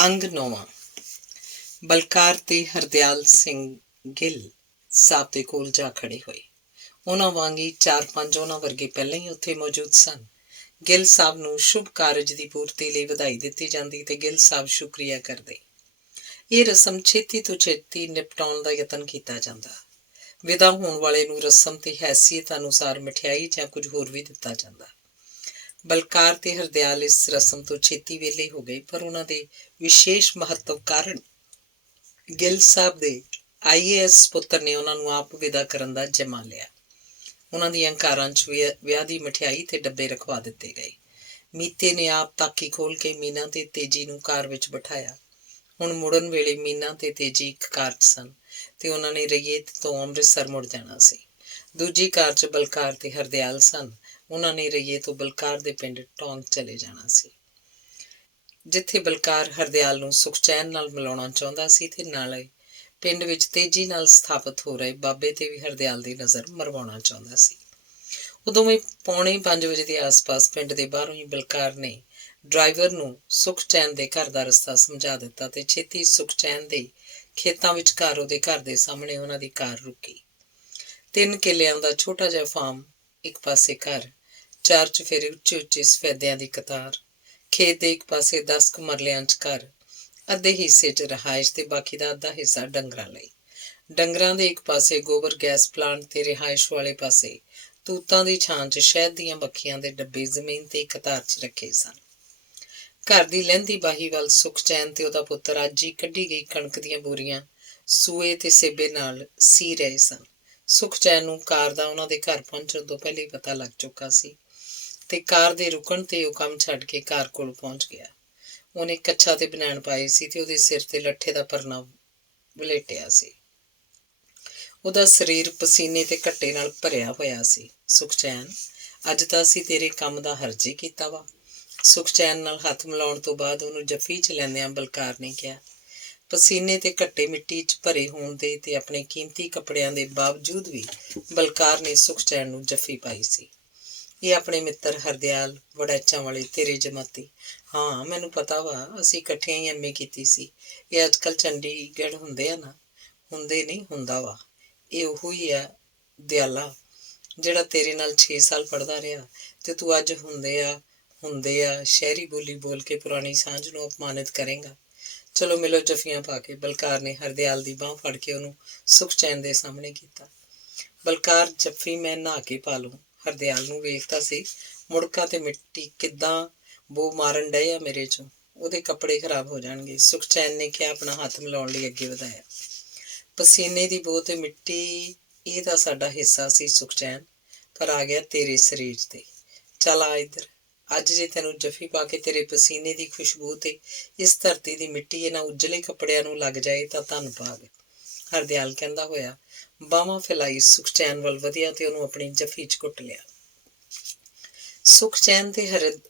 ਅੰਗ ਨੌਵਾਂ। ਬਲਕਾਰ ਤੇ ਹਰਦਿਆਲ ਸਿੰਘ ਗਿੱਲ ਸਾਹਿਬ ਦੇ ਕੋਲ ਜਾ ਖੜੇ ਹੋਏ। ਉਹਨਾਂ ਵਾਂਗ ਹੀ 4-5 ਉਹਨਾਂ ਵਰਗੇ ਪਹਿਲਾਂ ਹੀ ਉੱਥੇ ਮੌਜੂਦ ਸਨ। ਗਿੱਲ ਸਾਹਿਬ ਨੂੰ ਸ਼ੁਭ ਕਾਰਜ ਦੀ ਪੂਰਤੀ ਲਈ ਵਧਾਈ ਦਿੱਤੀ ਜਾਂਦੀ ਤੇ ਗਿੱਲ ਸਾਹਿਬ ਸ਼ੁਕਰੀਆ ਕਰਦੇ। ਇਹ ਰਸਮ ਛੇਤੀ ਤੋਂ ਛੇਤੀ ਨਿਪਟਾਉਣ ਦਾ ਯਤਨ ਕੀਤਾ ਜਾਂਦਾ। ਵਿਦਾ ਹੋਣ ਵਾਲੇ ਨੂੰ ਰਸਮ ਤੇ ਹੈਸੀਅਤ ਅਨੁਸਾਰ ਮਠਿਆਈ ਜਾਂ ਕੁਝ ਹੋਰ ਵੀ ਦਿੱਤਾ ਜਾਂਦਾ। ਬਲਕਾਰ ਤੇ ਹਰਦਿਆਲ ਇਸ ਰਸਮ ਤੋਂ ਛੇਤੀ ਵਿਹਲੇ ਹੋ ਗਏ, ਪਰ ਉਹਨਾਂ ਦੇ ਵਿਸ਼ੇਸ਼ ਮਹੱਤਵ ਕਾਰਨ ਗਿੱਲ ਸਾਹਿਬ ਦੇ IAS ਪੁੱਤਰ ਨੇ ਉਹਨਾਂ ਨੂੰ ਆਪ ਵਿਦਾ ਕਰਨ ਦਾ ਜਿੰਮਾ ਲਿਆ। ਉਹਨਾਂ ਦੀਆਂ ਕਾਰਾਂ 'ਚ ਵਿਆਹ ਦੀ ਮਠਿਆਈ ਤੇ ਡੱਬੇ ਰਖਵਾ ਦਿੱਤੇ ਗਏ। ਮੀਤੇ ਨੇ ਆਪ ਤਾਕੀ ਖੋਲ ਕੇ ਮੀਨਾ ਤੇ ਤੇਜੀ ਨੂੰ ਕਾਰ ਵਿੱਚ ਬਿਠਾਇਆ। ਹੁਣ ਮੁੜਨ ਵੇਲੇ ਮੀਨਾ ਤੇ ਤੇਜੀ ਇੱਕ ਕਾਰ 'ਚ ਸਨ ਤੇ ਉਹਨਾਂ ਨੇ ਰਈਏ ਤੋਂ ਅੰਮ੍ਰਿਤਸਰ ਮੁੜ ਜਾਣਾ ਸੀ। ਦੂਜੀ ਕਾਰ 'ਚ ਬਲਕਾਰ ਤੇ ਹਰਦਿਆਲ ਸਨ। ਉਹਨਾਂ ਨੇ ਰਈਏ ਤੋਂ ਬਲਕਾਰ ਦੇ ਪਿੰਡ ਟੌਂਗ ਚਲੇ ਜਾਣਾ ਸੀ, ਜਿੱਥੇ ਬਲਕਾਰ ਹਰਦਿਆਲ ਨੂੰ ਸੁਖਚੈਨ ਨਾਲ ਮਿਲਾਉਣਾ ਚਾਹੁੰਦਾ ਸੀ ਤੇ ਨਾਲੇ ਪਿੰਡ ਵਿੱਚ ਤੇਜ਼ੀ ਨਾਲ ਸਥਾਪਿਤ ਹੋ ਰਹੇ ਬਾਬੇ ਤੇ ਵੀ ਹਰਦਿਆਲ ਦੀ ਨਜ਼ਰ ਮਰਵਾਉਣਾ ਚਾਹੁੰਦਾ ਸੀ। ਉਦੋਂ ਵੀ 4:45 ਵਜੇ ਦੇ ਆਸ-ਪਾਸ ਪਿੰਡ ਦੇ ਬਾਹਰੋਂ ਹੀ ਬਲਕਾਰ ਨੇ ਡਰਾਈਵਰ ਨੂੰ ਸੁਖਚੈਨ ਦੇ ਘਰ ਦਾ ਰਸਤਾ ਸਮਝਾ ਦਿੱਤਾ ਤੇ ਛੇਤੀ ਸੁਖਚੈਨ ਦੇ ਖੇਤਾਂ ਵਿੱਚ ਉਹਦੇ ਘਰ ਦੇ ਸਾਹਮਣੇ ਉਹਨਾਂ ਦੀ ਕਾਰ ਰੁਕੀ। 3 ਕਿੱਲਿਆਂ ਦਾ ਛੋਟਾ ਜਿਹਾ ਫਾਰਮ, ਇੱਕ ਪਾਸੇ ਘਰ, 4 ਚੁਫੇਰੇ ਉੱਚੇ ਸਫੈਦਿਆਂ ਦੀ ਕਤਾਰ, ਖੇਤ ਦੇ ਇੱਕ ਪਾਸੇ 10 ਕੁ ਮਰਲਿਆਂ 'ਚ ਘਰ, ਅੱਧੇ ਹਿੱਸੇ 'ਚ ਰਿਹਾਇਸ਼ ਤੇ ਬਾਕੀ ਦਾ ਅੱਧਾ ਹਿੱਸਾ ਡੰਗਰਾਂ ਲਈ। ਡੰਗਰਾਂ ਦੇ ਇੱਕ ਪਾਸੇ ਗੋਬਰ ਗੈਸ ਪਲਾਂਟ ਤੇ ਰਿਹਾਇਸ਼ ਵਾਲੇ ਪਾਸੇ ਤੂਤਾਂ ਦੀ ਛਾਂ 'ਚ ਸ਼ਹਿਦ ਦੀਆਂ ਬੱਖੀਆਂ ਦੇ ਡੱਬੇ ਜ਼ਮੀਨ ਤੇ ਕਤਾਰ 'ਚ ਰੱਖੇ ਸਨ। ਘਰ ਦੀ ਲਹਿੰਦੀ ਬਾਹੀ ਵੱਲ ਸੁਖਚੈਨ ਤੇ ਉਹਦਾ ਪੁੱਤਰ ਅੱਜ ਹੀ ਕੱਢੀ ਗਈ ਕਣਕ ਦੀਆਂ ਬੋਰੀਆਂ ਸੂਏ ਤੇ ਸੇਬੇ ਨਾਲ ਸੀ ਰਹੇ ਸਨ। ਸੁਖਚੈਨ ਨੂੰ ਕਾਰ ਦਾ ਉਹਨਾਂ ਦੇ ਘਰ ਪਹੁੰਚਣ ਤੋਂ ਪਹਿਲੇ ਪਤਾ ਲੱਗ ਚੁੱਕਾ ਸੀ ਤੇ ਕਾਰ ਦੇ ਰੁਕਣ ਤੇ ਉਹ ਕੰਮ ਛੱਡ ਕੇ ਕਾਰ ਕੋਲ ਪਹੁੰਚ ਗਿਆ। ਉਹਨੇ ਕੱਛਾ ਤੇ ਬਨੈਣ ਪਾਈ ਸੀ ਤੇ ਉਹਦੇ ਸਿਰ ਤੇ ਲੱਠੇ ਦਾ ਪਰਨਾ ਵਲੇਟਿਆ ਸੀ। ਉਹਦਾ ਸਰੀਰ ਪਸੀਨੇ ਤੇ ਘੱਟੇ ਨਾਲ ਭਰਿਆ ਹੋਇਆ ਸੀ। ਸੁਖਚੈਨ, ਅੱਜ ਤਾਂ ਅਸੀਂ ਤੇਰੇ ਕੰਮ ਦਾ ਹਰਜੀ ਕੀਤਾ ਵਾ। ਸੁਖਚੈਨ ਨਾਲ ਹੱਥ ਮਿਲਾਉਣ ਤੋਂ ਬਾਅਦ ਉਹਨੂੰ ਜੱਫੀ 'ਚ ਲੈਂਦਿਆਂ ਬਲਕਾਰ ਨੇ ਕਿਹਾ। ਪਸੀਨੇ ਤੇ ਘੱਟੇ ਮਿੱਟੀ 'ਚ ਭਰੇ ਹੋਣ ਦੇ ਤੇ ਆਪਣੇ ਕੀਮਤੀ ਕੱਪੜਿਆਂ ਦੇ ਬਾਵਜੂਦ ਵੀ ਬਲਕਾਰ ਨੇ ਸੁਖਚੈਨ ਨੂੰ ਜੱਫੀ ਪਾਈ ਸੀ। ਇਹ ਆਪਣੇ ਮਿੱਤਰ ਹਰਦਿਆਲ ਵੜੈਚਾਂ ਵਾਲੇ ਤੇਰੇ ਜਮਾਤੀ। ਹਾਂ, ਮੈਨੂੰ ਪਤਾ ਵਾ, ਅਸੀਂ ਇਕੱਠਿਆਂ ਹੀ MA ਕੀਤੀ ਸੀ। ਇਹ ਅੱਜ ਕੱਲ੍ਹ ਚੰਡੀਗੜ੍ਹ ਹੁੰਦੇ ਆ ਨਾ। ਹੁੰਦੇ ਨਹੀਂ, ਹੁੰਦਾ ਵਾ। ਇਹ ਉਹੋ ਹੀ ਆ ਦਿਆਲਾ ਜਿਹੜਾ ਤੇਰੇ ਨਾਲ 6 ਸਾਲ ਪੜ੍ਹਦਾ ਰਿਹਾ ਤੇ ਤੂੰ ਅੱਜ ਹੁੰਦੇ ਆ ਸ਼ਹਿਰੀ ਬੋਲੀ ਬੋਲ ਕੇ ਪੁਰਾਣੀ ਸਾਂਝ ਨੂੰ ਅਪਮਾਨਿਤ ਕਰੇਂਗਾ। ਚਲੋ ਮਿਲੋ ਜੱਫੀਆਂ ਪਾ ਕੇ। ਬਲਕਾਰ ਨੇ ਹਰਦਿਆਲ ਦੀ ਬਾਂਹ ਫੜ ਕੇ ਉਹਨੂੰ ਸੁਖਚੈਨ ਦੇ ਸਾਹਮਣੇ ਕੀਤਾ। ਬਲਕਾਰ, ਜੱਫੀ ਮੈਂ ਨਹਾ ਕੇ ਪਾ ਲੂੰ। ਹਰਦਿਆਲ ਨੂੰ ਵੇਖਦਾ ਸੀ ਮੁੜਕਾਂ ਤੇ ਮਿੱਟੀ ਕਿੱਦਾਂ ਬੋ ਮਾਰਨ ਡਏ ਆ ਮੇਰੇ 'ਚੋਂ। ਉਹਦੇ ਕੱਪੜੇ ਖਰਾਬ ਹੋ ਜਾਣਗੇ। ਸੁਖਚੈਨ ਨੇ ਕਿਹਾ, ਆਪਣਾ ਹੱਥ ਮਿਲਾਉਣ ਲਈ ਅੱਗੇ ਵਧਾਇਆ। ਪਸੀਨੇ ਦੀ ਬੋ ਤੇ ਮਿੱਟੀ, ਇਹ ਤਾਂ ਸਾਡਾ ਹਿੱਸਾ ਸੀ ਸੁਖਚੈਨ, ਪਰ ਆ ਗਿਆ ਤੇਰੇ ਸਰੀਰ ਤੇ। ਚੱਲ ਆ ਇੱਧਰ। ਅੱਜ ਜੇ ਤੈਨੂੰ ਜੱਫੀ ਪਾ ਕੇ ਤੇਰੇ ਪਸੀਨੇ ਦੀ ਖੁਸ਼ਬੂ ਤੇ ਇਸ ਧਰਤੀ ਦੀ ਮਿੱਟੀ ਇਹਨਾਂ ਉਜਲੇ ਕੱਪੜਿਆਂ ਨੂੰ ਲੱਗ ਜਾਏ ਤਾਂ ਧੰਨ ਭਾਗ। ਹਰਦਿਆਲ ਕਹਿੰਦਾ ਹੋਇਆ ਬਾਹਾਂ ਫੈਲਾਈ ਸੁਖਚੈਨ ਵੱਲ ਵਧਿਆ ਤੇ ਉਹਨੂੰ ਆਪਣੀ ਜੱਫੀ 'ਚ ਘੁੱਟ ਲਿਆ। ਸੁਖਚੈਨ ਤੇ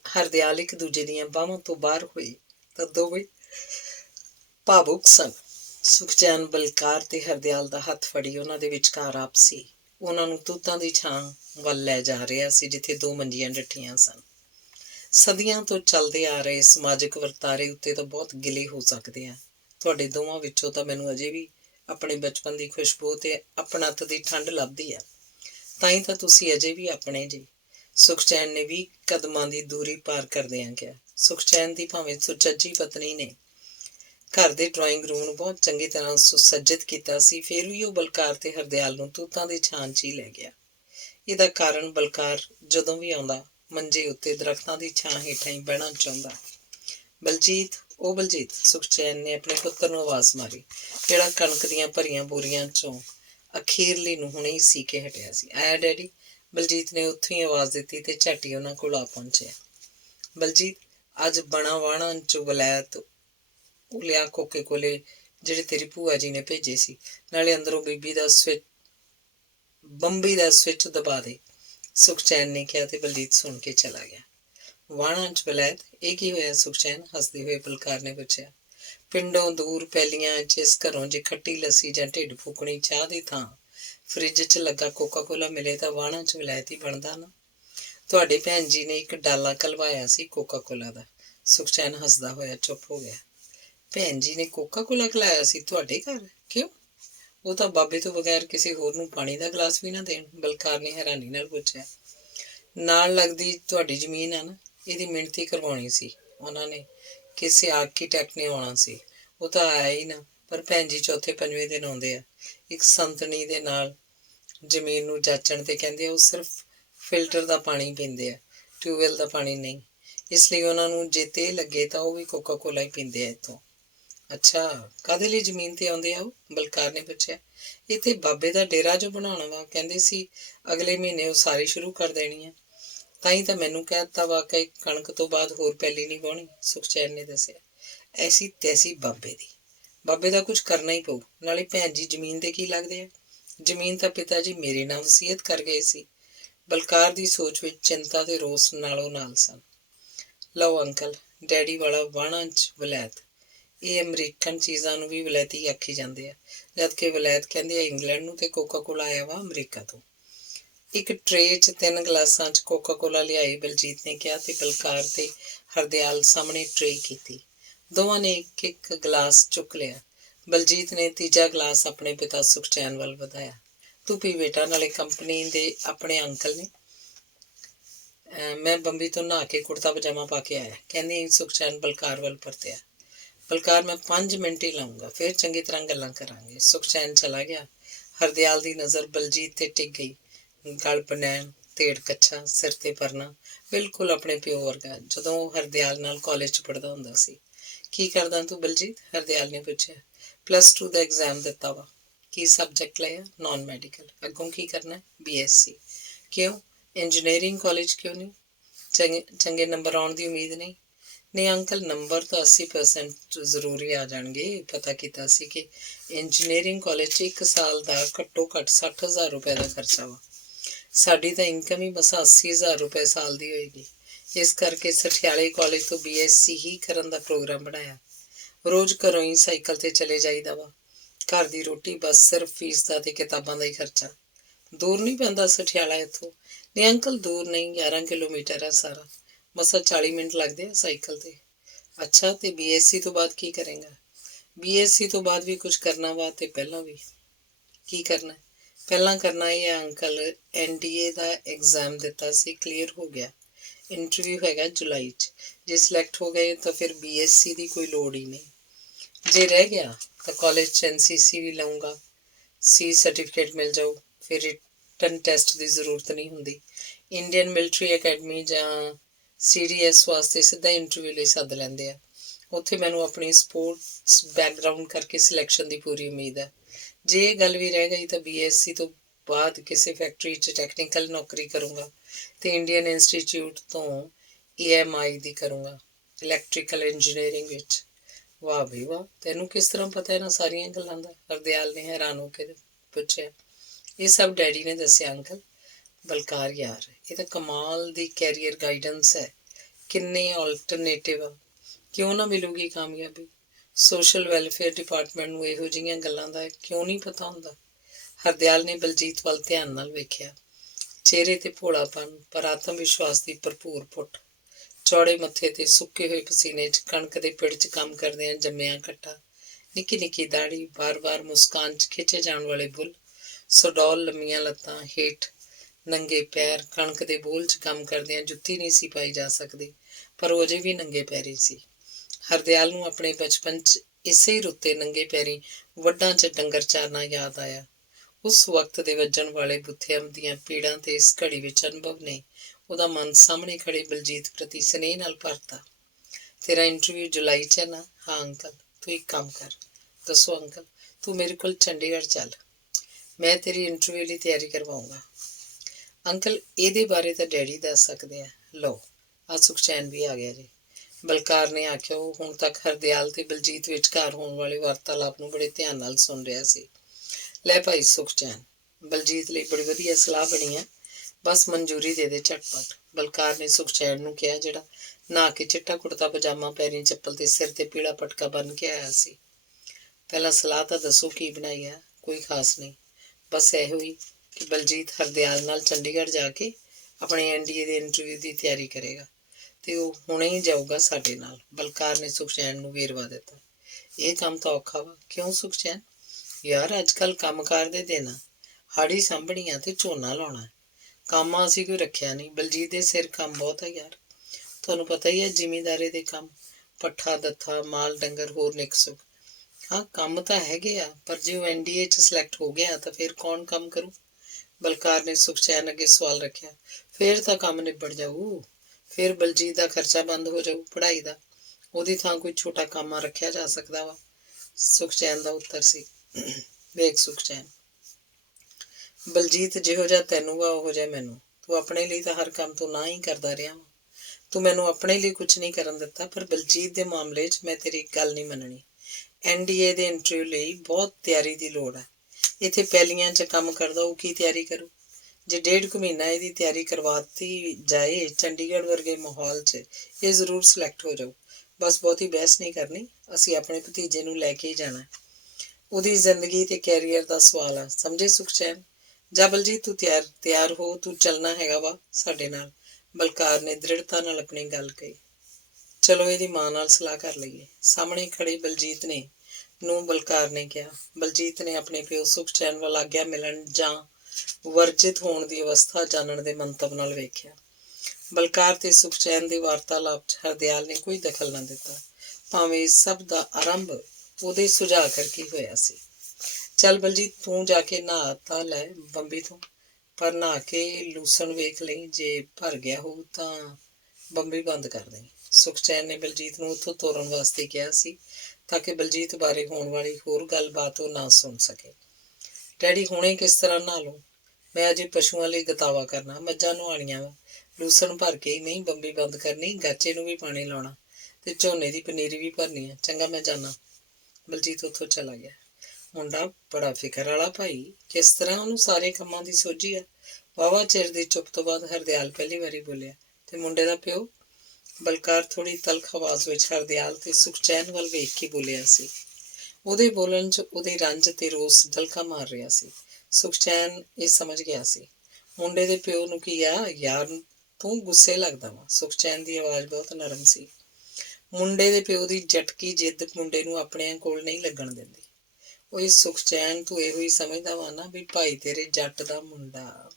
ਹਰਦਿਆਲ ਇੱਕ ਦੂਜੇ ਦੀਆਂ ਬਾਹਾਂ ਤੋਂ ਬਾਹਰ ਹੋਏ ਤਾਂ ਦੋਵੇਂ ਭਾਵੁਕ ਸਨ। ਸੁਖਚੈਨ ਬਲਕਾਰ ਤੇ ਹਰਦਿਆਲ ਦਾ ਹੱਥ ਫੜੀ ਉਹਨਾਂ ਦੇ ਵਿਚਕਾਰ ਆਪ ਸੀ। ਉਹਨਾਂ ਨੂੰ ਤੂਤਾਂ ਦੀ ਛਾਂ ਵੱਲ ਲੈ ਜਾ ਰਿਹਾ ਸੀ, ਜਿੱਥੇ 2 ਮੰਜੀਆਂ ਡੱਠੀਆਂ ਸਨ। ਸਦੀਆਂ ਤੋਂ ਚੱਲਦੇ ਆ ਰਹੇ ਸਮਾਜਿਕ ਵਰਤਾਰੇ ਉੱਤੇ ਤਾਂ ਬਹੁਤ ਗਿਲੇ ਹੋ ਸਕਦੇ ਆ। ਤੁਹਾਡੇ ਦੋਵਾਂ ਵਿੱਚੋਂ ਤਾਂ ਮੈਨੂੰ ਅਜੇ ਵੀ ਆਪਣੇ ਬਚਪਨ ਦੀ ਖੁਸ਼ਬੂ ਤੇ ਆਪਣੱਤ ਦੀ ਠੰਡ ਲੱਭਦੀ ਆ। ਤਾਂ ਹੀ ਤਾਂ ਤੁਸੀਂ ਅਜੇ ਵੀ ਆਪਣੇ ਜੀ। ਸੁਖਚੈਨ ਨੇ 20 ਕਦਮਾਂ ਦੀ ਦੂਰੀ ਪਾਰ ਕਰਦਿਆਂ ਕਿਹਾ। ਸੁਖਚੈਨ ਦੀ ਭਾਵੇਂ ਸੁਚੱਜੀ ਪਤਨੀ ਨੇ ਘਰ ਦੇ ਡਰਾਇੰਗ ਰੂਮ ਨੂੰ ਬਹੁਤ ਚੰਗੀ ਤਰ੍ਹਾਂ ਸੁਸੱਜਿਤ ਕੀਤਾ ਸੀ, ਫਿਰ ਵੀ ਉਹ ਬਲਕਾਰ ਤੇ ਹਰਦਿਆਲ ਨੂੰ ਤੂਤਾਂ ਦੀ ਛਾਂ 'ਚ ਹੀ ਲੈ ਗਿਆ। ਇਹਦਾ ਕਾਰਨ ਬਲਕਾਰ ਜਦੋਂ ਵੀ ਆਉਂਦਾ ਮੰਜੇ ਉੱਤੇ ਦਰਖਤਾਂ ਦੀ ਛਾਂ ਹੇਠਾਂ ਹੀ ਬਹਿਣਾ ਚਾਹੁੰਦਾ। ਬਲਜੀਤ, ਉਹ ਬਲਜੀਤ, ਸੁਖਚੈਨ ਨੇ ਆਪਣੇ ਪੁੱਤਰ ਨੂੰ ਆਵਾਜ਼ ਮਾਰੀ, ਜਿਹੜਾ ਕਣਕ ਦੀਆਂ ਭਰੀਆਂ ਬੋਰੀਆਂ 'ਚੋਂ ਅਖੀਰਲੀ ਨੂੰ ਹੁਣੇ ਹੀ ਸੀ ਕੇ ਹਟਿਆ ਸੀ। ਆਇਆ ਡੈਡੀ। ਬਲਜੀਤ ਨੇ ਉੱਥੋਂ ਹੀ ਆਵਾਜ਼ ਦਿੱਤੀ ਤੇ ਝੱਟ ਹੀ ਉਹਨਾਂ ਕੋਲ ਆ ਪਹੁੰਚਿਆ। ਬਲਜੀਤ, ਅੱਜ ਬਣਾ ਵਾਹਣਾ 'ਚੋਂ ਵਲੈਤ ਉਹ ਲਿਆ ਕੋਕੇ ਕੋਲੇ ਜਿਹੜੇ ਤੇਰੀ ਭੂਆ ਜੀ ਨੇ ਭੇਜੇ ਸੀ, ਨਾਲੇ ਅੰਦਰੋਂ ਬੰਬੀ ਦਾ ਸਵਿੱਚ ਦਬਾ ਦੇ। ਸੁਖਚੈਨ ਨੇ ਕਿਹਾ ਤੇ ਬਲਜੀਤ ਸੁਣ ਕੇ ਚਲਾ ਗਿਆ। ਵਾਹਣਾ 'ਚ ਵਲੈਤ, ਇਹ ਕੀ ਹੋਇਆ ਸੁਖਚੈਨ? ਹੱਸਦੇ ਹੋਏ ਬਲਕਾਰ ਨੇ ਪੁੱਛਿਆ। ਪਿੰਡੋਂ ਦੂਰ ਪੈਲੀਆਂ 'ਚ ਇਸ ਘਰੋਂ ਜੇ ਖੱਟੀ ਲੱਸੀ ਜਾਂ ਢਿੱਡ ਫੂਕਣੀ ਚਾਹ ਦੀ ਥਾਂ ਫਰਿੱਜ 'ਚ ਲੱਗਾ ਕੋਕਾ ਕੋਲਾ ਮਿਲੇ ਤਾਂ ਵਾਹਣਾ 'ਚ ਵਲੈਤ ਹੀ ਬਣਦਾ ਨਾ। ਤੁਹਾਡੇ ਭੈਣ ਜੀ ਨੇ ਇੱਕ ਡਾਲਾ ਕਲਵਾਇਆ ਸੀ ਕੋਕਾ ਕੋਲਾ ਦਾ। ਸੁਖਚੈਨ ਹੱਸਦਾ ਹੋਇਆ ਚੁੱਪ ਹੋ ਗਿਆ। ਭੈਣ ਜੀ ਨੇ ਕੋਕਾ ਕੋਲਾ ਖਿਲਾਇਆ ਸੀ ਤੁਹਾਡੇ ਘਰ? ਕਿਉਂ? ਉਹ ਤਾਂ ਬਾਬੇ ਤੋਂ ਬਗੈਰ ਕਿਸੇ ਹੋਰ ਨੂੰ ਪਾਣੀ ਦਾ ਗਲਾਸ ਵੀ ਨਾ ਦੇਣ, ਬਲਕਾਰ ਨੇ ਹੈਰਾਨੀ ਨਾਲ ਪੁੱਛਿਆ। ਨਾਲ ਲੱਗਦੀ ਤੁਹਾਡੀ ਜ਼ਮੀਨ ਆ ਨਾ, ਇਹਦੀ ਮਿਣਤੀ ਕਰਵਾਉਣੀ ਸੀ ਉਹਨਾਂ ਨੇ। ਕਿਸੇ ਆਰਕੀਟੈਕਟ ਨੇ ਆਉਣਾ ਸੀ, ਉਹ ਤਾਂ ਆਇਆ ਹੀ ਨਾ। ਪਰ ਭੈਣ ਜੀ ਚੌਥੇ ਪੰਜਵੇਂ ਦਿਨ ਆਉਂਦੇ ਆ, ਇੱਕ ਸੰਤਣੀ ਦੇ ਨਾਲ ਜ਼ਮੀਨ ਨੂੰ ਜਾਚਣ ਤੇ ਕਹਿੰਦੇ ਆ ਉਹ ਸਿਰਫ ਫਿਲਟਰ ਦਾ ਪਾਣੀ ਪੀਂਦੇ ਆ, ਟਿਊਬਵੈਲ ਦਾ ਪਾਣੀ ਨਹੀਂ। ਇਸ ਲਈ ਉਹਨਾਂ ਨੂੰ ਜੇ ਤੇਹ ਲੱਗੇ ਤਾਂ ਉਹ ਵੀ ਕੋਕਾ ਕੋਲਾ ਹੀ ਪੀਂਦੇ ਆ ਇੱਥੋਂ। ਅੱਛਾ, ਕਾਹਦੇ ਲਈ ਜ਼ਮੀਨ ਤੇ ਆਉਂਦੇ ਆ ਉਹ? ਬਲਕਾਰ ਨੇ ਪੁੱਛਿਆ। ਇੱਥੇ ਬਾਬੇ ਦਾ ਡੇਰਾ ਜੋ ਬਣਾਉਣਾ ਵਾ, ਕਹਿੰਦੇ ਸੀ ਅਗਲੇ ਮਹੀਨੇ ਉਸਾਰੀ ਸ਼ੁਰੂ ਕਰ ਦੇਣੀ ਹੈ। ਤਾਂ ਹੀ ਤਾਂ ਮੈਨੂੰ ਕਹਿ ਦਿੱਤਾ ਵਾ ਕਿ ਕਣਕ ਤੋਂ ਬਾਅਦ ਹੋਰ ਪੈਲੀ ਨਹੀਂ ਵਾਹੁਣੀ, ਸੁਖਚੈਨ ਨੇ ਦੱਸਿਆ। ਐਸੀ ਤੈਸੀ ਬਾਬੇ ਦੀ, ਬਾਬੇ ਦਾ ਕੁਝ ਕਰਨਾ ਹੀ ਪਊ। ਨਾਲੇ ਭੈਣ ਜੀ ਜ਼ਮੀਨ ਦੇ ਕੀ ਲੱਗਦੇ ਆ? ਜ਼ਮੀਨ ਤਾਂ ਪਿਤਾ ਜੀ ਮੇਰੇ ਨਾਲ ਵਸੀਅਤ ਕਰ ਗਏ ਸੀ। ਬਲਕਾਰ ਦੀ ਸੋਚ ਵਿੱਚ ਚਿੰਤਾ ਤੇ ਰੋਸ ਨਾਲੋਂ ਨਾਲ ਸਨ। ਲਓ ਅੰਕਲ, ਡੈਡੀ ਵਾਲਾ ਵਾਹਣਾਂ 'ਚ ਵਲੈਤ। ਇਹ ਅਮਰੀਕਨ ਚੀਜ਼ਾਂ ਨੂੰ ਵੀ ਵਲੈਤੀ ਆਖੀ ਜਾਂਦੇ ਆ, ਜਦਕਿ ਵਲੈਤ ਕਹਿੰਦੇ ਆ ਇੰਗਲੈਂਡ ਨੂੰ ਤੇ ਕੋਕਾ ਕੋਲਾ ਆਇਆ ਵਾ ਅਮਰੀਕਾ ਤੋਂ। ਇੱਕ ਟਰੇ 'ਚ 3 ਗਲਾਸਾਂ 'ਚ ਕੋਕਾ ਕੋਲਾ ਲਿਆਈ, ਬਲਜੀਤ ਨੇ ਕਿਹਾ ਤੇ ਬਲਕਾਰ ਤੇ ਹਰਦਿਆਲ ਸਾਹਮਣੇ ਟਰੇ ਕੀਤੀ। ਦੋਵਾਂ ਨੇ ਇੱਕ ਇੱਕ ਗਲਾਸ ਚੁੱਕ ਲਿਆ। ਬਲਜੀਤ ਨੇ ਤੀਜਾ ਗਲਾਸ ਆਪਣੇ ਪਿਤਾ ਸੁਖਚੈਨ ਵੱਲ ਵਧਾਇਆ। ਤੂੰ ਪੀ ਬੇਟਾ, ਨਾਲੇ ਕੰਪਨੀ ਦੇ ਆਪਣੇ ਅੰਕਲ ਨੇ। ਮੈਂ ਬੰਬੀ ਤੋਂ ਨਹਾ ਕੇ ਕੁੜਤਾ ਪਜਾਮਾ ਪਾ ਕੇ ਆਇਆ, ਕਹਿੰਦੀ ਸੁਖਚੈਨ ਬਲਕਾਰ ਵੱਲ ਪਰਤਿਆ। ਬਲਕਾਰ, ਮੈਂ 5 ਮਿੰਟ ਹੀ ਲਾਊਂਗਾ, ਫਿਰ ਚੰਗੀ ਤਰ੍ਹਾਂ ਗੱਲਾਂ ਕਰਾਂਗੇ। ਸੁਖਚੈਨ ਚਲਾ ਗਿਆ। ਹਰਦਿਆਲ ਦੀ ਨਜ਼ਰ ਬਲਜੀਤ ਤੇ ਟਿਕ ਗਈ। ਗਲ ਬਨੈਣ, ਧੇੜ ਕੱਛਾ, ਸਿਰ ਤੇ ਪਰਨਾ, ਬਿਲਕੁਲ ਆਪਣੇ ਪਿਓ ਵਰਗਾ, ਜਦੋਂ ਉਹ ਹਰਦਿਆਲ ਨਾਲ ਕਾਲਜ 'ਚ ਪੜ੍ਹਦਾ ਹੁੰਦਾ ਸੀ। ਕੀ ਕਰਦਾ ਤੂੰ ਬਲਜੀਤ? ਹਰਦਿਆਲ ਨੇ ਪੁੱਛਿਆ। +2 ਦਾ ਐਗਜ਼ਾਮ ਦਿੱਤਾ ਵਾ। ਕੀ ਸਬਜੈਕਟ ਲਿਆ? Non medical. ਅੱਗੋਂ ਕੀ ਕਰਨਾ? BSc। ਕਿਉਂ? ਇੰਜੀਨੀਅਰਿੰਗ ਕਾਲਜ ਕਿਉਂ ਨਹੀਂ? ਚੰਗੇ ਨੰਬਰ ਆਉਣ ਦੀ ਉਮੀਦ ਨਹੀਂ? ਨਹੀਂ ਅੰਕਲ, ਨੰਬਰ ਤਾਂ 80% ਜ਼ਰੂਰੀ ਆ ਜਾਣਗੇ। ਪਤਾ ਕੀਤਾ ਸੀ ਕਿ ਇੰਜੀਨੀਅਰਿੰਗ ਕਾਲਜ 'ਚ 1 ਸਾਲ ਦਾ ਘੱਟੋ ਘੱਟ 60,000 ਰੁਪਏ ਦਾ ਖਰਚਾ ਵਾ। ਸਾਡੀ ਤਾਂ ਇਨਕਮ ਹੀ ਬਸ 80,000 ਰੁਪਏ ਸਾਲ ਦੀ ਹੋਏਗੀ। ਇਸ ਕਰਕੇ ਸਠਿਆਲੇ ਕਾਲਜ ਤੋਂ BSc ਹੀ ਕਰਨ ਦਾ ਪ੍ਰੋਗਰਾਮ ਬਣਾਇਆ। ਰੋਜ਼ ਘਰੋਂ ਹੀ ਸਾਈਕਲ ਤੇ ਚਲੇ ਜਾਈਦਾ ਵਾ। ਘਰ ਦੀ ਰੋਟੀ, ਬਸ ਸਿਰਫ ਫੀਸ ਦਾ ਤੇ ਕਿਤਾਬਾਂ ਦਾ ਹੀ ਖਰਚਾ। ਦੂਰ ਨਹੀਂ ਪੈਂਦਾ ਸਠਿਆਲਾ ਇੱਥੋਂ? ਨਹੀਂ ਅੰਕਲ, ਦੂਰ ਨਹੀਂ, 11 ਕਿਲੋਮੀਟਰ ਹੈ ਸਾਰਾ। ਮਸਾਂ 40 ਮਿੰਟ ਲੱਗਦੇ ਆ ਸਾਈਕਲ ਤੇ। ਅੱਛਾ, ਤੇ BSc ਤੋਂ ਬਾਅਦ ਕੀ ਕਰੇਗਾ? BSc ਤੋਂ ਬਾਅਦ ਵੀ ਕੁਝ ਕਰਨਾ ਵਾ ਤੇ ਪਹਿਲਾਂ ਵੀ। ਕੀ ਕਰਨਾ? ਪਹਿਲਾਂ ਕਰਨਾ ਇਹ ਹੈ ਅੰਕਲ, NDA ਦਾ ਐਗਜ਼ਾਮ ਦਿੱਤਾ ਸੀ, ਕਲੀਅਰ ਹੋ ਗਿਆ। ਇੰਟਰਵਿਊ ਹੈਗਾ ਜੁਲਾਈ 'ਚ। ਜੇ ਸਿਲੈਕਟ ਹੋ ਗਏ ਤਾਂ ਫਿਰ BSc ਦੀ ਕੋਈ ਲੋੜ ਹੀ ਨਹੀਂ। ਜੇ ਰਹਿ ਗਿਆ ਤਾਂ ਕਾਲਜ 'ਚ NCC ਵੀ ਲਊਂਗਾ, C ਸਰਟੀਫਿਕੇਟ ਮਿਲ ਜਾਊ। ਫਿਰ ਰਿਟਨ ਟੈਸਟ ਦੀ ਜ਼ਰੂਰਤ ਨਹੀਂ ਹੁੰਦੀ। ਇੰਡੀਅਨ ਮਿਲਟਰੀ ਅਕੈਡਮੀ ਜਾਂ CDS ਵਾਸਤੇ ਸਿੱਧਾ ਇੰਟਰਵਿਊ ਲਈ ਸੱਦ ਲੈਂਦੇ ਆ। ਉੱਥੇ ਮੈਨੂੰ ਆਪਣੀ ਸਪੋਰਟਸ ਬੈਕਗਰਾਊਂਡ ਕਰਕੇ ਸਿਲੈਕਸ਼ਨ ਦੀ ਪੂਰੀ ਉਮੀਦ ਹੈ। ਜੇ ਇਹ ਗੱਲ ਵੀ ਰਹਿ ਗਈ ਤਾਂ BSc ਤੋਂ ਬਾਅਦ ਕਿਸੇ ਫੈਕਟਰੀ 'ਚ ਟੈਕਨੀਕਲ ਨੌਕਰੀ ਕਰੂੰਗਾ ਤੇ ਇੰਡੀਅਨ ਇੰਸਟੀਚਿਊਟ ਤੋਂ EMI ਦੀ ਕਰੂੰਗਾ, ਇਲੈਕਟ੍ਰੀਕਲ ਇੰਜੀਨੀਅਰਿੰਗ ਵਿੱਚ। ਵਾਹ ਬਈ ਵਾਹ, ਤੈਨੂੰ ਕਿਸ ਤਰ੍ਹਾਂ ਪਤਾ ਇਹਨਾਂ ਸਾਰੀਆਂ ਗੱਲਾਂ ਦਾ? ਹਰਦਿਆਲ ਨੇ ਹੈਰਾਨ ਹੋ ਕੇ ਪੁੱਛਿਆ। ਇਹ ਸਭ ਡੈਡੀ ਨੇ ਦੱਸਿਆ ਅੰਕਲ। ਬਲਕਾਰ, ਯਾਰ ਇਹ ਤਾਂ ਕਮਾਲ ਦੀ ਕੈਰੀਅਰ ਗਾਈਡੈਂਸ ਹੈ। ਕਿੰਨੇ ਆਲਟਰਨੇਟਿਵ ਆ, ਕਿਉਂ ਨਾ ਮਿਲੂਗੀ ਕਾਮਯਾਬੀ। ਸੋਸ਼ਲ ਵੈਲਫੇਅਰ ਡਿਪਾਰਟਮੈਂਟ ਨੂੰ ਇਹੋ ਜਿਹੀਆਂ ਗੱਲਾਂ ਦਾ ਕਿਉਂ ਨਹੀਂ ਪਤਾ ਹੁੰਦਾ? ਹਰਦਿਆਲ ਨੇ ਬਲਜੀਤ ਵੱਲ ਧਿਆਨ ਨਾਲ ਵੇਖਿਆ। ਚਿਹਰੇ ਤੇ ਭੋਲਾਪਨ, ਪਰ ਆਤਮ ਵਿਸ਼ਵਾਸ ਦੀ ਭਰਪੂਰ ਪੁੱਟ। ਚੌੜੇ ਮੱਥੇ ਤੇ ਸੁੱਕੇ ਹੋਏ ਪਸੀਨੇ 'ਚ ਕਣਕ ਦੇ ਪਿੜ 'ਚ ਕੰਮ ਕਰਦਿਆਂ ਜੰਮਿਆ ਕੱਟਾ, ਨਿੱਕੀ ਨਿੱਕੀ ਦਾੜੀ, ਬਾਰ-ਬਾਰ ਮੁਸਕਾਨ 'ਚ ਖਿੱਚੇ ਜਾਣ ਵਾਲੇ ਬੁੱਲ, ਸੁਡੌਲ ਲੰਮੀਆਂ ਲੱਤਾਂ, ਹੇਠ ਨੰਗੇ ਪੈਰ। ਕਣਕ ਦੇ ਬੋਲ 'ਚ ਕੰਮ ਕਰਦਿਆਂ ਜੁੱਤੀ ਨਹੀਂ ਸੀ ਪਾਈ ਜਾ ਸਕਦੀ, ਪਰ ਉਹ ਅਜੇ ਵੀ ਨੰਗੇ ਪੈਰੀ ਸੀ। ਹਰਦਿਆਲ ਨੂੰ ਆਪਣੇ ਬਚਪਨ 'ਚ ਇਸੇ ਹੀ ਰੁੱਤੇ ਨੰਗੇ ਪੈਰੀ ਵੱਢਾਂ 'ਚ ਡੰਗਰ ਚਾਰਨਾ ਯਾਦ ਆਇਆ। ਉਸ ਵਕਤ ਦੇ ਵੱਜਣ ਵਾਲੇ ਬੁੱਥਿਆਂ ਦੀਆਂ ਪੀੜਾਂ ਤੇ ਇਸ ਘੜੀ ਵਿੱਚ ਅਨੁਭਵ ਨੇ ਉਹਦਾ ਮਨ ਸਾਹਮਣੇ ਖੜੇ ਬਲਜੀਤ ਪ੍ਰਤੀ ਸਨੇਹ ਨਾਲ ਭਰਤਾ। ਤੇਰਾ ਇੰਟਰਵਿਊ ਜੁਲਾਈ 'ਚ ਹੈ ਨਾ? ਹਾਂ ਅੰਕਲ। ਤੂੰ ਇੱਕ ਕੰਮ ਕਰ। ਦੱਸੋ ਅੰਕਲ। ਤੂੰ ਮੇਰੇ ਕੋਲ ਚੰਡੀਗੜ੍ਹ ਚੱਲ, ਮੈਂ ਤੇਰੀ ਇੰਟਰਵਿਊ ਲਈ ਤਿਆਰੀ ਕਰਵਾਊਂਗਾ। ਅੰਕਲ, ਇਹਦੇ ਬਾਰੇ ਤਾਂ ਡੈਡੀ ਦੱਸ ਸਕਦੇ ਆ। ਲਓ, ਆਹ ਸੁਖਚੈਨ ਵੀ ਆ ਗਿਆ ਜੀ, ਬਲਕਾਰ ਨੇ ਆਖਿਆ। ਉਹ ਹੁਣ ਤੱਕ ਹਰਦਿਆਲ ਤੇ ਬਲਜੀਤ ਵਿਚਕਾਰ ਹੋਣ ਵਾਲੇ ਵਾਰਤਾਲਾਪ ਨੂੰ ਬੜੇ ਧਿਆਨ ਨਾਲ ਸੁਣ ਰਿਹਾ ਸੀ। ਲੈ ਭਾਈ ਸੁਖਚੈਨ, ਬਲਜੀਤ ਲਈ ਬੜੀ ਵਧੀਆ ਸਲਾਹ ਬਣੀ ਹੈ, ਬਸ ਮਨਜ਼ੂਰੀ ਦੇ ਦੇ ਝਟਪਟ। ਬਲਕਾਰ ਨੇ ਸੁਖਚੈਨ ਨੂੰ ਕਿਹਾ, ਜਿਹੜਾ ਨਹਾ ਕੇ ਚਿੱਟਾ ਕੁੜਤਾ ਪਜਾਮਾ, ਪੈਰੀਂ ਚੱਪਲ ਤੇ ਸਿਰ ਤੇ ਪੀਲਾ ਪਟਕਾ ਬੰਨ੍ਹ ਕੇ ਆਇਆ ਸੀ। ਪਹਿਲਾਂ ਸਲਾਹ ਤਾਂ ਦੱਸੋ, ਕੀ ਬਣਾਈ ਹੈ? ਕੋਈ ਖਾਸ ਨਹੀਂ, ਬਸ ਇਹੋ ਹੀ ਕਿ ਬਲਜੀਤ ਹਰਦਿਆਲ ਨਾਲ ਚੰਡੀਗੜ੍ਹ ਜਾ ਕੇ ਆਪਣੇ NDA ਦੇ ਇੰਟਰਵਿਊ ਦੀ ਤਿਆਰੀ ਕਰੇਗਾ ਤੇ ਉਹ ਹੁਣੇ ਹੀ ਜਾਊਗਾ ਸਾਡੇ ਨਾਲ। ਬਲਕਾਰ ਨੇ ਸੁਖਚੈਨ ਨੂੰ ਵੇਰਵਾ ਦਿੱਤਾ। ਇਹ ਕੰਮ ਤਾਂ ਔਖਾ ਵਾ। ਕਿਉਂ ਸੁਖਚੈਨ? ਯਾਰ ਅੱਜ ਕੱਲ੍ਹ ਕੰਮਕਾਰ ਦੇ ਦਿਨ ਆ, ਹਾੜੀ ਸਾਂਭਣੀ ਆ ਤੇ ਝੋਨਾ ਲਾਉਣਾ। ਕੰਮ ਅਸੀਂ ਕੋਈ ਰੱਖਿਆ ਨਹੀਂ। ਬਲਜੀਤ ਦੇ ਸਿਰ ਕੰਮ ਬਹੁਤ ਹੈ ਯਾਰ। ਤੁਹਾਨੂੰ ਪਤਾ ਹੀ ਹੈ ਜ਼ਿਮੀਂਦਾਰੇ ਦੇ ਕੰਮ, ਪੱਠਾ ਦੱਥਾ, ਮਾਲ ਡੰਗਰ, ਹੋਰ ਨਿੱਕ ਸੁੱਖ। ਹਾਂ ਕੰਮ ਤਾਂ ਹੈਗੇ ਆ, ਪਰ ਜੇ ਉਹ NDA 'ਚ ਸਿਲੈਕਟ ਹੋ ਗਿਆ ਤਾਂ ਫਿਰ ਕੌਣ ਕੰਮ ਕਰੂ? ਬਲਕਾਰ ਨੇ ਸੁਖਚੈਨ ਅੱਗੇ ਸਵਾਲ ਰੱਖਿਆ। ਫਿਰ ਤਾਂ ਕੰਮ ਨਿਬੜ ਜਾਊ। ਫਿਰ ਬਲਜੀਤ ਦਾ ਖਰਚਾ ਬੰਦ ਹੋ ਜਾਊ ਪੜ੍ਹਾਈ ਦਾ। ਉਹਦੀ ਥਾਂ ਕੋਈ ਛੋਟਾ ਕੰਮ ਰੱਖਿਆ ਜਾ ਸਕਦਾ ਵਾ। ਸੁਖਚੈਨ ਦਾ ਉੱਤਰ ਸੀ। ਵੇਖ ਸੁਖਚੈਨ, ਬਲਜੀਤ ਜਿਹੋ ਜਿਹਾ ਤੈਨੂੰ ਵਾ ਉਹੋ ਜਿਹਾ ਮੈਨੂੰ। ਤੂੰ ਆਪਣੇ ਲਈ ਤਾਂ ਹਰ ਕੰਮ ਤੋਂ ਨਾ ਹੀ ਕਰਦਾ ਰਿਹਾ ਵਾ। ਤੂੰ ਮੈਨੂੰ ਆਪਣੇ ਲਈ ਕੁਛ ਨਹੀਂ ਕਰਨ ਦਿੱਤਾ, ਪਰ ਬਲਜੀਤ ਦੇ ਮਾਮਲੇ 'ਚ ਮੈਂ ਤੇਰੀ ਗੱਲ ਨਹੀਂ ਮੰਨਣੀ। NDA ਦੇ ਇੰਟਰਵਿਊ ਲਈ ਬਹੁਤ ਤਿਆਰੀ ਦੀ ਲੋੜ ਹੈ। ਇੱਥੇ ਪੈਲੀਆਂ 'ਚ ਕੰਮ ਕਰਦਾ, ਉਹ ਕੀ ਤਿਆਰੀ ਕਰੂ? ਜੇ 1.5 ਕੁ ਮਹੀਨਾ ਇਹਦੀ ਤਿਆਰੀ ਕਰਵਾਤੀ ਜਾਏ ਚੰਡੀਗੜ੍ਹ ਵਰਗੇ ਮਾਹੌਲ 'ਚ, ਇਹ ਜ਼ਰੂਰ ਸਿਲੈਕਟ ਹੋ ਜਾਊ। ਬਸ ਬਹੁਤੀ ਬਹਿਸ ਨਹੀਂ ਕਰਨੀ। ਅਸੀਂ ਆਪਣੇ ਭਤੀਜੇ ਨੂੰ ਲੈ ਕੇ ਹੀ ਜਾਣਾ। ਉਹਦੀ ਜ਼ਿੰਦਗੀ ਤੇ ਕੈਰੀਅਰ ਦਾ ਸਵਾਲ ਆ, ਸਮਝੇ ਸੁਖਚੈਨ? ਜਾ ਬਲਜੀਤ, ਤੂੰ ਤਿਆਰ ਹੋ, ਤੂੰ ਚੱਲਣਾ ਹੈਗਾ ਵਾ ਸਾਡੇ ਨਾਲ। ਬਲਕਾਰ ਨੇ ਦ੍ਰਿੜਤਾ ਨਾਲ ਆਪਣੀ ਗੱਲ ਕਹੀ। ਚਲੋ ਇਹਦੀ ਮਾਂ ਨਾਲ ਸਲਾਹ ਕਰ ਲਈਏ। ਸਾਹਮਣੇ ਖੜੇ ਬਲਜੀਤ ਨੇ ਨੂੰ ਬਲਕਾਰ ਨੇ ਕਿਹਾ। ਬਲਜੀਤ ਨੇ ਆਪਣੇ ਪਿਓ ਸੁਖਚੈਨ ਵੱਲ ਆਗਿਆ ਮਿਲਣ ਜਾਂ ਵਰਜਿਤ ਹੋਣ ਦੀ ਅਵਸਥਾ ਜਾਣਨ ਦੇ ਮੰਤਵ ਨਾਲ ਵੇਖਿਆ। ਬਲਕਾਰ ਤੇ ਸੁਖਚੈਨ ਦੀ ਵਾਰਤਾਲਾਪ 'ਚ ਹਰਦਿਆਲ ਨੇ ਕੋਈ ਦਖਲ ਨਾ ਦਿੱਤਾ, ਭਾਵੇਂ ਸਭ ਦਾ ਆਰੰਭ ਉਹਦੇ ਸੁਝਾਅ ਕਰਕੇ ਹੋਇਆ ਸੀ। ਚੱਲ ਬਲਜੀਤ, ਤੂੰ ਜਾ ਕੇ ਨਹਾ ਤਾਂ ਲੈ ਬੰਬੀ ਤੋਂ, ਪਰ ਨਹਾ ਕੇ ਲੂਸਣ ਵੇਖ ਲਈ। ਜੇ ਭਰ ਗਿਆ ਹੋਊ ਤਾਂ ਬੰਬੀ ਬੰਦ ਕਰ ਦੇਈਂ। ਸੁਖਚੈਨ ਨੇ ਬਲਜੀਤ ਨੂੰ ਉੱਥੋਂ ਤੋਰਨ ਵਾਸਤੇ ਕਿਹਾ ਸੀ, ਤਾਂ ਕਿ ਬਲਜੀਤ ਬਾਰੇ ਹੋਣ ਵਾਲੀ ਹੋਰ ਗੱਲਬਾਤ ਉਹ ਨਾ ਸੁਣ ਸਕੇ। ਡੈਡੀ ਹੁਣੇ ਕਿਸ ਤਰ੍ਹਾਂ ਨਹਾ ਲੂੰ? ਮੈਂ ਅਜੇ ਪਸ਼ੂਆਂ ਲਈ ਗਤਾਵਾ ਕਰਨਾ, ਮੱਝਾਂ ਨੁਹਾਣੀਆਂ ਵਾ। ਲੂਸਣ ਭਰ ਕੇ ਹੀ ਨਹੀਂ ਬੰਬੀ ਬੰਦ ਕਰਨੀ, ਗਾਚੇ ਨੂੰ ਵੀ ਪਾਣੀ ਲਾਉਣਾ ਤੇ ਝੋਨੇ ਦੀ ਪਨੀਰੀ ਵੀ ਭਰਨੀ ਆ। ਚੰਗਾ ਮੈਂ ਜਾਣਾ। ਬਲਜੀਤ ਉੱਥੋਂ ਚਲਾ ਗਿਆ। ਮੁੰਡਾ ਬੜਾ ਫਿਕਰ ਵਾਲਾ ਭਾਈ। ਕਿਸ ਤਰ੍ਹਾਂ ਉਹਨੂੰ ਸਾਰੇ ਕੰਮਾਂ ਦੀ ਸੋਝੀ ਆ। ਵਾਹਵਾ ਚਿਰ ਦੀ ਚੁੱਪ ਤੋਂ ਬਾਅਦ ਹਰਦਿਆਲ ਪਹਿਲੀ ਵਾਰੀ ਬੋਲਿਆ। ਤੇ ਮੁੰਡੇ ਦਾ ਪਿਓ? ਬਲਕਾਰ ਥੋੜ੍ਹੀ ਤਲਖ ਆਵਾਜ਼ ਵਿੱਚ ਹਰਦਿਆਲ ਤੇ ਸੁਖਚੈਨ ਵੱਲ ਵੇਖ ਕੇ ਬੋਲਿਆ ਸੀ। ਉਹਦੇ ਬੋਲਣ 'ਚ ਉਹਦੇ ਰੰਜ ਤੇ ਰੋਸ ਡਲਕਾ ਮਾਰ ਰਿਹਾ ਸੀ। ਸੁਖਚੈਨ ਇਹ ਸਮਝ ਗਿਆ ਸੀ। ਮੁੰਡੇ ਦੇ ਪਿਓ ਨੂੰ ਕੀ ਆ ਯਾਰ, ਤੂੰ ਗੁੱਸੇ ਲੱਗਦਾ ਵਾ। ਸੁਖਚੈਨ ਦੀ ਆਵਾਜ਼ ਬਹੁਤ ਨਰਮ ਸੀ। ਮੁੰਡੇ ਦੇ ਪਿਓ ਦੀ ਝਟਕੀ ਜਿੱਦ ਮੁੰਡੇ ਨੂੰ ਆਪਣਿਆਂ ਕੋਲ ਨਹੀਂ ਲੱਗਣ ਦਿੰਦੀ। ਉਹ ਸੁਖਚੈਨ, ਤੂੰ ਇਹੋ ਹੀ ਸਮਝਦਾ ਵਾ ਨਾ ਵੀ ਭਾਈ ਤੇਰੇ ਜੱਟ ਦਾ ਮੁੰਡਾ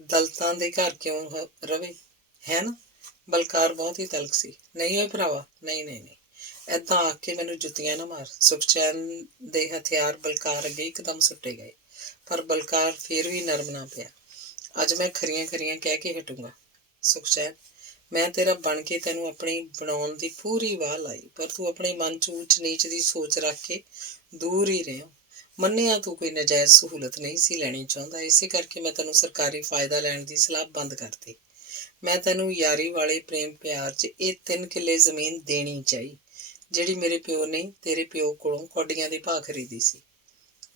ਦਲਤਾਂ ਦੇ ਘਰ ਕਿਉਂ ਰਵੇ, ਹੈ ਨਾ? ਬਲਕਾਰ ਬਹੁਤ ਹੀ ਤਲਖ ਸੀ। ਨਹੀਂ ਓਏ ਭਰਾਵਾ, ਨਹੀਂ ਨਹੀਂ ਨਹੀਂ, ਏਦਾਂ ਆਖ ਕੇ ਮੈਨੂੰ ਜੁੱਤੀਆਂ ਨਾ ਮਾਰ। ਸੁਖਚੈਨ ਦੇ ਹਥਿਆਰ ਬਲਕਾਰ ਅੱਗੇ ਇੱਕਦਮ ਸੁੱਟੇ ਗਏ, ਪਰ ਬਲਕਾਰ ਫਿਰ ਵੀ ਨਰਮ ਨਾ ਪਿਆ। ਅੱਜ ਮੈਂ ਖਰੀਆਂ ਖਰੀਆਂ ਕਹਿ ਕੇ ਹਟੂੰਗਾ। ਸੁਖਚੈਨ, ਮੈਂ ਤੇਰਾ ਬਣ ਕੇ ਤੈਨੂੰ ਆਪਣੀ ਬਣਾਉਣ ਦੀ ਪੂਰੀ ਵਾਹ ਲਾਈ, ਪਰ ਤੂੰ ਆਪਣੇ ਮਨ 'ਚ ਊਚ ਨੀਚ ਦੀ ਸੋਚ ਰੱਖ ਕੇ ਦੂਰ ਹੀ ਰਿਹਾ। ਮੰਨਿਆ ਤੂੰ ਕੋਈ ਨਜਾਇਜ਼ ਸਹੂਲਤ ਨਹੀਂ ਸੀ ਲੈਣੀ ਚਾਹੁੰਦਾ, ਇਸੇ ਕਰਕੇ ਮੈਂ ਤੈਨੂੰ ਸਰਕਾਰੀ ਫਾਇਦਾ ਲੈਣ ਦੀ ਸਲਾਹ ਬੰਦ ਕਰਤੀ। ਮੈਂ ਤੈਨੂੰ ਯਾਰੀ ਵਾਲੇ ਪ੍ਰੇਮ ਪਿਆਰ 'ਚ ਇਹ 3 ਕਿੱਲੇ ਜ਼ਮੀਨ ਦੇਣੀ ਚਾਹੀ, ਜਿਹੜੀ ਮੇਰੇ ਪਿਓ ਨੇ ਤੇਰੇ ਪਿਓ ਕੋਲੋਂ ਕੌਡੀਆਂ ਦੇ ਭਾਅ ਖਰੀਦੀ ਸੀ।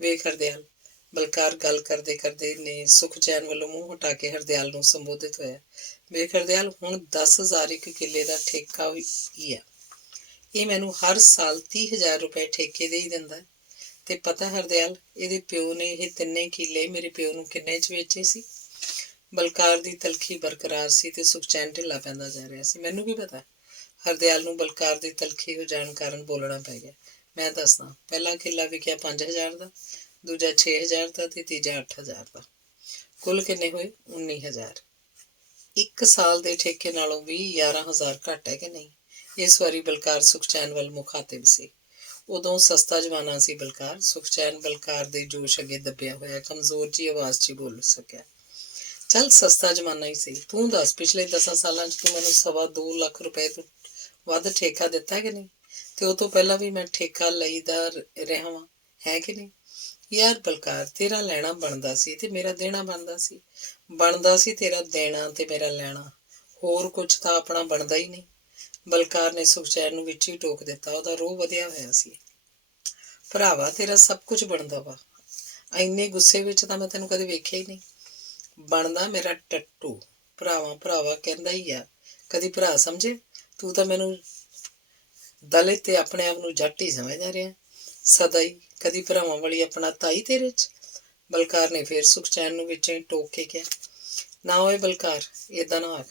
ਵੇਖ ਹਰਦਿਆਲ, ਬਲਕਾਰ ਗੱਲ ਕਰਦੇ ਕਰਦੇ ਨੇ ਸੁਖਚੈਨ ਵੱਲੋਂ ਮੂੰਹ ਹਟਾ ਕੇ ਹਰਦਿਆਲ ਨੂੰ ਸੰਬੋਧਿਤ ਹੋਇਆ। ਵੇਖ ਹਰਦਿਆਲ, ਹੁਣ 10,000 ਇੱਕ ਕਿੱਲੇ ਦਾ ਠੇਕਾ ਹੀ ਆ। ਇਹ ਮੈਨੂੰ ਹਰ ਸਾਲ 30,000 ਰੁਪਏ ਠੇਕੇ ਦੇ ਹੀ ਦਿੰਦਾ। ਤੇ ਪਤਾ ਹਰਦਿਆਲ, ਇਹਦੇ ਪਿਓ ਨੇ ਇਹ 3 ਕਿੱਲੇ ਮੇਰੇ ਪਿਓ ਨੂੰ ਕਿੰਨੇ 'ਚ ਵੇਚੇ ਸੀ? ਬਲਕਾਰ ਦੀ ਤਲਖੀ ਬਰਕਰਾਰ ਸੀ ਤੇ ਸੁਖਚੈਨ ਢਿੱਲਾ ਪੈਂਦਾ ਜਾ ਰਿਹਾ ਸੀ। ਮੈਨੂੰ ਕੀ ਪਤਾ? ਹਰਦਿਆਲ ਨੂੰ ਬਲਕਾਰ ਦੀ ਤਲਖੀ ਹੋ ਜਾਣ ਕਾਰਨ ਬੋਲਣਾ ਪੈ ਗਿਆ। ਮੈਂ ਦੱਸਦਾ, ਪਹਿਲਾ ਕਿੱਲਾ ਵਿਕਿਆ 5,000 ਦਾ, ਦੂਜਾ 6,000 ਦਾ ਤੇ ਤੀਜਾ 8,000 ਦਾ। ਕੁੱਲ ਕਿੰਨੇ ਹੋਏ? 19,000। 1 ਸਾਲ ਦੇ ਠੇਕੇ ਨਾਲੋਂ ਵੀ 11,000 ਘੱਟ ਹੈ ਕਿ ਨਹੀਂ? ਇਸ ਵਾਰੀ ਬਲਕਾਰ ਸੁਖਚੈਨ ਵੱਲ ਮੁਖਾਤਿਬ ਸੀ। ਉਦੋਂ ਸਸਤਾ ਜ਼ਮਾਨਾ ਸੀ ਬਲਕਾਰ। ਸੁਖਚੈਨ ਬਲਕਾਰ ਦੇ ਜੋਸ਼ ਅੱਗੇ ਦੱਬਿਆ ਹੋਇਆ ਕਮਜ਼ੋਰ ਜਿਹੀ ਆਵਾਜ਼ 'ਚ ਬੋਲ ਸਕਿਆ। ਚੱਲ ਸਸਤਾ ਜ਼ਮਾਨਾ ਹੀ ਸਹੀ। ਤੂੰ ਦੱਸ, ਪਿਛਲੇ 10 ਸਾਲਾਂ 'ਚ ਤੂੰ ਮੈਨੂੰ 2.25 ਲੱਖ ਰੁਪਏ ਤੋਂ ਵੱਧ ਠੇਕਾ ਦਿੱਤਾ ਕਿ ਨਹੀਂ? ਤੇ ਉਹ ਤੋਂ ਪਹਿਲਾਂ ਵੀ ਮੈਂ ਠੇਕਾ ਲਈਦਾ ਰਿਹਾ ਵਾਂ, ਹੈ ਕਿ ਨਹੀਂ? ਯਾਰ ਬਲਕਾਰ, ਤੇਰਾ ਲੈਣਾ ਬਣਦਾ ਸੀ ਤੇ ਮੇਰਾ ਦੇਣਾ ਬਣਦਾ ਸੀ। ਬਣਦਾ ਸੀ ਤੇਰਾ ਦੇਣਾ ਤੇ ਮੇਰਾ ਲੈਣਾ, ਹੋਰ ਕੁਛ ਤਾਂ ਆਪਣਾ ਬਣਦਾ ਹੀ ਨਹੀਂ। ਬਲਕਾਰ ਨੇ ਸੁਖਚੈਨ ਨੂੰ ਵਿੱਚ ਹੀ ਟੋਕ ਦਿੱਤਾ। ਉਹਦਾ ਰੋਹ ਵਧਿਆ ਹੋਇਆ ਸੀ। ਭਰਾਵਾ, ਤੇਰਾ ਸਭ ਕੁਝ ਬਣਦਾ ਵਾ। ਇੰਨੇ ਗੁੱਸੇ ਵਿੱਚ ਤਾਂ ਮੈਂ ਤੈਨੂੰ ਕਦੇ ਵੇਖਿਆ ਹੀ ਨਹੀਂ। ਬਣਦਾ ਮੇਰਾ ਟੱਟੂ। ਭਰਾਵਾ ਕਹਿੰਦਾ ਹੀ ਆ, ਕਦੀ ਭਰਾ ਸਮਝੇ? ਤੂੰ ਤਾਂ ਮੈਨੂੰ ਦਲਿਤ ਤੇ ਆਪਣੇ ਆਪ ਨੂੰ ਜੱਟ ਹੀ ਸਮਝਦਾ ਰਿਹਾ ਸਦਾ ਹੀ। ਕਦੀ ਭਰਾਵਾਂ ਵਾਲੀ ਆਪਣਾ ਤਾਈ ਤੇਰੇ 'ਚ? ਬਲਕਾਰ ਨੇ ਫਿਰ ਸੁਖਚੈਨ ਨੂੰ ਵਿੱਚੋਂ ਹੀ ਟੋਕ ਕੇ ਕਿਹਾ। ਨਾ ਓਏ ਬਲਕਾਰ, ਏਦਾਂ ਨਾ ਆਖ।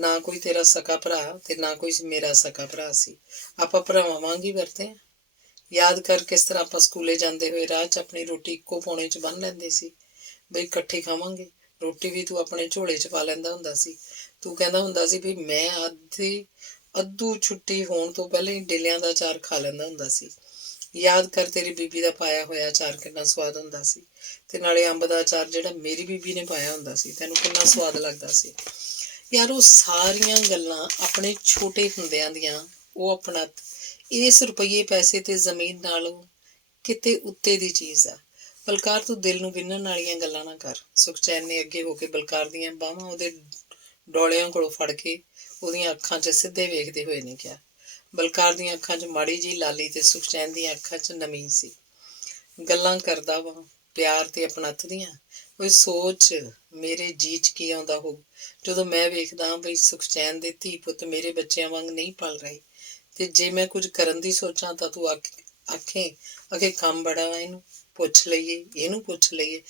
ਨਾ ਕੋਈ ਤੇਰਾ ਸਕਾ ਭਰਾ ਤੇ ਨਾ ਕੋਈ ਮੇਰਾ ਸਕਾ ਭਰਾ ਸੀ। ਆਪਾਂ ਭਰਾਵਾਂ ਵਾਂਗ ਹੀ ਵਰਤੇ ਹਾਂ। ਯਾਦ ਕਰ ਕਿਸ ਤਰ੍ਹਾਂ ਆਪਾਂ ਸਕੂਲੇ ਜਾਂਦੇ ਹੋਏ ਰਾਹ 'ਚ ਆਪਣੀ ਰੋਟੀ ਇੱਕੋ ਪੌਣੇ 'ਚ ਬੰਨ੍ਹ ਲੈਂਦੇ ਸੀ ਬਈ ਇਕੱਠੇ ਖਾਵਾਂਗੇ। ਰੋਟੀ ਵੀ ਤੂੰ ਆਪਣੇ ਝੋਲੇ 'ਚ ਪਾ ਲੈਂਦਾ ਹੁੰਦਾ ਸੀ। ਤੂੰ ਕਹਿੰਦਾ ਹੁੰਦਾ ਸੀ ਵੀ ਮੈਂ ਅੱਧੂ ਛੁੱਟੀ ਹੋਣ ਤੋਂ ਪਹਿਲਾਂ ਹੀ ਡੇਲਿਆਂ ਦਾ ਅਚਾਰ ਖਾ ਲੈਂਦਾ ਹੁੰਦਾ ਸੀ। ਯਾਦ ਕਰ ਤੇਰੀ ਬੀਬੀ ਦਾ ਪਾਇਆ ਹੋਇਆ ਅਚਾਰ ਕਿੰਨਾ ਸਵਾਦ ਹੁੰਦਾ ਸੀ, ਤੇ ਨਾਲੇ ਅੰਬ ਦਾ ਅਚਾਰ ਜਿਹੜਾ ਮੇਰੀ ਬੀਬੀ ਨੇ ਪਾਇਆ ਹੁੰਦਾ ਸੀ ਤੈਨੂੰ ਕਿੰਨਾ ਸਵਾਦ ਲੱਗਦਾ ਸੀ। ਯਾਰ ਉਹ ਸਾਰੀਆਂ ਗੱਲਾਂ ਆਪਣੇ ਛੋਟੇ ਹੁੰਦਿਆਂ ਦੀਆਂ। ਉਹ ਆਪਣਾ ਇਸ ਰੁਪਈਏ ਪੈਸੇ ਤੇ ਜ਼ਮੀਨ ਨਾਲੋਂ ਕਿਤੇ ਉੱਤੇ ਦੀ ਚੀਜ਼ ਆ। ਬਲਕਾਰ ਤੂੰ ਦਿਲ ਨੂੰ ਵਿੰਨਣ ਵਾਲੀਆਂ ਗੱਲਾਂ ਨਾ ਕਰ। ਸੁਖਚੈਨ ਨੇ ਅੱਗੇ ਹੋ ਕੇ ਬਲਕਾਰ ਦੀਆਂ ਬਾਹਾਂ ਉਹਦੇ ਡੋਲਿਆਂ ਕੋਲੋਂ ਫੜ ਕੇ ਉਹਦੀਆਂ ਅੱਖਾਂ 'ਚ ਸਿੱਧੇ ਵੇਖਦੇ ਹੋਏ ਨੇ ਕਿਹਾ। ਬਲਕਾਰ ਦੀਆਂ ਅੱਖਾਂ 'ਚ ਮਾੜੀ ਜਿਹੀ ਲਾਲੀ ਤੇ ਸੁਖਚੈਨ ਦੀਆਂ ਅੱਖਾਂ 'ਚ ਨਮੀ ਸੀ। ਗੱਲਾਂ ਕਰਦਾ ਵਾ ਪਿਆਰ ਤੇ ਆਪਣੱਤ ਦੀਆਂ। ਓਏ ਸੋਚ ਮੇਰੇ ਜੀਅ 'ਚ ਕੀ ਆਉਂਦਾ ਹੋਊ ਜਦੋਂ ਮੈਂ ਵੇਖਦਾ ਬਈ ਸੁਖਚੈਨ ਦੇ ਧੀ ਪੁੱਤ ਮੇਰੇ ਬੱਚਿਆਂ ਵਾਂਗ ਨਹੀਂ ਪਲ ਰਹੇ। ਤੇ ਜੇ ਮੈਂ ਕੁਝ ਕਰਨ ਦੀ ਸੋਚਾਂ ਤਾਂ ਤੂੰ ਆਖੇ ਕੰਮ ਬੜਾ ਵਾ, ਇਹਨੂੰ ਪੁੱਛ ਲਈਏ, ਇਹਨੂੰ ਪੁੱਛ ਲਈਏ।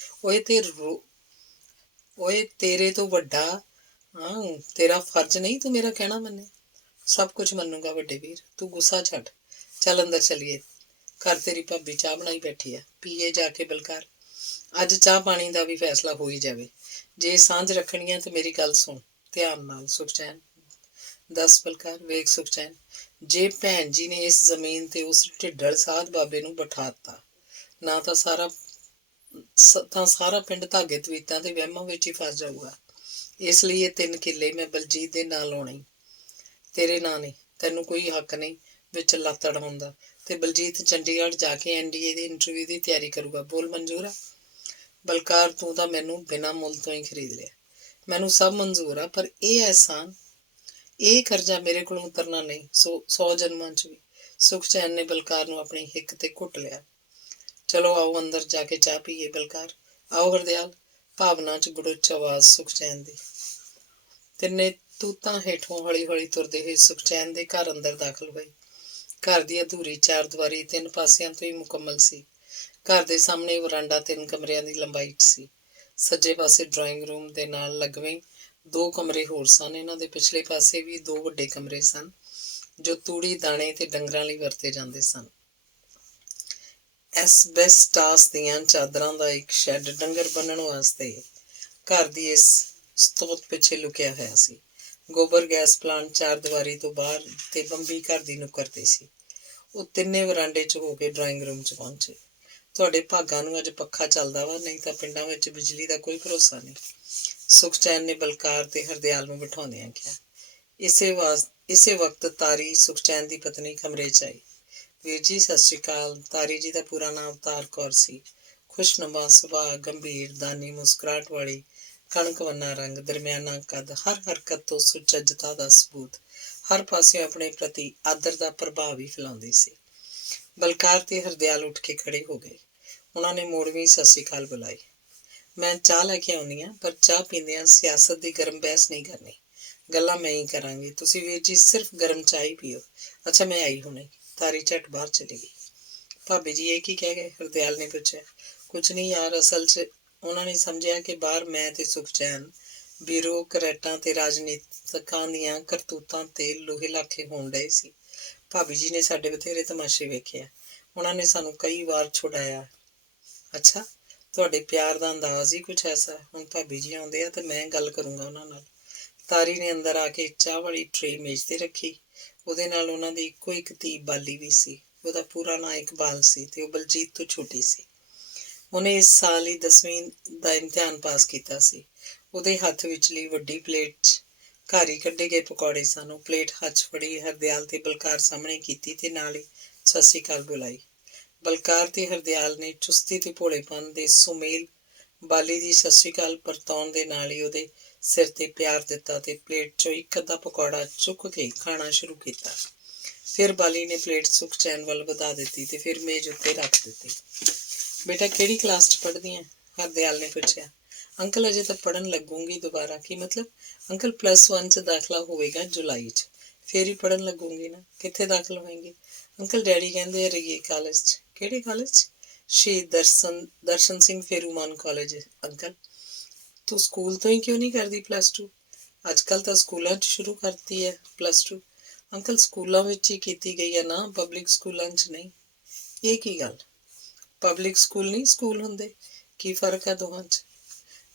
ਓਏ ਤੇਰੇ ਤੋਂ ਵੱਡਾ ਹਾਂ ਤੇਰਾ ਫਰਜ਼ ਨਹੀਂ ਤੂੰ ਮੇਰਾ ਕਹਿਣਾ ਮੰਨੇ। ਸਭ ਕੁਝ ਮੰਨੂਗਾ ਵੱਡੇ ਵੀਰ, ਤੂੰ ਗੁੱਸਾ ਛੱਡ। ਚੱਲ ਅੰਦਰ ਚੱਲੀਏ, ਘਰ ਤੇਰੀ ਭਾਬੀ ਚਾਹ ਬਣਾਈ ਬੈਠੀ ਆ, ਪੀਏ ਜਾ ਕੇ ਬਲਕਾਰ। ਅੱਜ ਚਾਹ ਪਾਣੀ ਦਾ ਵੀ ਫੈਸਲਾ ਹੋ ਹੀ ਜਾਵੇ। ਜੇ ਸਾਂਝ ਰੱਖਣੀ ਆ ਤੇ ਮੇਰੀ ਗੱਲ ਸੁਣ ਧਿਆਨ ਨਾਲ ਸੁਖਚੈਨ। ਦੱਸ ਬਲਕਾਰ। ਵੇਖ ਸੁਖਚੈਨ, ਜੇ ਭੈਣ ਜੀ ਨੇ ਇਸ ਜ਼ਮੀਨ ਤੇ ਉਸ ਢਿੱਡਲ ਸਾਧ ਬਾਬੇ ਨੂੰ ਬਿਠਾ ਦਿੱਤਾ ਨਾ ਤਾਂ ਸਾਰਾ ਪਿੰਡ ਧਾਗੇ ਤਵੀਤਾਂ ਤੇ ਵਹਿਮਾਂ ਵਿੱਚ ਹੀ ਫਸ ਜਾਊਗਾ। ਇਸ ਲਈ ਇਹ 3 ਕਿੱਲੇ ਮੈਂ ਬਲਜੀਤ ਦੇ ਨਾਂ ਲਾਉਣੇ, ਤੇਰੇ ਨਾਂ ਨੇ। ਤੈਨੂੰ ਕੋਈ ਹੱਕ ਨਹੀਂ ਵਿੱਚ ਲੱਤ ਅੜਾਉਣ ਦਾ। ਤੇ ਬਲਜੀਤ ਚੰਡੀਗੜ੍ਹ ਜਾ ਕੇ NDA ਦੀ ਇੰਟਰਵਿਊ ਦੀ ਤਿਆਰੀ ਕਰੂਗਾ। ਬੋਲ ਮਨਜ਼ੂਰ ਆ? ਬਲਕਾਰ ਤੂੰ ਤਾਂ ਮੈਨੂੰ ਬਿਨਾਂ ਮੁੱਲ ਤੋਂ ਹੀ ਖਰੀਦ ਲਿਆ। ਮੈਨੂੰ ਸਭ ਮਨਜ਼ੂਰ ਆ, ਪਰ ਇਹ ਅਹਿਸਾਨ, ਇਹ ਕਰਜ਼ਾ ਮੇਰੇ ਕੋਲੋਂ ਉਤਰਨਾ ਨਹੀਂ 100 ਜਨਮਾਂ 'ਚ ਵੀ। ਸੁਖਚੈਨ ਨੇ ਬਲਕਾਰ ਨੂੰ ਆਪਣੀ ਹਿੱਕ ਤੇ ਘੁੱਟ ਲਿਆ। ਚਲੋ ਆਓ ਅੰਦਰ ਜਾ ਕੇ ਚਾਹ ਪੀਏ ਬਲਕਾਰ। ਆਓ ਹਰਦਿਆਲ। ਭਾਵਨਾ 'ਚ ਗੁੜੁੱਚ ਆਵਾਜ਼ ਸੁਖਚੈਨ ਦੀ। ਤਿੰਨੇ ਤੂਤਾਂ ਹੇਠੋਂ ਹੌਲੀ ਹੌਲੀ ਤੁਰਦੇ ਹੋਏ ਸੁਖਚੈਨ ਦੇ ਘਰ ਅੰਦਰ ਦਾਖਲ ਹੋਏ। ਘਰ ਦੀ ਅਧੂਰੀ ਚਾਰਦੀਵਾਰੀ 3 ਪਾਸਿਆਂ ਤੋਂ ਹੀ ਮੁਕੰਮਲ ਸੀ। ਘਰ ਦੇ ਸਾਹਮਣੇ ਵਰਾਂਡਾ 3 ਕਮਰਿਆਂ ਦੀ ਲੰਬਾਈ 'ਚ ਸੀ। ਸੱਜੇ ਪਾਸੇ ਡਰਾਇੰਗ ਰੂਮ ਦੇ ਨਾਲ ਲੱਗਵੇਂ 2 ਕਮਰੇ ਹੋਰ ਸਨ। ਇਹਨਾਂ ਦੇ ਪਿਛਲੇ ਪਾਸੇ ਵੀ 2 ਵੱਡੇ ਕਮਰੇ ਸਨ ਜੋ ਤੂੜੀ ਦਾਣੇ ਤੇ ਡੰਗਰਾਂ ਲਈ ਵਰਤੇ ਜਾਂਦੇ ਸਨ। ਐਸਬੈਸਟਾਸ ਦੀਆਂ ਚਾਦਰਾਂ ਦਾ ਇੱਕ ਸ਼ੈੱਡ ਡੰਗਰ ਬੰਨ੍ਹਣ ਵਾਸਤੇ ਘਰ ਦੀ ਇਸ ਸਤੋਤ ਪਿੱਛੇ ਲੁਕਿਆ ਹੋਇਆ ਸੀ। ਗੋਬਰ ਗੈਸ ਪਲਾਂਟ ਚਾਰਦੀਵਾਰੀ ਤੋਂ ਬਾਹਰ ਤੇ ਬੰਬੀ ਘਰ ਦੀ ਨੁੱਕਰ ਤੇ ਸੀ। ਉਹ ਤਿੰਨੇ ਵਰਾਂਡੇ 'ਚ ਹੋ ਕੇ ਡਰਾਇੰਗ ਰੂਮ 'ਚ ਪਹੁੰਚੇ। ਤੁਹਾਡੇ ਭਾਗਾਂ ਨੂੰ ਅੱਜ ਪੱਖਾ ਚੱਲਦਾ ਵਾ, ਨਹੀਂ ਤਾਂ ਪਿੰਡਾਂ ਵਿੱਚ ਬਿਜਲੀ ਦਾ ਕੋਈ ਭਰੋਸਾ ਨਹੀਂ, ਸੁਖਚੈਨ ਨੇ ਬਲਕਾਰ ਤੇ ਹਰਦਿਆਲ ਨੂੰ ਬਿਠਾਉਂਦਿਆਂ ਕਿਹਾ। ਇਸੇ ਵਕਤ ਤਾਰੀ, ਸੁਖਚੈਨ ਦੀ ਪਤਨੀ, ਕਮਰੇ 'ਚ ਆਈ। ਵੀਰ ਜੀ ਸਤਿ ਸ਼੍ਰੀ ਅਕਾਲ। ਤਾਰੀ ਜੀ ਦਾ ਪੂਰਾ ਨਾਮ ਅਵਤਾਰ ਕੌਰ ਸੀ। ਖੁਸ਼ਨੁਮਾ ਸੁਭਾਅ, ਗੰਭੀਰ, ਦਾਨੀ ਮੁਸਕਰਾਹਟ ਵਾਲੀ, ਕਣਕਵੰਨਾ ਰੰਗ, ਦਰਮਿਆਨਾ ਕੱਦ, ਹਰ ਹਰਕਤ ਤੋਂ ਸੁਚੱਜਤਾ ਦਾ ਸਬੂਤ, ਹਰ ਪਾਸਿਓਂ ਆਪਣੇ ਪ੍ਰਤੀ ਆਦਰ ਦਾ ਪ੍ਰਭਾਵ ਹੀ ਫੈਲਾਉਂਦੀ ਸੀ। ਬਲਕਾਰ ਤੇ ਹਰਦਿਆਲ ਉੱਠ ਕੇ ਖੜੇ ਹੋ ਗਏ। ਉਹਨਾਂ ਨੇ ਮੋੜਵੀਂ ਸਤਿ ਸ਼੍ਰੀ ਅਕਾਲ ਬੁਲਾਈ। ਮੈਂ ਚਾਹ ਲੈ ਕੇ ਆਉਂਦੀ ਹਾਂ, ਪਰ ਚਾਹ ਪੀਂਦਿਆਂ ਸਿਆਸਤ ਦੀ ਗਰਮ ਬਹਿਸ ਨਹੀਂ ਕਰਨੀ। ਗੱਲਾਂ ਮੈਂ ਹੀ ਕਰਾਂਗੀ। ਤੁਸੀਂ ਵੀਰ ਜੀ ਸਿਰਫ ਗਰਮ ਚਾਹ ਹੀ ਪੀਓ। ਅੱਛਾ ਮੈਂ ਆਈ ਹੁਣੇ। ਤਾਰੀ ਝੱਟ ਬਾਹਰ ਚਲੀ ਗਈ। ਭਾਬੀ ਜੀ ਇਹ ਕੀ ਕਹਿ ਗਏ? ਹਰਦਿਆਲ ਨੇ ਪੁੱਛਿਆ। ਕੁਛ ਨਹੀਂ ਯਾਰ, ਅਸਲ 'ਚ ਉਹਨਾਂ ਨੇ ਸਮਝਿਆ ਕਿ ਬਾਹਰ ਮੈਂ ਤੇ ਸੁਖਚੈਨ ਬਿਊਰੋਕਰੈਟਾਂ ਤੇ ਰਾਜਨੀਤਿਕਾਂ ਦੀਆਂ ਕਰਤੂਤਾਂ ਤੇ ਲੋਹੇ ਲਾਖੇ ਹੋਣ ਡਏ ਸੀ। ਭਾਬੀ ਜੀ ਨੇ ਸਾਡੇ ਬਥੇਰੇ ਤਮਾਸ਼ੇ ਵੇਖੇ ਆ। ਉਹਨਾਂ ਨੇ ਸਾਨੂੰ ਕਈ ਵਾਰ ਛੁਡਾਇਆ। ਅੱਛਾ ਤੁਹਾਡੇ ਪਿਆਰ ਦਾ ਅੰਦਾਜ਼ ਹੀ ਕੁਛ ਐਸਾ। ਹੁਣ ਭਾਬੀ ਜੀ ਆਉਂਦੇ ਆ ਤੇ ਮੈਂ ਗੱਲ ਕਰੂੰਗਾ ਉਹਨਾਂ ਨਾਲ। ਤਾਰੀ ਨੇ ਅੰਦਰ ਆ ਕੇ ਚਾਹ ਵਾਲੀ ਟਰੇ ਮੇਜ਼ ਤੇ ਰੱਖੀ। ਉਹਦੇ ਨਾਲ ਉਹਨਾਂ ਦੀ ਇੱਕੋ ਇੱਕ ਧੀ ਬਾਲੀ ਵੀ ਸੀ। ਉਹਦਾ ਪੂਰਾ ਨਾਂ ਇਕਬਾਲ ਸੀ ਤੇ ਉਹ ਬਲਜੀਤ ਤੋਂ ਛੋਟੀ ਸੀ। ਉਹਨੇ ਇਸ ਸਾਲ ਹੀ 10ਵੀਂ ਦਾ ਇਮਤਿਹਾਨ ਪਾਸ ਕੀਤਾ ਸੀ। ਉਹਦੇ ਹੱਥ ਵਿਚਲੀ ਵੱਡੀ ਪਲੇਟ 'ਚ ਘਰ ਹੀ ਕੱਢੇ ਗਏ ਪਕੌੜੇ ਸਨ। ਉਹ ਪਲੇਟ ਹੱਥ 'ਚ ਫੜੀ ਹਰਦਿਆਲ ਤੇ ਬਲਕਾਰ ਸਾਹਮਣੇ ਕੀਤੀ ਤੇ ਨਾਲ ਹੀ ਸਤਿ ਸ਼੍ਰੀ ਅਕਾਲ ਬੁਲਾਈ। ਬਲਕਾਰ ਤੇ ਹਰਦਿਆਲ ਨੇ ਚੁਸਤੀ ਤੇ ਭੋਲੇਪਨ ਦੇ ਸੁਮੇਲ ਬਾਲੀ ਦੀ ਸਤਿ ਸ਼੍ਰੀ ਅਕਾਲ ਪਰਤਾਉਣ ਦੇ ਨਾਲ ਹੀ ਉਹਦੇ ਸਿਰ ਤੇ ਪਿਆਰ ਦਿੱਤਾ ਤੇ ਪਲੇਟ 'ਚੋਂ ਇੱਕ ਅੱਧਾ ਪਕੌੜਾ ਚੁੱਕ ਕੇ ਖਾਣਾ ਸ਼ੁਰੂ ਕੀਤਾ। ਫਿਰ ਬਾਲੀ ਨੇ ਪਲੇਟ ਸੁਖਚੈਨ ਵੱਲ ਵਧਾ ਦਿੱਤੀ ਤੇ ਫਿਰ ਮੇਜ਼ ਉੱਤੇ ਰੱਖ ਦਿੱਤੀ। ਬੇਟਾ ਕਿਹੜੀ ਕਲਾਸ 'ਚ ਪੜ੍ਹਦੀ ਹੈ? ਹਰਦਿਆਲ ਨੇ ਪੁੱਛਿਆ। ਅੰਕਲ ਅਜੇ ਤਾਂ ਪੜ੍ਹਨ ਲੱਗੂੰਗੀ ਦੁਬਾਰਾ। ਕੀ ਮਤਲਬ? ਅੰਕਲ +1 'ਚ ਦਾਖਲਾ ਹੋਵੇਗਾ ਜੁਲਾਈ 'ਚ। ਫਿਰ ਹੀ ਪੜ੍ਹਨ ਲੱਗੂੰਗੀ ਨਾ। ਕਿੱਥੇ ਦਾਖਲ ਹੋਏਂਗੀ? ਅੰਕਲ ਡੈਡੀ ਕਹਿੰਦੇ ਆ ਰਈਏ ਕਾਲਜ 'ਚ। ਕਿਹੜੇ ਕਾਲਜ 'ਚ? ਸ਼ਹੀਦ ਦਰਸ਼ਨ ਸਿੰਘ ਫੇਰੂਮਾਨ ਕਾਲਜ ਅੰਕਲ। ਤੂੰ ਸਕੂਲ ਤੋਂ ਹੀ ਕਿਉਂ ਨਹੀਂ ਕਰਦੀ +2? ਅੱਜ ਕੱਲ੍ਹ ਤਾਂ ਸਕੂਲਾਂ 'ਚ ਸ਼ੁਰੂ ਕਰਤੀ ਹੈ +2। ਅੰਕਲ ਸਕੂਲਾਂ ਵਿੱਚ ਹੀ ਕੀਤੀ ਗਈ ਹੈ ਨਾ, ਪਬਲਿਕ ਸਕੂਲਾਂ 'ਚ ਨਹੀਂ। ਇਹ ਕੀ ਗੱਲ? ਪਬਲਿਕ ਸਕੂਲ ਨਹੀਂ ਸਕੂਲ ਹੁੰਦੇ? ਕੀ ਫ਼ਰਕ ਹੈ ਦੋਹਾਂ 'ਚ?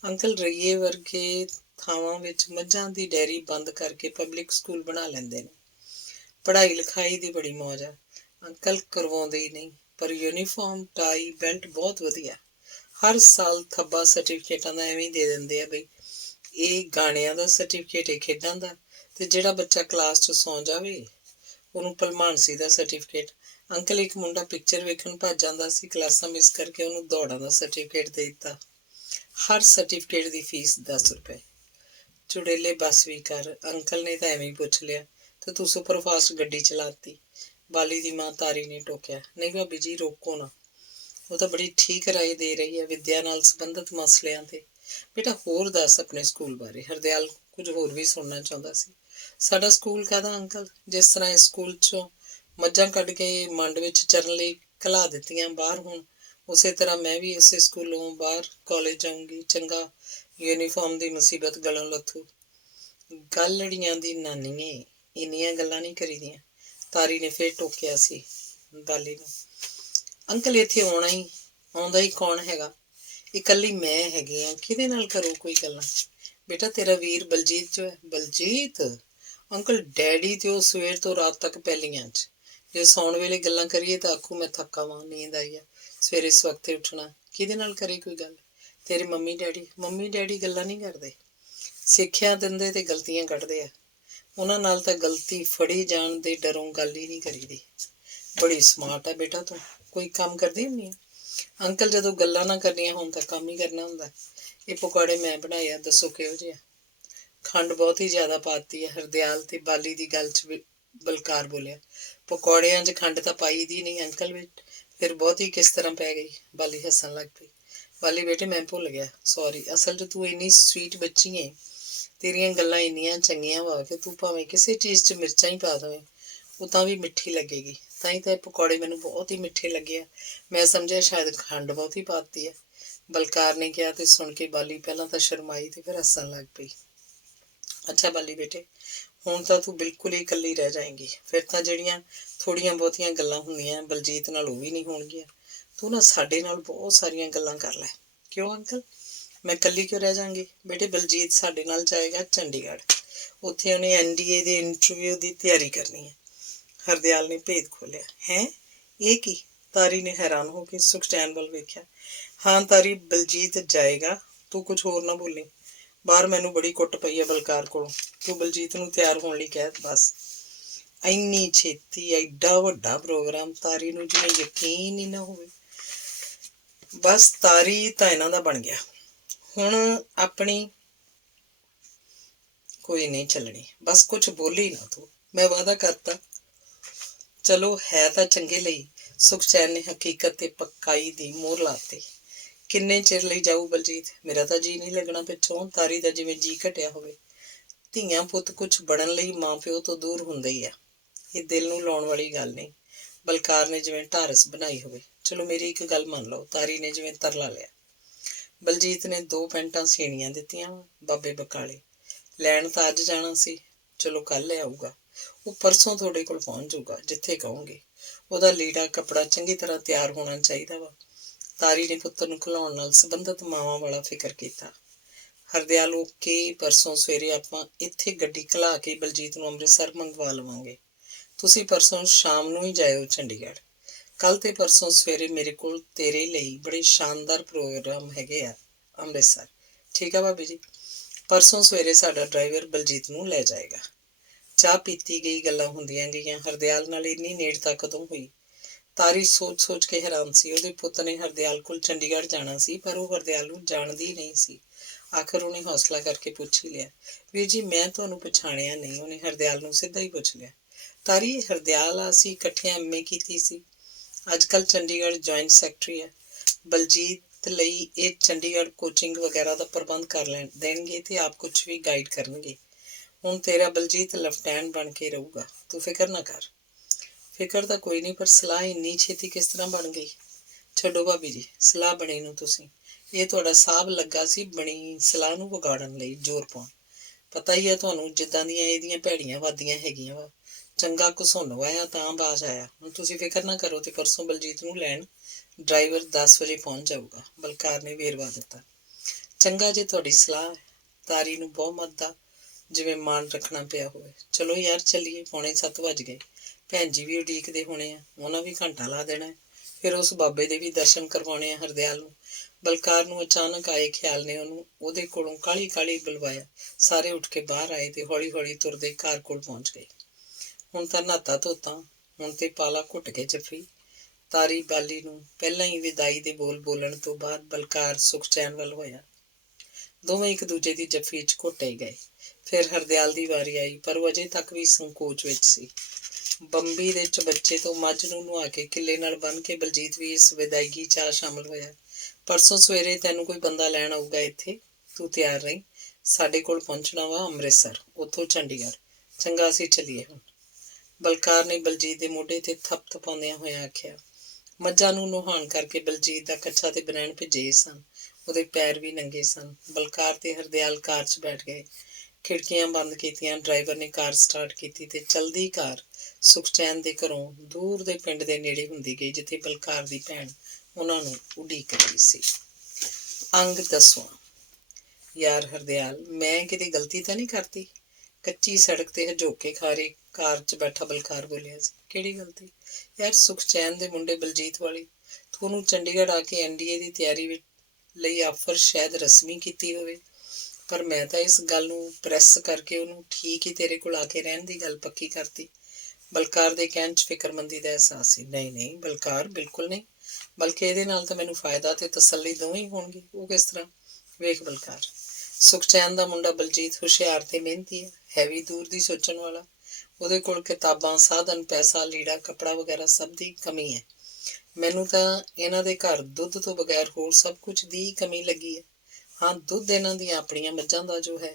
ਅੰਕਲ ਰਈਏ ਵਰਗੇ ਥਾਵਾਂ ਵਿੱਚ ਮੱਝਾਂ ਦੀ ਡੇਅਰੀ ਬੰਦ ਕਰਕੇ ਪਬਲਿਕ ਸਕੂਲ ਬਣਾ ਲੈਂਦੇ ਨੇ। ਪੜ੍ਹਾਈ ਲਿਖਾਈ ਦੀ ਬੜੀ ਮੌਜ ਹੈ। ਅੰਕਲ ਕਰਵਾਉਂਦੇ ਹੀ ਨਹੀਂ, ਪਰ ਯੂਨੀਫਾਰਮ ਟਾਈ ਬੈਲਟ ਬਹੁਤ ਵਧੀਆ। ਹਰ ਸਾਲ ਥੱਬਾ ਸਰਟੀਫਿਕੇਟਾਂ ਦਾ ਐਵੇਂ ਹੀ ਦੇ ਦਿੰਦੇ ਆ ਬਈ ਇਹ ਗਾਣਿਆਂ ਦਾ ਸਰਟੀਫਿਕੇਟ ਹੈ, ਖੇਡਾਂ ਦਾ, ਤੇ ਜਿਹੜਾ ਬੱਚਾ ਕਲਾਸ 'ਚ ਸੌਂ ਜਾਵੇ ਉਹਨੂੰ ਭਲਮਾਨਸੀ ਦਾ ਸਰਟੀਫਿਕੇਟ। ਅੰਕਲ ਇੱਕ ਮੁੰਡਾ ਪਿਕਚਰ ਵੇਖਣ ਭੱਜ ਜਾਂਦਾ ਸੀ, ਕਲਾਸਾਂ ਮਿਸ ਕਰਕੇ ਉਹਨੂੰ ਦੌੜਾਂ ਦਾ ਸਰਟੀਫਿਕੇਟ ਦੇ ਦਿੱਤਾ। ਹਰ ਸਰਟੀਫਿਕੇਟ ਦੀ ਫੀਸ 10 ਰੁਪਏ। ਚੁੜੇਲੇ ਬੱਸ ਵੀ ਕਰ, ਅੰਕਲ ਨੇ ਤਾਂ ਐਵੇਂ ਹੀ ਪੁੱਛ ਲਿਆ ਤੇ ਤੂੰ ਸੁਪਰ ਫਾਸਟ ਗੱਡੀ ਚਲਾਤੀ। ਬਾਲੀ ਦੀ ਮਾਂ ਤਾਰੀ ਨੇ ਟੋਕਿਆ, ਨਹੀਂ ਭਾਬੀ ਜੀ ਰੋਕੋ ਨਾ, ਉਹ ਤਾਂ ਬੜੀ ਠੀਕ ਰਾਏ ਦੇ ਰਹੀ ਹੈ ਵਿੱਦਿਆ ਨਾਲ ਸੰਬੰਧਿਤ ਮਸਲਿਆਂ ਤੇ। ਬੇਟਾ ਹੋਰ ਦੱਸ ਆਪਣੇ ਸਕੂਲ ਬਾਰੇ। ਹਰਦਿਆਲ ਕੁਝ ਹੋਰ ਵੀ ਸੁਣਨਾ ਚਾਹੁੰਦਾ ਸੀ। ਸਾਡਾ ਸਕੂਲ ਕਾਹਦਾ ਅੰਕਲ? ਜਿਸ ਤਰ੍ਹਾਂ ਇਸ ਸਕੂਲ 'ਚੋਂ ਮੱਝਾਂ ਕੱਢ ਕੇ ਮੰਡ ਵਿੱਚ ਚਰਨ ਲਈ ਘਲਾ ਦਿੱਤੀਆਂ ਬਾਹਰ, ਹੁਣ ਉਸੇ ਤਰ੍ਹਾਂ ਮੈਂ ਵੀ ਇਸੇ ਸਕੂਲੋਂ ਬਾਹਰ ਕਾਲਜ ਜਾਊਂਗੀ। ਚੰਗਾ, ਯੂਨੀਫਾਰਮ ਦੀ ਮੁਸੀਬਤ ਗਲੋਂ ਲੱਥੂ। ਗੱਲੜੀਆਂ ਦੀ ਨਾਨੀਏ, ਇੰਨੀਆਂ ਗੱਲਾਂ ਨਹੀਂ ਕਰੀਦੀਆਂ। ਤਾਰੀ ਨੇ ਫਿਰ ਟੋਕਿਆ ਸੀ ਬਾਲੀ ਨੂੰ। ਅੰਕਲ ਇੱਥੇ ਆਉਂਦਾ ਹੀ ਕੌਣ ਹੈਗਾ? ਇਕੱਲੀ ਮੈਂ ਹੈਗੀ ਹਾਂ, ਕਿਹਦੇ ਨਾਲ ਕਰੋ ਕੋਈ ਗੱਲਾਂ? ਬੇਟਾ ਤੇਰਾ ਵੀਰ ਬਲਜੀਤ ਜੋ ਹੈ। ਬਲਜੀਤ? ਅੰਕਲ ਡੈਡੀ ਤੇ ਉਹ ਸਵੇਰ ਤੋਂ ਰਾਤ ਤੱਕ ਪਹਿਲੀਆਂ 'ਚ। ਜੇ ਸੌਣ ਵੇਲੇ ਗੱਲਾਂ ਕਰੀਏ ਤਾਂ ਆਖੂ ਮੈਂ ਥੱਕਾ ਵਾਂ, ਨੀਂਦ ਆਈ ਆ, ਸਵੇਰੇ ਇਸ ਵਕਤੇ ਉੱਠਣਾ। ਕਿਹਦੇ ਨਾਲ ਕਰੇ ਕੋਈ ਗੱਲ? ਤੇਰੇ ਮੰਮੀ ਡੈਡੀ? ਮੰਮੀ ਡੈਡੀ ਗੱਲਾਂ ਨਹੀਂ ਕਰਦੇ, ਸਿੱਖਿਆ ਦਿੰਦੇ ਤੇ ਗਲਤੀਆਂ ਕੱਢਦੇ ਆ। ਉਹਨਾਂ ਨਾਲ ਤਾਂ ਗਲਤੀ ਫੜੀ ਜਾਣ ਦੇ ਡਰੋਂ ਗੱਲ ਹੀ ਨਹੀਂ ਕਰੀਦੀ। ਬੜੀ ਸਮਾਰਟ ਹੈ ਬੇਟਾ ਤੂੰ। ਕੋਈ ਕੰਮ ਕਰਦੀ ਹੁੰਦੀ ਆ? ਅੰਕਲ ਜਦੋਂ ਗੱਲਾਂ ਨਾ ਕਰਨੀਆਂ ਹੋਣ ਤਾਂ ਕੰਮ ਹੀ ਕਰਨਾ ਹੁੰਦਾ। ਇਹ ਪਕੌੜੇ ਮੈਂ ਬਣਾਏ ਆ, ਦੱਸੋ ਕਿਹੋ ਜਿਹੇ ਆ? ਖੰਡ ਬਹੁਤ ਹੀ ਜ਼ਿਆਦਾ ਪਾਤੀ ਹੈ। ਹਰਦਿਆਲ ਤੇ ਬਾਲੀ ਦੀ ਗੱਲ 'ਚ ਬਲਕਾਰ ਬੋਲਿਆ, ਪਕੌੜਿਆਂ 'ਚ ਖੰਡ ਤਾਂ ਪਾਈ ਦੀ ਨਹੀਂ ਅੰਕਲ ਵਿੱਚ, ਫਿਰ ਬਹੁਤੀ ਕਿਸ ਤਰ੍ਹਾਂ ਪੈ ਗਈ? ਬਾਲੀ ਹੱਸਣ ਲੱਗ ਪਈ। ਬਾਲੀ ਬੇਟੇ ਮੈਂ ਭੁੱਲ ਗਿਆ, ਸੌਰੀ। ਅਸਲ 'ਚ ਤੂੰ ਇੰਨੀ ਸਵੀਟ ਬੱਚੀ ਹੈ, ਤੇਰੀਆਂ ਗੱਲਾਂ ਇੰਨੀਆਂ ਚੰਗੀਆਂ ਵਾ ਕਿ ਤੂੰ ਭਾਵੇਂ ਕਿਸੇ ਚੀਜ਼ 'ਚ ਮਿਰਚਾਂ ਹੀ ਪਾ ਦੇਵੇਂ ਉਹ ਤਾਂ ਵੀ ਮਿੱਠੀ ਲੱਗੇਗੀ। ਤਾਂ ਹੀ ਤਾਂ ਇਹ ਪਕੌੜੇ ਮੈਨੂੰ ਬਹੁਤ ਹੀ ਮਿੱਠੇ ਲੱਗੇ ਆ। ਮੈਂ ਸਮਝਿਆ ਸ਼ਾਇਦ ਖੰਡ ਬਹੁਤੀ ਪਾਤੀ ਹੈ, ਬਲਕਾਰ ਨੇ ਕਿਹਾ। ਤੇ ਸੁਣ ਕੇ ਬਾਲੀ ਪਹਿਲਾਂ ਤਾਂ ਸ਼ਰਮਾਈ ਤੇ ਫਿਰ ਹੱਸਣ ਲੱਗ ਪਈ। ਅੱਛਾ ਬਾਲੀ ਬੇਟੇ, ਹੁਣ ਤਾਂ ਤੂੰ ਬਿਲਕੁਲ ਹੀ ਇਕੱਲੀ ਰਹਿ ਜਾਏਂਗੀ। ਫਿਰ ਤਾਂ ਜਿਹੜੀਆਂ ਥੋੜ੍ਹੀਆਂ ਬਹੁਤੀਆਂ ਗੱਲਾਂ ਹੁੰਦੀਆਂ ਬਲਜੀਤ ਨਾਲ, ਉਹ ਵੀ ਨਹੀਂ ਹੋਣਗੀਆਂ। ਤੂੰ ਨਾ ਸਾਡੇ ਨਾਲ ਬਹੁਤ ਸਾਰੀਆਂ ਗੱਲਾਂ ਕਰ ਲੈ। ਕਿਉਂ ਅੰਕਲ? ਮੈਂ ਇਕੱਲੀ ਕਿਉਂ ਰਹਿ ਜਾਵਾਂਗੀ? ਬੇਟੇ ਬਲਜੀਤ ਸਾਡੇ ਨਾਲ ਜਾਏਗਾ ਚੰਡੀਗੜ੍ਹ। ਉੱਥੇ ਉਹਨੇ NDA ਦੇ ਇੰਟਰਵਿਊ ਦੀ ਤਿਆਰੀ ਕਰਨੀ ਹੈ। ਹਰਦਿਆਲ ਨੇ ਭੇਦ ਖੋਲ੍ਹਿਆ। ਹੈਂ? ਇਹ ਕੀ? ਤਾਰੀ ਨੇ ਹੈਰਾਨ ਹੋ ਕੇ ਸੁਖਚੈਨ ਵੱਲ ਵੇਖਿਆ। ਹਾਂ ਤਾਰੀ, ਬਲਜੀਤ ਜਾਏਗਾ, ਤੂੰ ਕੁਝ ਹੋਰ ਨਾ ਬੋਲੀ। ਬਾਹਰ ਮੈਨੂੰ ਬੜੀ ਕੁੱਟ ਪਈ ਹੈ ਬਲਕਾਰ ਕੋਲੋਂ। ਤੂੰ ਬਲਜੀਤ ਨੂੰ ਤਿਆਰ ਹੋਣ ਲਈ ਕਹਿ ਬਸ। ਇੰਨੀ ਛੇਤੀ ਐਡਾ ਵੱਡਾ ਪ੍ਰੋਗਰਾਮ? ਤਾਰੀ ਨੂੰ ਜਿਵੇਂ ਯਕੀਨ ਹੀ ਨਾ ਹੋਵੇ। ਬਸ ਤਾਰੀ ਤਾਂ ਇਹਨਾਂ ਦਾ ਬਣ ਗਿਆ। ਹੁਣ ਆਪਣੀ ਕੋਈ ਨਹੀਂ ਚੱਲਣੀ। ਬਸ ਕੁਛ ਬੋਲੀ ਨਾ ਤੂੰ, ਮੈਂ ਵਾਅਦਾ ਕਰਤਾ। ਚਲੋ ਹੈ ਤਾਂ ਚੰਗੇ ਲਈ। ਸੁਖਚੈਨ ਨੇ ਹਕੀਕਤ ਤੇ ਪੱਕਾਈ ਦੀ ਮੋਹਰ ਲਾਤੀ। ਕਿੰਨੇ ਚਿਰ ਲਈ ਜਾਊ ਬਲਜੀਤ? ਮੇਰਾ ਤਾਂ ਜੀਅ ਨਹੀਂ ਲੱਗਣਾ ਪਿੱਛੋਂ। ਤਾਰੀ ਦਾ ਜਿਵੇਂ ਜੀਅ ਘਟਿਆ ਹੋਵੇ। ਧੀਆਂ ਪੁੱਤ ਕੁਛ ਬਣਨ ਲਈ ਮਾਂ ਪਿਓ ਤੋਂ ਦੂਰ ਹੁੰਦੇ ਹੀ ਆ, ਇਹ ਦਿਲ ਨੂੰ ਲਾਉਣ ਵਾਲੀ ਗੱਲ ਨਹੀਂ। ਬਲਕਾਰ ਨੇ ਜਿਵੇਂ ਢਾਰਸ ਬਣਾਈ ਹੋਵੇ। ਚਲੋ ਮੇਰੀ ਇੱਕ ਗੱਲ ਮੰਨ ਲਓ, ਤਾਰੀ ਨੇ ਜਿਵੇਂ ਤਰਲਾ ਲਿਆ। ਬਲਜੀਤ ਨੇ 2 ਪੈਂਟਾਂ ਸੀਣੀਆਂ ਦਿੱਤੀਆਂ ਬਾਬੇ ਬਕਾਲੇ। ਲੈਣ ਤਾਂ ਅੱਜ ਜਾਣਾ ਸੀ, ਚਲੋ ਕੱਲ੍ਹ ਲੈ ਆਊਗਾ। ਉਹ ਪਰਸੋਂ ਤੁਹਾਡੇ ਕੋਲ ਪਹੁੰਚ ਜਾਊਗਾ ਜਿੱਥੇ ਕਹੋਗੇ। ਉਹਦਾ ਲੀੜਾ ਕੱਪੜਾ ਚੰਗੀ ਤਰ੍ਹਾਂ ਤਿਆਰ ਹੋਣਾ ਚਾਹੀਦਾ ਵਾ। ਤਾਰੀ ਨੇ ਪੁੱਤਰ ਨੂੰ ਖਿਲਾਉਣ ਨਾਲ ਸੰਬੰਧਿਤ ਮਾਵਾਂ ਵਾਲਾ ਫਿਕਰ ਕੀਤਾ। ਹਰਦਿਆਲ ਓਕੇ, ਪਰਸੋਂ ਸਵੇਰੇ ਆਪਾਂ ਇੱਥੇ ਗੱਡੀ ਘਲਾ ਕੇ ਬਲਜੀਤ ਨੂੰ ਅੰਮ੍ਰਿਤਸਰ ਮੰਗਵਾ ਲਵਾਂਗੇ। ਤੁਸੀਂ ਪਰਸੋਂ ਸ਼ਾਮ ਨੂੰ ਹੀ ਜਾਇਓ ਚੰਡੀਗੜ੍ਹ। ਕੱਲ੍ਹ ਤੇ ਪਰਸੋਂ ਸਵੇਰੇ ਮੇਰੇ ਕੋਲ ਤੇਰੇ ਲਈ ਬੜੇ ਸ਼ਾਨਦਾਰ ਪ੍ਰੋਗਰਾਮ ਹੈਗੇ ਆ ਅੰਮ੍ਰਿਤਸਰ। ਠੀਕ ਆ ਭਾਬੀ ਜੀ? ਪਰਸੋਂ ਸਵੇਰੇ ਸਾਡਾ ਡਰਾਈਵਰ ਬਲਜੀਤ ਨੂੰ ਲੈ ਜਾਏਗਾ। ਚਾਹ ਪੀਤੀ ਗਈ, ਗੱਲਾਂ ਹੁੰਦੀਆਂ ਗਈਆਂ। ਹਰਦਿਆਲ ਨਾਲ ਇੰਨੀ ਨੇੜਤਾ ਕਦੋਂ ਹੋਈ? ਤਾਰੀ ਸੋਚ ਸੋਚ ਕੇ ਹੈਰਾਨ ਸੀ। ਉਹਦੇ ਪੁੱਤ ਨੇ ਹਰਦਿਆਲ ਕੋਲ ਚੰਡੀਗੜ੍ਹ ਜਾਣਾ ਸੀ, ਪਰ ਉਹ ਹਰਦਿਆਲ ਨੂੰ ਜਾਣਦੀ ਨਹੀਂ ਸੀ। ਆਖਰ ਉਹਨੇ ਹੌਸਲਾ ਕਰਕੇ ਪੁੱਛ ਹੀ ਲਿਆ, ਵੀਰ ਜੀ ਮੈਂ ਤੁਹਾਨੂੰ ਪਛਾਣਿਆ ਨਹੀਂ। ਉਹਨੇ ਹਰਦਿਆਲ ਨੂੰ ਸਿੱਧਾ ਹੀ ਪੁੱਛ ਲਿਆ। ਤਾਰੀ, ਹਰਦਿਆਲ ਆ, ਅਸੀਂ ਇਕੱਠਿਆਂ MA ਕੀਤੀ ਸੀ, ਅੱਜ ਕੱਲ੍ਹ ਚੰਡੀਗੜ੍ਹ ਜੁਆਇੰਟ ਸੈਕਟਰੀ ਹੈ। ਬਲਜੀਤ ਲਈ ਇਹ ਚੰਡੀਗੜ੍ਹ ਕੋਚਿੰਗ ਵਗੈਰਾ ਦਾ ਪ੍ਰਬੰਧ ਕਰ ਦੇਣਗੇ ਤੇ ਆਪ ਕੁਛ ਵੀ ਗਾਈਡ ਕਰਨਗੇ। ਹੁਣ ਤੇਰਾ ਬਲਜੀਤ ਲੈਫਟੀਨੈਂਟ ਬਣ ਕੇ ਰਹੂਗਾ, ਤੂੰ ਫਿਕਰ ਨਾ ਕਰ। ਫਿਕਰ ਤਾਂ ਕੋਈ ਨਹੀਂ, ਪਰ ਸਲਾਹ ਇੰਨੀ ਛੇਤੀ ਕਿਸ ਤਰ੍ਹਾਂ ਬਣ ਗਈ? ਛੱਡੋ ਭਾਬੀ ਜੀ, ਸਲਾਹ ਬਣੀ ਨੂੰ ਤੁਸੀਂ। ਇਹ ਤੁਹਾਡਾ ਸਾਹਬ ਲੱਗਾ ਸੀ ਬਣੀ ਸਲਾਹ ਨੂੰ ਵਿਗਾੜਨ ਲਈ ਜ਼ੋਰ ਪਾਉਣ। ਪਤਾ ਹੀ ਹੈ ਤੁਹਾਨੂੰ ਜਿੱਦਾਂ ਦੀਆਂ ਇਹਦੀਆਂ ਭੈੜੀਆਂ ਵਾਦੀਆਂ ਹੈਗੀਆਂ ਵਾ। ਚੰਗਾ ਘੁਸੁੰਨ ਵਾਇਆ ਤਾਂ ਬਾਜ ਆਇਆ। ਹੁਣ ਤੁਸੀਂ ਫਿਕਰ ਨਾ ਕਰੋ ਤੇ ਪਰਸੋਂ ਬਲਜੀਤ ਨੂੰ ਲੈਣ ਡਰਾਈਵਰ 10 ਵਜੇ ਪਹੁੰਚ ਜਾਊਗਾ। ਬਲਕਾਰ ਨੇ ਵੇਰਵਾ ਦਿੱਤਾ। ਚੰਗਾ ਜੇ ਤੁਹਾਡੀ ਸਲਾਹ ਹੈ। ਤਾਰੀ ਨੂੰ ਬਹੁਮਤ ਦਾ ਜਿਵੇਂ ਮਾਣ ਰੱਖਣਾ ਪਿਆ ਹੋਵੇ। ਚਲੋ ਯਾਰ ਚੱਲੀਏ, 6:45 ਵੱਜ ਗਏ। ਭੈਣ ਜੀ ਵੀ ਉਡੀਕਦੇ ਹੋਣੇ ਆ, ਉਹਨਾਂ ਵੀ ਘੰਟਾ ਲਾ ਦੇਣਾ। ਫਿਰ ਉਸ ਬਾਬੇ ਦੇ ਵੀ ਦਰਸ਼ਨ ਕਰਵਾਉਣੇ ਆ ਹਰਦਿਆਲ ਨੂੰ। ਬਲਕਾਰ ਨੂੰ ਅਚਾਨਕ ਆਏ ਖਿਆਲ ਨੇ ਉਹਨੂੰ ਉਹਦੇ ਕੋਲੋਂ ਕਾਹਲੀ ਕਾਹਲੀ ਬੁਲਵਾਇਆ। ਸਾਰੇ ਉੱਠ ਕੇ ਬਾਹਰ ਆਏ ਤੇ ਹੌਲੀ ਹੌਲੀ ਤੁਰਦੇ ਘਰ ਕੋਲ ਪਹੁੰਚ ਗਏ। ਹੁਣ ਤਾਂ ਨਹਾਤਾ ਧੋਤਾ, ਹੁਣ ਤੇ ਪਾਲਾ ਘੁੱਟ ਕੇ ਜੱਫੀ। ਤਾਰੀ ਬਾਲੀ ਨੂੰ ਪਹਿਲਾਂ ਹੀ ਵਿਦਾਈ ਦੇ ਬੋਲ ਬੋਲਣ ਤੋਂ ਬਾਅਦ ਬਲਕਾਰ ਸੁਖਚੈਨ ਵੱਲ ਹੋਇਆ। ਦੋਵੇਂ ਇੱਕ ਦੂਜੇ ਦੀ ਜੱਫੀ 'ਚ ਘੁੱਟੇ ਗਏ। ਫਿਰ ਹਰਦਿਆਲ ਦੀ ਵਾਰੀ ਆਈ, ਪਰ ਉਹ ਅਜੇ ਤੱਕ ਵੀ ਸੰਕੋਚ ਵਿੱਚ ਸੀ। ਬੰਬੀ ਦੇ ਚਬੱਚੇ ਤੋਂ ਮੱਝ ਨੂੰ ਨੁਹਾ ਕੇ ਕਿੱਲੇ ਨਾਲ ਬੰਨ੍ਹ ਕੇ ਬਲਜੀਤ ਵੀ ਇਸ ਵਿਦਾਇਗੀ 'ਚ ਆ ਸ਼ਾਮਲ ਹੋਇਆ। ਪਰਸੋਂ ਸਵੇਰੇ ਤੈਨੂੰ ਕੋਈ ਬੰਦਾ ਲੈਣ ਆਊਗਾ ਇੱਥੇ, ਤੂੰ ਤਿਆਰ ਰਹੀਂ। ਸਾਡੇ ਕੋਲ ਪਹੁੰਚਣਾ ਵਾ ਅੰਮ੍ਰਿਤਸਰ, ਉੱਥੋਂ ਚੰਡੀਗੜ੍ਹ। ਚੰਗਾ ਅਸੀਂ ਚੱਲੀਏ ਹੁਣ। ਬਲਕਾਰ ਨੇ ਬਲਜੀਤ ਦੇ ਮੋਢੇ ਤੇ ਥਪਥਪਾਉਂਦਿਆਂ ਹੋਇਆਂ ਆਖਿਆ। ਮੱਝਾਂ ਨੂੰ ਨੁਹਾਉਣ ਕਰਕੇ ਬਲਜੀਤ ਦਾ ਕੱਛਾ ਤੇ ਬਨੈਣ ਭਿੱਜੇ ਸਨ। ਉਹਦੇ ਪੈਰ ਵੀ ਨੰਗੇ ਸਨ। ਬਲਕਾਰ ਤੇ ਹਰਦਿਆਲ ਕਾਰ 'ਚ ਬੈਠ ਗਏ। ਖਿੜਕੀਆਂ ਬੰਦ ਕੀਤੀਆਂ। ਡਰਾਈਵਰ ਨੇ ਕਾਰ ਸਟਾਰਟ ਕੀਤੀ ਤੇ ਚਲਦੀ ਕਾਰ ਸੁਖਚੈਨ ਦੇ ਘਰੋਂ ਦੂਰ ਦੇ ਪਿੰਡ ਦੇ ਨੇੜੇ ਹੁੰਦੀ ਗਈ, ਜਿੱਥੇ ਬਲਕਾਰ ਦੀ ਭੈਣ ਉਹਨਾਂ ਨੂੰ ਉਡੀਕ ਰਹੀ ਸੀ। ਅੰਗ 10ਵਾਂ। ਯਾਰ ਹਰਦਿਆਲ, ਮੈਂ ਕਿਤੇ ਗਲਤੀ ਤਾਂ ਨਹੀਂ ਕਰਤੀ? ਕੱਚੀ ਸੜਕ ਤੇ ਹਜੋਕੇ ਖਾ ਰਹੀ ਕਾਰ 'ਚ ਬੈਠਾ ਬਲਕਾਰ ਬੋਲਿਆ ਸੀ। ਕਿਹੜੀ ਗਲਤੀ? ਯਾਰ ਸੁਖਚੈਨ ਦੇ ਮੁੰਡੇ ਬਲਜੀਤ ਵਾਲੀ। ਤੂੰ ਉਹਨੂੰ ਚੰਡੀਗੜ੍ਹ ਆ ਕੇ NDA ਦੀ ਤਿਆਰੀ ਲਈ ਆਫਰ ਸ਼ਾਇਦ ਰਸਮੀ ਕੀਤੀ ਹੋਵੇ, ਪਰ ਮੈਂ ਤਾਂ ਇਸ ਗੱਲ ਨੂੰ ਪ੍ਰੈਸ ਕਰਕੇ ਉਹਨੂੰ ਠੀਕ ਹੀ ਤੇਰੇ ਕੋਲ ਆ ਕੇ ਰਹਿਣ ਦੀ ਗੱਲ ਪੱਕੀ ਕਰਤੀ। ਬਲਕਾਰ ਦੇ ਕਹਿਣ 'ਚ ਫਿਕਰਮੰਦੀ ਦਾ ਅਹਿਸਾਸ ਸੀ। ਨਹੀਂ ਨਹੀਂ ਬਲਕਾਰ, ਬਿਲਕੁਲ ਨਹੀਂ, ਬਲਕਿ ਇਹਦੇ ਨਾਲ ਤਾਂ ਮੈਨੂੰ ਫਾਇਦਾ ਤੇ ਤਸੱਲੀ ਦੋਵੇਂ ਹੀ ਹੋਣਗੇ। ਉਹ ਕਿਸ ਤਰ੍ਹਾਂ? ਵੇਖ ਬਲਕਾਰ, ਸੁਖਚੈਨ ਦਾ ਮੁੰਡਾ ਬਲਜੀਤ ਹੁਸ਼ਿਆਰ ਤੇ ਮਿਹਨਤੀ ਹੈ ਵੀ ਦੂਰ ਦੀ ਸੋਚਣ ਵਾਲਾ। ਉਹਦੇ ਕੋਲ ਕਿਤਾਬਾਂ, ਸਾਧਨ, ਪੈਸਾ, ਲੀੜਾ, ਕੱਪੜਾ ਵਗੈਰਾ ਸਭ ਦੀ ਕਮੀ ਹੈ। ਮੈਨੂੰ ਤਾਂ ਇਹਨਾਂ ਦੇ ਘਰ ਦੁੱਧ ਤੋਂ ਬਗੈਰ ਹੋਰ ਸਭ ਕੁਝ ਦੀ ਕਮੀ ਲੱਗੀ ਹੈ। ਹਾਂ, ਦੁੱਧ ਇਹਨਾਂ ਦੀਆਂ ਆਪਣੀਆਂ ਮੱਝਾਂ ਦਾ ਜੋ ਹੈ।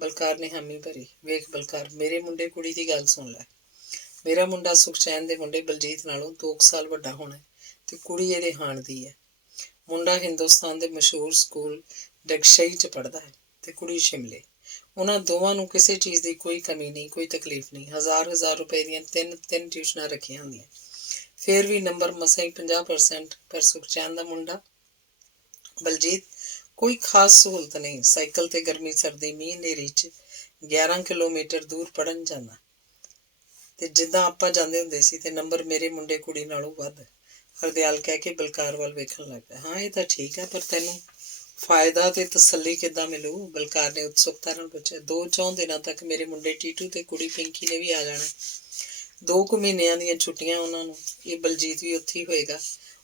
ਬਲਕਾਰ ਨੇ ਹਾਮੀ ਭਰੀ। ਵੇਖ ਬਲਕਾਰ, ਮੇਰੇ ਮੁੰਡੇ ਕੁੜੀ ਦੀ ਗੱਲ ਸੁਣ ਲੈ। ਮੇਰਾ ਮੁੰਡਾ ਸੁਖਚੈਨ ਦੇ ਮੁੰਡੇ ਬਲਜੀਤ ਨਾਲੋਂ 2 ਸਾਲ ਵੱਡਾ ਹੋਣਾ ਤੇ ਕੁੜੀ ਇਹਦੇ ਹਾਣ ਦੀ ਹੈ। ਮੁੰਡਾ ਹਿੰਦੁਸਤਾਨ ਦੇ ਮਸ਼ਹੂਰ ਸਕੂਲ ਡਗਸ਼ਈ 'ਚ ਪੜ੍ਹਦਾ ਹੈ ਤੇ ਕੁੜੀ ਸ਼ਿਮਲੇ। ਉਹਨਾਂ ਦੋਵਾਂ ਨੂੰ ਕਿਸੇ ਚੀਜ਼ ਦੀ ਕੋਈ ਕਮੀ ਨਹੀਂ, ਕੋਈ ਤਕਲੀਫ ਨਹੀਂ। 1000 ਰੁਪਏ ਦੀਆਂ ਤਿੰਨ ਟਿਊਸ਼ਨਾਂ ਰੱਖੀਆਂ ਹੁੰਦੀਆਂ। ਫਿਰ ਵੀ ਨੰਬਰ ਮਸਾਂ ਹੀ 50%। ਪਰ ਸੁਖਚੈਨ ਦਾ ਮੁੰਡਾ ਬਲਜੀਤ ਕੋਈ ਖਾਸ ਸਹੂਲਤ ਨਹੀਂ। ਸਾਈਕਲ ਤੇ ਗਰਮੀ ਸਰਦੀ ਮੀਂਹ ਹਨੇਰੀ 'ਚ 11 ਕਿਲੋਮੀਟਰ ਦੂਰ ਪੜ੍ਹਨ ਜਾਂਦਾ ਤੇ ਜਿੱਦਾਂ ਆਪਾਂ ਜਾਂਦੇ ਹੁੰਦੇ ਸੀ, ਤੇ ਨੰਬਰ ਮੇਰੇ ਮੁੰਡੇ ਕੁੜੀ ਨਾਲੋਂ ਵੱਧ। ਹਰਦਿਆਲ ਕਹਿ ਕੇ ਬਲਕਾਰ ਵੱਲ ਵੇਖਣ ਲੱਗ ਪਿਆ। ਹਾਂ, ਇਹ ਤਾਂ ਠੀਕ ਹੈ, ਪਰ ਤੈਨੂੰ ਫਾਇਦਾ ਤੇ ਤਸੱਲੀ ਕਿੱਦਾਂ ਮਿਲੂ? ਬਲਕਾਰ ਨੇ ਉਤਸੁਕਤਾ ਨਾਲ ਪੁੱਛਿਆ। 2-4 ਦਿਨਾਂ ਤੱਕ ਮੇਰੇ ਮੁੰਡੇ ਟੀਟੂ ਤੇ ਕੁੜੀ ਪਿੰਕੀ ਨੇ ਵੀ ਆ ਜਾਣਾ। 2 ਕੁ ਮਹੀਨਿਆਂ ਦੀਆਂ ਛੁੱਟੀਆਂ ਉਹਨਾਂ ਨੂੰ। ਇਹ ਬਲਜੀਤ ਵੀ ਉੱਥੇ ਹੀ ਹੋਏਗਾ।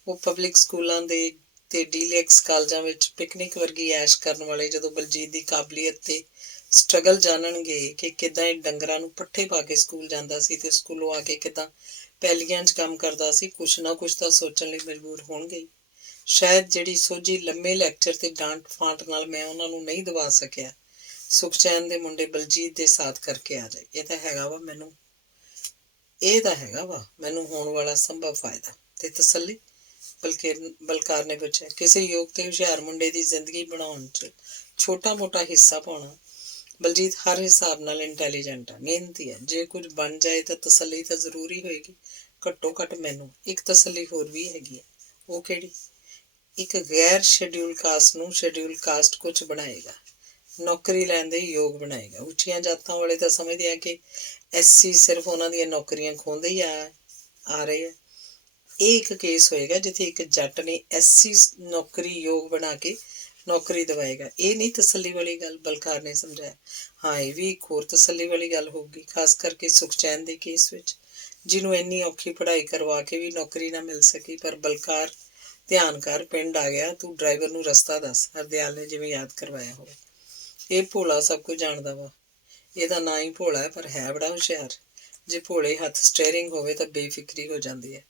ਉਹ ਪਬਲਿਕ ਸਕੂਲਾਂ ਦੇ ਤੇ ਡੀਲੈਕਸ ਕਾਲਜਾਂ ਵਿੱਚ ਪਿਕਨਿਕ ਵਰਗੀ ਐਸ਼ ਕਰਨ ਵਾਲੇ ਜਦੋਂ ਬਲਜੀਤ ਦੀ ਕਾਬਲੀਅਤ ਤੇ ਸਟਰਗਲ ਜਾਣਨਗੇ ਕਿ ਕਿੱਦਾਂ ਇਹ ਡੰਗਰਾਂ ਨੂੰ ਪੱਠੇ ਪਾ ਕੇ ਸਕੂਲ ਜਾਂਦਾ ਸੀ ਤੇ ਸਕੂਲੋਂ ਆ ਕੇ ਕਿੱਦਾਂ ਪੈਲੀਆਂ 'ਚ ਕੰਮ ਕਰਦਾ ਸੀ, ਕੁਛ ਨਾ ਕੁਛ ਤਾਂ ਸੋਚਣ ਲਈ ਮਜਬੂਰ ਹੋਣਗੇ। ਸ਼ਾਇਦ ਜਿਹੜੀ ਸੋਝੀ ਲੰਮੇ ਲੈਕਚਰ ਤੇ ਡਾਂਟ ਫਾਂਟ ਨਾਲ ਮੈਂ ਉਹਨਾਂ ਨੂੰ ਨਹੀਂ ਦਵਾ ਸਕਿਆ, ਸੁਖਚੈਨ ਦੇ ਮੁੰਡੇ ਬਲਜੀਤ ਦੇ ਸਾਥ ਕਰਕੇ ਆ ਜਾਏ। ਇਹ ਤਾਂ ਹੈਗਾ ਵਾ ਮੈਨੂੰ ਹੋਣ ਵਾਲਾ ਸੰਭਵ ਫਾਇਦਾ ਤੇ ਤਸੱਲੀ। ਬਲਕਾਰ ਨੇ ਪੁੱਛਿਆ। ਕਿਸੇ ਯੋਗ ਤੇ ਹੁਸ਼ਿਆਰ ਮੁੰਡੇ ਦੀ ਜ਼ਿੰਦਗੀ ਬਣਾਉਣ 'ਚ ਛੋਟਾ ਮੋਟਾ ਹਿੱਸਾ ਪਾਉਣਾ। ਬਲਜੀਤ ਹਰ ਹਿਸਾਬ ਨਾਲ ਇੰਟੈਲੀਜੈਂਟ ਆ, ਮਿਹਨਤੀ ਹੈ। ਜੇ ਕੁਝ ਬਣ ਜਾਏ ਤਾਂ ਤਸੱਲੀ ਤਾਂ ਜ਼ਰੂਰੀ ਹੋਏਗੀ। ਘੱਟੋ ਘੱਟ ਮੈਨੂੰ ਇੱਕ ਤਸੱਲੀ ਹੋਰ ਵੀ ਹੈਗੀ ਹੈ। ਉਹ ਕਿਹੜੀ? ਇੱਕ ਗੈਰ ਸ਼ੈਡਿਊਲ ਕਾਸਟ ਨੂੰ ਸ਼ੈਡਿਊਲ ਕਾਸਟ ਕੁਝ ਬਣਾਏਗਾ, ਨੌਕਰੀ ਲੈਣ ਦੇ ਯੋਗ ਬਣਾਏਗਾ। ਉੱਚੀਆਂ ਜਾਤਾਂ ਵਾਲੇ ਤਾਂ ਸਮਝਦੇ ਆ ਕਿ SC ਸਿਰਫ ਉਹਨਾਂ ਦੀਆਂ ਨੌਕਰੀਆਂ ਖੋਹਦੇ ਹੀ ਆ ਰਹੇ ਆ। ਇਹ ਇੱਕ ਕੇਸ ਹੋਏਗਾ ਜਿੱਥੇ ਇੱਕ ਜੱਟ ਨੇ SC ਨੌਕਰੀ ਯੋਗ ਬਣਾ ਕੇ ਨੌਕਰੀ ਦਿਵਾਏਗਾ। ਇਹ ਨਹੀਂ ਤਸੱਲੀ ਵਾਲੀ ਗੱਲ, ਬਲਕਾਰ ਨੇ ਸਮਝਾਇਆ। ਹਾਂ, ਇਹ ਵੀ ਇੱਕ ਹੋਰ ਤਸੱਲੀ ਵਾਲੀ ਗੱਲ ਹੋਊਗੀ, ਖਾਸ ਕਰਕੇ ਸੁਖਚੈਨ ਦੇ ਕੇਸ ਵਿੱਚ, ਜਿਹਨੂੰ ਇੰਨੀ ਔਖੀ ਪੜ੍ਹਾਈ ਕਰਵਾ ਕੇ ਵੀ ਨੌਕਰੀ ਨਾ ਮਿਲ ਸਕੀ। ਪਰ ਬਲਕਾਰ, ਧਿਆਨ ਕਰ, ਪਿੰਡ ਆ ਗਿਆ, ਤੂੰ ਡਰਾਈਵਰ ਨੂੰ ਰਸਤਾ ਦੱਸ। ਹਰਦਿਆਲ ਨੇ ਜਿਵੇਂ ਯਾਦ ਕਰਵਾਇਆ ਹੋਵੇ। ਇਹ ਭੋਲਾ ਸਭ ਕੁਝ ਜਾਣਦਾ ਵਾ। ਇਹਦਾ ਨਾਂ ਹੀ ਭੋਲਾ ਹੈ, ਪਰ ਹੈ ਬੜਾ ਹੁਸ਼ਿਆਰ। ਜੇ ਭੋਲੇ ਹੱਥ ਸਟੀਅਰਿੰਗ ਹੋਵੇ ਤਾਂ ਬੇਫਿਕਰੀ ਹੋ ਜਾਂਦੀ ਹੈ।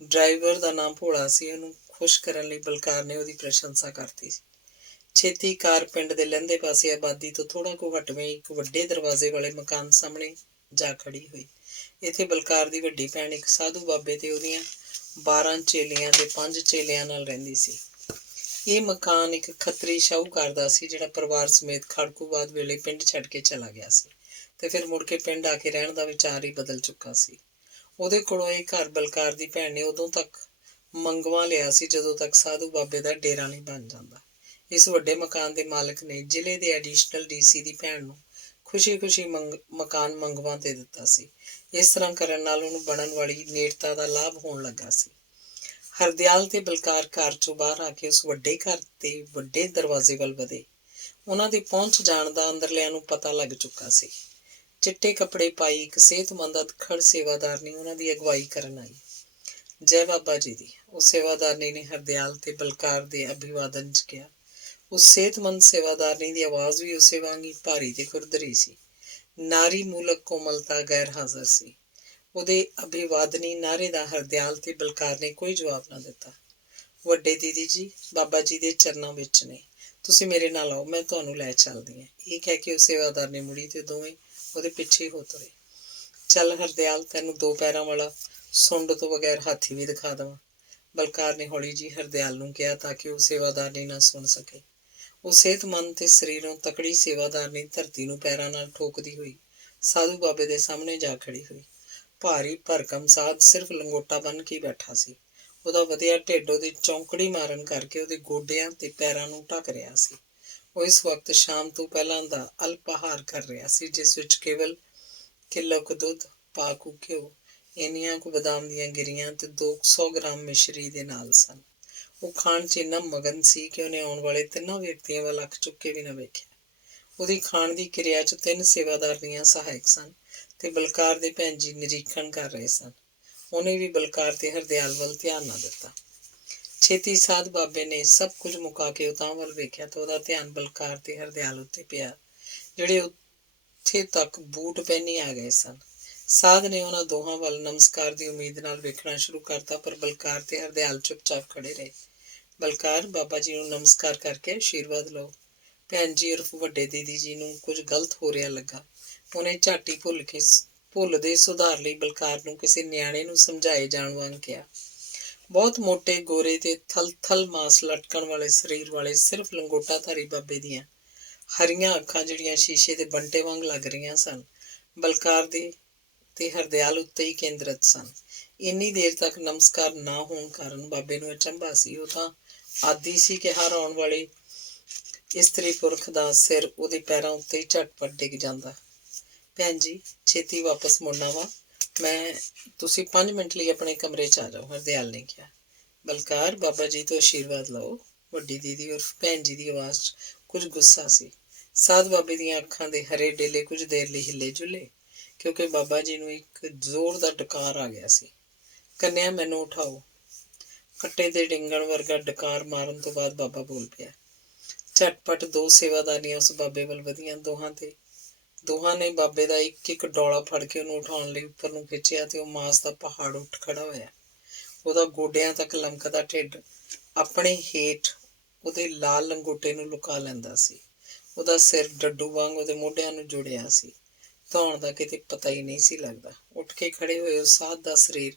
ਡਰਾਈਵਰ ਦਾ ਨਾਮ ਭੋਲਾ ਸੀ। ਉਹਨੂੰ ਖੁਸ਼ ਕਰਨ ਲਈ ਬਲਕਾਰ ਨੇ ਉਹਦੀ ਪ੍ਰਸ਼ੰਸਾ ਕਰਤੀ ਸੀ। ਛੇਤੀ ਕਾਰ ਪਿੰਡ ਦੇ ਲਹਿੰਦੇ ਪਾਸੇ ਆਬਾਦੀ ਤੋਂ ਥੋੜ੍ਹਾ ਕੁ ਹਟਵੇਂ ਇੱਕ ਵੱਡੇ ਦਰਵਾਜ਼ੇ ਵਾਲੇ ਮਕਾਨ ਸਾਹਮਣੇ ਜਾ ਖੜੀ ਹੋਈ। ਇੱਥੇ ਬਲਕਾਰ ਦੀ ਵੱਡੀ ਭੈਣ ਇੱਕ ਸਾਧੂ ਬਾਬੇ ਤੇ ਉਹਦੀਆਂ 12 ਚੇਲੀਆਂ ਤੇ 5 ਚੇਲਿਆਂ ਨਾਲ ਰਹਿੰਦੀ ਸੀ। ਇਹ ਮਕਾਨ ਇੱਕ ਖੱਤਰੀ ਸ਼ਾਹੂਕਾਰ ਦਾ ਸੀ ਜਿਹੜਾ ਪਰਿਵਾਰ ਸਮੇਤ ਖੜਕੂਬਾਦ ਵੇਲੇ ਪਿੰਡ ਛੱਡ ਕੇ ਚਲਾ ਗਿਆ ਸੀ ਤੇ ਫਿਰ ਮੁੜ ਕੇ ਪਿੰਡ ਆ ਕੇ ਰਹਿਣ ਦਾ ਵਿਚਾਰ ਹੀ ਬਦਲ ਚੁੱਕਾ ਸੀ। ਉਹਦੇ ਕੋਲੋਂ ਇਹ ਘਰ ਬਲਕਾਰ ਦੀ ਭੈਣ ਨੇ ਉਦੋਂ ਤੱਕ ਮੰਗਵਾ ਲਿਆ ਸੀ ਜਦੋਂ ਤੱਕ ਸਾਧੂ ਬਾਬੇ ਦਾ ਡੇਰਾ ਨਹੀਂ ਬਣ ਜਾਂਦਾ। ਇਸ ਵੱਡੇ ਮਕਾਨ ਦੇ ਮਾਲਕ ਨੇ ਜ਼ਿਲ੍ਹੇ ਦੇ ਐਡੀਸ਼ਨਲ ਡੀਸੀ ਦੀ ਭੈਣ ਨੂੰ ਖੁਸ਼ੀ-ਖੁਸ਼ੀ ਮਕਾਨ ਮੰਗਵਾ ਦੇ ਦਿੱਤਾ ਸੀ। ਇਸ ਤਰ੍ਹਾਂ ਕਰਨ ਨਾਲ ਉਹਨੂੰ ਬਣਨ ਵਾਲੀ ਨੇੜਤਾ ਦਾ ਲਾਭ ਹੋਣ ਲੱਗਾ ਸੀ। ਹਰਦਿਆਲ ਤੇ ਬਲਕਾਰ ਘਰ ਚੋਂ ਬਾਹਰ ਆ ਕੇ ਉਸ ਵੱਡੇ ਘਰ ਤੇ ਵੱਡੇ ਦਰਵਾਜ਼ੇ ਵੱਲ ਵਧੇ। ਉਹਨਾਂ ਦੇ ਪਹੁੰਚ ਜਾਣ ਦਾ ਅੰਦਰਲਿਆਂ ਨੂੰ ਪਤਾ ਲੱਗ ਚੁੱਕਾ ਸੀ। ਚਿੱਟੇ ਕੱਪੜੇ ਪਾਈ ਇੱਕ ਸਿਹਤਮੰਦ ਅਧਖੜ ਸੇਵਾਦਾਰਨੀ ਉਹਨਾਂ ਦੀ ਅਗਵਾਈ ਕਰਨ ਆਈ। ਜੈ ਬਾਬਾ ਜੀ ਦੀ, ਉਹ ਸੇਵਾਦਾਰਨੀ ਨੇ ਹਰਦਿਆਲ ਤੇ ਬਲਕਾਰ ਦੇ ਅਭਿਵਾਦਨ 'ਚ ਕਿਹਾ। ਉਸ ਸਿਹਤਮੰਦ ਸੇਵਾਦਾਰਨੀ ਦੀ ਆਵਾਜ਼ ਵੀ ਉਸੇ ਵਾਂਗ ਹੀ ਭਾਰੀ ਤੇ ਖੁਰਦਰੀ ਸੀ। ਨਾਰੀ ਮੂਲਕ ਕੋਮਲਤਾ ਗੈਰ ਹਾਜ਼ਰ ਸੀ। ਉਹਦੇ ਅਭਿਵਾਦਨੀ ਨਾਅਰੇ ਦਾ ਹਰਦਿਆਲ ਤੇ ਬਲਕਾਰ ਨੇ ਕੋਈ ਜਵਾਬ ਨਾ ਦਿੱਤਾ। ਵੱਡੇ ਦੀਦੀ ਜੀ ਬਾਬਾ ਜੀ ਦੇ ਚਰਨਾਂ ਵਿੱਚ ਨੇ, ਤੁਸੀਂ ਮੇਰੇ ਨਾਲ ਆਓ, ਮੈਂ ਤੁਹਾਨੂੰ ਲੈ ਚੱਲਦੀ ਹਾਂ। ਇਹ ਕਹਿ ਕੇ ਉਹ ਸੇਵਾਦਾਰ ਨੇ ਮੁੜੀ ਤੇ ਦੋਵੇਂ ਉਹਦੇ ਪਿੱਛੇ ਹੋ ਤੁਰੇ। ਚੱਲ ਹਰਦਿਆਲ, ਤੈਨੂੰ 2 ਪੈਰਾਂ ਵਾਲਾ ਸੁੰਡ ਤੋਂ ਬਗੈਰ ਹਾਥੀ ਵੀ ਦਿਖਾ ਦੇਵਾਂ, ਬਲਕਾਰ ਨੇ ਹੌਲੀ ਜਿਹੀ ਹਰਦਿਆਲ ਨੂੰ ਕਿਹਾ ਤਾਂ ਕਿ ਉਹ ਸੇਵਾਦਾਰਨੀ ਨਾ ਸੁਣ ਸਕੇ। ਉਹ ਸਿਹਤਮੰਦ ਤੇ ਸਰੀਰੋਂ ਤਕੜੀ ਸੇਵਾਦਾਰਨੀ ਧਰਤੀ ਨੂੰ ਪੈਰਾਂ ਨਾਲ ਠੋਕਦੀ ਹੋਈ ਸਾਧੂ ਬਾਬੇ ਦੇ ਸਾਹਮਣੇ ਜਾ ਖੜੀ ਹੋਈ। ਭਾਰੀ ਭਰਕਮ ਸਾਧ ਸਿਰਫ ਲੰਗੋਟਾ ਬੰਨ੍ਹ ਕੇ ਬੈਠਾ ਸੀ। ਉਹਦਾ ਵਧਿਆ ਢਿੱਡ ਉਹਦੀ ਚੌਂਕੜੀ ਮਾਰਨ ਕਰਕੇ ਉਹਦੇ ਗੋਡਿਆਂ ਤੇ ਪੈਰਾਂ ਨੂੰ ਢੱਕ ਰਿਹਾ ਸੀ। ਉਹ ਇਸ ਵਕਤ ਸ਼ਾਮ ਤੋਂ ਪਹਿਲਾਂ ਦਾ ਅਲਪਾਹਾਰ ਕਰ ਰਿਹਾ ਸੀ, ਜਿਸ ਵਿੱਚ ਕੇਵਲ ਕਿਲੋ ਕੁ ਦੁੱਧ, ਪਾ ਕੁ ਘਿਓ, ਇੰਨੀਆਂ ਕੁ ਬਦਾਮ ਦੀਆਂ ਗਿਰੀਆਂ ਤੇ 200 ਗ੍ਰਾਮ ਮਿਸ਼ਰੀ ਦੇ ਨਾਲ ਸਨ। ਉਹ ਖਾਣ 'ਚ ਇੰਨਾ ਮਗਨ ਸੀ ਕਿ ਉਹਨੇ ਆਉਣ ਵਾਲੇ 3 ਵਿਅਕਤੀਆਂ ਵੱਲ ਅੱਖ ਚੁੱਕ ਕੇ ਵੀ ਨਾ ਵੇਖਿਆ। ਉਹਦੀ ਖਾਣ ਦੀ ਕਿਰਿਆ 'ਚ 3 ਸੇਵਾਦਾਰਨੀਆਂ ਸਹਾਇਕ ਸਨ ਤੇ ਬਲਕਾਰ ਦੇ ਭੈਣ ਜੀ ਨਿਰੀਖਣ ਕਰ ਰਹੇ ਸਨ। ਉਹਨੇ ਵੀ ਬਲਕਾਰ ਤੇ ਹਰਦਿਆਲ ਵੱਲ ਧਿਆਨ ਨਾ ਦਿੱਤਾ। ਛੇਤੀ ਸਾਧ ਬਾਬੇ ਨੇ ਸਭ ਕੁਝ ਮੁਕਾ ਕੇ ਉਤਾਂਹ ਵੱਲ ਵੇਖਿਆ ਤਾਂ ਉਹਦਾ ਧਿਆਨ ਬਲਕਾਰ ਤੇ ਹਰਦਿਆਲ ਉੱਤੇ ਪਿਆ, ਜਿਹੜੇ ਉੱਥੇ ਤੱਕ ਬੂਟ ਪਹਿਨੀ ਆ ਗਏ ਸਨ। ਸਾਧ ਨੇ ਉਹਨਾਂ ਦੋਹਾਂ ਵੱਲ ਨਮਸਕਾਰ ਦੀ ਉਮੀਦ ਨਾਲ ਵੇਖਣਾ ਸ਼ੁਰੂ ਕਰਤਾ, ਪਰ ਬਲਕਾਰ ਤੇ ਹਰਦਿਆਲ ਚੁੱਪਚਾਪ ਖੜੇ ਰਹੇ। ਬਲਕਾਰ, ਬਾਬਾ ਜੀ ਨੂੰ ਨਮਸਕਾਰ ਕਰਕੇ ਆਸ਼ੀਰਵਾਦ ਲਓ। ਭੈਣ ਜੀ ਉਰਫ ਵੱਡੇ ਦੀਦੀ ਜੀ ਨੂੰ ਕੁਝ ਗਲਤ ਹੋ ਰਿਹਾ ਲੱਗਾ। ਉਹਨੇ ਝੱਟ ਹੀ ਭੁੱਲਦੇ ਸੁਧਾਰ ਲਈ ਬਲਕਾਰ ਨੂੰ ਕਿਸੇ ਨਿਆਣੇ ਨੂੰ ਸਮਝਾਏ ਜਾਣ ਵਾਂਗ ਕਿਹਾ। ਬਹੁਤ ਮੋਟੇ, ਗੋਰੇ ਤੇ ਥਲ ਮਾਸ ਲਟਕਣ ਵਾਲੇ ਸਰੀਰ ਵਾਲੇ ਸਿਰਫ ਲੰਗੋਟਾਧਾਰੀ ਬਾਬੇ ਦੀਆਂ ਹਰੀਆਂ ਅੱਖਾਂ, ਜਿਹੜੀਆਂ ਸ਼ੀਸ਼ੇ ਦੇ ਬੰਟੇ ਵਾਂਗ ਲੱਗ ਰਹੀਆਂ ਸਨ, ਬਲਕਾਰ ਦੇ ਤੇ ਹਰਦਿਆਲ ਉੱਤੇ ਹੀ ਕੇਂਦਰਿਤ ਸਨ। ਇੰਨੀ ਦੇਰ ਤੱਕ ਨਮਸਕਾਰ ਨਾ ਹੋਣ ਕਾਰਨ ਬਾਬੇ ਨੂੰ ਅਚੰਭਾ ਸੀ। ਉਹ ਤਾਂ ਆਦੀ ਸੀ ਕਿ ਹਰ ਆਉਣ ਵਾਲੇ ਇਸਤਰੀ ਪੁਰਖ ਦਾ ਸਿਰ ਉਹਦੇ ਪੈਰਾਂ ਉੱਤੇ ਹੀ ਝਟਪਟ ਡਿੱਗ ਜਾਂਦਾ। ਭੈਣ ਜੀ, ਛੇਤੀ ਵਾਪਸ ਮੁੜਨਾ ਵਾ, ਤੁਸੀਂ 5 ਮਿੰਟ ਲਈ ਆਪਣੇ ਕਮਰੇ 'ਚ ਆ ਜਾਓ, ਹਰਦਿਆਲ ਨੇ ਕਿਹਾ। ਬਲਕਾਰ, ਬਾਬਾ ਜੀ ਤੋਂ ਆਸ਼ੀਰਵਾਦ ਲਓ। ਵੱਡੀ ਦੀਦੀ ਉਰਫ ਭੈਣ ਜੀ ਦੀ ਆਵਾਜ਼ 'ਚ ਕੁਝ ਗੁੱਸਾ ਸੀ। ਸਾਧ ਬਾਬੇ ਦੀਆਂ ਅੱਖਾਂ ਦੇ ਹਰੇ ਡੇਲੇ ਕੁਝ ਦੇਰ ਲਈ ਹਿੱਲੇ ਜੁਲੇ, ਕਿਉਂਕਿ ਬਾਬਾ ਜੀ ਨੂੰ ਇੱਕ ਜ਼ੋਰ ਦਾ ਡਕਾਰ ਆ ਗਿਆ ਸੀ। ਕੰਨਿਆ, ਮੈਨੂੰ ਉਠਾਓ। ਕੱਟੇ ਦੇ ਡਿੰਗਣ ਵਰਗਾ ਡਕਾਰ ਮਾਰਨ ਤੋਂ ਬਾਅਦ ਬਾਬਾ ਬੋਲ ਪਿਆ। ਝਟਪਟ 2 ਸੇਵਾਦਾਰੀਆਂ ਉਸ ਬਾਬੇ ਵੱਲ ਵਧੀਆਂ। ਦੋਹਾਂ ਨੇ ਬਾਬੇ ਦਾ ਇੱਕ ਡੋਲਾ ਫੜ ਕੇ ਉਹਨੂੰ ਉਠਾਉਣ ਲਈ ਉੱਪਰ ਨੂੰ ਖਿੱਚਿਆ ਤੇ ਉਹ ਮਾਸ ਦਾ ਪਹਾੜ ਉੱਠ ਖੜਾ ਹੋਇਆ। ਉਹਦਾ ਗੋਡਿਆਂ ਤੱਕ ਲਮਕਦਾ ਢਿੱਡ ਆਪਣੇ ਹੇਠ ਉਹਦੇ ਲਾਲ ਲੰਗੋਟੇ ਨੂੰ ਲੁਕਾ ਲੈਂਦਾ ਸੀ। ਉਹਦਾ ਸਿਰ ਡੱਡੂ ਵਾਂਗ ਉਹਦੇ ਮੋਢਿਆਂ ਨੂੰ ਜੁੜਿਆ ਸੀ। ਧੌਣ ਦਾ ਕਿਤੇ ਪਤਾ ਹੀ ਨਹੀਂ ਸੀ ਲੱਗਦਾ। ਉੱਠ ਕੇ ਖੜੇ ਹੋਏ ਉਸ ਸਾਧ ਦਾ ਸਰੀਰ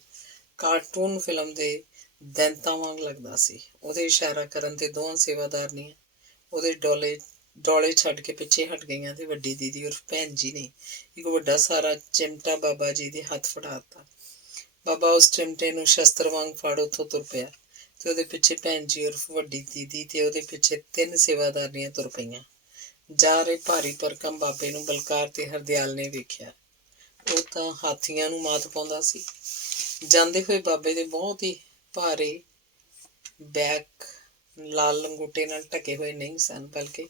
ਕਾਰਟੂਨ ਫਿਲਮ ਦੇ ਦੈਂਤਾਂ ਵਾਂਗ ਲੱਗਦਾ ਸੀ। ਉਹਦੇ ਇਸ਼ਾਰਾ ਕਰਨ ਤੇ ਦੋਹਾਂ ਸੇਵਾਦਾਰਨੀਆਂ ਉਹਦੇ ਡੋਲੇ ਛੱਡ ਕੇ ਪਿੱਛੇ ਹਟ ਗਈਆਂ ਤੇ ਵੱਡੀ ਦੀਦੀ ਉਰਫ ਭੈਣ ਜੀ ਨੇ ਇੱਕ ਵੱਡਾ ਸਾਰਾ ਚਿਮਟਾ ਬਾਬਾ ਜੀ ਦੇ ਹੱਥ ਫੜਾ ਦਿੱਤਾ। ਬਾਬਾ ਉਸ ਚਿਮਟੇ ਨੂੰ ਸ਼ਸਤਰ ਵਾਂਗ ਫੜ ਉੱਥੋਂ ਤੁਰ ਪਿਆ ਤੇ ਉਹਦੇ ਪਿੱਛੇ ਭੈਣ ਜੀ ਉਰਫ ਵੱਡੀ ਦੀਦੀ ਤੇ ਉਹਦੇ ਪਿੱਛੇ 3 ਸੇਵਾਦਾਰਨੀਆਂ ਤੁਰ ਪਈਆਂ। ਜਾ ਰਹੇ ਭਾਰੀ ਭਰਕਮ ਬਾਬੇ ਨੂੰ ਬਲਕਾਰ ਤੇ ਹਰਦਿਆਲ ਨੇ ਵੇਖਿਆ। ਉਹ ਤਾਂ ਹਾਥੀਆਂ ਨੂੰ ਮਾਤ ਪਾਉਂਦਾ ਸੀ। ਜਾਂਦੇ ਹੋਏ ਬਾਬੇ ਦੇ ਬਹੁਤ ਹੀ ਭਾਰੇ ਬੈਕ ਲਾਲ ਲੰਗੋਟੇ ਨਾਲ ਢਕੇ ਹੋਏ ਨਹੀਂ ਸਨ, ਬਲਕਿ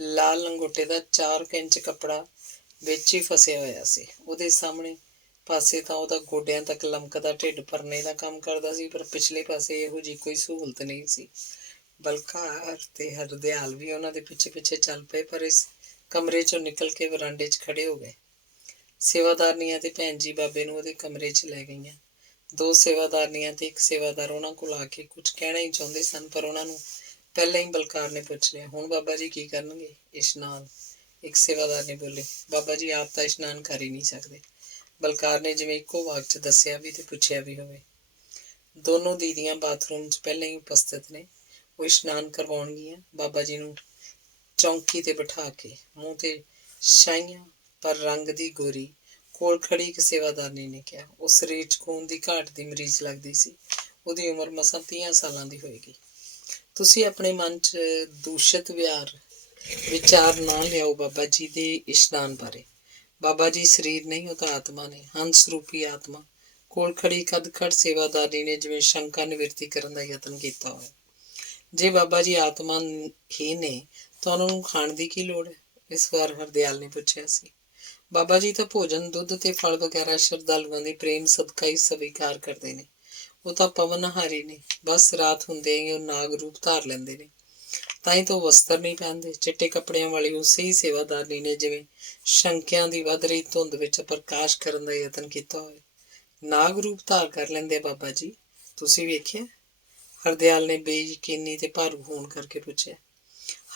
ਲਾਲ ਲੰਗੋਟੇ ਦਾ 4 ਇੰਚ ਕੱਪੜਾ ਵਿੱਚ ਹੀ ਫਸਿਆ ਹੋਇਆ ਸੀ। ਉਹਦੇ ਸਾਹਮਣੇ ਪਾਸੇ ਤਾਂ ਉਹਦਾ ਗੋਡਿਆਂ ਤੱਕ ਲਮਕਦਾ ਢਿੱਡ ਪਰਨੇ ਦਾ ਕੰਮ ਕਰਦਾ ਸੀ, ਪਰ ਪਿਛਲੇ ਪਾਸੇ ਇਹੋ ਜਿਹੀ ਕੋਈ ਸਹੂਲਤ ਨਹੀਂ ਸੀ। ਬਲਕਾਰ ਤੇ ਹਰਦਿਆਲ ਵੀ ਉਹਨਾਂ ਦੇ ਪਿੱਛੇ ਚੱਲ ਪਏ, ਪਰ ਇਸ ਕਮਰੇ 'ਚੋਂ ਨਿਕਲ ਕੇ ਵਰਾਂਡੇ 'ਚ ਖੜੇ ਹੋ ਗਏ। ਸੇਵਾਦਾਰਨੀਆਂ ਤੇ ਭੈਣ ਜੀ ਬਾਬੇ ਨੂੰ ਉਹਦੇ ਕਮਰੇ 'ਚ ਲੈ ਗਈਆਂ। 2 ਸੇਵਾਦਾਰਨੀਆਂ ਤੇ ਇੱਕ ਸੇਵਾਦਾਰ ਉਹਨਾਂ ਕੋਲ ਆ ਕੇ ਕੁਝ ਕਹਿਣਾ ਹੀ ਚਾਹੁੰਦੇ ਸਨ, ਪਰ ਉਹਨਾਂ ਨੂੰ ਪਹਿਲਾਂ ਹੀ ਬਲਕਾਰ ਨੇ ਪੁੱਛ ਲਿਆ। ਹੁਣ ਬਾਬਾ ਜੀ ਕੀ ਕਰਨਗੇ? ਇਸ਼ਨਾਨ, ਇੱਕ ਸੇਵਾਦਾਰ ਨੇ ਬੋਲੇ। ਬਾਬਾ ਜੀ ਆਪ ਤਾਂ ਇਸ਼ਨਾਨ ਕਰ ਹੀ ਨਹੀਂ ਸਕਦੇ, ਬਲਕਾਰ ਨੇ ਜਿਵੇਂ ਇੱਕੋ ਵਾਕ 'ਚ ਦੱਸਿਆ ਵੀ ਤੇ ਪੁੱਛਿਆ ਵੀ ਹੋਵੇ। ਦੋਨੋਂ ਦੀਦੀਆਂ ਬਾਥਰੂਮ 'ਚ ਪਹਿਲਾਂ ਹੀ ਉਪਸਥਿਤ ਨੇ। ਉਹ ਇਸ਼ਨਾਨ ਕਰਵਾਉਣਗੀਆਂ। ਬਾਬਾ ਜੀ ਨੂੰ ਚੌਂਕੀ ਤੇ ਬਿਠਾ ਕੇ ਮੂੰਹ ਤੇ ਛਾਈਆਂ ਪਰ ਰੰਗ ਦੀ ਗੋਰੀ ਕੋਲ ਖੜੀ ਇੱਕ ਸੇਵਾਦਾਰਨੀ ਨੇ ਕਿਹਾ। ਉਹ ਸਰੀਰ 'ਚ ਖੂਨ ਦੀ ਘਾਟ ਦੀ ਮਰੀਜ਼ ਲੱਗਦੀ ਸੀ। ਉਹਦੀ ਉਮਰ ਮਸਾਂ 30 ਸਾਲਾਂ ਦੀ ਹੋਏਗੀ। ਤੁਸੀਂ ਆਪਣੇ ਮਨ 'ਚ ਦੂਸ਼ਿਤ ਵਿਚਾਰ ਨਾ ਲਿਆਓ ਬਾਬਾ ਜੀ ਦੇ ਇਸ਼ਨਾਨ ਬਾਰੇ। ਬਾਬਾ ਜੀ ਸਰੀਰ ਨਹੀਂ, ਉਹ ਤਾਂ ਆਤਮਾ ਨੇ, ਹੰਸ ਰੂਪੀ ਆਤਮਾ। ਕੋਲ ਖੜੀ ਕਦਖੜ ਸੇਵਾਦਾਰਨੀ ਨੇ ਜਿਵੇਂ ਸ਼ੰਕਾ ਨਿਵਰਤੀ ਕਰਨ ਦਾ ਯਤਨ ਕੀਤਾ ਹੋਇਆ। ਜੇ ਬਾਬਾ ਜੀ ਆਤਮਾ ਹੀ ਨੇ ਤਾਂ ਉਹਨਾਂ ਨੂੰ ਖਾਣ ਦੀ ਕੀ ਲੋੜ ਹੈ? ਇਸ ਵਾਰ ਹਰਦਿਆਲ ਨੇ ਪੁੱਛਿਆ ਸੀ। ਬਾਬਾ ਜੀ ਤਾਂ ਭੋਜਨ, ਦੁੱਧ ਤੇ ਫਲ ਵਗੈਰਾ ਸ਼ਰਧਾਲੂਆਂ ਦੇ ਪ੍ਰੇਮ ਸਦਕਾ ਹੀ ਸਵੀਕਾਰ ਕਰਦੇ ਨੇ। ਉਹ ਤਾਂ ਪਵਨਹਾਰੀ ਨੇ। ਬਸ ਰਾਤ ਹੁੰਦੇ ਹੀ ਉਹ ਨਾਗ ਰੂਪ ਧਾਰ ਲੈਂਦੇ ਨੇ। ਤਾਂ ਹੀ ਤਾਂ ਉਹ ਵਸਤਰ ਨਹੀਂ ਪਹਿਨਦੇ। ਚਿੱਟੇ ਕੱਪੜਿਆਂ ਵਾਲੀ ਉਸੇ ਹੀ ਸੇਵਾਦਾਰਨੀ ਨੇ ਜਿਵੇਂ ਸ਼ੰਕਿਆਂ ਦੀ ਵੱਧ ਰਹੀ ਧੁੰਦ ਵਿੱਚ ਪ੍ਰਕਾਸ਼ ਕਰਨ ਦਾ ਯਤਨ ਕੀਤਾ ਹੋਵੇ। ਨਾਗ ਰੂਪ ਧਾਰ ਕਰ ਲੈਂਦੇ ਬਾਬਾ ਜੀ, ਤੁਸੀਂ ਵੇਖਿਆ? ਹਰਦਿਆਲ ਨੇ ਬੇਯਕੀਨੀ ਤੇ ਭਾਰੂ ਹੋਣ ਕਰਕੇ ਪੁੱਛਿਆ।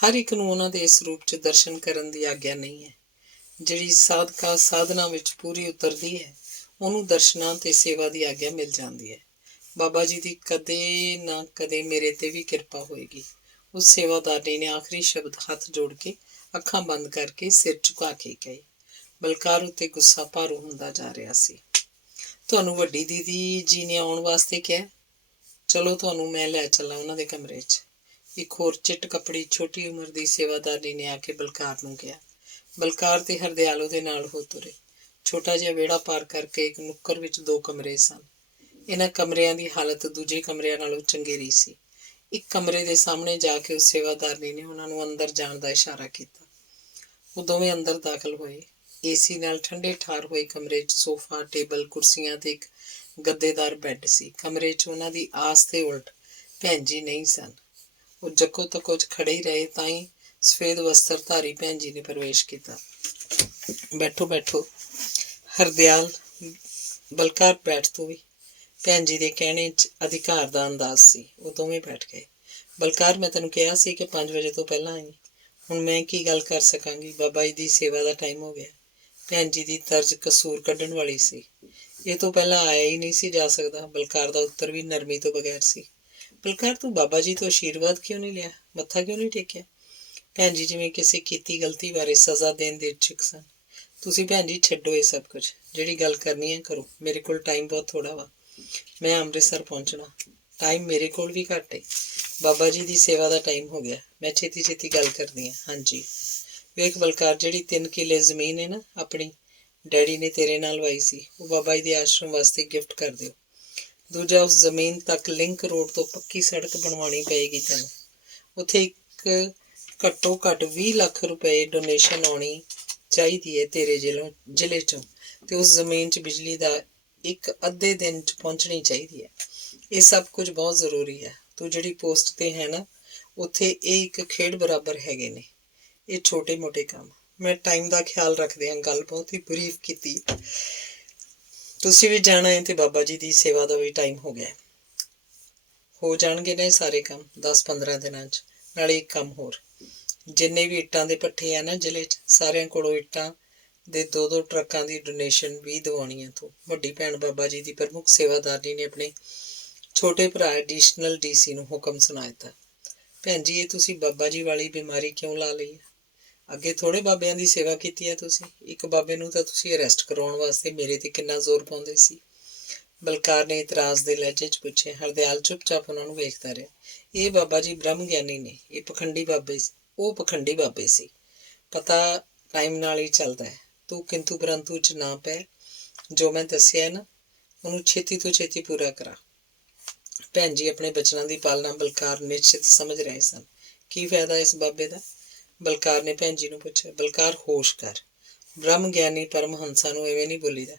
ਹਰ ਇੱਕ ਨੂੰ ਉਹਨਾਂ ਦੇ ਇਸ ਰੂਪ 'ਚ ਦਰਸ਼ਨ ਕਰਨ ਦੀ ਆਗਿਆ ਨਹੀਂ ਹੈ। ਜਿਹੜੀ ਸਾਧਕਾ ਸਾਧਨਾ ਵਿੱਚ ਪੂਰੀ ਉਤਰਦੀ ਹੈ, ਉਹਨੂੰ ਦਰਸ਼ਨਾਂ ਤੇ ਸੇਵਾ ਦੀ ਆਗਿਆ ਮਿਲ ਜਾਂਦੀ ਹੈ। ਬਾਬਾ ਜੀ ਦੀ ਕਦੇ ਨਾ ਕਦੇ ਮੇਰੇ ਤੇ ਵੀ ਕਿਰਪਾ ਹੋਏਗੀ। ਉਸ ਸੇਵਾਦਾਰਨੀ ਨੇ ਆਖਰੀ ਸ਼ਬਦ ਹੱਥ ਜੋੜ ਕੇ, ਅੱਖਾਂ ਬੰਦ ਕਰਕੇ, ਸਿਰ ਝੁਕਾ ਕੇ ਕਹੇ। ਬਲਕਾਰ ਉੱਤੇ ਗੁੱਸਾ ਭਾਰੂ ਹੁੰਦਾ ਜਾ ਰਿਹਾ ਸੀ। ਤੁਹਾਨੂੰ ਵੱਡੀ ਦੀਦੀ ਜੀ ਨੇ ਆਉਣ ਵਾਸਤੇ ਕਿਹਾ? ਚਲੋ ਤੁਹਾਨੂੰ ਮੈਂ ਲੈ ਚੱਲਾਂ ਉਹਨਾਂ ਦੇ ਕਮਰੇ 'ਚ। ਇੱਕ ਹੋਰ ਚਿੱਟ ਕੱਪੜੀ ਛੋਟੀ ਉਮਰ ਦੀ ਸੇਵਾਦਾਰਨੀ ਨੇ ਆ ਕੇ ਬਲਕਾਰ ਨੂੰ ਕਿਹਾ। ਬਲਕਾਰ ਤੇ ਹਰਦਿਆਲ ਉਹਦੇ ਨਾਲ ਹੋ ਤੁਰੇ। ਛੋਟਾ ਜਿਹਾ ਵਿਹੜਾ ਪਾਰ ਕਰਕੇ ਇੱਕ ਨੁੱਕਰ ਵਿੱਚ 2 ਕਮਰੇ ਸਨ। ਇਹਨਾਂ ਕਮਰਿਆਂ ਦੀ ਹਾਲਤ ਦੂਜੇ ਕਮਰਿਆਂ ਨਾਲੋਂ ਚੰਗੇਰੀ ਸੀ। ਇੱਕ ਕਮਰੇ ਦੇ ਸਾਹਮਣੇ ਜਾ ਕੇ ਉਸ ਸੇਵਾਦਾਰਨੀ ਨੇ ਉਹਨਾਂ ਨੂੰ ਅੰਦਰ ਜਾਣ ਦਾ ਇਸ਼ਾਰਾ ਕੀਤਾ। ਉਹ ਦੋਵੇਂ ਅੰਦਰ ਦਾਖਲ ਹੋਏ। ਏਸੀ ਨਾਲ ਠੰਡੇ ਠਾਰ ਹੋਏ ਕਮਰੇ 'ਚ ਸੋਫਾ, ਟੇਬਲ, ਕੁਰਸੀਆਂ ਤੇ ਇੱਕ ਗੱਦੇਦਾਰ ਬੈੱਡ ਸੀ। ਕਮਰੇ 'ਚ ਉਹਨਾਂ ਦੀ ਆਸ ਦੇ ਉਲਟ ਭੈਣ ਜੀ ਨਹੀਂ ਸਨ। ਉਹ ਜੱਕੋ ਤੱਕੋ 'ਚ ਖੜੇ ਹੀ ਰਹੇ ਤਾਂ ਹੀ ਸਫੇਦ ਵਸਤਰਧਾਰੀ ਭੈਣ ਜੀ ਨੇ ਪ੍ਰਵੇਸ਼ ਕੀਤਾ। ਬੈਠੋ ਬੈਠੋ। ਹਰਦਿਆਲ, ਬਲਕਾਰ ਬੈਠ ਤੂੰ ਵੀ। ਭੈਣ ਜੀ ਦੇ ਕਹਿਣੇ 'ਚ ਅਧਿਕਾਰ ਦਾ ਅੰਦਾਜ਼ ਸੀ। ਉਹ ਦੋਵੇਂ ਬੈਠ ਗਏ। ਬਲਕਾਰ, ਮੈਂ ਤੈਨੂੰ ਕਿਹਾ ਸੀ ਕਿ 5 ਵਜੇ ਤੋਂ ਪਹਿਲਾਂ ਆਈ। ਹੁਣ ਮੈਂ ਕੀ ਗੱਲ ਕਰ ਸਕਾਂਗੀ? ਬਾਬਾ ਜੀ ਦੀ ਸੇਵਾ ਦਾ ਟਾਈਮ ਹੋ ਗਿਆ। ਭੈਣ ਜੀ ਦੀ ਤਰਜ਼ ਕਸੂਰ ਕੱਢਣ ਵਾਲੀ ਸੀ। ਇਹ ਤੋਂ ਪਹਿਲਾਂ ਆਇਆ ਹੀ ਨਹੀਂ ਸੀ ਜਾ ਸਕਦਾ। ਬਲਕਾਰ ਦਾ ਉੱਤਰ ਵੀ ਨਰਮੀ ਤੋਂ ਬਗੈਰ ਸੀ। ਬਲਕਾਰ, ਤੂੰ ਬਾਬਾ ਜੀ ਤੋਂ ਆਸ਼ੀਰਵਾਦ ਕਿਉਂ ਨਹੀਂ ਲਿਆ? ਮੱਥਾ ਕਿਉਂ ਨਹੀਂ ਟੇਕਿਆ? ਭੈਣ ਜੀ ਜਿਵੇਂ ਕਿਸੇ ਕੀਤੀ ਗਲਤੀ ਬਾਰੇ ਸਜ਼ਾ ਦੇਣ ਦੇ ਇੱਛੁਕ ਸਨ। ਤੁਸੀਂ ਭੈਣ ਜੀ ਛੱਡੋ ਇਹ ਸਭ ਕੁਝ। ਜਿਹੜੀ ਗੱਲ ਕਰਨੀ ਹੈ ਕਰੋ। ਮੇਰੇ ਕੋਲ ਟਾਈਮ ਬਹੁਤ ਥੋੜ੍ਹਾ ਵਾ। ਮੈਂ ਅੰਮ੍ਰਿਤਸਰ ਪਹੁੰਚਣਾ। ਟਾਈਮ ਮੇਰੇ ਕੋਲ ਵੀ ਘੱਟ ਹੈ। ਬਾਬਾ ਜੀ ਦੀ ਸੇਵਾ ਦਾ ਟਾਈਮ ਹੋ ਗਿਆ। ਮੈਂ ਛੇਤੀ ਛੇਤੀ ਗੱਲ ਕਰਦੀ ਹਾਂ। ਹਾਂਜੀ ਵੇਖ ਬਲਕਾਰ, ਜਿਹੜੀ 3 ਕਿੱਲੇ ਜ਼ਮੀਨ ਹੈ ਨਾ, ਆਪਣੀ ਡੈਡੀ ਨੇ ਤੇਰੇ ਨਾਲ ਲਵਾਈ ਸੀ, ਉਹ ਬਾਬਾ ਜੀ ਦੇ ਆਸ਼ਰਮ ਵਾਸਤੇ ਗਿਫਟ ਕਰ ਦਿਓ। ਦੂਜਾ, ਉਸ ਜ਼ਮੀਨ ਤੱਕ ਲਿੰਕ ਰੋਡ ਤੋਂ ਪੱਕੀ ਸੜਕ ਬਣਵਾਉਣੀ ਪਏਗੀ ਤੈਨੂੰ। ਉੱਥੇ ਇੱਕ ਘੱਟੋ ਘੱਟ 20 ਲੱਖ ਰੁਪਏ ਡੋਨੇਸ਼ਨ ਆਉਣੀ ਚਾਹੀਦੀ ਹੈ ਤੇਰੇ ਜ਼ਿਲ੍ਹੇ 'ਚੋਂ। ਤੇ ਉਸ ਜ਼ਮੀਨ 'ਚ ਬਿਜਲੀ ਦਾ ਇੱਕ ਅੱਧੇ ਦਿਨ 'ਚ ਪਹੁੰਚਣੀ ਚਾਹੀਦੀ ਹੈ। ਇਹ ਸਭ ਕੁਝ ਬਹੁਤ ਜ਼ਰੂਰੀ ਹੈ। ਤੂੰ ਜਿਹੜੀ ਪੋਸਟ 'ਤੇ ਹੈ ਨਾ, ਉੱਥੇ ਇਹ ਇੱਕ ਖੇਡ ਬਰਾਬਰ ਹੈਗੇ ਨੇ ਇਹ ਛੋਟੇ ਮੋਟੇ ਕੰਮ। ਮੈਂ ਟਾਈਮ ਦਾ ਖਿਆਲ ਰੱਖਦਿਆਂ ਗੱਲ ਬਹੁਤ ਹੀ ਬਰੀਫ ਕੀਤੀ। ਤੁਸੀਂ ਵੀ ਜਾਣਾ ਹੈ ਤੇ ਬਾਬਾ ਜੀ ਦੀ ਸੇਵਾ ਦਾ ਵੀ ਟਾਈਮ ਹੋ ਗਿਆ। ਹੋ ਜਾਣਗੇ ਨਾ ਇਹ ਸਾਰੇ ਕੰਮ 10-15 ਦਿਨਾਂ 'ਚ। ਨਾਲੇ ਇੱਕ ਕੰਮ ਹੋਰ, ਜਿੰਨੇ ਵੀ ਇੱਟਾਂ ਦੇ ਭੱਠੇ ਆ ਨਾ ਜ਼ਿਲ੍ਹੇ 'ਚ, ਸਾਰਿਆਂ ਕੋਲੋਂ ਇੱਟਾਂ ਦੇ 2-2 ਟਰੱਕਾਂ ਦੀ ਡੋਨੇਸ਼ਨ ਵੀ ਦਿਵਾਉਣੀ ਹੈ ਤੂੰ। ਵੱਡੀ ਭੈਣ ਬਾਬਾ ਜੀ ਦੀ ਪ੍ਰਮੁੱਖ ਸੇਵਾਦਾਰਨੀ ਨੇ ਆਪਣੇ ਛੋਟੇ ਭਰਾ ਐਡੀਸ਼ਨਲ DC ਨੂੰ ਹੁਕਮ ਸੁਣਾ ਦਿੱਤਾ। ਭੈਣ ਜੀ, ਇਹ ਤੁਸੀਂ ਬਾਬਾ ਜੀ ਵਾਲੀ ਬਿਮਾਰੀ ਕਿਉਂ ਲਾ ਲਈ ਹੈ? ਅੱਗੇ ਥੋੜ੍ਹੇ ਬਾਬਿਆਂ ਦੀ ਸੇਵਾ ਕੀਤੀ ਹੈ ਤੁਸੀਂ। ਇੱਕ ਬਾਬੇ ਨੂੰ ਤਾਂ ਤੁਸੀਂ ਅਰੈਸਟ ਕਰਵਾਉਣ ਵਾਸਤੇ ਮੇਰੇ ਤੇ ਕਿੰਨਾ ਜ਼ੋਰ ਪਾਉਂਦੇ ਸੀ। ਬਲਕਾਰ ਨੇ ਇਤਰਾਜ਼ ਦੇ ਲਹਿਜੇ 'ਚ ਪੁੱਛਿਆ। ਹਰਦਿਆਲ ਚੁੱਪਚਾਪ ਉਹਨਾਂ ਨੂੰ ਵੇਖਦਾ ਰਿਹਾ। ਇਹ ਬਾਬਾ ਜੀ ਬ੍ਰਹਮ ਗਿਆਨੀ ਨੇ। ਉਹ ਪਖੰਡੀ ਬਾਬੇ ਸੀ। ਪਤਾ ਟਾਈਮ ਨਾਲ ਹੀ ਚੱਲਦਾ ਹੈ। ਤੂੰ ਕਿੰਤੂ ਪਰੰਤੂ 'ਚ ਨਾ ਪੈ। ਜੋ ਮੈਂ ਦੱਸਿਆ ਨਾ, ਉਹਨੂੰ ਛੇਤੀ ਤੋਂ ਛੇਤੀ ਪੂਰਾ ਕਰਾ। ਭੈਣ ਜੀ ਆਪਣੇ ਬਚਨਾਂ ਦੀ ਪਾਲਣਾ ਬਲਕਾਰ ਨਿਸ਼ਚਿਤ ਸਮਝ ਰਹੇ ਸਨ। ਕੀ ਫਾਇਦਾ ਇਸ ਬਾਬੇ ਦਾ? ਬਲਕਾਰ ਨੇ ਭੈਣ ਜੀ ਨੂੰ ਪੁੱਛਿਆ। ਬਲਕਾਰ, ਹੋਸ਼ ਕਰ। ਬ੍ਰਹਮ ਗਿਆਨੀ ਪਰਮਹੰਸਾਂ ਨੂੰ ਐਵੇਂ ਨਹੀਂ ਬੋਲੀਦਾ।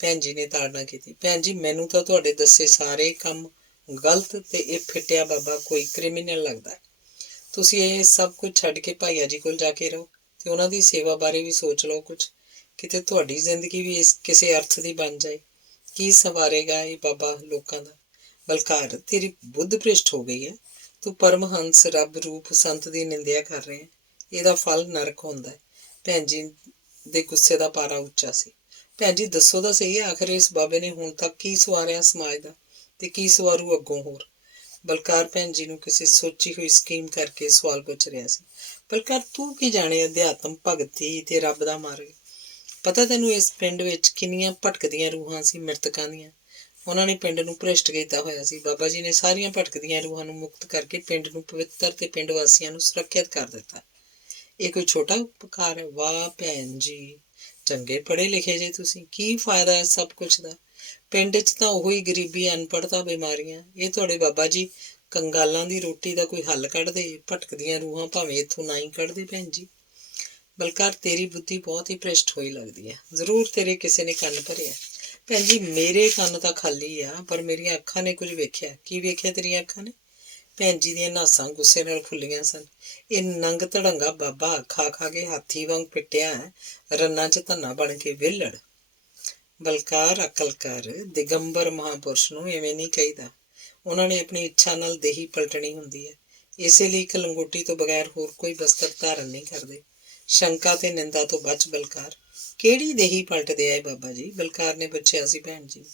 ਭੈਣ ਜੀ ਨੇ ਤਾੜਨਾ ਕੀਤੀ। ਭੈਣ ਜੀ, ਮੈਨੂੰ ਤਾਂ ਤੁਹਾਡੇ ਦੱਸੇ ਸਾਰੇ ਕੰਮ ਗਲਤ ਤੇ ਇਹ ਫਿੱਟਿਆ ਬਾਬਾ ਕੋਈ ਕ੍ਰਿਮੀਨਲ ਲੱਗਦਾ। ਤੁਸੀਂ ਇਹ ਸਭ ਕੁਝ ਛੱਡ ਕੇ ਭਾਈਆ ਜੀ ਕੋਲ ਜਾ ਕੇ ਰਹੋ ਤੇ ਉਹਨਾਂ ਦੀ ਸੇਵਾ ਬਾਰੇ ਵੀ ਸੋਚ ਲਓ ਕੁਝ। ਕਿਤੇ ਤੁਹਾਡੀ ਜ਼ਿੰਦਗੀ ਵੀ ਕਿਸੇ ਅਰਥ ਦੀ ਬਣ ਜਾਏ। ਕੀ ਸੰਵਾਰੇਗਾ ਇਹ ਬਾਬਾ ਲੋਕਾਂ ਦਾ? ਬਲਕਾਰ, ਤੇਰੀ ਬੁੱਧ ਭ੍ਰਿਸ਼ਟ ਹੋ ਗਈ ਹੈ। ਤੂੰ ਪਰਮਹੰਸ, ਰੱਬ ਰੂਪ ਸੰਤ ਦੀ ਨਿੰਦਿਆ ਕਰ ਰਹੇ ਹੈ। ਇਹਦਾ ਫਲ ਨਰਕ ਹੁੰਦਾ ਹੈ। ਭੈਣ ਜੀ ਦੇ ਗੁੱਸੇ ਦਾ ਪਾਰਾ ਉੱਚਾ ਸੀ। ਭੈਣ ਜੀ ਦੱਸੋ ਤਾਂ ਸਹੀ, ਆਖਰ ਇਸ ਬਾਬੇ ਨੇ ਹੁਣ ਤੱਕ ਕੀ ਸਵਾਰਿਆ ਸਮਾਜ ਦਾ ਤੇ ਕੀ ਸਵਾਰੂ ਅੱਗੋਂ ਹੋਰ? ਬਲਕਾਰ ਭੈਣ ਜੀ ਨੂੰ ਕਿਸੇ ਸੋਚੀ ਹੋਈ ਸਕੀਮ ਕਰਕੇ ਸਵਾਲ ਪੁੱਛ ਰਿਹਾ ਸੀ। ਬਲਕਾਰ, ਤੂੰ ਕੀ ਜਾਣੇ ਅਧਿਆਤਮ, ਭਗਤੀ ਤੇ ਰੱਬ ਦਾ ਮਾਰਗ? ਪਤਾ ਤੈਨੂੰ ਇਸ ਪਿੰਡ ਵਿੱਚ ਕਿੰਨੀਆਂ ਭਟਕਦੀਆਂ ਰੂਹਾਂ ਸੀ, ਮ੍ਰਿਤਕਾਂ ਦੀਆਂ? ਉਹਨਾਂ ਨੇ ਪਿੰਡ ਨੂੰ ਭ੍ਰਿਸ਼ਟ ਕੀਤਾ ਹੋਇਆ ਸੀ। ਬਾਬਾ ਜੀ ਨੇ ਸਾਰੀਆਂ ਭਟਕਦੀਆਂ ਰੂਹਾਂ ਨੂੰ ਮੁਕਤ ਕਰਕੇ ਪਿੰਡ ਨੂੰ ਪਵਿੱਤਰ ਤੇ ਪਿੰਡ ਵਾਸੀਆਂ ਨੂੰ ਸੁਰੱਖਿਅਤ ਕਰ ਦਿੱਤਾ। ਇਹ ਕੋਈ ਛੋਟਾ ਉਪਕਾਰ ਹੈ? ਵਾਹ ਭੈਣ ਜੀ, ਚੰਗੇ ਪੜ੍ਹੇ ਲਿਖੇ ਜੇ ਤੁਸੀਂ। ਕੀ ਫਾਇਦਾ ਹੈ ਸਭ ਕੁਛ ਦਾ? ਪਿੰਡ 'ਚ ਤਾਂ ਉਹੀ ਗਰੀਬੀ, ਅਨਪੜ੍ਹਤਾ, ਬਿਮਾਰੀਆਂ। ਇਹ ਤੁਹਾਡੇ ਬਾਬਾ ਜੀ ਕੰਗਾਲਾਂ ਦੀ ਰੋਟੀ ਦਾ ਕੋਈ ਹੱਲ ਕੱਢਦੇ? ਭਟਕਦੀਆਂ ਰੂਹਾਂ ਭਾਵੇਂ ਇੱਥੋਂ ਨਾ ਹੀ ਕੱਢਦੇ ਭੈਣ ਜੀ। ਬਲਕਾਰ, ਤੇਰੀ ਬੁੱਧੀ ਬਹੁਤ ਹੀ ਭ੍ਰਿਸ਼ਟ ਹੋਈ ਲੱਗਦੀ ਹੈ। ਜ਼ਰੂਰ ਤੇਰੇ ਕਿਸੇ ਨੇ ਕੰਨ ਭਰਿਆ। ਭੈਣ ਜੀ, ਮੇਰੇ ਕੰਨ ਤਾਂ ਖਾਲੀ ਆ, ਪਰ ਮੇਰੀਆਂ ਅੱਖਾਂ ਨੇ ਕੁਝ ਵੇਖਿਆ। ਕੀ ਵੇਖਿਆ ਤੇਰੀਆਂ ਅੱਖਾਂ ਨੇ? ਭੈਣ ਜੀ ਦੀਆਂ ਨਾਸਾਂ ਗੁੱਸੇ ਨਾਲ ਖੁੱਲੀਆਂ ਸਨ। ਇਹ ਨੰਗ ਧੜੰਗਾ ਬਾਬਾ ਖਾ ਖਾ ਕੇ ਹਾਥੀ ਵਾਂਗ ਪਿੱਟਿਆ ਹੈ, ਰੰਨਾਂ 'ਚ ਧੰਨਾ ਬਣ ਕੇ ਵਿਹਲੜ। ਬਲਕਾਰ, ਅਕਲ ਕਰ। ਦਿਗੰਬਰ ਮਹਾਂਪੁਰਸ਼ ਨੂੰ ਐਵੇਂ ਨਹੀਂ ਕਹੀਦਾ। ਉਹਨਾਂ ਨੇ ਆਪਣੀ ਇੱਛਾ ਨਾਲ ਦੇਹੀ ਪਲਟਣੀ ਹੁੰਦੀ ਹੈ। ਇਸੇ ਲਈ ਇੱਕ ਲੰਗੋਟੀ ਤੋਂ ਬਗੈਰ ਹੋਰ ਕੋਈ ਬਸਤਰ ਧਾਰਨ ਨਹੀਂ ਕਰਦੇ। ਸ਼ੰਕਾ ਤੇ ਨਿੰਦਾ ਤੋਂ ਬਚ ਬਲਕਾਰ। ਕਿਹੜੀ ਦੇਹੀ ਪਲਟਦੇ ਆਏ ਬਾਬਾ ਜੀ? ਬਲਕਾਰ ਨੇ ਪੁੱਛਿਆ ਸੀ ਭੈਣ ਜੀ।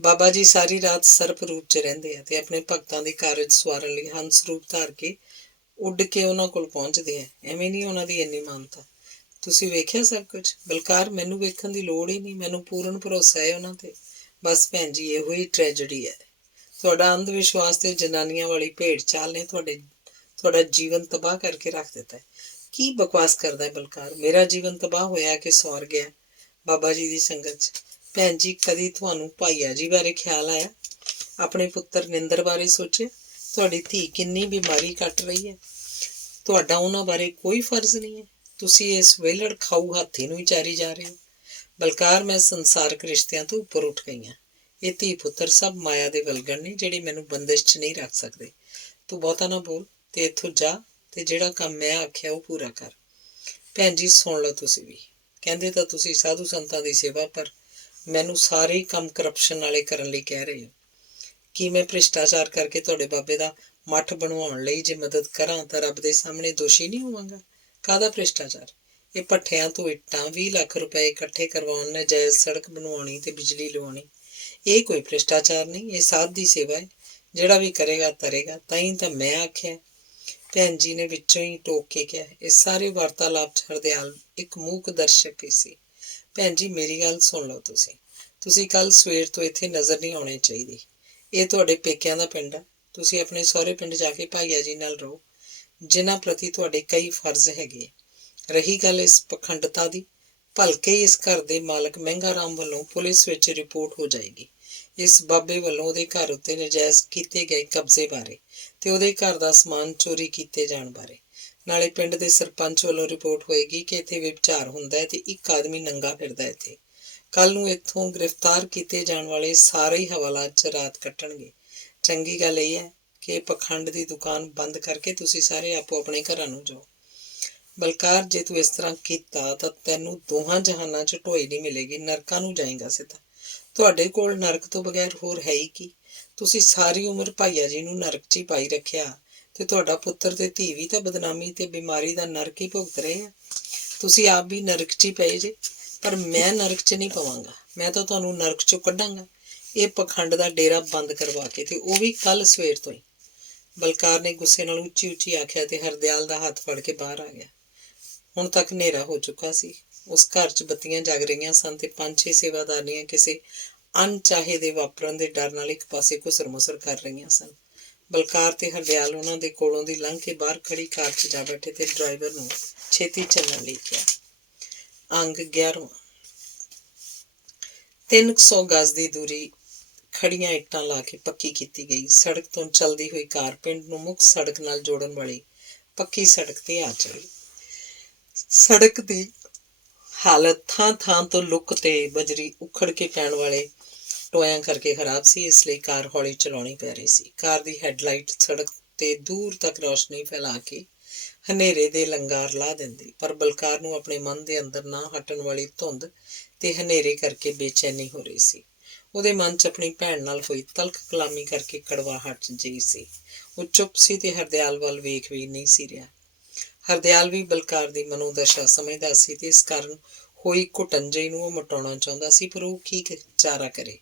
ਬਾਬਾ ਜੀ ਸਾਰੀ ਰਾਤ ਸਰਪ ਰੂਪ 'ਚ ਰਹਿੰਦੇ ਆ ਤੇ ਆਪਣੇ ਭਗਤਾਂ ਦੇ ਕਾਰਜ ਸਵਾਰਨ ਲਈ ਹੰਸ ਰੂਪ ਧਾਰ ਕੇ ਉੱਡ ਕੇ ਉਹਨਾਂ ਕੋਲ ਪਹੁੰਚਦੇ ਆ। ਐਵੇਂ ਨਹੀਂ ਉਹਨਾਂ ਦੀ ਇੰਨੀ ਮਾਨਤਾ। ਤੁਸੀਂ ਵੇਖਿਆ ਸਭ ਕੁਝ? ਬਲਕਾਰ, ਮੈਨੂੰ ਵੇਖਣ ਦੀ ਲੋੜ ਹੀ ਨਹੀਂ, ਮੈਨੂੰ ਪੂਰਨ ਭਰੋਸਾ ਹੈ ਉਹਨਾਂ ਤੇ। ਬਸ ਭੈਣ ਜੀ, ਇਹੋ ਹੀ ਟ੍ਰੈਜਡੀ ਹੈ। ਤੁਹਾਡਾ ਅੰਧ ਵਿਸ਼ਵਾਸ ਤੇ ਜਨਾਨੀਆਂ ਵਾਲੀ ਭੇਡ ਚਾਲ ਨੇ ਤੁਹਾਡਾ ਜੀਵਨ ਤਬਾਹ ਕਰਕੇ ਰੱਖ ਦਿੱਤਾ ਹੈ। ਕੀ ਬਕਵਾਸ ਕਰਦਾ ਹੈ ਬਲਕਾਰ? ਮੇਰਾ ਜੀਵਨ ਤਬਾਹ ਹੋਇਆ ਕਿ ਸੌਰ ਗਿਆ ਬਾਬਾ ਜੀ ਦੀ ਸੰਗਤ 'ਚ? ਭੈਣ ਜੀ, ਕਦੀ ਤੁਹਾਨੂੰ ਭਾਈਆ ਜੀ ਬਾਰੇ ਖਿਆਲ ਆਇਆ? ਆਪਣੇ ਪੁੱਤਰ ਨਿੰਦਰ ਬਾਰੇ ਸੋਚਿਆ? ਤੁਹਾਡੀ ਧੀ ਕਿੰਨੀ ਬਿਮਾਰੀ ਕੱਟ ਰਹੀ ਹੈ। ਤੁਹਾਡਾ ਉਹਨਾਂ ਬਾਰੇ ਕੋਈ ਫਰਜ਼ ਨਹੀਂ ਹੈ। ਤੁਸੀਂ ਇਸ ਵਿਹਲੜ ਖਾਊ ਹਾਥੀ ਨੂੰ ਹੀ ਚਾਰੀ ਜਾ ਰਹੇ ਹੋ। ਬਲਕਾਰ, ਮੈਂ ਸੰਸਾਰਕ ਰਿਸ਼ਤਿਆਂ ਤੋਂ ਉੱਪਰ ਉੱਠ ਗਈ ਹਾਂ। ਇਹ ਧੀ ਪੁੱਤਰ ਸਭ ਮਾਇਆ ਦੇ ਵਲਗਣ ਨੇ, ਜਿਹੜੇ ਮੈਨੂੰ ਬੰਦਿਸ਼ 'ਚ ਨਹੀਂ ਰੱਖ ਸਕਦੇ। ਤੂੰ ਬਹੁਤਾ ਨਾ ਬੋਲ ਤੇ ਇੱਥੋਂ ਜਾ, ਤੇ ਜਿਹੜਾ ਕੰਮ ਮੈਂ ਆਖਿਆ ਉਹ ਪੂਰਾ ਕਰ। ਭੈਣ ਜੀ, ਸੁਣ ਲਓ ਤੁਸੀਂ ਵੀ। ਕਹਿੰਦੇ ਤਾਂ ਤੁਸੀਂ ਸਾਧੂ ਸੰਤਾਂ ਦੀ ਸੇਵਾ, ਪਰ ਮੈਨੂੰ ਸਾਰੇ ਕੰਮ ਕਰਪਸ਼ਨ ਵਾਲੇ ਕਰਨ ਲਈ ਕਹਿ ਰਹੇ ਹੋ। ਕੀ ਮੈਂ ਭ੍ਰਿਸ਼ਟਾਚਾਰ ਕਰਕੇ ਤੁਹਾਡੇ ਬਾਬੇ ਦਾ ਮੱਠ ਬਣਵਾਉਣ ਲਈ ਜੇ ਮਦਦ ਕਰਾਂ ਤਾਂ ਰੱਬ ਦੇ ਸਾਹਮਣੇ ਦੋਸ਼ੀ ਨਹੀਂ ਹੋਵਾਂਗਾ? ਕਾਹਦਾ ਭ੍ਰਿਸ਼ਟਾਚਾਰ? ਇਹ ਭੱਠਿਆਂ ਤੋਂ ਇੱਟਾਂ, 20 ਲੱਖ ਰੁਪਏ ਇਕੱਠੇ ਕਰਵਾਉਣ, ਨਾਜਾਇਜ਼ ਸੜਕ ਬਣਵਾਉਣੀ ਤੇ ਬਿਜਲੀ ਲਵਾਉਣੀ, ਇਹ ਕੋਈ ਭ੍ਰਿਸ਼ਟਾਚਾਰ ਨਹੀਂ। ਇਹ ਸਾਧ ਦੀ ਸੇਵਾ ਹੈ। ਜਿਹੜਾ ਵੀ ਕਰੇਗਾ ਤਰੇਗਾ। ਤਾਂ ਹੀ ਤਾਂ ਮੈਂ ਆਖਿਆ। ਭੈਣ ਜੀ ਨੇ ਵਿੱਚੋਂ ਹੀ ਟੋਕ ਕੇ ਕਿਹਾ। ਇਸ ਸਾਰੇ ਵਾਰਤਾਲਾਪ 'ਚ ਹਰਦਿਆਲ ਇੱਕ ਮੂਕ ਦਰਸ਼ਕ ਹੀ ਸੀ। ਭੈਣ ਜੀ, ਮੇਰੀ ਗੱਲ ਸੁਣ ਲਓ ਤੁਸੀਂ ਕੱਲ ਸਵੇਰ ਤੋਂ ਇੱਥੇ ਨਜ਼ਰ ਨਹੀਂ ਆਉਣੇ ਚਾਹੀਦੇ। ਇਹ ਤੁਹਾਡੇ ਪੇਕਿਆਂ ਦਾ ਪਿੰਡ ਆ। ਤੁਸੀਂ ਆਪਣੇ ਸਹੁਰੇ ਪਿੰਡ ਜਾ ਕੇ ਭਾਈਆ ਜੀ ਨਾਲ ਰਹੋ, ਜਿਨ੍ਹਾਂ ਪ੍ਰਤੀ ਤੁਹਾਡੇ ਕਈ ਫਰਜ਼ ਹੈਗੇ। ਰਹੀ ਗੱਲ ਇਸ ਪਖੰਡਤਾ ਦੀ, ਭਲਕੇ ਇਸ ਘਰ ਦੇ ਮਾਲਕ ਮਹਿੰਗਾ ਰਾਮ ਵੱਲੋਂ ਪੁਲਿਸ ਵਿੱਚ ਰਿਪੋਰਟ ਹੋ ਜਾਏਗੀ ਇਸ ਬਾਬੇ ਵੱਲੋਂ ਉਹਦੇ ਘਰ ਉੱਤੇ ਨਜਾਇਜ਼ ਕੀਤੇ ਗਏ ਕਬਜ਼ੇ ਬਾਰੇ ਤੇ ਉਹਦੇ ਘਰ ਦਾ ਸਮਾਨ ਚੋਰੀ ਕੀਤੇ ਜਾਣ ਬਾਰੇ। ਨਾਲੇ ਪਿੰਡ ਦੇ ਸਰਪੰਚ ਵੱਲੋਂ ਰਿਪੋਰਟ ਹੋਏਗੀ ਕਿ ਇੱਥੇ ਵਿਭਚਾਰ ਹੁੰਦਾ ਹੈ ਤੇ ਇੱਕ ਆਦਮੀ ਨੰਗਾ ਫਿਰਦਾ ਇੱਥੇ। ਕੱਲ ਨੂੰ ਇੱਥੋਂ ਗ੍ਰਿਫਤਾਰ ਕੀਤੇ ਜਾਣ ਵਾਲੇ ਸਾਰੇ ਹੀ ਹਵਾਲਾਤ 'ਚ ਰਾਤ ਕੱਟਣਗੇ। ਚੰਗੀ ਗੱਲ ਇਹ ਹੈ ਕਿ ਪਖੰਡ ਦੀ ਦੁਕਾਨ ਬੰਦ ਕਰਕੇ ਤੁਸੀਂ ਸਾਰੇ ਆਪੋ ਆਪਣੇ ਘਰਾਂ ਨੂੰ ਜਾਓ। ਬਲਕਾਰ, ਜੇ ਤੂੰ ਇਸ ਤਰ੍ਹਾਂ ਕੀਤਾ ਤਾਂ ਤੈਨੂੰ ਦੋਹਾਂ ਜਹਾਨਾਂ 'ਚ ਢੋਈ ਨਹੀਂ ਮਿਲੇਗੀ, ਨਰਕਾਂ ਨੂੰ ਜਾਏਗਾ ਸਿੱਧਾ। ਤੁਹਾਡੇ ਕੋਲ ਨਰਕ ਤੋਂ ਬਗੈਰ ਹੋਰ ਹੈ ਹੀ ਕੀ? ਤੁਸੀਂ ਸਾਰੀ ਉਮਰ ਭਾਈਆ ਜੀ ਨੂੰ ਨਰਕ 'ਚ ਹੀ ਪਾਈ ਰੱਖਿਆ ਤੇ ਤੁਹਾਡਾ ਪੁੱਤਰ ਤੇ ਧੀ ਵੀ ਤਾਂ ਬਦਨਾਮੀ ਤੇ ਬਿਮਾਰੀ ਦਾ ਨਰਕ ਹੀ ਭੁਗਤ ਰਹੇ ਆ। ਤੁਸੀਂ ਆਪ ਵੀ ਨਰਕ 'ਚ ਹੀ ਪਏ ਜੇ, ਪਰ ਮੈਂ ਨਰਕ 'ਚ ਨਹੀਂ ਪਵਾਂਗਾ। ਮੈਂ ਤਾਂ ਤੁਹਾਨੂੰ ਨਰਕ 'ਚੋਂ ਕੱਢਾਂਗਾ, ਇਹ ਪਖੰਡ ਦਾ ਡੇਰਾ ਬੰਦ ਕਰਵਾ ਕੇ, ਤੇ ਉਹ ਵੀ ਕੱਲ ਸਵੇਰ ਤੋਂ ਹੀ। ਬਲਕਾਰ ਨੇ ਗੁੱਸੇ ਨਾਲ ਉੱਚੀ ਉੱਚੀ ਆਖਿਆ ਤੇ ਹਰਦਿਆਲ ਦਾ ਹੱਥ ਫੜ ਕੇ ਬਾਹਰ ਆ ਗਿਆ। ਹੁਣ ਤੱਕ ਹਨੇਰਾ ਹੋ ਚੁੱਕਾ ਸੀ। ਉਸ ਘਰ 'ਚ ਬੱਤੀਆਂ ਜਗ ਰਹੀਆਂ ਸਨ ਤੇ 5-6 ਸੇਵਾਦਾਰਨੀਆਂ ਕਿਸੇ ਅਣਚਾਹੇ ਦੇ ਵਾਪਰਨ ਦੇ ਡਰ ਨਾਲ ਇੱਕ ਪਾਸੇ ਘੁਸਰ ਮੁਸਰ ਕਰ ਰਹੀਆਂ ਸਨ। ਬਲਕਾਰ ਤੇ ਹਰਦਿਆਲ ਉਹਨਾਂ ਦੇ ਕੋਲੋਂ ਦੀ ਲੰਘ ਕੇ ਬਾਹਰ ਖੜੀ ਕਾਰ 'ਚ ਜਾ ਬੈਠੇ ਤੇ ਡਰਾਈਵਰ ਨੂੰ ਛੇਤੀ ਚੱਲਣ ਲਈ ਕਿਹਾ। ਅੰਗ 11ਵਾਂ। 300 ਗਜ਼ ਦੀ ਦੂਰੀ ਖੜੀਆਂ ਇੱਟਾਂ ਲਾ ਕੇ ਪੱਕੀ ਕੀਤੀ ਗਈ ਸੜਕ ਤੋਂ ਚੱਲਦੀ ਹੋਈ ਕਾਰ ਪਿੰਡ ਨੂੰ ਮੁੱਖ ਸੜਕ ਨਾਲ ਜੋੜਨ ਵਾਲੀ ਪੱਕੀ ਸੜਕ ਤੇ ਆ ਚੜੀ। ਸੜਕ ਦੀ ਹਾਲਤ ਥਾਂ ਥਾਂ ਤੋਂ ਲੁੱਕ ਤੇ ਬਜਰੀ ਉਖੜ ਕੇ ਪੈਣ ਵਾਲੇ ਟੋਇਆਂ ਕਰਕੇ ਖਰਾਬ ਸੀ, ਇਸ ਲਈ ਕਾਰ ਹੌਲੀ ਚਲਾਉਣੀ ਪੈ ਰਹੀ ਸੀ। ਕਾਰ ਦੀ ਹੈਡਲਾਈਟ ਸੜਕ ਤੇ ਦੂਰ ਤੱਕ ਰੌਸ਼ਨੀ ਫੈਲਾ ਕੇ ਹਨੇਰੇ ਦੇ ਲੰਗਾਰ ਲਾ ਦਿੰਦੀ, ਪਰ ਬਲਕਾਰ ਨੂੰ ਆਪਣੇ ਮਨ ਦੇ ਅੰਦਰ ਨਾ ਹਟਣ ਵਾਲੀ ਧੁੰਦ ਤੇ ਹਨੇਰੇ ਕਰਕੇ ਬੇਚੈਨੀ ਹੋ ਰਹੀ ਸੀ। ਉਹਦੇ ਮਨ 'ਚ ਆਪਣੀ ਭੈਣ ਨਾਲ ਹੋਈ ਤਲਖ ਕਲਾਮੀ ਕਰਕੇ ਕੜਵਾਹਟ ਜਿਹੀ ਸੀ। ਉਹ ਚੁੱਪ ਸੀ ਤੇ ਹਰਦਿਆਲ ਵੱਲ ਵੇਖ ਵੀ ਨਹੀਂ ਸੀ ਰਿਹਾ। ਹਰਦਿਆਲ ਵੀ ਬਲਕਾਰ ਦੀ ਮਨੋਦਸ਼ਾ ਸਮਝਦਾ ਸੀ ਤੇ ਇਸ ਕਾਰਨ ਹੋਈ ਘੁਟਨ ਜਿਹੀ ਨੂੰ ਉਹ ਮਿਟਾਉਣਾ ਚਾਹੁੰਦਾ ਸੀ, ਪਰ ਉਹ ਕੀ ਚਾਰਾ ਕਰੇ।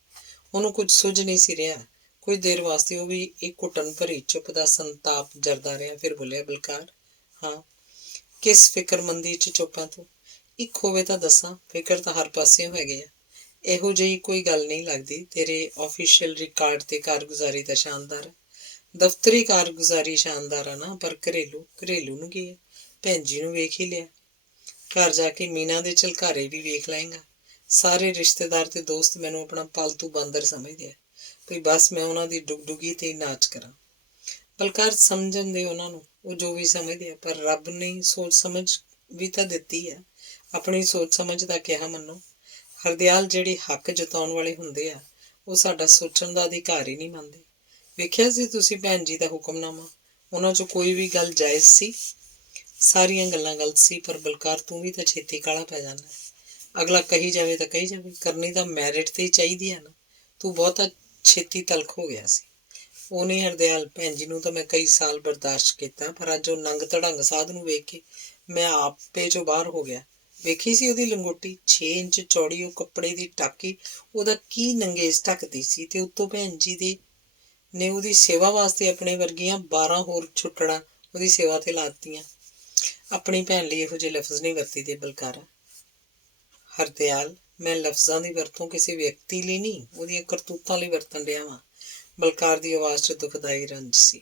ਉਹਨੂੰ ਕੁਝ ਸੁੱਝ ਨਹੀਂ ਸੀ ਰਿਹਾ। ਕੁਝ ਦੇਰ ਵਾਸਤੇ ਉਹ ਵੀ ਇੱਕ ਘੁੱਟਣ ਭਰੀ ਚੁੱਪ ਦਾ ਸੰਤਾਪ ਜਰਦਾ ਰਿਹਾ। ਫਿਰ ਬੋਲਿਆ, ਬਲਕਾਰ, ਹਾਂ, ਕਿਸ ਫਿਕਰਮੰਦੀ 'ਚ ਚੁੱਪ ਆ ਤੂੰ? ਇੱਕ ਹੋਵੇ ਤਾਂ ਦੱਸਾਂ। ਫਿਕਰ ਤਾਂ ਹਰ ਪਾਸਿਓਂ ਹੈਗੇ ਆ। ਇਹੋ ਜਿਹੀ ਕੋਈ ਗੱਲ ਨਹੀਂ ਲੱਗਦੀ। ਤੇਰੇ ਆਫੀਸ਼ੀਅਲ ਰਿਕਾਰਡ ਤੇ ਕਾਰਗੁਜ਼ਾਰੀ ਤਾਂ ਸ਼ਾਨਦਾਰ ਹੈ। ਦਫ਼ਤਰੀ ਕਾਰਗੁਜ਼ਾਰੀ ਸ਼ਾਨਦਾਰ ਆ ਨਾ, ਪਰ ਘਰੇਲੂ ਨੂੰ ਕੀ ਹੈ? ਭੈਣ ਜੀ ਨੂੰ ਵੇਖ ਹੀ ਲਿਆ। ਘਰ ਜਾ ਕੇ ਮੀਨਾ ਦੇ ਝਲਕਾਰੇ ਵੀ ਵੇਖ ਲਏਗਾ। ਸਾਰੇ ਰਿਸ਼ਤੇਦਾਰ ਤੇ ਦੋਸਤ ਮੈਨੂੰ ਆਪਣਾ ਪਾਲਤੂ ਬਾਂਦਰ ਸਮਝਦੇ ਆ, ਵੀ ਬਸ ਮੈਂ ਉਹਨਾਂ ਦੀ ਡੁਗਡੁਗੀ ਤੇ ਨਾਚ ਕਰਾਂ। ਬਲਕਾਰ, ਸਮਝਣ ਦੇ ਉਹਨਾਂ ਨੂੰ, ਉਹ ਜੋ ਵੀ ਸਮਝਦੇ ਆ, ਪਰ ਰੱਬ ਨੇ ਸੋਚ ਸਮਝ ਵੀ ਤਾਂ ਦਿੱਤੀ ਹੈ। ਆਪਣੀ ਸੋਚ ਸਮਝ ਦਾ ਕਿਹਾ ਮੰਨੋ। ਹਰਦਿਆਲ, ਜਿਹੜੇ ਹੱਕ ਜਤਾਉਣ ਵਾਲੇ ਹੁੰਦੇ ਆ, ਉਹ ਸਾਡਾ ਸੋਚਣ ਦਾ ਅਧਿਕਾਰ ਹੀ ਨਹੀਂ ਮੰਨਦੇ। ਵੇਖਿਆ ਸੀ ਤੁਸੀਂ ਭੈਣ ਜੀ ਦਾ ਹੁਕਮਨਾਮਾ? ਉਹਨਾਂ 'ਚੋਂ ਕੋਈ ਵੀ ਗੱਲ ਜਾਇਜ਼ ਸੀ? ਸਾਰੀਆਂ ਗੱਲਾਂ ਗਲਤ ਸੀ। ਪਰ ਬਲਕਾਰ, ਤੂੰ ਵੀ ਤਾਂ ਛੇਤੀ ਕਾਹਲਾ ਪੈ ਜਾਂਦਾ। ਅਗਲਾ ਕਹੀ ਜਾਵੇ ਤਾਂ ਕਹੀ ਜਾਵੇ, ਕਰਨੀ ਤਾਂ ਮੈਰਿਟ ਤੇ ਹੀ ਚਾਹੀਦੀ ਹੈ ਨਾ। ਤੂੰ ਬਹੁਤਾ ਛੇਤੀ ਤਲਖ ਹੋ ਗਿਆ ਸੀ। ਉਹ ਨਹੀਂ ਹਰਦਿਆਲ, ਭੈਣ ਜੀ ਨੂੰ ਤਾਂ ਮੈਂ ਕਈ ਸਾਲ ਬਰਦਾਸ਼ਤ ਕੀਤਾ, ਪਰ ਅੱਜ ਉਹ ਨੰਗ ਧੜੰਗ ਸਾਧ ਨੂੰ ਵੇਖ ਕੇ ਮੈਂ ਆਪੇ ਚੋਂ ਬਾਹਰ ਹੋ ਗਿਆ। ਵੇਖੀ ਸੀ ਉਹਦੀ ਲੰਗੋਟੀ, 6 ਇੰਚ ਚੌੜੀ ਉਹ ਕੱਪੜੇ ਦੀ ਟਾਕੀ, ਉਹਦਾ ਕੀ ਨੰਗੇਜ ਢੱਕਦੀ ਸੀ। ਤੇ ਉੱਤੋਂ ਭੈਣ ਜੀ ਦੇ ਨੇ ਉਹਦੀ ਸੇਵਾ ਵਾਸਤੇ ਆਪਣੇ ਵਰਗੀਆਂ 12 ਹੋਰ ਛੁੱਟੜਾਂ ਉਹਦੀ ਸੇਵਾ ਤੇ ਲਾ ਦਿੱਤੀਆਂ। ਆਪਣੀ ਭੈਣ ਲਈ ਇਹੋ ਜਿਹੇ ਲਫ਼ਜ਼ ਨਹੀਂ ਵਰਤੀਦੇ ਬਲਕਾਰਾ। ਹਰਦਿਆਲ, ਮੈਂ ਲਫ਼ਜ਼ਾਂ ਦੀ ਵਰਤੋਂ ਕਿਸੇ ਵਿਅਕਤੀ ਲਈ ਨਹੀਂ, ਉਹਦੀਆਂ ਕਰਤੂਤਾਂ ਲਈ ਵਰਤਣ ਡਿਆ ਵਾਂ। ਬਲਕਾਰ ਦੀ ਆਵਾਜ਼ 'ਚ ਦੁਖਦਾਈ ਰੰਜ ਸੀ।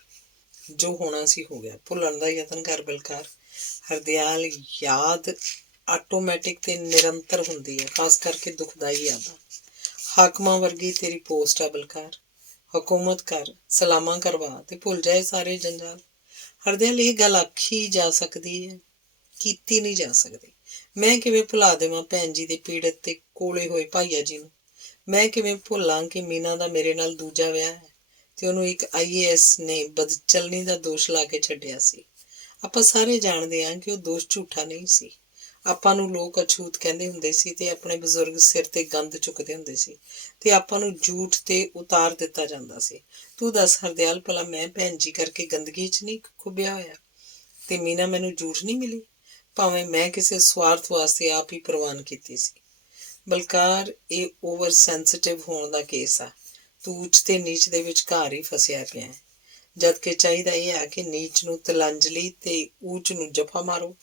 ਜੋ ਹੋਣਾ ਸੀ ਹੋ ਗਿਆ। ਭੁੱਲਣ ਦਾ ਯਤਨ ਕਰ ਬਲਕਾਰ। ਹਰਦਿਆਲ, ਯਾਦ ਆਟੋਮੈਟਿਕ ਤੇ ਨਿਰੰਤਰ ਹੁੰਦੀ ਹੈ, ਖਾਸ ਕਰਕੇ ਦੁਖਦਾਈ ਯਾਦਾਂ। ਹਾਕਮਾਂ ਵਰਗੀ ਤੇਰੀ ਪੋਸਟ ਆ ਬਲਕਾਰ। ਹਕੂਮਤ ਕਰ, ਸਲਾਮਾਂ ਕਰਵਾ ਤੇ ਭੁੱਲ ਜਾਏ ਸਾਰੇ ਜੰਜਾਲ। ਹਰਦਿਆਲ, ਇਹ ਗੱਲ ਆਖੀ ਜਾ ਸਕਦੀ ਹੈ, ਕੀਤੀ ਨਹੀਂ ਜਾ ਸਕਦੀ। ਮੈਂ ਕਿਵੇਂ ਭੁਲਾ ਦੇਵਾਂ ਭੈਣ ਜੀ ਦੇ ਪੀੜਤ ਤੇ ਕੋਲੇ ਹੋਏ ਭਾਈਆ ਜੀ ਨੂੰ? ਮੈਂ ਕਿਵੇਂ ਭੁੱਲਾਂ ਕਿ ਮੀਨਾ ਦਾ ਮੇਰੇ ਨਾਲ ਦੂਜਾ ਵਿਆਹ ਹੈ ਤੇ ਉਹਨੂੰ ਇੱਕ IAS ਨੇ ਬਦਚਲਣੀ ਦਾ ਦੋਸ਼ ਲਾ ਕੇ ਛੱਡਿਆ ਸੀ। ਆਪਾਂ ਸਾਰੇ ਜਾਣਦੇ ਹਾਂ ਕਿ ਉਹ ਦੋਸ਼ ਝੂਠਾ ਨਹੀਂ ਸੀ। ਆਪਾਂ ਨੂੰ ਲੋਕ ਅਛੂਤ ਕਹਿੰਦੇ ਹੁੰਦੇ ਸੀ ਤੇ ਆਪਣੇ ਬਜ਼ੁਰਗ ਸਿਰ ਤੇ ਗੰਦ ਚੁੱਕਦੇ ਹੁੰਦੇ ਸੀ ਤੇ ਆਪਾਂ ਨੂੰ ਝੂਠ ਤੇ ਉਤਾਰ ਦਿੱਤਾ ਜਾਂਦਾ ਸੀ। ਤੂੰ ਦੱਸ ਹਰਦਿਆਲ, ਭਲਾ ਮੈਂ ਭੈਣ ਜੀ ਕਰਕੇ ਗੰਦਗੀ 'ਚ ਨਹੀਂ ਖੁੱਭਿਆ ਹੋਇਆ? ਤੇ ਮੀਨਾ ਮੈਨੂੰ ਝੂਠ ਨਹੀਂ ਮਿਲੀ, ਭਾਵੇਂ ਮੈਂ ਕਿਸੇ ਸਵਾਰਥ ਵਾਸਤੇ ਆਪ ਹੀ ਪ੍ਰਵਾਨ ਕੀਤੀ ਸੀ। ਬਲਕਾਰ, ਇਹ ਓਵਰ ਸੈਂਸਿਟਿਵ ਹੋਣ ਦਾ ਕੇਸ ਆ। ਤੂੰ ਉੱਚ ਤੇ ਨੀਚ ਦੇ ਵਿਚਕਾਰ ਹੀ ਫਸਿਆ ਪਿਆ ਹੈ, ਜਦ ਕਿ ਚਾਹੀਦਾ ਇਹ ਹੈ ਕਿ ਨੀਚ ਨੂੰ ਤਿਲਾਂਜਲੀ ਤੇ ਊਚ ਨੂੰ ਜਫਾ ਮਾਰੋ।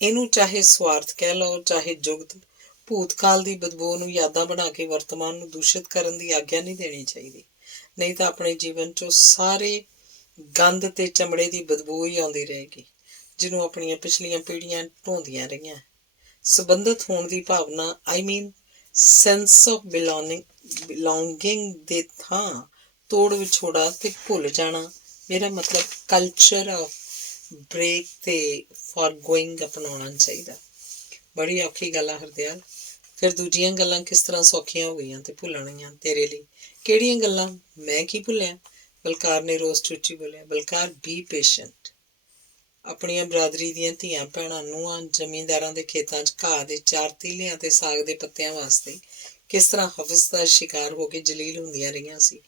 ਇਹਨੂੰ ਚਾਹੇ ਸਵਾਰਥ ਕਹਿ ਲਓ, ਚਾਹੇ ਜੁਗਤ। ਭੂਤਕਾਲ ਦੀ ਬਦਬੂ ਨੂੰ ਯਾਦਾਂ ਬਣਾ ਕੇ ਵਰਤਮਾਨ ਨੂੰ ਦੂਸ਼ਿਤ ਕਰਨ ਦੀ ਆਗਿਆ ਨਹੀਂ ਦੇਣੀ ਚਾਹੀਦੀ, ਨਹੀਂ ਤਾਂ ਆਪਣੇ ਜੀਵਨ 'ਚੋਂ ਸਾਰੇ ਗੰਦ ਤੇ ਚਮੜੇ ਦੀ ਬਦਬੂ ਹੀ ਆਉਂਦੀ ਰਹੇਗੀ, ਜਿਹਨੂੰ ਆਪਣੀਆਂ ਪਿਛਲੀਆਂ ਪੀੜ੍ਹੀਆਂ ਢੋਂਦੀਆਂ ਰਹੀਆਂ। ਸੰਬੰਧਿਤ ਹੋਣ ਦੀ ਭਾਵਨਾ, ਸੈਂਸ ਆਫ ਬਿਲੋਂਗਿੰਗ ਦੇ ਥਾਂ ਤੋੜ ਵਿਛੋੜਾ ਤੇ ਭੁੱਲ ਜਾਣਾ। ਮੇਰਾ ਮਤਲਬ ਕਲਚਰ ਆਫ ਬ੍ਰੇਕ ਤੇ ਫॉरਗੋਇੰਗ ਅਪਣਾਉਣਾ ਚਾਹੀਦਾ। ਬੜੀ ਔਖੀ ਗੱਲ ਆ ਹਰਦਿਆਲ। ਫਿਰ ਦੂਜੀਆਂ ਗੱਲਾਂ ਕਿਸ ਤਰ੍ਹਾਂ ਸੌਖੀਆਂ ਹੋ ਗਈਆਂ ਤੇ ਭੁੱਲਣੀਆਂ ਤੇਰੇ ਲਈ? ਕਿਹੜੀਆਂ ਗੱਲਾਂ? ਮੈਂ ਕੀ ਭੁੱਲਿਆ? ਬਲਕਾਰ ਨੇ ਰੋਸ 'ਚ ਉੱਚੀ ਬੋਲਿਆ। Balkar, B patient. ਆਪਣੀਆਂ ਬਰਾਦਰੀ ਦੀਆਂ ਧੀਆਂ ਭੈਣਾਂ ਨੂੰਹਾਂ ਜ਼ਮੀਂਦਾਰਾਂ ਦੇ ਖੇਤਾਂ 'ਚ ਘਾਹ ਦੇ 4 ਤੀਲਿਆਂ ਤੇ ਸਾਗ ਦੇ ਪੱਤਿਆਂ ਵਾਸਤੇ ਕਿਸ ਤਰ੍ਹਾਂ ਹਵਸ ਦਾ ਸ਼ਿਕਾਰ ਹੋ ਕੇ ਜਲੀਲ ਹੁੰਦੀਆਂ ਰਹੀਆਂ ਸੀ।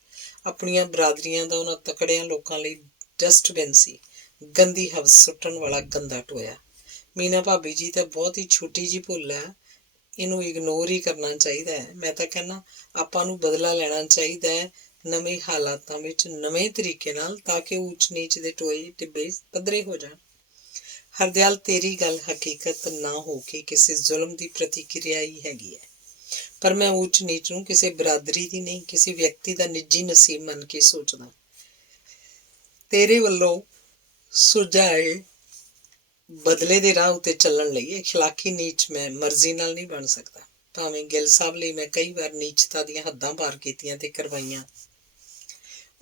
ਆਪਣੀਆਂ ਬਰਾਦਰੀਆਂ ਦਾ ਉਹਨਾਂ ਤਕੜਿਆਂ ਲੋਕਾਂ ਲਈ ਡਸਟਬਿਨ ਸੀ, ਗੰਦੀ ਹਵਸ ਸੁੱਟਣ ਵਾਲਾ ਗੰਦਾ ਟੋਇਆ। ਮੀਨਾ ਭਾਬੀ ਜੀ ਤਾਂ ਬਹੁਤ ਹੀ ਛੋਟੀ ਜਿਹੀ ਭੁੱਲ ਹੈ, ਇਹਨੂੰ ਇਗਨੋਰ ਹੀ ਕਰਨਾ ਚਾਹੀਦਾ ਹੈ। ਮੈਂ ਤਾਂ ਕਹਿੰਦਾ ਆਪਾਂ ਨੂੰ ਬਦਲਾ ਲੈਣਾ ਚਾਹੀਦਾ ਹੈ ਨਵੇਂ ਹਾਲਾਤਾਂ ਵਿੱਚ, ਨਵੇਂ ਤਰੀਕੇ ਨਾਲ, ਤਾਂ ਕਿ ਊਚ ਨੀਚ ਦੇ ਟੋਏ ਟਿੱਬੇ ਪੱਧਰੇ ਹੋ ਜਾਣ। ਹਰਦਿਆਲ, ਤੇਰੀ ਗੱਲ ਹਕੀਕਤ ਨਾ ਹੋ ਕੇ ਕਿਸੇ ਜ਼ੁਲਮ ਦੀ ਪ੍ਰਤੀਕਿਰਿਆ ਹੀ ਹੈਗੀ ਹੈ, ਪਰ ਮੈਂ ਊਚ ਨੀਚ ਨੂੰ ਕਿਸੇ ਬਰਾਦਰੀ ਦੀ ਨਹੀਂ, ਕਿਸੇ ਵਿਅਕਤੀ ਦਾ ਨਿੱਜੀ ਨਸੀਬ ਮੰਨ ਕੇ ਸੋਚਦਾ। ਤੇਰੇ ਵੱਲੋਂ ਸੁਝਾਏ ਬਦਲੇ ਦੇ ਰਾਹ ਉੱਤੇ ਚੱਲਣ ਲਈ ਅਖਲਾਕੀ ਨੀਚ ਮੈਂ ਮਰਜ਼ੀ ਨਾਲ ਨਹੀਂ ਬਣ ਸਕਦਾ। ਭਾਵੇਂ ਗਿੱਲ ਸਾਹਿਬ ਲਈ ਮੈਂ ਕਈ ਵਾਰ ਨੀਚਤਾ ਦੀਆਂ ਹੱਦਾਂ ਪਾਰ ਕੀਤੀਆਂ ਤੇ ਕਰਵਾਈਆਂ।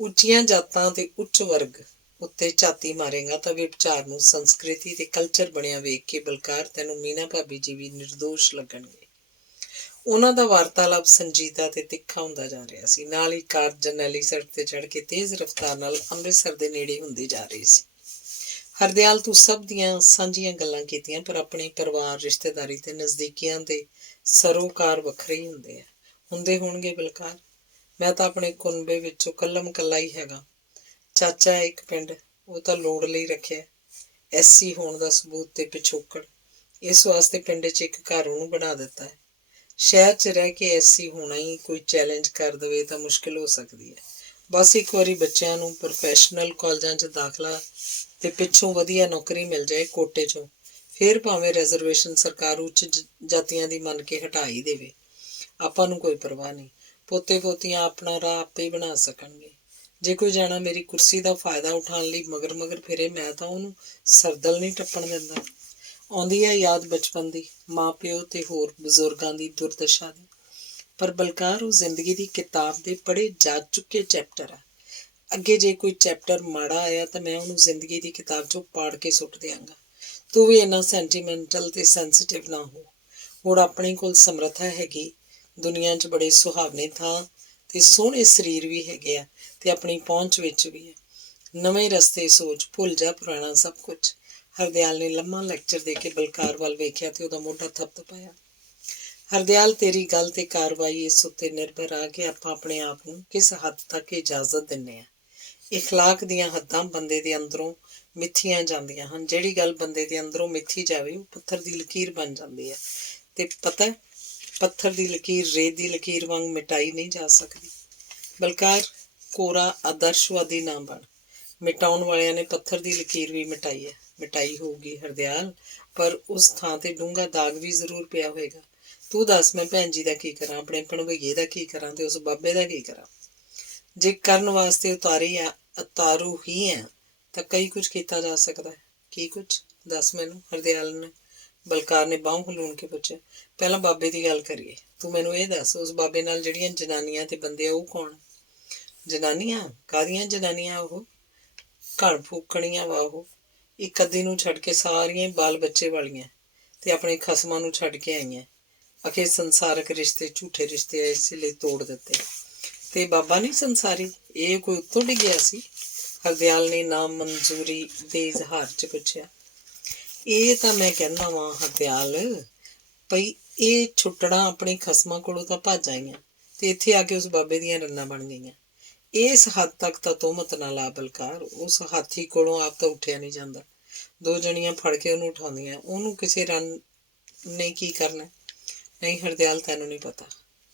ਉੱਚੀਆਂ ਜਾਤਾਂ ਤੇ ਉੱਚ ਵਰਗ ਉੱਤੇ ਝਾਤੀ ਮਾਰੇਗਾ ਤਾਂ ਵਿਚਾਰ ਨੂੰ ਸੰਸਕ੍ਰਿਤੀ ਤੇ ਕਲਚਰ ਬਣਿਆ ਵੇਖ ਕੇ ਬਲਕਾਰ, ਤੈਨੂੰ ਮੀਨਾ ਭਾਬੀ ਜੀ ਵੀ ਨਿਰਦੋਸ਼ ਲੱਗਣਗੇ। ਉਹਨਾਂ ਦਾ ਵਾਰਤਾਲਾਪ ਸੰਜੀਦਾ ਤੇ ਤਿੱਖਾ ਹੁੰਦਾ ਜਾ ਰਿਹਾ ਸੀ। ਨਾਲ ਹੀ ਕਾਰ ਜਰਨੈਲੀ ਸੜਕ ਤੇ ਚੜ੍ਹ ਕੇ ਤੇਜ਼ ਰਫ਼ਤਾਰ ਨਾਲ ਅੰਮ੍ਰਿਤਸਰ ਦੇ ਨੇੜੇ ਹੁੰਦੀ ਜਾ ਰਹੀ ਸੀ। ਹਰਦਿਆਲ, ਤੂੰ ਸਭ ਦੀਆਂ ਸਾਂਝੀਆਂ ਗੱਲਾਂ ਕੀਤੀਆਂ, ਪਰ ਆਪਣੇ ਪਰਿਵਾਰ, ਰਿਸ਼ਤੇਦਾਰੀ ਤੇ ਨਜ਼ਦੀਕੀਆਂ ਦੇ ਸਰੋਕਾਰ ਵੱਖਰੇ ਹੀ ਹੁੰਦੇ ਆ। ਹੁੰਦੇ ਹੋਣਗੇ ਬਲਕਾਰ। ਮੈਂ ਤਾਂ ਆਪਣੇ ਕੁਨਬੇ ਵਿੱਚੋਂ ਕੱਲਮ ਕੱਲਾ ਹੀ ਹੈਗਾ। ਚਾਚਾ ਹੈ ਇੱਕ ਪਿੰਡ, ਉਹ ਤਾਂ ਲੋੜ ਲਈ ਰੱਖਿਆ, SC ਹੋਣ ਦਾ ਸਬੂਤ ਤੇ ਪਿਛੋਕੜ। ਇਸ ਵਾਸਤੇ ਪਿੰਡ 'ਚ ਇੱਕ ਘਰ ਉਹਨੂੰ ਬਣਾ ਦਿੱਤਾ ਹੈ। ਸ਼ਹਿਰ 'ਚ ਰਹਿ ਕੇ SC ਹੋਣਾ ਹੀ ਕੋਈ ਚੈਲੰਜ ਕਰ ਦੇਵੇ ਤਾਂ ਮੁਸ਼ਕਿਲ ਹੋ ਸਕਦੀ ਹੈ। ਬਸ ਇੱਕ ਵਾਰੀ ਬੱਚਿਆਂ ਨੂੰ ਪ੍ਰੋਫੈਸ਼ਨਲ ਕਾਲਜਾਂ 'ਚ ਦਾਖਲਾ ਤੇ ਪਿੱਛੋਂ ਵਧੀਆ ਨੌਕਰੀ ਮਿਲ ਜਾਏ ਕੋਟੇ 'ਚੋਂ, ਫਿਰ ਭਾਵੇਂ ਰਿਜ਼ਰਵੇਸ਼ਨ ਸਰਕਾਰ ਉੱਚ ਜਾਤੀਆਂ ਦੀ ਮੰਨ ਕੇ ਹਟਾ ਹੀ ਦੇਵੇ। ਆਪਾਂ ਨੂੰ ਕੋਈ ਪਰਵਾਹ ਨਹੀਂ, ਪੋਤੇ ਪੋਤੀਆਂ ਆਪਣਾ ਰਾਹ ਆਪੇ ਹੀ ਬਣਾ ਸਕਣਗੇ। ਜੇ ਕੋਈ ਜਾਣਾ ਮੇਰੀ ਕੁਰਸੀ ਦਾ ਫਾਇਦਾ ਉਠਾਉਣ ਲਈ ਮਗਰ ਮਗਰ ਫਿਰੇ, ਮੈਂ ਤਾਂ ਉਹਨੂੰ ਸਰਦਲ ਨਹੀਂ ਟੱਪਣ ਦਿੰਦਾ। ਆਉਂਦੀ ਹੈ ਯਾਦ ਬਚਪਨ ਦੀ, ਮਾਂ ਪਿਓ ਤੇ ਹੋਰ ਬਜ਼ੁਰਗਾਂ ਦੀ ਦੁਰਦਸ਼ਾ ਦੀ। ਪਰ ਬਲਕਾਰ, ਉਹ ਜ਼ਿੰਦਗੀ ਦੀ ਕਿਤਾਬ ਦੇ ਪੜ੍ਹੇ ਜਾ ਚੁੱਕੇ ਚੈਪਟਰ ਆ। ਅੱਗੇ ਜੇ ਕੋਈ ਚੈਪਟਰ ਮਾੜਾ ਆਇਆ ਤਾਂ ਮੈਂ ਉਹਨੂੰ ਜ਼ਿੰਦਗੀ ਦੀ ਕਿਤਾਬ 'ਚੋਂ ਪਾੜ ਕੇ ਸੁੱਟ ਦਿਆਂਗਾ। ਤੂੰ ਵੀ ਇੰਨਾ ਸੈਂਟੀਮੈਂਟਲ ਤੇ ਸੈਂਸਿਟਿਵ ਨਾ ਹੋ। ਹੁਣ ਆਪਣੇ ਕੋਲ ਸਮਰੱਥਾ ਹੈਗੀ, ਦੁਨੀਆ 'ਚ ਬੜੇ ਸੁਹਾਵਣੇ ਥਾਂ ਤੇ ਸੋਹਣੇ ਸਰੀਰ ਵੀ ਹੈਗੇ ਆ ਤੇ ਆਪਣੀ ਪਹੁੰਚ ਵਿੱਚ ਵੀ ਹੈ। ਨਵੇਂ ਰਸਤੇ ਸੋਚ, ਭੁੱਲ ਜਾ ਪੁਰਾਣਾ ਸਭ ਕੁਝ। ਹਰਦਿਆਲ ਨੇ ਲੰਮਾ ਲੈਕਚਰ ਦੇ ਕੇ ਬਲਕਾਰ ਵੱਲ ਵੇਖਿਆ ਤੇ ਉਹਦਾ ਮੋਢਾ ਥਪਥਪਾਇਆ। ਹਰਦਿਆਲ, ਤੇਰੀ ਗੱਲ ਤੇ ਕਾਰਵਾਈ ਇਸ ਉੱਤੇ ਨਿਰਭਰ ਆ ਕਿ ਆਪਾਂ ਆਪਣੇ ਆਪ ਨੂੰ ਕਿਸ ਹੱਦ ਤੱਕ ਇਜਾਜ਼ਤ ਦਿੰਦੇ ਹਾਂ। ਇਖਲਾਕ ਦੀਆਂ ਹੱਦਾਂ ਬੰਦੇ ਦੇ ਅੰਦਰੋਂ ਮਿੱਥੀਆਂ ਜਾਂਦੀਆਂ ਹਨ। ਜਿਹੜੀ ਗੱਲ ਬੰਦੇ ਦੇ ਅੰਦਰੋਂ ਮਿੱਥੀ ਜਾਵੇ ਉਹ ਪੱਥਰ ਦੀ ਲਕੀਰ ਬਣ ਜਾਂਦੀ ਹੈ। ਤੇ ਪਤਾ, ਪੱਥਰ ਦੀ ਲਕੀਰ ਰੇਤ ਦੀ ਲਕੀਰ ਵਾਂਗ ਮਿਟਾਈ ਨਹੀਂ ਜਾ ਸਕਦੀ। ਬਲਕਾਰ, ਕੋਰਾ ਆਦਰਸ਼ਵਾਦੀ ਨਾ ਬਣ। ਮਿਟਾਉਣ ਵਾਲਿਆਂ ਨੇ ਪੱਥਰ ਦੀ ਲਕੀਰ ਵੀ ਮਿਟਾਈ ਹੈ। ਮਿਟਾਈ ਹੋਊਗੀ ਹਰਦਿਆਲ, ਪਰ ਉਸ ਥਾਂ ਤੇ ਡੂੰਘਾ ਦਾਗ ਵੀ ਜ਼ਰੂਰ ਪਿਆ ਹੋਏਗਾ। ਤੂੰ ਦੱਸ, ਮੈਂ ਭੈਣ ਜੀ ਦਾ ਕੀ ਕਰਾਂ, ਆਪਣੇ ਭਣਵਈਏ ਦਾ ਕੀ ਕਰਾਂ ਤੇ ਉਸ ਬਾਬੇ ਦਾ ਕੀ ਕਰਾਂ? ਜੇ ਕਰਨ ਵਾਸਤੇ ਉਤਾਰੂ ਹੀ ਹੈ ਤਾਂ ਕਈ ਕੁਝ ਕੀਤਾ ਜਾ ਸਕਦਾ ਹੈ। ਕੀ ਕੁਝ? ਦੱਸ ਮੈਨੂੰ, ਹਰਦਿਆਲ ਨੇ ਬਲਕਾਰ ਨੇ ਬਾਹੋਂ ਹਲੂਣ ਕੇ ਪੁੱਛਿਆ। ਪਹਿਲਾਂ ਬਾਬੇ ਦੀ ਗੱਲ ਕਰੀਏ। ਤੂੰ ਮੈਨੂੰ ਇਹ ਦੱਸ, ਉਸ ਬਾਬੇ ਨਾਲ ਜਿਹੜੀਆਂ ਜਨਾਨੀਆਂ ਤੇ ਬੰਦੇ ਆ ਉਹ ਕੌਣ? ਜਨਾਨੀਆਂ? ਕਾਹਦੀਆਂ ਜਨਾਨੀਆਂ? ਉਹ ਘੜ ਫੂਕਣੀਆਂ ਵਾ। ਉਹ ਇੱਕ ਅੱਧੀ ਨੂੰ ਛੱਡ ਕੇ ਸਾਰੀਆਂ ਬਾਲ ਬੱਚੇ ਵਾਲੀਆਂ ਤੇ ਆਪਣੇ ਖਸਮਾਂ ਨੂੰ ਛੱਡ ਕੇ ਆਈਆਂ। ਅਖੇ ਸੰਸਾਰਕ ਰਿਸ਼ਤੇ ਝੂਠੇ ਰਿਸ਼ਤੇ ਆ, ਇਸੇ ਲਈ ਤੋੜ ਦਿੱਤੇ। ਤੇ ਬਾਬਾ ਨਹੀਂ ਸੰਸਾਰੀ, ਇਹ ਕੋਈ ਉੱਤੋਂ ਡਿੱਗਿਆ ਸੀ? ਹਰਦਿਆਲ ਨੇ ਨਾਮਨਜ਼ੂਰੀ ਦੇ ਇਜ਼ਹਾਰ 'ਚ ਪੁੱਛਿਆ। ਇਹ ਤਾਂ ਮੈਂ ਕਹਿੰਦਾ ਵਾਂ ਹਰਦਿਆਲ ਭਈ, ਇਹ ਛੁੱਟਣਾ ਆਪਣੇ ਖਸਮਾਂ ਕੋਲੋਂ ਤਾਂ ਭੱਜ ਆਈਆਂ ਤੇ ਇੱਥੇ ਆ ਕੇ ਉਸ ਬਾਬੇ ਦੀਆਂ ਰੰਨਾਂ ਬਣ ਗਈਆਂ। ਇਸ ਹੱਦ ਤੱਕ ਤਾਂ ਤੋਹਮਤ ਨਾ ਲਾ ਬਲਕਾਰ। ਉਸ ਹਾਥੀ ਕੋਲੋਂ ਆਪ ਤਾਂ ਉੱਠਿਆ ਨਹੀਂ ਜਾਂਦਾ। ਦੋ ਜਣੀਆਂ ਫੜ ਕੇ ਉਹਨੂੰ ਉਠਾਉਂਦੀਆਂ, ਉਹਨੂੰ ਕਿਸੇ ਰੰਨ ਨੇ ਕੀ ਕਰਨਾ? ਨਹੀਂ ਹਰਦਿਆਲ, ਤੈਨੂੰ ਨਹੀਂ ਪਤਾ,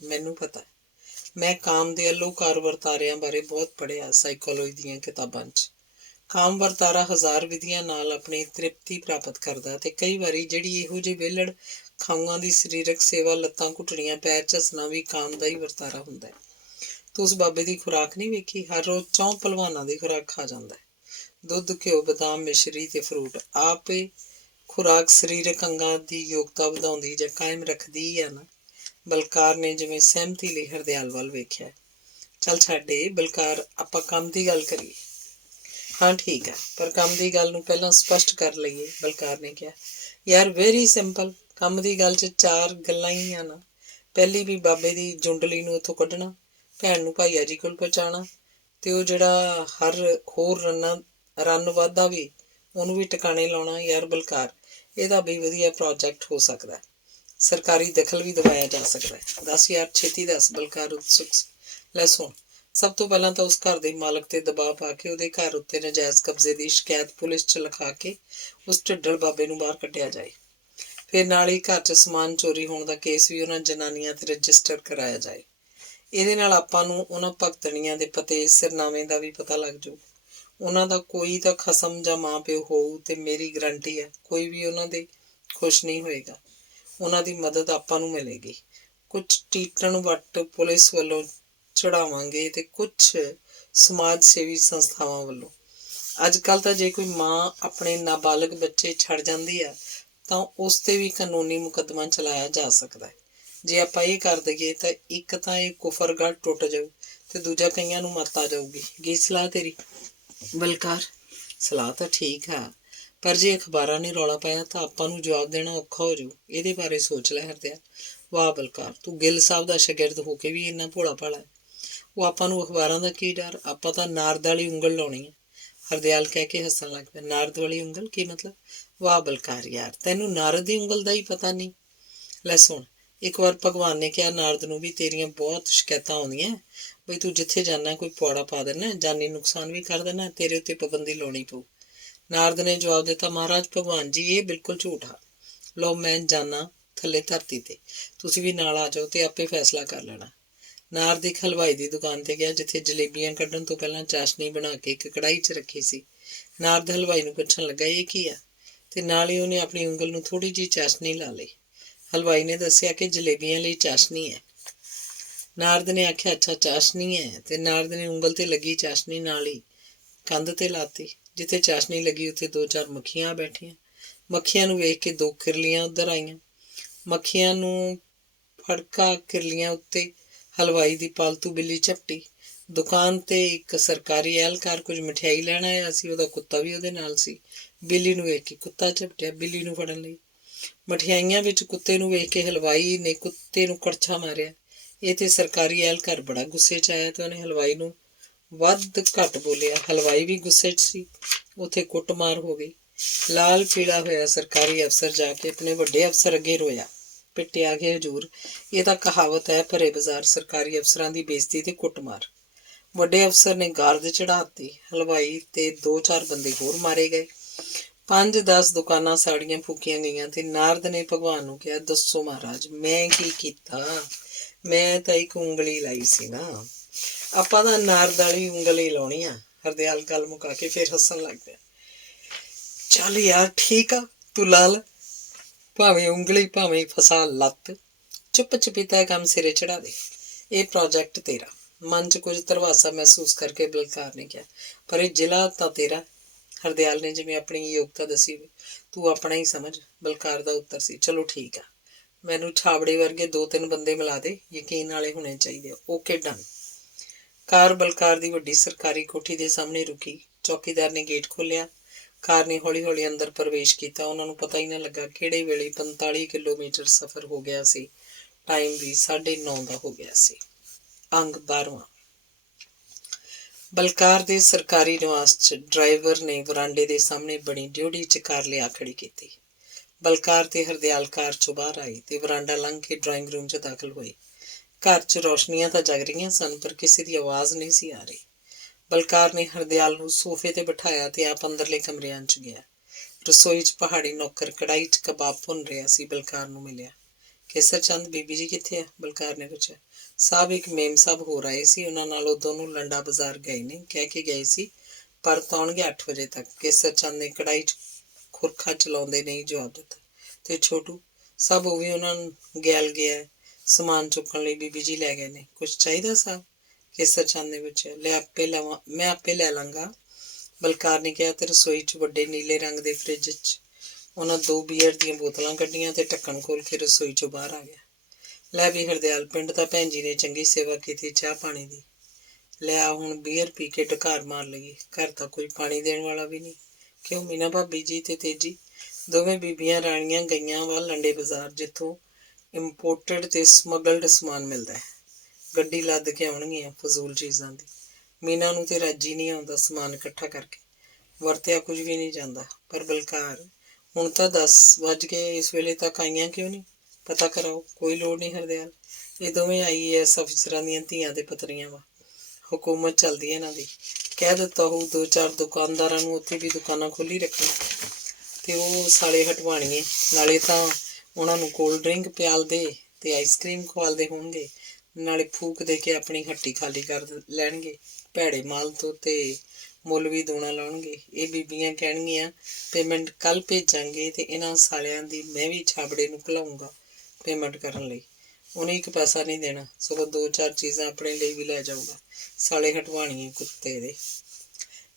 ਮੈਨੂੰ ਪਤਾ। ਮੈਂ ਕਾਮ ਦੇ ਅਲੋਕਾਰ ਵਰਤਾਰਿਆਂ ਬਾਰੇ ਬਹੁਤ ਪੜ੍ਹਿਆ ਸਾਈਕੋਲੋਜੀ ਦੀਆਂ ਕਿਤਾਬਾਂ 'ਚ। ਕਾਮ ਵਰਤਾਰਾ ਹਜ਼ਾਰ ਵਿਧੀਆਂ ਨਾਲ ਆਪਣੀ ਤ੍ਰਿਪਤੀ ਪ੍ਰਾਪਤ ਕਰਦਾ ਤੇ ਕਈ ਵਾਰੀ ਜਿਹੜੀ ਇਹੋ ਜਿਹੀ ਵਿਹਲੜ ਖਾਊਆਂ ਦੀ ਸਰੀਰਕ ਸੇਵਾ, ਲੱਤਾਂ ਘੁੱਟਣੀਆਂ, ਪੈਰ ਝੱਸਣਾ ਵੀ ਕਾਮ ਦਾ ਹੀ ਵਰਤਾਰਾ ਹੁੰਦਾ ਹੈ। ਤੂੰ ਉਸ ਬਾਬੇ ਦੀ ਖੁਰਾਕ ਨਹੀਂ ਵੇਖੀ? ਹਰ ਰੋਜ਼ 4 ਭਲਵਾਨਾਂ ਦੀ ਖੁਰਾਕ ਖਾ ਜਾਂਦਾ ਹੈ। ਦੁੱਧ, ਘਿਓ, ਬਦਾਮ, ਮਿਸ਼ਰੀ ਤੇ ਫਰੂਟ। ਆਪ ਇਹ ਖੁਰਾਕ ਸਰੀਰਕ ਅੰਗਾਂ ਦੀ ਯੋਗਤਾ ਵਧਾਉਂਦੀ ਜਾਂ ਕਾਇਮ ਰੱਖਦੀ ਹੈ ਨਾ? ਬਲਕਾਰ ਨੇ ਜਿਵੇਂ ਸਹਿਮਤੀ ਲਈ ਹਰਦਿਆਲ ਵੱਲ ਵੇਖਿਆ। ਚੱਲ ਛੱਡ ਇਹ ਬਲਕਾਰ, ਆਪਾਂ ਕੰਮ ਦੀ ਗੱਲ ਕਰੀਏ। ਹਾਂ ਠੀਕ ਹੈ, ਪਰ ਕੰਮ ਦੀ ਗੱਲ ਨੂੰ ਪਹਿਲਾਂ ਸਪਸ਼ਟ ਕਰ ਲਈਏ, ਬਲਕਾਰ ਨੇ ਕਿਹਾ। ਯਾਰ ਵੈਰੀ ਸਿੰਪਲ, ਕੰਮ ਦੀ ਗੱਲ 'ਚ 4 ਗੱਲਾਂ ਹੀ ਆ ਨਾ। ਪਹਿਲੀ ਵੀ ਬਾਬੇ ਦੀ ਜੁੰਡਲੀ ਨੂੰ ਉੱਥੋਂ ਕੱਢਣਾ, ਭੈਣ ਨੂੰ ਭਾਈਆ ਜੀ ਕੋਲ ਪਹੁੰਚਾਉਣਾ ਤੇ ਉਹ ਜਿਹੜਾ ਹੋਰ ਰੰਨ ਵਾਧਾ ਵੀ, ਉਹਨੂੰ ਵੀ ਟਿਕਾਣੇ ਲਾਉਣਾ। ਯਾਰ ਬਲਕਾਰ, ਇਹਦਾ ਵੀ ਵਧੀਆ ਪ੍ਰੋਜੈਕਟ ਹੋ ਸਕਦਾ। ਸਰਕਾਰੀ ਦਖਲ ਵੀ ਦਵਾਇਆ ਜਾ ਸਕਦਾ ਹੈ। ਦੱਸ ਯਾਰ, ਛੇਤੀ ਦੱਸ। ਬਲਕਾਰ ਉਤਸੁਕ ਸੀ। ਲੈ ਸੁਣ, ਸਭ ਤੋਂ ਪਹਿਲਾਂ ਤਾਂ ਉਸ ਘਰ ਦੇ ਮਾਲਕ ਤੇ ਦਬਾਅ ਪਾ ਕੇ ਉਹਦੇ ਘਰ ਉੱਤੇ ਨਜਾਇਜ਼ ਕਬਜ਼ੇ ਦੀ ਸ਼ਿਕਾਇਤ ਪੁਲਿਸ 'ਚ ਲਿਖਾ ਕੇ ਉਸ ਢਿੱਡਲ ਬਾਬੇ ਨੂੰ ਬਾਹਰ ਕੱਢਿਆ ਜਾਏ। ਫਿਰ ਨਾਲ ਹੀ ਘਰ 'ਚ ਸਮਾਨ ਚੋਰੀ ਹੋਣ ਦਾ ਕੇਸ ਵੀ ਉਹਨਾਂ ਜਨਾਨੀਆਂ ਤੇ ਰਜਿਸਟਰ ਕਰਾਇਆ ਜਾਏ। ਇਹਦੇ ਨਾਲ ਆਪਾਂ ਨੂੰ ਉਹਨਾਂ ਭਗਤਣੀਆਂ ਦੇ ਪਤੇ ਸਿਰਨਾਵੇਂ ਦਾ ਵੀ ਪਤਾ ਲੱਗ ਜਾਊ। ਉਹਨਾਂ ਦਾ ਕੋਈ ਤਾਂ ਖਸਮ ਜਾਂ ਮਾਂ ਪਿਓ ਹੋਊ ਤੇ ਮੇਰੀ ਗਰੰਟੀ ਹੈ ਕੋਈ ਵੀ ਉਹਨਾਂ ਦੇ ਖੁਸ਼ ਨਹੀਂ ਹੋਏਗਾ। ਉਹਨਾਂ ਦੀ ਮਦਦ ਆਪਾਂ ਨੂੰ ਮਿਲੇਗੀ। ਕੁਝ ਟੀਟਣ ਵੱਟ ਪੁਲਿਸ ਵੱਲੋਂ ਚੜਾਵਾਂਗੇ ਤੇ ਕੁਝ ਸਮਾਜ ਸੇਵੀ ਸੰਸਥਾਵਾਂ ਵੱਲੋਂ। ਅੱਜ ਕੱਲ੍ਹ ਤਾਂ ਜੇ ਕੋਈ ਮਾਂ ਆਪਣੇ ਨਾਬਾਲਗ ਬੱਚੇ ਛੱਡ ਜਾਂਦੀ ਆ ਤਾਂ ਉਸ 'ਤੇ ਵੀ ਕਾਨੂੰਨੀ ਮੁਕੱਦਮਾ ਚਲਾਇਆ ਜਾ ਸਕਦਾ ਹੈ। ਜੇ ਆਪਾਂ ਇਹ ਕਰ ਦਈਏ ਤਾਂ ਇੱਕ ਤਾਂ ਇਹ ਕੁਫਰਗੜ੍ਹ ਟੁੱਟ ਜਾਊ ਤੇ ਦੂਜਾ ਕਈਆਂ ਨੂੰ ਮੱਤ ਆ ਜਾਊਗੀ। ਕੀ ਸਲਾਹ ਤੇਰੀ? ਬਲਕਾਰ, ਸਲਾਹ ਤਾਂ ਠੀਕ ਆ, ਪਰ ਜੇ ਅਖਬਾਰਾਂ ਨੇ ਰੌਲਾ ਪਾਇਆ ਤਾਂ ਆਪਾਂ ਨੂੰ ਜਵਾਬ ਦੇਣਾ ਔਖਾ ਹੋ ਜਾਊ। ਇਹਦੇ ਬਾਰੇ ਸੋਚ ਲੈ ਹਰਦਿਆਲ। ਵਾਹ ਬਲਕਾਰ, ਤੂੰ ਗਿੱਲ ਸਾਹਿਬ ਦਾ ਸ਼ਾਗਿਰਦ ਹੋ ਕੇ ਵੀ ਇੰਨਾ ਭੋਲਾ ਭਾਲਾ। ਉਹ ਆਪਾਂ ਨੂੰ ਅਖਬਾਰਾਂ ਦਾ ਕੀ ਡਰ, ਆਪਾਂ ਤਾਂ ਨਾਰਦ ਵਾਲੀ ਉਂਗਲ ਲਾਉਣੀ ਹੈ। ਹਰਦਿਆਲ ਕਹਿ ਕੇ ਹੱਸਣ ਲੱਗ ਪਿਆ। ਨਾਰਦ ਵਾਲੀ ਉਂਗਲ? ਕੀ ਮਤਲਬ? ਵਾਹ ਬਲਕਾਰ ਯਾਰ, ਤੈਨੂੰ ਨਾਰਦ ਦੀ ਉਂਗਲ ਦਾ ਹੀ ਪਤਾ ਨਹੀਂ? ਲੈ ਸੁਣ, ਇੱਕ ਵਾਰ ਭਗਵਾਨ ਨੇ ਕਿਹਾ ਨਾਰਦ ਨੂੰ ਵੀ ਤੇਰੀਆਂ ਬਹੁਤ ਸ਼ਿਕਾਇਤਾਂ ਆਉਂਦੀਆਂ ਬਈ ਤੂੰ ਜਿੱਥੇ ਜਾਣਾ ਕੋਈ ਪੌੜਾ ਪਾ ਦੇਣਾ, ਜਾਨੀ ਨੁਕਸਾਨ ਵੀ ਕਰ ਦੇਣਾ, ਤੇਰੇ ਉੱਤੇ ਪਾਬੰਦੀ ਲਾਉਣੀ ਪਊ। ਨਾਰਦ ਨੇ ਜਵਾਬ ਦਿੱਤਾ, ਮਹਾਰਾਜ ਭਗਵਾਨ ਜੀ, ਇਹ ਬਿਲਕੁਲ ਝੂਠ ਆ। ਲਓ ਮੈਂ ਜਾਨਾ ਥੱਲੇ ਧਰਤੀ ਤੇ, ਤੁਸੀਂ ਵੀ ਨਾਲ ਆ ਜਾਓ ਤੇ ਆਪੇ ਫੈਸਲਾ ਕਰ ਲੈਣਾ। ਨਾਰਦ ਇੱਕ ਹਲਵਾਈ ਦੀ ਦੁਕਾਨ ਤੇ ਗਿਆ ਜਿੱਥੇ ਜਲੇਬੀਆਂ ਕੱਢਣ ਤੋਂ ਪਹਿਲਾਂ ਚਾਸ਼ਨੀ ਬਣਾ ਕੇ ਇੱਕ ਕੜਾਹੀ 'ਚ ਰੱਖੀ ਸੀ। ਨਾਰਦ ਹਲਵਾਈ ਨੂੰ ਪੁੱਛਣ ਲੱਗਾ, ਇਹ ਕੀ ਆ? ਤੇ ਨਾਲ ਹੀ ਉਹਨੇ ਆਪਣੀ ਉਂਗਲ ਨੂੰ ਥੋੜ੍ਹੀ ਜਿਹੀ ਚਾਸ਼ਨੀ ਲਾ ਲਈ। ਹਲਵਾਈ ਨੇ ਦੱਸਿਆ ਕਿ ਜਲੇਬੀਆਂ ਲਈ ਚਾਸ਼ਨੀ ਹੈ। ਨਾਰਦ ਨੇ ਆਖਿਆ, ਅੱਛਾ ਚਾਸ਼ਨੀ ਹੈ। ਤੇ ਨਾਰਦ ਨੇ ਉਂਗਲ ਤੇ ਲੱਗੀ ਚਾਸ਼ਨੀ ਨਾਲ ਹੀ ਕੰਧ ਤੇ ਲਾਤੀ। ਜਿੱਥੇ ਚਾਸ਼ਨੀ ਲੱਗੀ ਉੱਥੇ 2-4 ਮੱਖੀਆਂ ਆ ਬੈਠੀਆਂ। ਮੱਖੀਆਂ ਨੂੰ ਵੇਖ ਕੇ 2 ਕਿਰਲੀਆਂ ਉੱਧਰ ਆਈਆਂ। ਮੱਖੀਆਂ ਨੂੰ ਫੜਕਾ ਕਿਰਲੀਆਂ ਉੱਤੇ ਹਲਵਾਈ ਦੀ ਪਾਲਤੂ ਬਿੱਲੀ ਝਪਟੀ। ਦੁਕਾਨ ਤੇ ਇੱਕ ਸਰਕਾਰੀ ਅਹਿਲਕਾਰ ਕੁਝ ਮਠਿਆਈ ਲੈਣ ਆਇਆ ਸੀ। ਉਹਦਾ ਕੁੱਤਾ ਵੀ ਉਹਦੇ ਨਾਲ ਸੀ। ਬਿੱਲੀ ਨੂੰ ਵੇਖ ਕੇ ਕੁੱਤਾ ਝਪਟਿਆ ਬਿੱਲੀ ਨੂੰ ਫੜਨ ਲਈ। ਮਠਿਆਈਆਂ ਵਿੱਚ ਕੁੱਤੇ ਨੂੰ ਵੇਖ ਕੇ ਹਲਵਾਈ ਨੇ ਕੁੱਤੇ ਨੂੰ ਕੜਛਾ ਮਾਰਿਆ। ਇਹ ਤੇ ਸਰਕਾਰੀ ਅਹਿਲਕਾਰ ਬੜਾ ਗੁੱਸੇ 'ਚ ਆਇਆ ਤੇ ਉਹਨੇ ਹਲਵਾਈ ਨੂੰ ਵੱਧ ਘੱਟ ਬੋਲਿਆ। ਹਲਵਾਈ ਵੀ ਗੁੱਸੇ 'ਚ ਸੀ। ਉੱਥੇ ਕੁੱਟਮਾਰ ਹੋ ਗਈ। ਲਾਲ ਪੀਲਾ ਹੋਇਆ ਸਰਕਾਰੀ ਅਫਸਰ ਜਾ ਕੇ ਆਪਣੇ ਵੱਡੇ ਅਫਸਰ ਅੱਗੇ ਰੋਇਆ, ਪਿੱਟਿਆ ਕਿ ਹਜ਼ੂਰ, ਇਹ ਤਾਂ ਕਹਾਵਤ ਹੈ, ਭਰੇ ਬਾਜ਼ਾਰ ਸਰਕਾਰੀ ਅਫਸਰਾਂ ਦੀ ਬੇਇੱਜ਼ਤੀ ਤੇ ਕੁੱਟਮਾਰ। ਵੱਡੇ ਅਫਸਰ ਨੇ ਗਾਰਦ ਚੜ੍ਹਾਤੀ। ਹਲਵਾਈ ਤੇ 2-4 ਬੰਦੇ ਹੋਰ ਮਾਰੇ ਗਏ। 5-10 ਦੁਕਾਨਾਂ ਸਾੜੀਆਂ ਫੂਕੀਆਂ ਗਈਆਂ ਤੇ ਨਾਰਦ ਨੇ ਭਗਵਾਨ ਨੂੰ ਕਿਹਾ, ਦੱਸੋ ਮਹਾਰਾਜ, ਮੈਂ ਕੀ ਕੀਤਾ? ਮੈਂ ਤਾਂ ਇੱਕ ਉਂਗਲੀ ਲਾਈ ਸੀ ਨਾ। ਆਪਾਂ ਤਾਂ ਨਾਰਦ ਵਾਲੀ ਉਂਗਲ ਹੀ ਲਾਉਣੀ ਆ। ਹਰਦਿਆਲ ਗੱਲ ਮੁਕਾ ਕੇ ਫਿਰ ਹੱਸਣ ਲੱਗ ਪਿਆ। ਚੱਲ ਯਾਰ ਠੀਕ ਆ, ਤੂੰ ਲਾ ਲੈ, ਭਾਵੇਂ ਉਂਗਲੀ ਭਾਵੇਂ ਫਸਾ ਲੱਤ, ਚੁੱਪ ਚਪੀਤਾ ਕੰਮ ਸਿਰੇ ਚੜਾ ਦੇ। ਇਹ ਪ੍ਰੋਜੈਕਟ ਤੇਰਾ। ਮਨ 'ਚ ਕੁਝ ਧਰਵਾਸਾ ਮਹਿਸੂਸ ਕਰਕੇ ਬਲਕਾਰ ਨੇ ਕਿਹਾ, ਪਰ ਇਹ ਜ਼ਿਲ੍ਹਾ ਤਾਂ ਤੇਰਾ। ਹਰਦਿਆਲ ਨੇ ਜਿਵੇਂ ਆਪਣੀ ਯੋਗਤਾ ਦੱਸੀ, ਤੂੰ ਆਪਣਾ ਹੀ ਸਮਝ, ਬਲਕਾਰ ਦਾ ਉੱਤਰ ਸੀ। ਚਲੋ ਠੀਕ ਆ, ਮੈਨੂੰ ਛਾਬੜੇ ਵਰਗੇ 2-3 ਬੰਦੇ ਮਿਲਾ ਦੇ, ਯਕੀਨ ਵਾਲੇ ਹੋਣੇ ਚਾਹੀਦੇ। Okay done. ਕਾਰ ਬਲਕਾਰ ਦੀ ਵੱਡੀ ਸਰਕਾਰੀ ਕੋਠੀ ਦੇ ਸਾਹਮਣੇ ਰੁਕੀ। ਚੌਕੀਦਾਰ ਨੇ ਗੇਟ ਖੋਲ੍ਹਿਆ। ਕਾਰ ਨੇ ਹੌਲੀ ਹੌਲੀ ਅੰਦਰ ਪ੍ਰਵੇਸ਼ ਕੀਤਾ। ਉਹਨਾਂ ਨੂੰ ਪਤਾ ਹੀ ਨਾ ਲੱਗਾ ਕਿਹੜੇ ਵੇਲੇ 45 ਕਿਲੋਮੀਟਰ ਸਫ਼ਰ ਹੋ ਗਿਆ ਸੀ। ਟਾਈਮ ਵੀ 9:30 ਦਾ ਹੋ ਗਿਆ ਸੀ। ਅੰਗ 12ਵਾਂ। ਬਲਕਾਰ ਦੇ ਸਰਕਾਰੀ ਨਿਵਾਸ 'ਚ ਡਰਾਈਵਰ ਨੇ ਵਰਾਂਡੇ ਦੇ ਸਾਹਮਣੇ ਬਣੀ ਡਿਉਢੀ 'ਚ ਕਾਰ ਲਿਆ ਖੜੀ ਕੀਤੀ। ਬਲਕਾਰ ਤੇ ਹਰਦਿਆਲ ਕਾਰ 'ਚੋਂ ਬਾਹਰ ਆਏ ਤੇ ਵਰਾਂਡਾ ਲੰਘ ਕੇ ਡਰਾਇੰਗ ਰੂਮ 'ਚ ਦਾਖਲ ਹੋਏ। ਘਰ 'ਚ ਰੌਸ਼ਨੀਆਂ ਤਾਂ ਜਗ ਰਹੀਆਂ ਸਨ, ਪਰ ਕਿਸੇ ਦੀ ਆਵਾਜ਼ ਨਹੀਂ ਸੀ ਆ ਰਹੀ। ਬਲਕਾਰ ਨੇ ਹਰਦਿਆਲ ਨੂੰ ਸੋਫੇ ਤੇ ਬਿਠਾਇਆ ਤੇ ਆਪ ਅੰਦਰਲੇ ਕਮਰਿਆਂ 'ਚ ਗਿਆ। ਰਸੋਈ 'ਚ ਪਹਾੜੀ ਨੌਕਰ ਕੜਾਹੀ 'ਚ ਕਬਾਬ ਭੁੰਨ ਰਿਹਾ ਸੀ। ਬਲਕਾਰ ਨੂੰ ਮਿਲਿਆ। ਕੇਸਰ ਚੰਦ ਬੀਬੀ ਜੀ ਕਿੱਥੇ ਆ? ਬਲਕਾਰ ਨੇ ਪੁੱਛਿਆ। ਸਾਹਿਬ ਇੱਕ ਮੇਮ ਸਾਹਿਬ ਹੋਰ ਆਏ ਸੀ, ਉਹਨਾਂ ਨਾਲ ਉਹ ਦੋਨੋਂ ਲੰਡਾ ਬਾਜ਼ਾਰ ਗਏ ਨੇ, ਕਹਿ ਕੇ ਗਏ ਸੀ ਪਰਤ ਆਉਣਗੇ 8 ਵਜੇ ਤੱਕ। ਕੇਸਰ ਚੰਦ ਨੇ ਕੜਾਹੀ 'ਚ ਖੁਰਖਾ ਚਲਾਉਂਦੇ ਨਹੀਂ ਜਵਾਬ ਦਿੱਤਾ। ਤੇ ਛੋਟੂ ਸਭ ਉਹ ਵੀ ਉਹਨਾਂ ਨੂੰ ਗੈਲ ਗਿਆ ਸਮਾਨ ਚੁੱਕਣ ਲਈ। ਬੀਬੀ ਜੀ ਲੈ ਗਏ ਨੇ। ਕੁਛ ਚਾਹੀਦਾ ਸਾਹਿਬ? ਕੇਸਰ ਚੰਦ ਨੇ ਪੁੱਛਿਆ। ਮੈਂ ਆਪੇ ਲੈ ਲਾਂਗਾ, ਬਲਕਾਰ ਨੇ ਕਿਹਾ ਤੇ ਰਸੋਈ 'ਚ ਵੱਡੇ ਨੀਲੇ ਰੰਗ ਦੇ ਫਰਿੱਜ 'ਚ ਉਹਨਾਂ 2 ਬੀਅਰ ਦੀਆਂ ਬੋਤਲਾਂ ਕੱਢੀਆਂ ਤੇ ਢੱਕਣ ਖੋਲ੍ਹ ਕੇ ਰਸੋਈ 'ਚੋਂ ਬਾਹਰ ਆ ਗਿਆ। ਲੈ ਵੀ ਹਰਦਿਆਲ, ਪਿੰਡ ਤਾਂ ਭੈਣ ਜੀ ਨੇ ਚੰਗੀ ਸੇਵਾ ਕੀਤੀ ਚਾਹ ਪਾਣੀ ਦੀ। ਲੈ ਆ ਹੁਣ ਬੀਅਰ ਪੀ ਕੇ ਢਕਾਰ ਮਾਰ ਲਈਏ। ਘਰ ਤਾਂ ਕੋਈ ਪਾਣੀ ਦੇਣ ਵਾਲਾ ਵੀ ਨਹੀਂ। ਕਿਉਂ? ਮੀਨਾ ਭਾਬੀ ਜੀ ਤੇ ਤੇਜੀ ਦੋਵੇਂ ਬੀਬੀਆਂ ਰਾਣੀਆਂ ਗਈਆਂ ਵਾ ਲੰਡੇ ਬਾਜ਼ਾਰ, ਜਿੱਥੋਂ ਇੰਪੋਰਟਡ ਤੇ ਸਮਗਲਡ ਸਮਾਨ ਮਿਲਦਾ ਹੈ। ਗੱਡੀ ਲੱਦ ਕੇ ਆਉਣਗੀਆਂ ਫਜ਼ੂਲ ਚੀਜ਼ਾਂ ਦੀ। ਮੀਨਾ ਨੂੰ ਤੇ ਰਾਜੀ ਨਹੀਂ ਆਉਂਦਾ ਸਮਾਨ ਇਕੱਠਾ ਕਰਕੇ, ਵਰਤਿਆ ਕੁਝ ਵੀ ਨਹੀਂ ਜਾਂਦਾ। ਪਰ ਬਲਕਾਰ, ਹੁਣ ਤਾਂ 10 ਵੱਜ ਗਏ, ਇਸ ਵੇਲੇ ਤੱਕ ਆਈਆਂ ਕਿਉਂ ਨਹੀਂ? ਪਤਾ ਕਰਾਓ। ਕੋਈ ਲੋੜ ਨਹੀਂ ਹਰਦਿਆਲ, ਇਹ ਦੋਵੇਂ IAS ਅਫਸਰਾਂ ਦੀਆਂ ਧੀਆਂ ਤੇ ਪਤਨੀਆਂ ਵਾ। ਹੁਕੂਮਤ ਚੱਲਦੀ ਹੈ ਇਹਨਾਂ ਦੀ। ਕਹਿ ਦਿੱਤਾ ਹੋਊ 2-4 ਦੁਕਾਨਦਾਰਾਂ ਨੂੰ ਉੱਥੇ ਵੀ ਦੁਕਾਨਾਂ ਖੋਲ੍ਹੀ ਰੱਖਣ ਤੇ ਉਹ ਸਾਲੇ ਹਟਵਾਣੀਏ। ਨਾਲੇ ਤਾਂ ਉਹਨਾਂ ਨੂੰ ਕੋਲਡ ਡਰਿੰਕ ਪਿਆਲਦੇ ਤੇ ਆਈਸਕ੍ਰੀਮ ਖਵਾਲਦੇ ਹੋਣਗੇ, ਨਾਲੇ ਫੂਕ ਦੇ ਕੇ ਆਪਣੀ ਹੱਟੀ ਖਾਲੀ ਕਰ ਲੈਣਗੇ ਭੈੜੇ ਮਾਲ ਤੋਂ ਤੇ ਮੁੱਲ ਵੀ ਦੂਣਾ ਲਾਉਣਗੇ। ਇਹ ਬੀਬੀਆਂ ਕਹਿਣਗੀਆਂ ਪੇਮੈਂਟ ਕੱਲ੍ਹ ਭੇਜਾਂਗੇ ਤੇ ਇਹਨਾਂ ਸਾਲਿਆਂ ਦੀ ਮੈਂ ਵੀ ਛਾਬੜੇ ਨੂੰ ਘਲਾਊਂਗਾ ਪੇਮੈਂਟ ਕਰਨ ਲਈ। ਉਹਨੇ 1 ਪੈਸਾ ਨਹੀਂ ਦੇਣਾ, ਸਗੋਂ 2-4 ਚੀਜ਼ਾਂ ਆਪਣੇ ਲਈ ਵੀ ਲੈ ਜਾਊਗਾ। ਸਾਲੇ ਹਟਵਾਣੀਏ ਕੁੱਤੇ ਦੇ।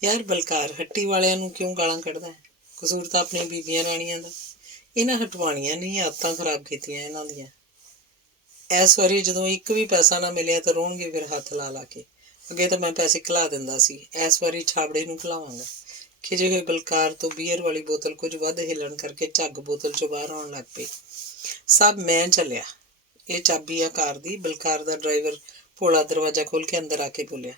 ਯਾਰ ਬਲਕਾਰ ਹੱਟੀ ਵਾਲਿਆਂ ਨੂੰ ਕਿਉਂ ਗਾਲਾਂ ਕੱਢਦਾ ਹੈ? ਕਸੂਰ ਤਾਂ ਆਪਣੀਆਂ ਬੀਬੀਆਂ ਰਾਣੀਆਂ ਦਾ। ਇਹਨਾਂ ਹਟਵਾਣੀਆਂ ਨੇ ਆਦਤਾਂ ਖਰਾਬ ਕੀਤੀਆਂ ਇਹਨਾਂ ਦੀਆਂ। ਇਸ ਵਾਰੀ ਜਦੋਂ 1 ਵੀ ਪੈਸਾ ਨਾ ਮਿਲਿਆ ਤਾਂ ਰੋਣਗੇ ਫਿਰ ਹੱਥ ਲਾ ਲਾ ਕੇ। ਅੱਗੇ ਤਾਂ ਮੈਂ ਪੈਸੇ ਘਲਾ ਦਿੰਦਾ ਸੀ, ਇਸ ਵਾਰੀ ਛਾਬੜੇ ਨੂੰ ਘਲਾਵਾਂਗਾ। ਖਿਜੇ ਹੋਏ ਬਲਕਾਰ ਤੋਂ ਬੀਅਰ ਵਾਲੀ ਬੋਤਲ ਕੁਝ ਵੱਧ ਹਿੱਲਣ ਕਰਕੇ ਝੱਗ ਬੋਤਲ 'ਚੋਂ ਬਾਹਰ ਆਉਣ ਲੱਗ ਪਈ। ਸਭ ਮੈਂ ਚੱਲਿਆ, ਇਹ ਚਾਬੀ ਆ ਕਾਰ ਦੀ। ਬਲਕਾਰ ਦਾ ਡਰਾਈਵਰ ਭੋਲਾ ਦਰਵਾਜ਼ਾ ਖੋਲ੍ਹ ਕੇ ਅੰਦਰ ਆ ਕੇ ਬੋਲਿਆ।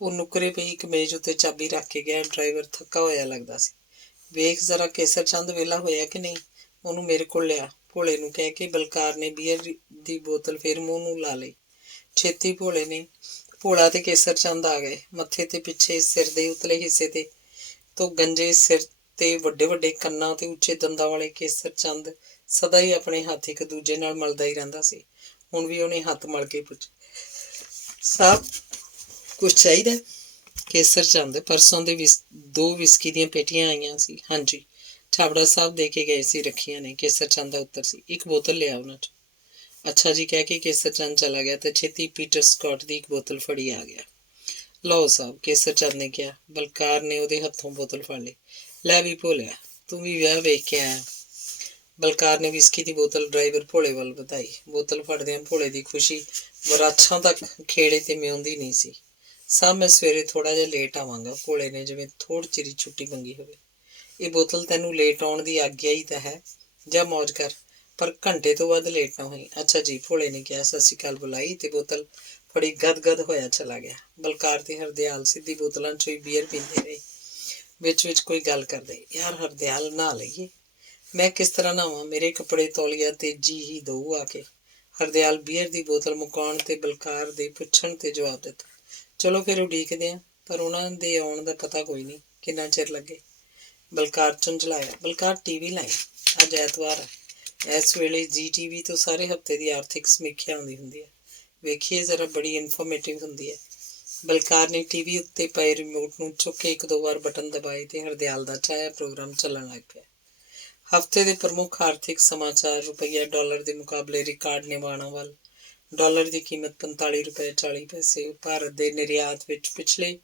ਉਹ ਨੁੱਕਰੇ ਪਈ ਇੱਕ ਮੇਜ਼ ਉੱਤੇ ਚਾਬੀ ਰੱਖ ਕੇ ਗਿਆ। ਡਰਾਈਵਰ ਥੱਕਾ ਹੋਇਆ ਲੱਗਦਾ ਸੀ। ਵੇਖ ਜ਼ਰਾ ਕੇਸਰ ਚੰਦ ਵਿਹਲਾ ਹੋਇਆ ਕਿ ਨਹੀਂ, ਉਹਨੂੰ ਮੇਰੇ ਕੋਲ ਲਿਆ, ਭੋਲੇ ਨੂੰ ਕਹਿ ਕੇ ਬਲਕਾਰ ਨੇ ਬੀਅਰ ਦੀ ਬੋਤਲ ਫਿਰ ਮੂੰਹ ਨੂੰ ਲਾ ਲਈ। ਛੇਤੀ ਭੋਲਾ ਤੇ ਕੇਸਰ ਚੰਦ ਆ ਗਏ। ਮੱਥੇ ਤੇ ਪਿੱਛੇ ਸਿਰ ਦੇ ਉਤਲੇ ਹਿੱਸੇ ਤੇ ਤੋਂ ਗੰਜੇ ਸਿਰ ਤੇ ਵੱਡੇ ਵੱਡੇ ਕੰਨਾਂ ਤੇ ਉੱਚੇ ਦੰਦਾਂ ਵਾਲੇ ਕੇਸਰ ਚੰਦ ਸਦਾ ਹੀ ਆਪਣੇ ਹੱਥ ਇੱਕ ਦੂਜੇ ਨਾਲ ਮਲਦਾ ਹੀ ਰਹਿੰਦਾ ਸੀ। ਹੁਣ ਵੀ ਉਹਨੇ ਹੱਥ ਮਲ ਕੇ ਪੁੱਛਿਆ, ਸਾਹਿਬ ਕੁਛ ਚਾਹੀਦਾ? ਕੇਸਰ ਚੰਦ परसों ਦੇ 2 ਵਿਸਕੀ ਦੀਆਂ ਪੇਟੀਆਂ ਆਈਆਂ ਸੀ। ਹਾਂਜੀ, ਛਾਬੜਾ ਸਾਹਿਬ ਦੇ ਕੇ ਗਏ ਸੀ, ਰੱਖੀਆਂ ਨੇ। ਕੇਸਰ ਚੰਦ ਦਾ ਉੱਤਰ ਸੀ। ਇੱਕ ਬੋਤਲ ਲਿਆ ਉਹਨਾਂ 'ਚ। ਅੱਛਾ ਜੀ ਕਹਿ ਕੇ ਕੇਸਰ ਚੰਦ ਚਲਾ ਗਿਆ ਤੇ ਛੇਤੀ ਪੀਟਰ ਸਕਾਟ ਦੀ ਇੱਕ ਬੋਤਲ ਫੜੀ ਆ ਗਿਆ। ਲਓ ਸਾਹਿਬ, ਕੇਸਰ ਚੰਦ ਨੇ ਕਿਹਾ। ਬਲਕਾਰ ਨੇ ਉਹਦੇ ਹੱਥੋਂ ਬੋਤਲ ਫੜ ਲਈ। ਲੈ ਵੀ ਭੋਲਿਆ, ਤੂੰ ਵੀ ਵਿਆਹ ਵੇਖ ਕੇ ਆਇਆ। ਬਲਕਾਰ ਨੇ ਵਿਸਕੀ ਦੀ ਬੋਤਲ ਡਰਾਈਵਰ ਭੋਲੇ ਵੱਲ ਵਧਾਈ। ਬੋਤਲ ਫੜਦਿਆਂ ਭੋਲੇ ਦੀ ਖੁਸ਼ੀ ਵਰਾਛਾਂ ਤੱਕ ਖੇੜੇ ਤੇ ਮਿਉਂਦੀ ਨਹੀਂ ਸੀ। ਸਾਹ ਮੈਂ ਸਵੇਰੇ ਥੋੜਾ ਜਿਹਾ ਲੇਟ ਆਵਾਂਗਾ। ਭੋਲੇ ਨੇ ਜਿਵੇਂ ਥੋੜ੍ਹੀ ਚਿਰੀ ਛੁੱਟੀ ਮੰਗੀ ਹੋਵੇ। ਇਹ ਬੋਤਲ ਤੈਨੂੰ ਲੇਟ ਆਉਣ ਦੀ ਆਗਿਆ ਹੀ ਤਾਂ ਹੈ। ਜਾਂ ਮੌਜ ਕਰ, ਪਰ ਘੰਟੇ ਤੋਂ ਵੱਧ ਲੇਟ ਨਾ ਹੋਈ। ਅੱਛਾ ਜੀ, ਭੋਲੇ ਨੇ ਕਿਹਾ। ਸਤਿ ਸ਼੍ਰੀ ਅਕਾਲ ਬੁਲਾਈ ਤੇ ਬੋਤਲ ਫੜੀ ਗਦ ਹੋਇਆ ਚਲਾ ਗਿਆ। ਬਲਕਾਰ ਤੇ ਹਰਦਿਆਲ ਸਿੱਧੀ ਬੋਤਲਾਂ 'ਚੋਂ ਹੀ ਬੀਅਰ ਪੀਂਦੇ ਰਹੇ। ਵਿੱਚ ਕੋਈ ਗੱਲ ਕਰਦੇ। ਯਾਰ ਹਰਦਿਆਲ, ਨਹਾ ਲਈਏ? ਮੈਂ ਕਿਸ ਤਰ੍ਹਾਂ ਨਹਾਵਾਂ? ਮੇਰੇ ਕੱਪੜੇ ਤੌਲੀਆ ਤੇਜੀ ਹੀ ਦਊ ਆ ਕੇ। ਹਰਦਿਆਲ ਬੀਅਰ ਦੀ ਬੋਤਲ ਮੁਕਾਉਣ ਤੇ ਬਲਕਾਰ ਦੇ ਪੁੱਛਣ ਤੇ ਜਵਾਬ ਦਿੱਤਾ। ਚਲੋ ਫਿਰ ਉਡੀਕਦੇ ਹਾਂ, ਪਰ ਉਹਨਾਂ ਦੇ ਆਉਣ ਦਾ ਪਤਾ ਕੋਈ ਨਹੀਂ, ਕਿੰਨਾ ਚਿਰ ਲੱਗੇ। ਬਲਕਾਰ ਝੁੰਝਲਾਇਆ। ਬਲਕਾਰ ਟੀਵੀ ਲਾਈ, ਅੱਜ ਐਤਵਾਰ ਹੈ। ਇਸ ਵੇਲੇ ZTV ਤੋਂ ਸਾਰੇ ਹਫ਼ਤੇ ਦੀ ਆਰਥਿਕ ਸਮੀਖਿਆ ਆਉਂਦੀ ਹੁੰਦੀ ਹੈ। ਵੇਖੀਏ ਜ਼ਰਾ, ਬੜੀ ਇਨਫੋਰਮੇਟਿਵ ਹੁੰਦੀ ਹੈ। ਬਲਕਾਰ ਨੇ ਟੀਵੀ ਉੱਤੇ ਪਏ ਰਿਮੋਟ ਨੂੰ ਚੁੱਕ ਕੇ 1-2 ਵਾਰ ਬਟਨ ਦਬਾਏ ਤੇ ਹਰਦਿਆਲ ਦਾ ਚਾਹਿਆ ਪ੍ਰੋਗਰਾਮ ਚੱਲਣ ਲੱਗ ਪਿਆ। ਹਫ਼ਤੇ ਦੇ ਪ੍ਰਮੁੱਖ ਆਰਥਿਕ ਸਮਾਚਾਰ। ਰੁਪਈਆ ਡਾਲਰ ਦੇ ਮੁਕਾਬਲੇ ਰਿਕਾਰਡ ਨਿਵਾਣਾ ਵੱਲ। ਡਾਲਰ ਦੀ ਕੀਮਤ 45 ਰੁਪਏ 40 ਪੈਸੇ। ਭਾਰਤ ਦੇ ਨਿਰਯਾਤ ਵਿੱਚ ਪਿਛਲੇ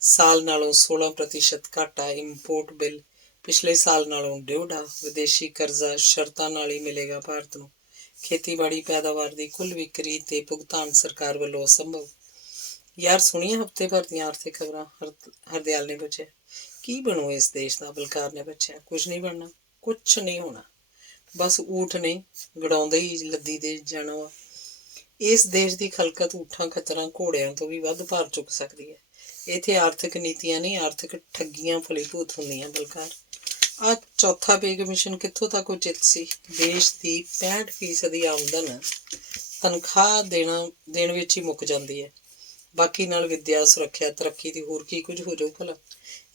ਸਾਲ ਨਾਲੋਂ 16% ਘਾਟਾ। ਇੰਪੋਰਟ ਬਿੱਲ ਪਿਛਲੇ ਸਾਲ ਨਾਲੋਂ ਡੇਢਾ। ਵਿਦੇਸ਼ੀ ਕਰਜ਼ਾ ਸ਼ਰਤਾਂ ਨਾਲ ਹੀ ਮਿਲੇਗਾ ਭਾਰਤ ਨੂੰ। ਖੇਤੀਬਾੜੀ ਪੈਦਾਵਾਰ ਦੀ ਕੁੱਲ ਵਿਕਰੀ ਤੇ ਭੁਗਤਾਨ ਸਰਕਾਰ ਵੱਲੋਂ ਅਸੰਭਵ। ਯਾਰ ਸੁਣੀਏ ਹਫ਼ਤੇ ਭਰ ਦੀਆਂ ਆਰਥਿਕ ਖਬਰਾਂ? ਹਰਦਿਆਲ ਨੇ ਪੁੱਛਿਆ। ਕੀ ਬਣੂ ਇਸ ਦੇਸ਼ ਦਾ? ਬਲਕਾਰ ਨੇ ਪੁੱਛਿਆ। ਕੁਛ ਨਹੀਂ ਬਣਨਾ, ਕੁਛ ਨਹੀਂ ਹੋਣਾ। ਬਸ ਊਠ ਨੇ ਗੜਾਉਂਦੇ ਹੀ ਲੱਦੀ ਦੇ ਜਾਣਾ। ਇਸ ਦੇਸ਼ ਦੀ ਖਲਕਤ ਊਠਾਂ ਖੱਚਰਾਂ ਘੋੜਿਆਂ ਤੋਂ ਵੀ ਵੱਧ ਭਾਰ ਚੁੱਕ ਸਕਦੀ ਹੈ। ਇੱਥੇ ਆਰਥਿਕ ਨੀਤੀਆਂ ਨਹੀਂ, ਆਰਥਿਕ ਠੱਗੀਆਂ ਫਲੀਭੂਤ ਹੁੰਦੀਆਂ। ਬਲਕਾਰ, ਆਹ ਚੌਥਾ ਪੇ ਕਮਿਸ਼ਨ ਕਿੱਥੋਂ ਤੱਕ ਉਚਿਤ ਸੀ? ਦੇਸ਼ ਦੀ 65% ਆਮਦਨ ਤਨਖਾਹ ਦੇਣ ਵਿੱਚ ਹੀ ਮੁੱਕ ਜਾਂਦੀ ਹੈ। ਬਾਕੀ ਨਾਲ ਵਿੱਦਿਆ, ਸੁਰੱਖਿਆ, ਤਰੱਕੀ ਦੀ ਹੋਰ ਕੀ ਕੁਝ ਹੋ ਜਾਊ ਭਲਾ?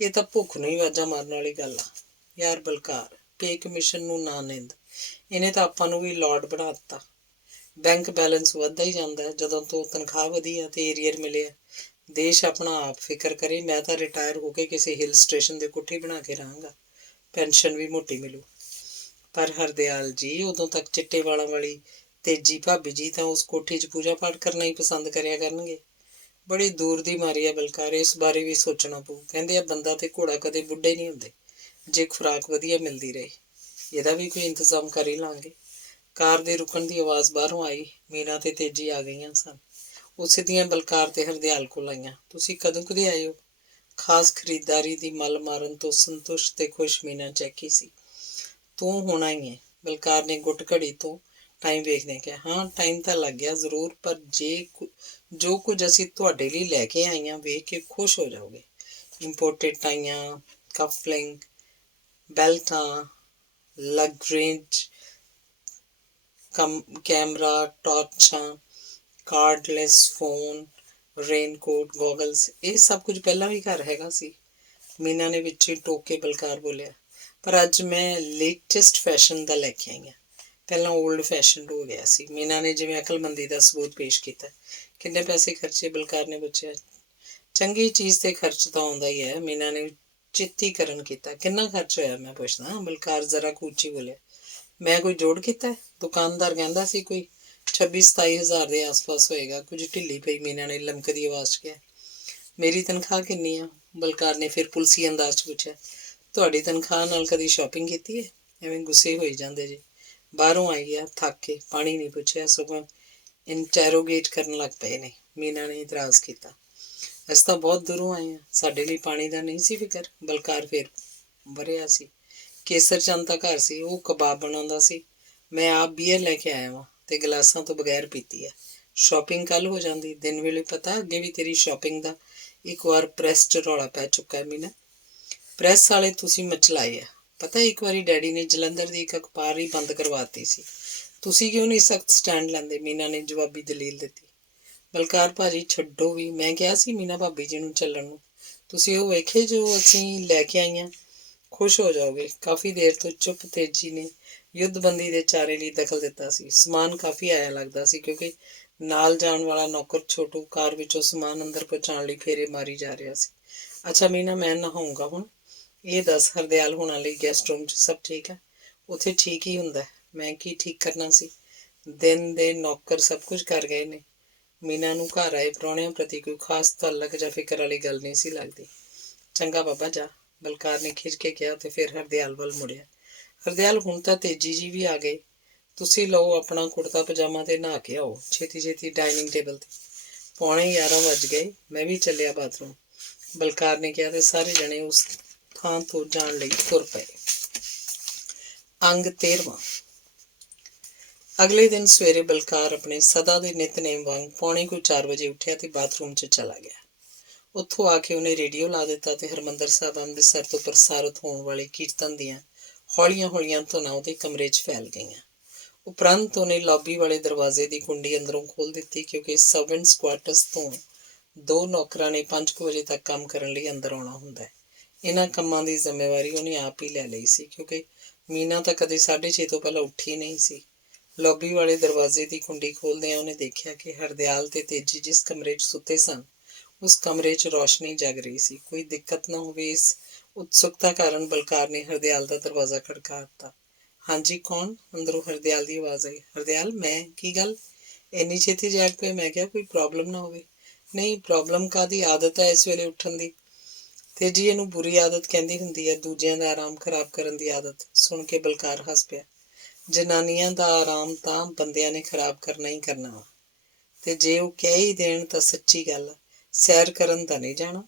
ਇਹ ਤਾਂ ਭੁੱਖ ਨੂੰ ਹੀ ਵਾਜਾਂ ਮਾਰਨ ਵਾਲੀ ਗੱਲ ਆ। ਯਾਰ ਬਲਕਾਰ, ਪੇ ਕਮਿਸ਼ਨ ਨੂੰ ਨਾ ਨਿੰਦ। ਇਹਨੇ ਤਾਂ ਆਪਾਂ ਨੂੰ ਵੀ ਲਾਰਡ ਬਣਾ ਦਿੱਤਾ। ਬੈਂਕ ਬੈਲੈਂਸ ਵੱਧਦਾ ਹੀ ਜਾਂਦਾ ਹੈ ਜਦੋਂ ਤੋਂ ਤਨਖਾਹ ਵਧੀ ਆ ਤੇ ਏਰੀਅਰ ਮਿਲਿਆ। ਦੇਸ਼ ਆਪਣਾ ਆਪ ਫਿਕਰ ਕਰੇ। ਮੈਂ ਤਾਂ ਰਿਟਾਇਰ ਹੋ ਕੇ ਕਿਸੇ ਹਿਲ ਸਟੇਸ਼ਨ ਦੇ ਕੋਠੀ ਬਣਾ ਕੇ ਰਹਾਂਗਾ। ਪੈਨਸ਼ਨ ਵੀ ਮੋਟੀ ਮਿਲੂ। ਪਰ ਹਰਦਿਆਲ ਜੀ, ਉਦੋਂ ਤੱਕ ਚਿੱਟੇ ਵਾਲਾਂ ਵਾਲੀ ਤੇਜੀ ਭਾਬੀ ਜੀ ਤਾਂ ਉਸ ਕੋਠੀ 'ਚ ਪੂਜਾ ਪਾਠ ਕਰਨਾ ਹੀ ਪਸੰਦ ਕਰਿਆ ਕਰਨਗੇ। ਬੜੀ ਦੂਰ ਦੀ ਮਾਰੀ ਆ ਬਲਕਾਰ, ਇਸ ਬਾਰੇ ਵੀ ਸੋਚਣਾ ਪਊ। ਕਹਿੰਦੇ ਆ ਬੰਦਾ ਤੇ ਘੋੜਾ ਕਦੇ ਬੁੱਢੇ ਨਹੀਂ ਹੁੰਦੇ ਜੇ ਖੁਰਾਕ ਵਧੀਆ ਮਿਲਦੀ ਰਹੇ। ਇਹਦਾ ਵੀ ਕੋਈ ਇੰਤਜ਼ਾਮ ਕਰ ਹੀ ਲਾਂਗੇ। ਕਾਰ ਦੇ ਰੁਕਣ ਦੀ ਆਵਾਜ਼ ਬਾਹਰੋਂ ਆਈ। ਮੀਨਾ ਤੇ ਤੇਜੀ ਆ ਗਈਆਂ ਸਨ। ਉਹ ਸਿੱਧੀਆਂ ਬਲਕਾਰ ਤੇ ਹਰਦਿਆਲ ਕੋਲ ਆਈਆਂ। ਤੁਸੀਂ ਕਦੋਂ ਕਦੇ ਆਏ ਹੋ? ਖਾਸ ਖਰੀਦਦਾਰੀ ਦੀ ਮੱਲ ਮਾਰਨ ਤੋਂ ਸੰਤੁਸ਼ਟ ਤੇ ਖੁਸ਼ ਮੀਨਾ ਚੈਕੀ ਸੀ। ਤੂੰ ਹੋਣਾ ਹੀ ਹੈ। ਬਲਕਾਰ ਨੇ ਗੁੱਟ ਘੜੀ ਤੋਂ ਟਾਈਮ ਵੇਖਦੇ ਕਿਹਾ। ਹਾਂ, ਟਾਈਮ ਤਾਂ ਲੱਗ ਗਿਆ ਜ਼ਰੂਰ, ਪਰ ਜੋ ਕੁਝ ਅਸੀਂ ਤੁਹਾਡੇ ਲਈ ਲੈ ਕੇ ਆਈਆਂ ਵੇਖ ਕੇ ਖੁਸ਼ ਹੋ ਜਾਓਗੇ। ਇੰਪੋਰਟਡ ਟਾਈਆਂ, ਕਫਲਿੰਗ, ਬੈਲਟਾਂ, ਲਗਰੇਜ, ਕੈਮਰਾ, ਟਾਰਚਾਂ, ਕਾਰਡਲੈਸ ਫੋਨ, ਰੇਨਕੋਟ, ਗੋਗਲਸ, ਇਹ ਸਭ ਕੁਝ ਪਹਿਲਾਂ ਵੀ ਘਰ ਹੈਗਾ ਸੀ। ਮੀਨਾ ਨੇ ਵਿੱਚ ਹੀ ਟੋਕ ਕੇ ਬਲਕਾਰ ਬੋਲਿਆ। ਪਰ ਅੱਜ ਮੈਂ ਲੇਟੈਸਟ ਫੈਸ਼ਨ ਦਾ ਲੈ ਕੇ ਆਈ ਹਾਂ। ਪਹਿਲਾਂ ਓਲਡ ਫੈਸ਼ਨ ਹੋ ਗਿਆ ਸੀ। ਮੀਨਾ ਨੇ ਜਿਵੇਂ ਅਕਲਮੰਦੀ ਦਾ ਸਬੂਤ ਪੇਸ਼ ਕੀਤਾ। ਕਿੰਨੇ ਪੈਸੇ ਖਰਚੇ? ਬਲਕਾਰ ਨੇ ਪੁੱਛਿਆ। ਚੰਗੀ ਚੀਜ਼ ਤੇ ਖਰਚ ਤਾਂ ਆਉਂਦਾ ਹੀ ਹੈ। ਮੀਨਾ ਨੇ ਚਿੱਤੀਕਰਨ ਕੀਤਾ। ਕਿੰਨਾ ਖਰਚ ਹੋਇਆ ਮੈਂ ਪੁੱਛਦਾ? ਬਲਕਾਰ ਜ਼ਰਾ ਉੱਚੀ ਬੋਲਿਆ। ਮੈਂ ਕੋਈ ਜੋੜ ਕੀਤਾ? ਦੁਕਾਨਦਾਰ ਕਹਿੰਦਾ ਸੀ ਕੋਈ 26-27 ਹਜ਼ਾਰ ਦੇ ਆਸ-ਪਾਸ ਹੋਏਗਾ। ਕੁਝ ਢਿੱਲੀ ਪਈ ਮੀਨਾ ਨੇ ਲਮਕਦੀ ਆਵਾਜ਼ 'ਚ ਕਿਹਾ। ਮੇਰੀ ਤਨਖਾਹ ਕਿੰਨੀ ਆ? ਬਲਕਾਰ ਨੇ ਫਿਰ ਪੁਲਸੀ ਅੰਦਾਜ਼ 'ਚ ਪੁੱਛਿਆ। ਤੁਹਾਡੀ ਤਨਖਾਹ ਨਾਲ ਕਦੀ ਸ਼ਾਪਿੰਗ ਕੀਤੀ ਹੈ? ਐਵੇਂ ਗੁੱਸੇ ਹੋਈ ਜਾਂਦੇ ਜੀ। ਬਾਹਰੋਂ ਆਈ ਆ ਥੱਕ ਕੇ, ਪਾਣੀ ਨਹੀਂ ਪੁੱਛਿਆ, ਸਗੋਂ ਇੰਟੈਰੋਗੇਟ ਕਰਨ ਲੱਗ ਪਏ ਨੇ। ਮੀਨਾ ਨੇ ਇਤਰਾਜ਼ ਕੀਤਾ। ਅਸੀਂ ਤਾਂ ਬਹੁਤ ਦੂਰੋਂ ਆਏ ਹਾਂ, ਸਾਡੇ ਲਈ ਪਾਣੀ ਦਾ ਨਹੀਂ ਸੀ ਫਿਕਰ। ਬਲਕਾਰ ਫਿਰ ਵਰਿਆ ਸੀ। ਕੇਸਰ ਚੰਦ ਤਾਂ ਘਰ ਸੀ, ਉਹ ਕਬਾਬ ਬਣਾਉਂਦਾ ਸੀ। ਮੈਂ ਆਪ ਬੀਅਰ ਲੈ ਕੇ ਆਇਆ ਵਾਂ ਤੇ ਗਲਾਸਾਂ ਤੋਂ ਬਗੈਰ ਪੀਤੀ ਹੈ। ਸ਼ਾਪਿੰਗ ਕੱਲ੍ਹ ਹੋ ਜਾਂਦੀ। ਦਿਨ ਵੇਲੇ ਪਤਾ ਅੱਗੇ ਵੀ ਤੇਰੀ ਸ਼ਾਪਿੰਗ ਦਾ ਇੱਕ ਵਾਰ ਪ੍ਰੈਸ 'ਚ ਰੌਲਾ ਪੈ ਚੁੱਕਾ ਹੈ। ਮੀਨਾ, ਪ੍ਰੈਸ ਵਾਲੇ ਤੁਸੀਂ ਮਚਲਾਏ ਆ। ਪਤਾ ਇੱਕ ਵਾਰੀ ਡੈਡੀ ਨੇ ਜਲੰਧਰ ਦੀ ਇੱਕ ਅਖਬਾਰ ਹੀ ਬੰਦ ਕਰਵਾਤੀ ਸੀ। ਤੁਸੀਂ ਕਿਉਂ ਨਹੀਂ ਸਖਤ ਸਟੈਂਡ ਲੈਂਦੇ? ਮੀਨਾ ਨੇ ਜਵਾਬੀ ਦਲੀਲ ਦਿੱਤੀ। ਬਲਕਾਰ ਭਾਜੀ ਛੱਡੋ ਵੀ, ਮੈਂ ਕਿਹਾ ਸੀ ਮੀਨਾ ਭਾਬੀ ਜੀ ਨੂੰ ਚੱਲਣ ਨੂੰ। ਤੁਸੀਂ ਉਹ ਵੇਖੇ ਜੋ ਅਸੀਂ ਲੈ ਕੇ ਆਈਆਂ? ਖੁਸ਼ ਹੋ ਜਾਓਗੇ। ਕਾਫੀ ਦੇਰ ਤੋਂ ਚੁੱਪ ਤੇਜੀ ਨੇ ਯੁੱਧਬੰਦੀ ਦੇ ਚਾਰੇ ਲਈ ਦਖਲ ਦਿੱਤਾ ਸੀ। ਸਮਾਨ ਕਾਫੀ ਆਇਆ ਲੱਗਦਾ ਸੀ ਕਿਉਂਕਿ ਨਾਲ ਜਾਣ ਵਾਲਾ ਨੌਕਰ ਛੋਟੂ ਕਾਰ ਵਿੱਚੋਂ ਸਮਾਨ ਅੰਦਰ ਪਹੁੰਚਾਉਣ ਲਈ ਫੇਰੇ ਮਾਰੀ ਜਾ ਰਿਹਾ ਸੀ। ਅੱਛਾ ਮੀਨਾ, ਮੈਂ ਨਹਾਊਂਗਾ ਹੁਣ। ਇਹ ਦੱਸ, ਹਰਦਿਆਲ ਹੋਣਾ ਲਈ ਗੈਸਟ ਰੂਮ 'ਚ ਸਭ ਠੀਕ ਹੈ? ਉੱਥੇ ਠੀਕ ਹੀ ਹੁੰਦਾ, ਮੈਂ ਕੀ ਠੀਕ ਕਰਨਾ ਸੀ? ਦਿਨ ਦੇ ਨੌਕਰ ਸਭ ਕੁਝ ਕਰ ਗਏ ਨੇ। ਮੀਨਾ ਨੂੰ ਘਰ ਆਏ ਪ੍ਰਾਹੁਣਿਆਂ ਪ੍ਰਤੀ ਕੋਈ ਖਾਸ ਤਾਲੁਕ ਜਾਂ ਫਿਕਰ ਵਾਲੀ ਗੱਲ ਨਹੀਂ ਸੀ ਲੱਗਦੀ। ਚੰਗਾ ਬਾਬਾ ਜਾ, ਬਲਕਾਰ ਨੇ ਖਿੱਚ ਕੇ ਕਿਹਾ ਤੇ ਫਿਰ ਹਰਦਿਆਲ ਵੱਲ ਮੁੜਿਆ। ਹਰਦਿਆਲ, ਹੁਣ ਤਾਂ ਤੇਜੀ ਜੀ ਵੀ ਆ ਗਏ। ਤੁਸੀਂ ਲਓ ਆਪਣਾ ਕੁੜਤਾ ਪਜਾਮਾ ਤੇ ਨਹਾ ਕੇ ਆਓ ਛੇਤੀ ਛੇਤੀ ਡਾਈਨਿੰਗ ਟੇਬਲ ਤੇ। 11:45 ਵੱਜ ਗਏ, ਮੈਂ ਵੀ ਚੱਲਿਆ ਬਾਥਰੂਮ, ਬਲਕਾਰ ਨੇ ਕਿਹਾ ਤੇ ਸਾਰੇ ਜਣੇ ਉਸ ਥਾਂ ਤੋਂ ਜਾਣ ਲਈ ਤੁਰ ਪਏ। ਅੰਗ 13ਵਾਂ। ਅਗਲੇ ਦਿਨ ਸਵੇਰੇ ਬਲਕਾਰ ਆਪਣੇ ਸਦਾ ਦੇ ਨਿਤਨੇਮ ਵਾਂਗ 3:45 ਵਜੇ ਉੱਠਿਆ ਤੇ ਬਾਥਰੂਮ 'ਚ ਚਲਾ ਗਿਆ। ਉੱਥੋਂ ਆ ਕੇ ਉਹਨੇ ਰੇਡੀਓ ਲਾ ਦਿੱਤਾ ਤੇ ਹਰਿਮੰਦਰ ਸਾਹਿਬ ਅੰਮ੍ਰਿਤਸਰ ਤੋਂ ਪ੍ਰਸਾਰਿਤ ਹੋਣ ਵਾਲੇ ਕੀਰਤਨ ਦੀਆਂ ਹੌਲੀਆਂ ਧੁਨਾਂ ਉਹਦੇ ਕਮਰੇ 'ਚ ਫੈਲ ਗਈਆਂ। ਉਪਰੰਤ ਉਹਨੇ ਲੌਬੀ ਵਾਲੇ ਦਰਵਾਜ਼ੇ ਦੀ ਕੁੰਡੀ ਅੰਦਰੋਂ ਖੋਲ੍ਹ ਦਿੱਤੀ, ਕਿਉਂਕਿ ਸਰਵੈਂਟਸ ਕੁਆਰਟਰਸ ਤੋਂ 2 ਨੌਕਰਾਂ ਨੇ 5 ਵਜੇ ਤੱਕ ਕੰਮ ਕਰਨ ਲਈ ਅੰਦਰ ਆਉਣਾ ਹੁੰਦਾ ਹੈ। ਇਹਨਾਂ ਕੰਮਾਂ ਦੀ ਜ਼ਿੰਮੇਵਾਰੀ ਉਹਨੇ ਆਪ ਹੀ ਲੈ ਲਈ ਸੀ, ਕਿਉਂਕਿ ਮੀਨਾ ਤਾਂ ਕਦੇ 6:30 ਤੋਂ ਪਹਿਲਾਂ ਉੱਠੀ ਨਹੀਂ ਸੀ। ਲੌਬੀ ਵਾਲੇ ਦਰਵਾਜ਼ੇ ਦੀ ਕੁੰਡੀ ਖੋਲ੍ਹਦਿਆਂ ਉਹਨੇ ਦੇਖਿਆ ਕਿ ਹਰਦਿਆਲ ਤੇ ਤੇਜੀ ਜਿਸ ਕਮਰੇ 'ਚ ਸੁੱਤੇ ਸਨ, ਉਸ ਕਮਰੇ 'ਚ ਰੌਸ਼ਨੀ ਜਗ ਰਹੀ ਸੀ। ਕੋਈ ਦਿੱਕਤ ਨਾ ਹੋਵੇ, ਇਸ ਉਤਸੁਕਤਾ ਕਾਰਨ ਬਲਕਾਰ ਨੇ ਹਰਦਿਆਲ ਦਾ ਦਰਵਾਜ਼ਾ ਖੜਕਾ ਦਿੱਤਾ। ਹਾਂਜੀ, ਕੌਣ? ਅੰਦਰੋਂ ਹਰਦਿਆਲ ਦੀ ਆਵਾਜ਼ ਆਈ। ਹਰਦਿਆਲ, ਮੈਂ? ਕੀ ਗੱਲ ਇੰਨੀ ਛੇਤੀ ਜਾਗ ਪਏ? ਮੈਂ ਕਿਹਾ ਕੋਈ ਪ੍ਰੋਬਲਮ ਨਾ ਹੋਵੇ। ਨਹੀਂ, ਪ੍ਰੋਬਲਮ ਕਾਹਦੀ, ਆਦਤ ਹੈ ਇਸ ਵੇਲੇ ਉੱਠਣ ਦੀ। ਤੇਜੀ, ਇਹਨੂੰ ਬੁਰੀ ਆਦਤ ਕਹਿੰਦੀ ਹੁੰਦੀ ਹੈ, ਦੂਜਿਆਂ ਦਾ ਆਰਾਮ ਖਰਾਬ ਕਰਨ ਦੀ ਆਦਤ। ਸੁਣ ਕੇ ਬਲਕਾਰ ਹੱਸ ਪਿਆ। ਜਨਾਨੀਆਂ ਦਾ ਆਰਾਮ ਤਾਂ ਬੰਦਿਆਂ ਨੇ ਖਰਾਬ ਕਰਨਾ ਹੀ ਕਰਨਾ ਵਾ, ਤੇ ਜੇ ਉਹ ਕਹਿ ਹੀ ਦੇਣ ਤਾਂ ਸੱਚੀ ਗੱਲ ਆ। ਸੈਰ ਕਰਨ ਤਾਂ ਨਹੀਂ ਜਾਣਾ?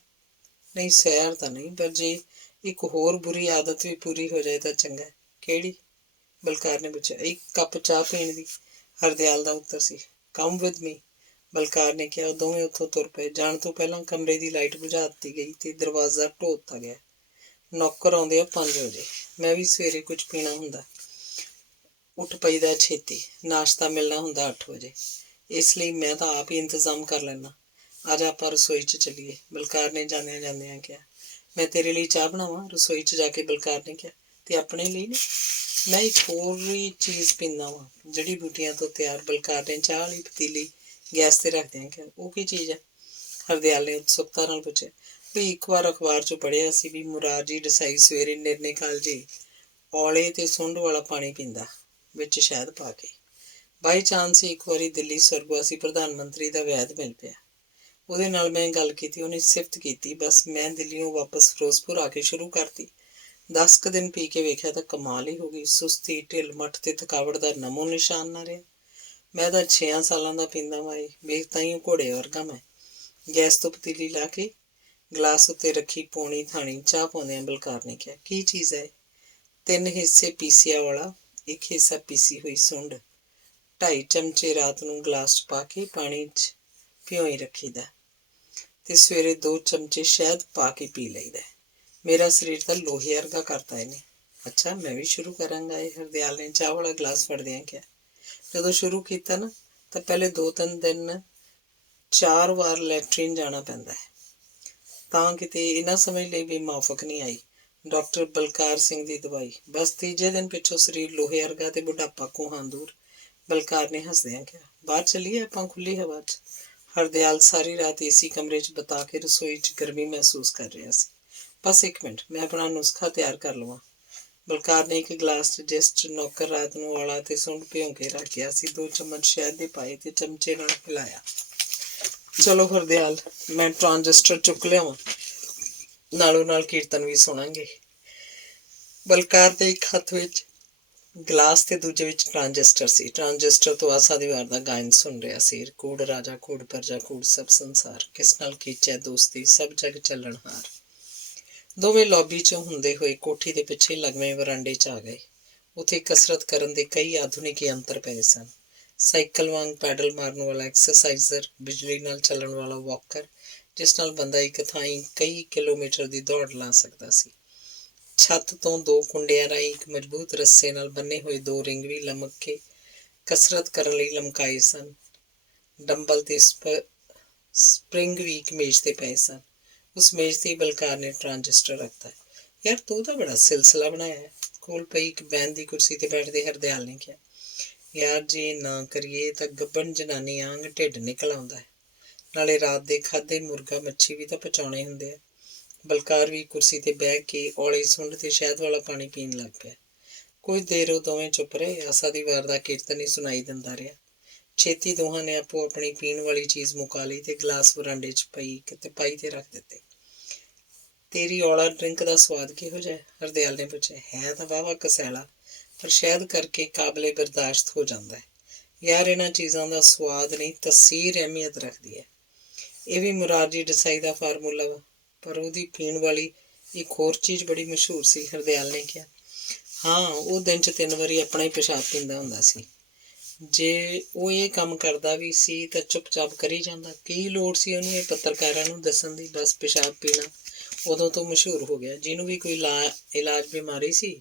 ਨਹੀਂ, ਸੈਰ ਤਾਂ ਨਹੀਂ, ਪਰ ਜੇ ਇੱਕ ਹੋਰ ਬੁਰੀ ਆਦਤ ਵੀ ਪੂਰੀ ਹੋ ਜਾਏ ਤਾਂ ਚੰਗਾ। ਕਿਹੜੀ? ਬਲਕਾਰ ਨੇ ਪੁੱਛਿਆ। 1 ਕੱਪ ਚਾਹ ਪੀਣ ਦੀ, ਹਰਦਿਆਲ ਦਾ ਉੱਤਰ ਸੀ। ਕਮ ਵਿਦ ਮੀ, ਬਲਕਾਰ ਨੇ ਕਿਹਾ। ਦੋਵੇਂ ਉੱਥੋਂ ਤੁਰ ਪਏ। ਜਾਣ ਤੋਂ ਪਹਿਲਾਂ ਕਮਰੇ ਦੀ ਲਾਈਟ ਬੁਝਾ ਦਿੱਤੀ ਗਈ ਤੇ ਦਰਵਾਜ਼ਾ ਢੋਹ ਦਿੱਤਾ ਗਿਆ। ਨੌਕਰ ਆਉਂਦੇ ਆ 5 ਵਜੇ। ਮੈਂ ਵੀ ਸਵੇਰੇ ਕੁਝ ਪੀਣਾ ਹੁੰਦਾ, ਉੱਠ ਪਈਦਾ ਛੇਤੀ, ਨਾਸ਼ਤਾ ਮਿਲਣਾ ਹੁੰਦਾ 8 ਵਜੇ, ਇਸ ਲਈ ਮੈਂ ਤਾਂ ਆਪ ਹੀ ਇੰਤਜ਼ਾਮ ਕਰ ਲੈਂਦਾ। ਅੱਜ ਆਪਾਂ ਰਸੋਈ 'ਚ ਚੱਲੀਏ, ਬਲਕਾਰ ਨੇ ਜਾਂਦਿਆਂ ਜਾਂਦਿਆਂ ਕਿਹਾ। ਮੈਂ ਤੇਰੇ ਲਈ ਚਾਹ ਬਣਾਵਾਂ? ਰਸੋਈ 'ਚ ਜਾ ਕੇ ਬਲਕਾਰ ਨੇ ਕਿਹਾ। ਤੇ ਆਪਣੇ ਲਈ ਨਹੀਂ? ਮੈਂ ਇੱਕ ਹੋਰ ਵੀ ਚੀਜ਼ ਪੀਂਦਾ ਵਾਂ, ਜੜੀ ਬੂਟੀਆਂ ਤੋਂ ਤਿਆਰ। ਬਲਕਾਰ ਨੇ ਚਾਹ ਵਾਲੀ ਪਤੀਲੀ ਗੈਸ ਤੇ ਰੱਖਦਿਆਂ ਕਿਹਾ। ਉਹ ਕੀ ਚੀਜ਼ ਹੈ? ਹਰਦਿਆਲ ਨੇ ਉਤਸੁਕਤਾ ਨਾਲ ਪੁੱਛਿਆ। ਵੀ ਇੱਕ ਵਾਰ ਅਖਬਾਰ 'ਚ ਪੜ੍ਹਿਆ ਸੀ ਵੀ ਮੁਰਾਰਜੀ ਦੇਸਾਈ ਸਵੇਰੇ ਨਿਰਣੇ ਕਾਲਜੇ ਔਲੇ ਤੇ ਸੁੰਢ ਵਾਲਾ ਪਾਣੀ ਪੀਂਦਾ, ਵਿੱਚ ਸ਼ਹਿਦ ਪਾ ਕੇ। ਬਾਈ ਚਾਂਸ ਇੱਕ ਵਾਰੀ ਦਿੱਲੀ ਸਵਰਗਵਾਸੀ ਪ੍ਰਧਾਨ ਮੰਤਰੀ ਦਾ ਵੈਦ ਮਿਲ ਪਿਆ, ਉਹਦੇ ਨਾਲ ਮੈਂ ਗੱਲ ਕੀਤੀ, ਉਹਨੇ ਸਿਫਤ ਕੀਤੀ। ਬਸ ਮੈਂ ਦਿੱਲੀੋਂ ਵਾਪਸ ਫਿਰੋਜ਼ਪੁਰ ਆ ਕੇ ਸ਼ੁਰੂ ਕਰਤੀ। 10 ਕੁ ਦਿਨ ਪੀ ਕੇ ਵੇਖਿਆ ਤਾਂ ਕਮਾਲ ਹੀ ਹੋ ਗਈ। ਸੁਸਤੀ, ਢਿੱਲ ਮੱਠ ਤੇ ਥਕਾਵਟ ਦਾ ਨਮੋ ਨਿਸ਼ਾਨ ਨਾ ਰਿਹਾ। ਮੈਂ ਤਾਂ 6 ਸਾਲਾਂ ਦਾ ਪੀਂਦਾ ਵਾਂ, ਵੇਖ ਤਾਂ ਹੀ ਘੋੜੇ ਵਰਗਾ ਮੈਂ। ਗੈਸ ਤੋਂ ਪਤੀਲੀ ਲਾ ਕੇ ਗਲਾਸ ਉੱਤੇ ਰੱਖੀ ਪੌਣੀ ਥਾਣੀ ਚਾਹ ਪਾਉਂਦਿਆਂ ਬਲਕਾਰ ਨੇ ਕਿਹਾ। ਕੀ ਚੀਜ਼ ਹੈ? 3 ਹਿੱਸੇ ਪੀਸਿਆ ਵਾਲਾ, 1 ਹਿੱਸਾ ਪੀਸੀ ਹੋਈ ਸੁੰਢ, 2.5 ਚਮਚੇ ਰਾਤ ਨੂੰ ਗਲਾਸ 'ਚ ਪਾ ਕੇ ਪਾਣੀ 'ਚ ਭਿਓਂ ਰੱਖੀਦਾ, ਤੇ ਸਵੇਰੇ 2 ਚਮਚੇ ਸ਼ਹਿਦ ਪਾ ਕੇ ਪੀ ਲਈਦਾ। ਮੇਰਾ ਸਰੀਰ ਤਾਂ ਲੋਹੇ ਵਰਗਾ ਕਰਤਾ ਇਹਨੇ। ਅੱਛਾ, ਮੈਂ ਵੀ ਸ਼ੁਰੂ ਕਰਾਂਗਾ ਇਹ, ਹਰਦਿਆਲ ਨੇ ਚਾਹ ਵਾਲਾ ਗਲਾਸ ਫੜਦਿਆਂ ਕਿਹਾ। ਜਦੋਂ ਸ਼ੁਰੂ ਕੀਤਾ ਨਾ ਤਾਂ ਪਹਿਲੇ 2-3 ਦਿਨ 4 ਵਾਰ ਲੈਟਰੀਨ ਜਾਣਾ ਪੈਂਦਾ ਹੈ, ਤਾਂ ਕਿਤੇ ਇਹਨਾਂ ਸਮਝ ਲਈ ਵੀ ਮਾਫਕ ਨਹੀਂ ਆਈ। ਡਾਕਟਰ ਬਲਕਾਰ ਸਿੰਘ ਦੀ ਦਵਾਈ। ਬਸ ਤੀਜੇ ਦਿਨ ਪਿੱਛੋਂ ਸਰੀਰ ਲੋਹੇ ਵਰਗਾ ਤੇ ਬੁਢਾਪਾ ਕੋਹਾਂ ਦੂਰ। ਬਲਕਾਰ ਨੇ ਹੱਸਦਿਆਂ ਕਿਹਾ। ਬਾਹਰ ਚੱਲੀਏ ਆਪਾਂ, ਖੁੱਲੀ ਹਵਾ 'ਚ। ਹਰਦਿਆਲ ਸਾਰੀ ਰਾਤ ਏਸੀ ਕਮਰੇ 'ਚ ਬਿਤਾ ਕੇ ਰਸੋਈ 'ਚ ਗਰਮੀ ਮਹਿਸੂਸ ਕਰ ਰਿਹਾ ਸੀ। ਬਸ 1 ਮਿੰਟ, ਮੈਂ ਆਪਣਾ ਨੁਸਖਾ ਤਿਆਰ ਕਰ ਲਵਾਂ। ਬਲਕਾਰ ਨੇ ਇੱਕ ਗਲਾਸ 'ਚ, ਜਿਸ 'ਚ ਨੌਕਰ ਰਾਤ ਨੂੰ ਔਲਾ ਤੇ ਸੁੰਢ ਭਿਓਂ ਕੇ ਰੱਖ ਗਿਆ ਸੀ, 2 ਚਮਚ ਸ਼ਹਿਦ ਦੇ ਪਾਏ ਤੇ ਚਮਚੇ ਨਾਲ ਹਿਲਾਇਆ। ਚਲੋ ਹਰਦਿਆਲ, ਮੈਂ ਟਰਾਂਜਿਸਟਰ ਚੁੱਕ ਲਿਆਵਾਂ, ਨਾਲੋਂ ਨਾਲ ਕੀਰਤਨ ਵੀ ਸੁਣਾਂਗੇ। ਬਲਕਾਰ ਦੇ ਇੱਕ ਹੱਥ ਵਿੱਚ ਗਲਾਸ ਤੇ ਦੂਜੇ ਵਿੱਚ ਟਰਾਂਜਿਸਟਰ ਸੀ। ਟਰਾਂਜਿਸਟਰ ਤੋਂ ਆਸਾ ਦੀ ਵਾਰ ਦਾ ਗਾਇਨ ਸੁਣ ਰਿਹਾ ਸੀ। ਕੂੜ ਰਾਜਾ, ਕੂੜ ਪਰਜਾ, ਕੂੜ ਸਭ ਸੰਸਾਰ, ਕਿਸ ਨਾਲ ਕੀਚੈ ਦੋਸਤੀ, ਸਭ ਜਗ ਚੱਲਣਹਾਰ। ਦੋਵੇਂ ਲੌਬੀ 'ਚੋਂ ਹੁੰਦੇ ਹੋਏ ਕੋਠੀ ਦੇ ਪਿੱਛੇ ਲੱਗਵੇਂ ਵਰਾਂਡੇ 'ਚ ਆ ਗਏ। ਉੱਥੇ ਕਸਰਤ ਕਰਨ ਦੇ ਕਈ ਆਧੁਨਿਕ ਯੰਤਰ ਪਏ ਸਨ। ਸਾਈਕਲ ਵਾਂਗ ਪੈਡਲ ਮਾਰਨ ਵਾਲਾ ਐਕਸਰਸਾਈਜ਼ਰ, ਬਿਜਲੀ ਨਾਲ ਚੱਲਣ ਵਾਲਾ ਵਾਕਰ, ਜਿਸ ਨਾਲ ਬੰਦਾ ਇੱਕ ਥਾਈਂ ਕਈ ਕਿਲੋਮੀਟਰ ਦੀ ਦੌੜ ਲਾ ਸਕਦਾ ਸੀ। ਛੱਤ ਤੋਂ 2 ਕੁੰਡਿਆਂ ਰਾਹੀਂ ਇੱਕ ਮਜ਼ਬੂਤ ਰੱਸੇ ਨਾਲ ਬੰਨੇ ਹੋਏ 2 ਰਿੰਗ ਵੀ ਲਮਕ ਕੇ ਕਸਰਤ ਕਰਨ ਲਈ ਲਮਕਾਏ ਸਨ। ਡੰਬਲ ਤੇ ਸਪਰਿੰਗ ਵੀ ਇੱਕ ਮੇਜ਼ ਤੇ ਪਏ ਸਨ। ਉਸ ਮੇਜ਼ ਤੇ ਬਲਕਾਰ ਨੇ ਟਰਾਂਜਿਸਟਰ ਰੱਖਤਾ। ਯਾਰ, ਤੂੰ ਤਾਂ ਬੜਾ ਸਿਲਸਿਲਾ ਬਣਾਇਆ ਹੈ, ਕੋਲ ਪਈ ਇੱਕ ਬੈਨ ਦੀ ਕੁਰਸੀ ਤੇ ਬੈਠਦੇ ਹਰਦਿਆਲ ਨੇ ਕਿਹਾ। यार जे ना करिए तो ਗੱਭਣ जनानी आंग ढिड निकल आउंदा है। नाले रात दे खाधे मुर्गा मच्छी भी तो पचाने हुंदे आ। बलकार भी कुर्सी ते बह के औले सुंड ते शहद वाला पानी पीन लग पिया। कुछ देर वो दोवें चुप रहे। आसा दी वार दा कीर्तन ही सुनाई दिंदा रहा। छेती दोहां ने आपो अपनी पीण वाली चीज मुका ली ते गिलास बरांडे च पाई ते रख दिते। तेरी औला ड्रिंक का स्वाद किहो जिहा? हरदयाल ने पूछा। है तो वाहवा कसैला, पर शहद करके काबले बर्दाश्त हो जाता है। यार इन्हां चीज़ों का स्वाद नहीं, तसीर अहमियत रखती है। ये भी मुरारजी देसाई का फार्मूला वा, पर उसकी पीण वाली एक होर चीज़ बड़ी मशहूर सी। हरदयाल ने कहा। हाँ, वो दिन च 3 वारी अपना ही पेशाब पींदा हुंदा सी। जे वो ये काम करता भी सी तो चुपचाप करी जाता। की लोड़ सी उहनूं ये पत्रकारां नूं दस्सण दी? बस पेशाब पीना उदों तो मशहूर हो गया। जिन्हों भी कोई इलाज बीमारी सी,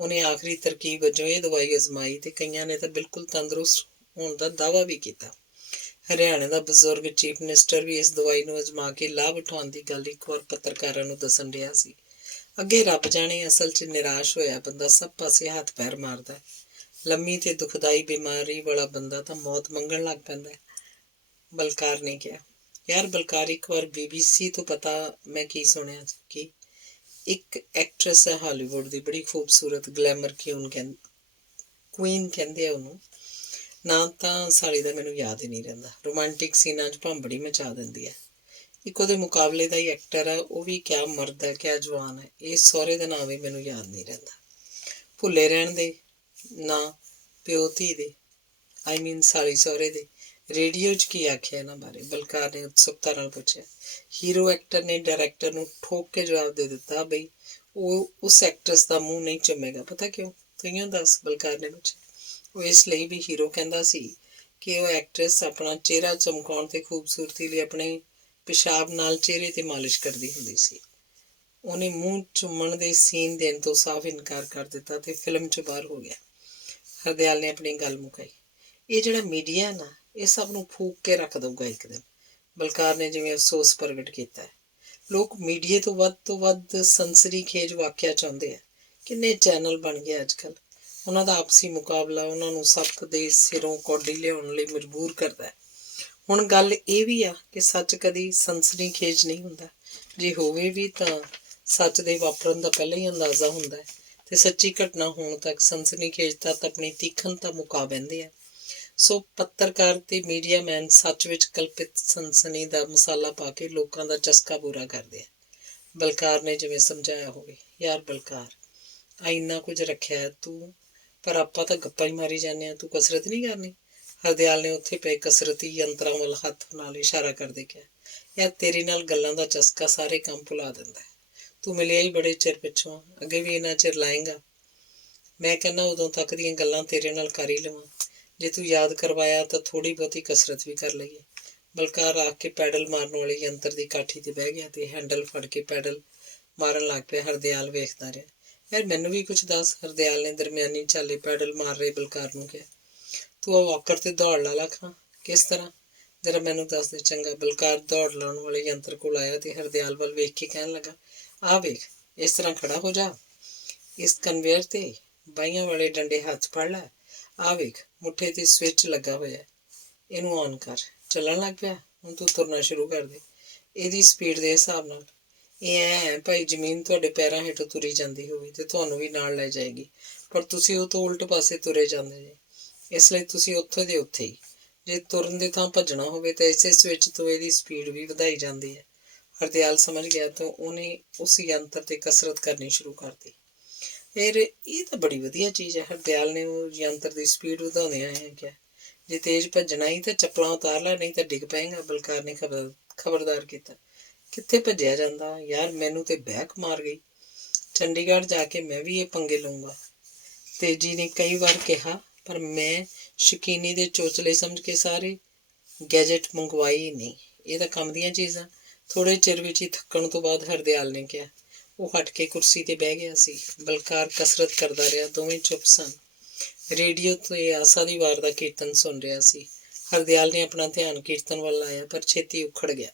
उन्हें आखिरी तरकीब वजों ये दवाई आजमाई ते कईयां ने तो बिल्कुल तंदुरुस्त होने का दावा भी किया। हरियाणे का बजुर्ग चीफ मिनिस्टर भी इस दवाई नूं आजमा के लाभ उठाने की गल एक बार पत्रकारां नूं दस्सण रहा सी। अगे रब जाने असल च निराश होया बंदा सब पासे हाथ पैर मारदा है। लम्मी ते दुखदाई बीमारी वाला बंदा तो मौत मंगण लग पैंदा है। बलकार ने कहा। यार बलकार, एक बार BBC तो पता मैं की सुनिया कि एक एक्ट्रेस है हालीवुड की, बड़ी खूबसूरत ग्लैमर क्वीन कहते हैं उन्होंने। ना तो साली का मैनू याद ही नहीं रहा। रोमांटिक सीना च भांबड़ी मचा देंदी है। एक वो मुकाबले का ही एक्टर है, वह भी क्या मर्द है क्या जवान है। इस सौहरे का नाम भी मैनू याद नहीं रहा। भुले रहन दे ना प्यो धी दे, आई मीन साली सौहरे दे। रेडियो च की आख्या इन्हां बारे? बलकार ने उत्सुकता नाल पूछा। हीरो एक्टर ने डायरैक्टर नूं ठोक के जवाब दे दिता, बई वो उस एक्ट्रेस का मूँह नहीं चुमेगा। पता क्यों? तूं दस, बलकार ने पूछा। वो इसलिए भी हीरो कहता सी कि वह एक्ट्रेस अपना चेहरा चमकाउण ते खूबसूरती लिए अपने पेशाब नाल चेहरे ते मालिश करती हुंदी सी। उन्हें मूँह चुम्मण दे सीन देण तो साफ इनकार कर दिता ते फिल्म च बाहर हो गया। हरदयाल ने अपनी गल मुकाई। ये जिहड़ा मीडिया है ना, ये सब नूं फूक के रख दूगा एक दिन। बलकार ने जिवें अफसोस प्रगट किया। लोग मीडिया तो वध संसरी खेज वाकिया चाहते हैं। किन्ने चैनल बन गए अजकल। उन्हों का आपसी मुकाबला उन्होंने सख्त दे सिरों कौडी लियाउण लई मजबूर करता है। हुण गल ये भी आ कि सच कदी संसरी खेज नहीं हुंदा। जे होवे भी तो सच दे वापरन का पहले ही अंदाजा हुंदा है ते सच्ची घटना होने तक सनसनी खेज तक अपनी तीखनता मुका बहिंदे हैं। सो पत्रकार ते मीडिया मैन सच विच कल्पित सनसनी का मसाला पा के लोगों का चस्का पूरा करते हैं। बलकार ने जिवें समझाया होवे। यार बलकार, इन्ना कुछ रखिया है तू, पर आपां तां गप्पां ही मारी जाने आ, तू कसरत नहीं करनी? हरदयाल ने उत्थे पे कसरती यंत्रां वाल हत्थ नाल इशारा करदे कहा। यार तेरे नाल गल्लां दा चस्का सारे काम भुला दिंदा है। तू मिलिया ही बड़े चिर पिछों, अगे भी इन्ना चिर लाएगा? मैं कहना उदों तक दीयां गल्लां तेरे नाल कर ही लवां। जे तू याद करवाया तो थोड़ी बहुती कसरत भी कर लईए। बलकार आख के पैडल मारन वाले यंत्र की काठी ते बह गया ते हैंडल फड़ के पैडल मारन लग पिया। हरदयाल वेखदा रहा। यार मैनू भी कुछ दस, हरदयाल ने दरम्यानी चाले पैडल मार रहे बलकार नूं कहा। तू आ वॉकर ते दौड़ ला खां। किस तरह? जरा मैनू दस दे चंगा। बलकार दौड़ लाउण वाले यंत्र कोल आया ते हरदयाल वल वेख के कहण लगा, आ वेख, इस तरह खड़ा हो जा, इस कन्वेयर ते बाहियां वाले डंडे हथ फड़ लै। आ वेख, मुठे ते स्विच लगा होया, इनू ऑन कर। चलन लग पिया। हुण तू तुरना शुरू कर दे। ਇਹਦੀ स्पीड के हिसाब नाल ਇਹ है भाई जमीन तुहाडे पैरां हेठों तुरी जाती होवे ते तुहानूं भी नाल लै जाएगी, पर तुसीं ਉਹ ਤੋਂ उल्ट पासे तुरे जांदे जे, इसलिए तुसीं उत्थे दे उत्थे ही। जे तुरन दे थां भजना होवे तो इसे स्विच तो ਇਹਦੀ स्पीड भी वधाई जाती है। हरदयाल समझ गया तो उन्हें उस यंत्र ते कसरत करनी शुरू कर दी। फिर ये तो बड़ी वधिया चीज़ है। हरदयाल ने वो यंत्र की स्पीड ਵਧਾਉਂਦੇ ਆਏ क्या, जे तेज भजना ही तो चप्पलां उतार लै, नहीं तो डिग पेगा। बलकार ने खबरदार किया। कित्थे भज्या जांदा यार, मैनू तो बैक मार गई। चंडीगढ़ जाके मैं भी ये पंगे लूँगा। तेजी ने कई बार कहा, पर मैं शकीनी दे चोचले समझ के सारे गैजेट मंगवाई ही नहीं। ये तो कम दियां चीज़ां। थोड़े चिर विच ही थक्कण तो बाद हरदयाल ने कहा। वो हट के कुर्सी ते बह गया सी। बलकार कसरत करता रहा। दोवें चुप सन। रेडियो ते आसा दी वार दा कीर्तन सुन रहा सी। हरदयाल ने अपना ध्यान कीर्तन वाल लाया, पर छेती उखड़ गया।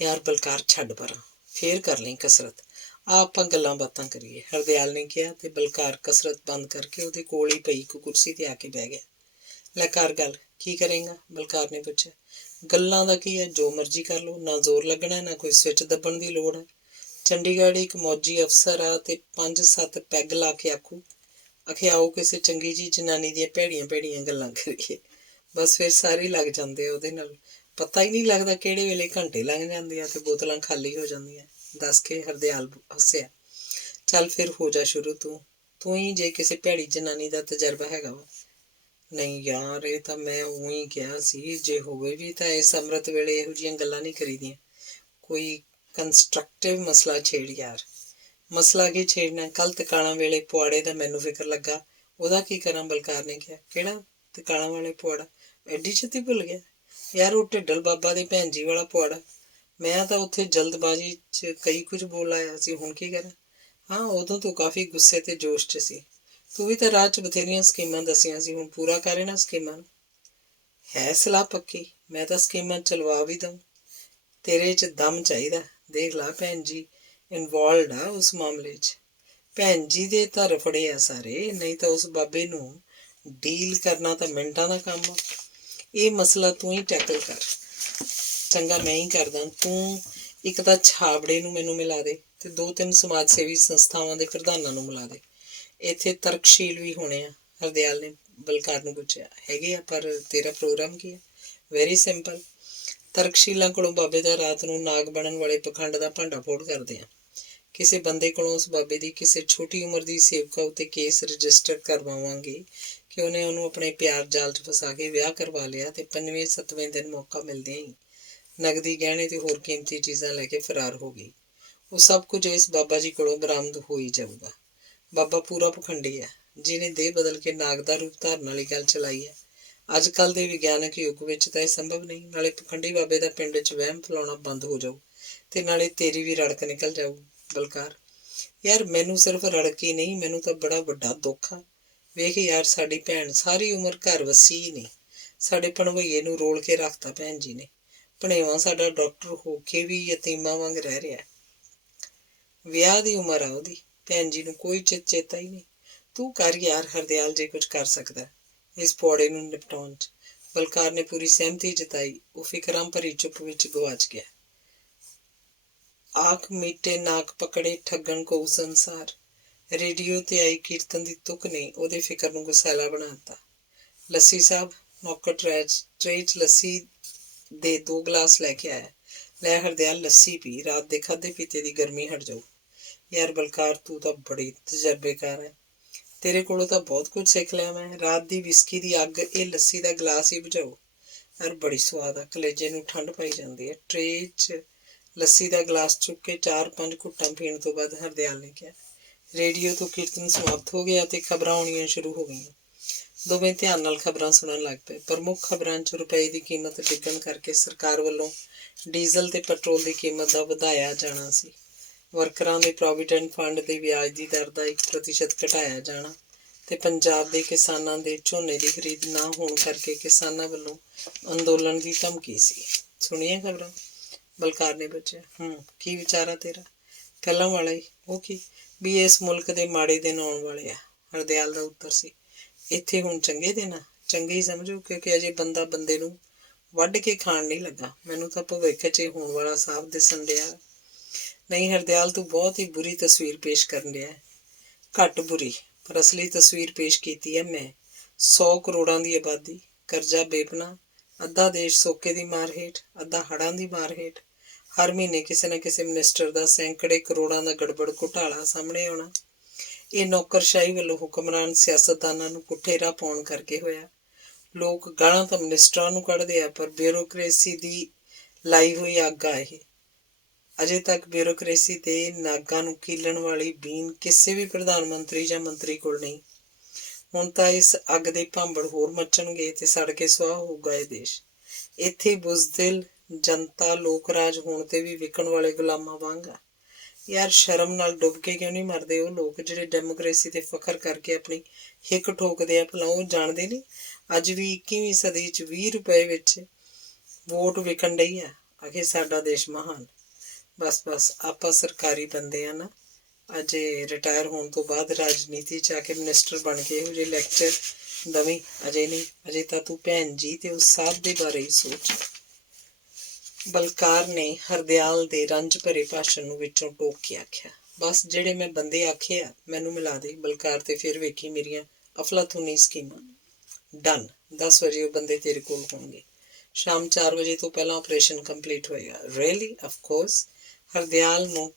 यार बलकार, छड्ड परां, फेर कर लई कसरत। ਆ ਆਪਾਂ ਗੱਲਾਂ ਬਾਤਾਂ ਕਰੀਏ, ਹਰਦਿਆਲ ਨੇ ਕਿਹਾ ਤੇ ਬਲਕਾਰ ਕਸਰਤ ਬੰਦ ਕਰਕੇ ਉਹਦੇ ਕੋਲ ਹੀ ਪਈ ਇੱਕ ਕੁਰਸੀ ਤੇ ਆ ਕੇ ਬਹਿ ਗਿਆ। ਲੈ ਕਰ ਗੱਲ, ਕੀ ਕਰੇਗਾ? ਬਲਕਾਰ ਨੇ ਪੁੱਛਿਆ। ਗੱਲਾਂ ਦਾ ਕੀ ਹੈ, ਜੋ ਮਰਜ਼ੀ ਕਰ ਲਓ, ਨਾ ਜ਼ੋਰ ਲੱਗਣਾ, ਨਾ ਕੋਈ ਸਵਿਚ ਦੱਬਣ ਦੀ ਲੋੜ ਹੈ। ਚੰਡੀਗੜ੍ਹ ਇੱਕ ਮੌਜੀ ਅਫਸਰ ਆ ਤੇ 5-7 ਪੈਗ ਲਾ ਕੇ ਆਖੇ ਆਓ ਕਿਸੇ ਚੰਗੀ ਜੀ ਜਨਾਨੀ ਦੀਆਂ ਭੈੜੀਆਂ ਭੈੜੀਆਂ ਗੱਲਾਂ ਕਰੀਏ। ਬਸ ਫਿਰ ਸਾਰੇ ਲੱਗ ਜਾਂਦੇ ਆ ਉਹਦੇ ਨਾਲ। ਪਤਾ ਹੀ ਨਹੀਂ ਲੱਗਦਾ ਕਿਹੜੇ ਵੇਲੇ ਘੰਟੇ ਲੰਘ ਜਾਂਦੇ ਆ ਤੇ ਬੋਤਲਾਂ ਖਾਲੀ ਹੋ ਜਾਂਦੀਆਂ। ਦੱਸ ਕੇ ਹਰਦਿਆਲ ਹੱਸਿਆ। ਚੱਲ ਫਿਰ ਹੋ ਜਾ ਸ਼ੁਰੂ ਤੂੰ ਹੀ ਜੇ ਕਿਸੇ ਭੈੜੀ ਜਨਾਨੀ ਦਾ ਤਜਰਬਾ ਹੈਗਾ ਵਾ। ਨਹੀਂ ਯਾਰ, ਇਹ ਤਾਂ ਮੈਂ ਉਹੀ ਕਿਹਾ ਸੀ, ਜੇ ਹੋਵੇ ਵੀ ਤਾਂ ਇਸ ਅੰਮ੍ਰਿਤ ਵੇਲੇ ਇਹੋ ਜਿਹੀਆਂ ਗੱਲਾਂ ਨਹੀਂ ਕਰੀਦੀਆਂ। ਕੋਈ ਕੰਸਟਰਕਟਿਵ ਮਸਲਾ ਛੇੜ ਯਾਰ। ਮਸਲਾ ਕੀ ਛੇੜਨਾ? ਕੱਲ ਤਕਾਣਾ ਵੇਲੇ ਪੁਆੜੇ ਦਾ ਮੈਨੂੰ ਫਿਕਰ ਲੱਗਾ, ਉਹਦਾ ਕੀ ਕਰਾਂ? ਬਲਕਾਰ ਨੇ ਕਿਹਾ। ਕਿਹੜਾ ਤਕਾਣਾ ਵਾਲੇ ਪੁਆੜਾ? ਐਡੀ ਛੇਤੀ ਭੁੱਲ ਗਿਆ ਯਾਰ? ਉਹ ਢਿੱਡਲ ਬਾਬਾ ਦੇ ਭੈਣ ਜੀ ਵਾਲਾ ਪੁਆੜਾ। ਮੈਂ ਤਾਂ ਉੱਥੇ ਜਲਦਬਾਜ਼ੀ 'ਚ ਕਈ ਕੁਝ ਬੋਲ ਆਇਆ ਸੀ, ਹੁਣ ਕੀ ਕਰਾਂ? ਹਾਂ, ਉਦੋਂ ਤੂੰ ਕਾਫੀ ਗੁੱਸੇ ਤੇ ਜੋਸ਼ 'ਚ ਸੀ। ਤੂੰ ਵੀ ਤਾਂ ਰਾਹ 'ਚ ਬਥੇਰੀਆਂ ਸਕੀਮਾਂ ਦੱਸੀਆਂ ਸੀ, ਹੁਣ ਪੂਰਾ ਕਰ ਇਹਨਾਂ ਸਕੀਮਾਂ ਨੂੰ। ਹੈ ਸਲਾਹ ਪੱਕੀ? ਮੈਂ ਤਾਂ ਸਕੀਮਾਂ ਚਲਵਾ ਵੀ ਦਊਂ। ਤੇਰੇ 'ਚ ਦਮ ਚਾਹੀਦਾ। ਦੇਖ ਲਾ, ਭੈਣ ਜੀ ਇਨਵੋਲਵਡ ਆ ਉਸ ਮਾਮਲੇ 'ਚ। ਭੈਣ ਜੀ ਦੇ ਤਾਂ ਰਫੜੇ ਆ ਸਾਰੇ, ਨਹੀਂ ਤਾਂ ਉਸ ਬਾਬੇ ਨੂੰ ਡੀਲ ਕਰਨਾ ਤਾਂ ਮਿੰਟਾਂ ਦਾ ਕੰਮ ਆ। ਇਹ ਮਸਲਾ ਤੂੰ ਹੀ ਟੈਕਲ ਕਰ। ਚੰਗਾ, ਮੈਂ ਹੀ ਕਰਦਾ। ਤੂੰ ਇੱਕ ਤਾਂ ਛਾਬੜੇ ਨੂੰ ਮੈਨੂੰ ਮਿਲਾ ਦੇ ਤੇ 2-3 ਸਮਾਜ ਸੇਵੀ ਸੰਸਥਾਵਾਂ ਦੇ ਪ੍ਰਧਾਨਾਂ ਨੂੰ ਮਿਲਾ ਦੇ। ਇੱਥੇ ਤਰਕਸ਼ੀਲ ਵੀ ਹੋਣੇ ਆ। ਹਰਦਿਆਲ ਨੇ ਬਲਕਾਰ ਨੂੰ ਪੁੱਛਿਆ। ਹੈਗੇ ਆ, ਪਰ ਤੇਰਾ ਪ੍ਰੋਗਰਾਮ ਕੀ ਹੈ? Very simple. ਤਰਕਸ਼ੀਲਾਂ ਕੋਲੋਂ ਬਾਬੇ ਦਾ ਰਾਤ ਨੂੰ ਨਾਗ ਬਣਨ ਵਾਲੇ ਪਖੰਡ ਦਾ ਭਾਂਡਾ ਫੋੜ ਕਰਦੇ ਆ। ਕਿਸੇ ਬੰਦੇ ਕੋਲੋਂ ਉਸ ਬਾਬੇ ਦੀ ਕਿਸੇ ਛੋਟੀ ਉਮਰ ਦੀ ਸੇਵਕਾ ਉੱਤੇ ਕੇਸ ਰਜਿਸਟਰ ਕਰਵਾਵਾਂਗੇ ਕਿ ਉਹਨੂੰ ਆਪਣੇ ਪਿਆਰ ਜਾਲ 'ਚ ਫਸਾ ਕੇ ਵਿਆਹ ਕਰਵਾ ਲਿਆ ਤੇ 5ਵੇਂ-7ਵੇਂ ਦਿਨ ਮੌਕਾ ਮਿਲਦਿਆਂ ਹੀ ਨਗਦੀ, ਗਹਿਣੇ ਤੇ ਹੋਰ ਕੀਮਤੀ ਚੀਜ਼ਾਂ ਲੈ ਕੇ ਫਰਾਰ ਹੋ ਗਈ। ਉਹ ਸਭ ਕੁਝ ਇਸ ਬਾਬਾ ਜੀ ਕੋਲੋਂ ਬਰਾਮਦ ਹੋ ਹੀ ਜਾਊਗਾ। ਬਾਬਾ ਪੂਰਾ ਪਖੰਡੀ ਹੈ, ਜਿਹਨੇ ਦੇਹ ਬਦਲ ਕੇ ਨਾਗ ਦਾ ਰੂਪ ਧਾਰਨ ਵਾਲੀ ਗੱਲ ਚਲਾਈ ਹੈ। ਅੱਜ ਕੱਲ੍ਹ ਦੇ ਵਿਗਿਆਨਕ ਯੁੱਗ ਵਿੱਚ ਤਾਂ ਇਹ ਸੰਭਵ ਨਹੀਂ। ਨਾਲੇ ਪਖੰਡੀ ਬਾਬੇ ਦਾ ਪਿੰਡ 'ਚ ਵਹਿਮ ਫੈਲਾਉਣਾ ਬੰਦ ਹੋ ਜਾਊ ਤੇ ਨਾਲੇ ਤੇਰੀ ਵੀ ਰੜਕ ਨਿਕਲ ਜਾਊ। ਬਲਕਾਰ, ਯਾਰ ਮੈਨੂੰ ਸਿਰਫ ਰੜਕ ਹੀ ਨਹੀਂ, ਮੈਨੂੰ ਤਾਂ ਬੜਾ ਵੱਡਾ ਦੁੱਖ ਆ। ਵੇਖ ਯਾਰ, ਸਾਡੀ ਭੈਣ ਸਾਰੀ ਉਮਰ ਘਰ ਵੱਸੀ ਹੀ ਨਹੀਂ। ਸਾਡੇ ਭਣਵਈਏ ਨੂੰ ਰੋਲ ਕੇ ਰੱਖਤਾ ਭੈਣ ਜੀ ਨੇ। ਭਣੇਵਾਂ ਸਾਡਾ ਡਾਕਟਰ ਹੋ ਕੇ ਵੀ ਯਤੀਮਾਂ ਵਾਂਗ ਰਹਿ ਰਿਹਾ। ਵਿਆਹ ਦੀ ਉਮਰ ਆ ਉਹਦੀ, ਭੈਣ ਜੀ ਨੂੰ ਕੋਈ ਚੇਤਾ ਹੀ ਨਹੀਂ। ਤੂੰ ਕਰ ਯਾਰ ਹਰਦਿਆਲ, ਜੇ ਕੁਝ ਕਰ ਸਕਦਾ ਇਸ ਪੌੜੇ ਨੂੰ ਨਿਪਟਾਉਣ 'ਚ। ਬਲਕਾਰ ਨੇ ਪੂਰੀ ਸਹਿਮਤੀ ਜਤਾਈ। ਉਹ ਫਿਕਰਾਂ ਭਰੀ ਚੁੱਪ ਵਿੱਚ ਗਵਾਚ ਗਿਆ। ਆਖ ਮੀਟੇ ਨਾਕ ਪਕੜੇ ਠੱਗਣ ਕੋ ਸੰਸਾਰ। ਰੇਡੀਓ ਤੇ ਆਈ ਕੀਰਤਨ ਦੀ ਤੁਕ ਨੇ ਉਹਦੇ ਫਿਕਰ ਨੂੰ ਗੁਸੈਲਾ ਬਣਾ ਦਿੱਤਾ। ਲੱਸੀ ਸਾਹਿਬ, ਨੌਕਰ ਟਰੇ 'ਚ ਲੱਸੀ ਦੇ 2 ਗਲਾਸ ਲੈ ਕੇ ਆਇਆ। ਲੈ ਹਰਦਿਆਲ, ਲੱਸੀ ਪੀ, ਰਾਤ ਦੇ ਖਾਧੇ ਪੀਤੇ ਦੀ ਗਰਮੀ ਹਟ ਜਾਊ। ਯਾਰ ਬਲਕਾਰ, ਤੂੰ ਤਾਂ ਬੜੀ ਤਜਰਬੇਕਾਰ ਹੈ। ਤੇਰੇ ਕੋਲੋਂ ਤਾਂ ਬਹੁਤ ਕੁਝ ਸਿੱਖ ਲਿਆ ਮੈਂ। ਰਾਤ ਦੀ ਵਿਸਕੀ ਦੀ ਅੱਗ ਇਹ ਲੱਸੀ ਦਾ ਗਲਾਸ ਹੀ ਬੁਝਾਊ। ਯਾਰ ਬੜੀ ਸਵਾਦ ਆ, ਕਲੇਜੇ ਨੂੰ ਠੰਡ ਪਾਈ ਜਾਂਦੀ ਹੈ। ਟਰੇ 'ਚ ਲੱਸੀ ਦਾ ਗਲਾਸ ਚੁੱਕ ਕੇ 4-5 ਘੁੱਟਾਂ ਪੀਣ ਤੋਂ ਬਾਅਦ ਹਰਦਿਆਲ ਨੇ ਕਿਹਾ। ਰੇਡੀਓ ਤੋਂ ਕੀਰਤਨ ਸਮਾਪਤ ਹੋ ਗਿਆ ਤੇ ਖਬਰਾਂ ਆਉਣੀਆਂ ਸ਼ੁਰੂ ਹੋ ਗਈਆਂ। ਦੋਵੇਂ ਧਿਆਨ ਨਾਲ ਖਬਰਾਂ ਸੁਣਨ ਲੱਗ ਪਏ। ਪ੍ਰਮੁੱਖ ਖਬਰਾਂ 'ਚ ਰੁਪਏ ਦੀ ਕੀਮਤ ਡਿੱਗਣ ਕਰਕੇ ਸਰਕਾਰ ਵੱਲੋਂ ਡੀਜ਼ਲ ਤੇ ਪੈਟਰੋਲ ਦੀ ਕੀਮਤ ਦਾ ਵਧਾਇਆ ਜਾਣਾ ਸੀ। ਵਰਕਰਾਂ ਦੇ ਪ੍ਰੋਵੀਡੈਂਟ ਫੰਡ ਦੇ ਵਿਆਜ ਦੀ ਦਰ ਦਾ 1% ਘਟਾਇਆ ਜਾਣਾ ਤੇ ਪੰਜਾਬ ਦੇ ਕਿਸਾਨਾਂ ਦੇ ਝੋਨੇ ਦੀ ਖਰੀਦ ਨਾ ਹੋਣ ਕਰਕੇ ਕਿਸਾਨਾਂ ਵੱਲੋਂ ਅੰਦੋਲਨ ਦੀ ਧਮਕੀ ਸੀ। ਸੁਣੀਆਂ ਖਬਰਾਂ? ਬਲਕਾਰ ਨੇ ਪੁੱਛਿਆ। ਕੀ ਵਿਚਾਰ ਆ ਤੇਰਾ? ਪਹਿਲਾਂ ਵਾਲਾ ਹੀ। ਉਹ ਕੀ? ਵੀ ਇਸ ਮੁਲਕ ਦੇ ਮਾੜੇ ਦਿਨ ਆਉਣ ਵਾਲੇ ਆ। ਹਰਦਿਆਲ ਦਾ ਉੱਤਰ ਸੀ। ਇੱਥੇ ਹੁਣ ਚੰਗੇ ਦਿਨ ਆ? ਚੰਗੇ ਹੀ ਸਮਝੋ, ਕਿਉਂਕਿ ਅਜੇ ਬੰਦਾ ਬੰਦੇ ਨੂੰ ਵੱਢ ਕੇ ਖਾਣ ਨਹੀਂ ਲੱਗਾ। ਮੈਨੂੰ ਤਾਂ ਭਵਿੱਖ 'ਚ ਹੋਣ ਵਾਲਾ ਸਾਫ਼ ਦਿਸਣ ਡਿਆ। ਨਹੀਂ ਹਰਦਿਆਲ, ਤੂੰ ਬਹੁਤ ਹੀ ਬੁਰੀ ਤਸਵੀਰ ਪੇਸ਼ ਕਰਨ ਡਿਆ। ਘੱਟ ਬੁਰੀ, ਪਰ ਅਸਲੀ ਤਸਵੀਰ ਪੇਸ਼ ਕੀਤੀ ਹੈ ਮੈਂ। 100 ਕਰੋੜਾਂ ਦੀ ਆਬਾਦੀ, ਕਰਜ਼ਾ ਬੇਪਨਾਹ, ਅੱਧਾ ਦੇਸ਼ ਸੋਕੇ ਦੀ ਮਾਰ ਹੇਠ, ਅੱਧਾ ਹੜ੍ਹਾਂ ਦੀ ਮਾਰ ਹੇਠ। ਹਰ ਮਹੀਨੇ ਕਿਸੇ ਨਾ ਕਿਸੇ ਮਿਨਿਸਟਰ ਦਾ ਸੈਂਕੜੇ ਕਰੋੜਾਂ ਦਾ ਗੜਬੜ ਘੁਟਾਲਾ ਸਾਹਮਣੇ ਆਉਣਾ। ਇਹ ਨੌਕਰਸ਼ਾਹੀ ਵੱਲੋਂ ਹੁਕਮਰਾਨ ਸਿਆਸਤਦਾਨਾਂ ਨੂੰ ਪੁੱਠੇ ਰਾਹ ਪਾਉਣ ਕਰਕੇ ਹੋਇਆ। ਲੋਕ ਗਾਲਾਂ ਤਾਂ ਮਿਨਿਸਟਰਾਂ ਨੂੰ ਕੱਢਦੇ ਆ, ਪਰ ਬਿਊਰੋਕਰੇਸੀ ਦੀ ਲਾਈ ਹੋਈ ਅੱਗ ਆ ਇਹ। ਅਜੇ ਤੱਕ ਬਿਊਰੋਕਰੇਸੀ ਦੇ ਨਾਗਾਂ ਨੂੰ ਕੀਲਣ ਵਾਲੀ ਬੀਨ ਕਿਸੇ ਵੀ ਪ੍ਰਧਾਨ ਮੰਤਰੀ ਜਾਂ ਮੰਤਰੀ ਕੋਲ ਨਹੀਂ। ਹੁਣ ਤਾਂ ਇਸ ਅੱਗ ਦੇ ਭਾਂਬੜ ਹੋਰ ਮੱਚਣਗੇ ਤੇ ਸੜ ਕੇ ਸੁਆਹ ਹੋਊਗਾ ਇਹ ਦੇਸ਼। ਇੱਥੇ ਬੁਜ਼ਦਿਲ ਜਨਤਾ ਲੋਕ ਰਾਜ ਹੋਣ ਤੇ ਵੀ ਵਿਕਣ ਵਾਲੇ ਗੁਲਾਮਾਂ ਵਾਂਗ ਆ। ਯਾਰ ਸ਼ਰਮ ਨਾਲ ਡੁੱਬ ਕੇ ਕਿਉਂ ਨਹੀਂ ਮਰਦੇ ਉਹ ਲੋਕ ਜਿਹੜੇ ਡੈਮੋਕ੍ਰੇਸੀ ਤੇ ਫਖਰ ਕਰਕੇ ਆਪਣੀ ਹਿੱਕ ਠੋਕਦੇ ਆ? ਭਲਾ ਉਹ ਜਾਣਦੇ ਨਹੀਂ ਅੱਜ ਵੀ 21ਵੀਂ ਸਦੀ 'ਚ 20 ਰੁਪਏ ਵਿੱਚ ਵੋਟ ਵਿਕਣ ਡਈ ਆ? ਆਖੇ ਸਾਡਾ ਦੇਸ਼ ਮਹਾਨ। ਬਸ ਆਪਾਂ ਸਰਕਾਰੀ ਬੰਦੇ ਆ ਨਾ, ਅਜੇ ਰਿਟਾਇਰ ਹੋਣ ਤੋਂ ਬਾਅਦ ਰਾਜਨੀਤੀ 'ਚ ਆ ਕੇ ਮਿਨਿਸਟਰ ਬਣ ਕੇ ਇਹੋ ਜਿਹੇ ਲੈਕਚਰ ਦਵੀਂ। ਅਜੇ ਨਹੀਂ, ਅਜੇ ਤਾਂ ਤੂੰ ਭੈਣ ਜੀ ਤੇ ਉਸ ਸਾਹਿਬ ਦੇ ਬਾਰੇ ਹੀ ਸੋਚ। ਬਲਕਾਰ ਨੇ ਹਰਦਿਆਲ ਦੇ ਰੰਜ ਭਰੇ ਭਾਸ਼ਣ ਨੂੰ ਵਿੱਚੋਂ ਟੋਕ ਕੇ ਆਖਿਆ, ਬਸ ਜਿਹੜੇ ਮੈਂ ਬੰਦੇ ਆਖੇ ਆ ਮੈਨੂੰ ਮਿਲਾ ਦੇ ਬਲਕਾਰ, ਤੇ ਫਿਰ ਵੇਖੀ ਮੇਰੀਆਂ ਅਫਲਾਤੂਨੀ ਸਕੀਮਾਂ। ਡਨ। 10 ਵਜੇ ਉਹ ਬੰਦੇ ਤੇਰੇ ਕੋਲ ਹੋਣਗੇ। ਸ਼ਾਮ 4 ਵਜੇ ਤੋਂ ਪਹਿਲਾਂ ਆਪਰੇਸ਼ਨ ਕੰਪਲੀਟ ਹੋਏਗਾ। ਰੀਅਲੀ? Of course. ਹਰਦਿਆਲ ਨੂੰ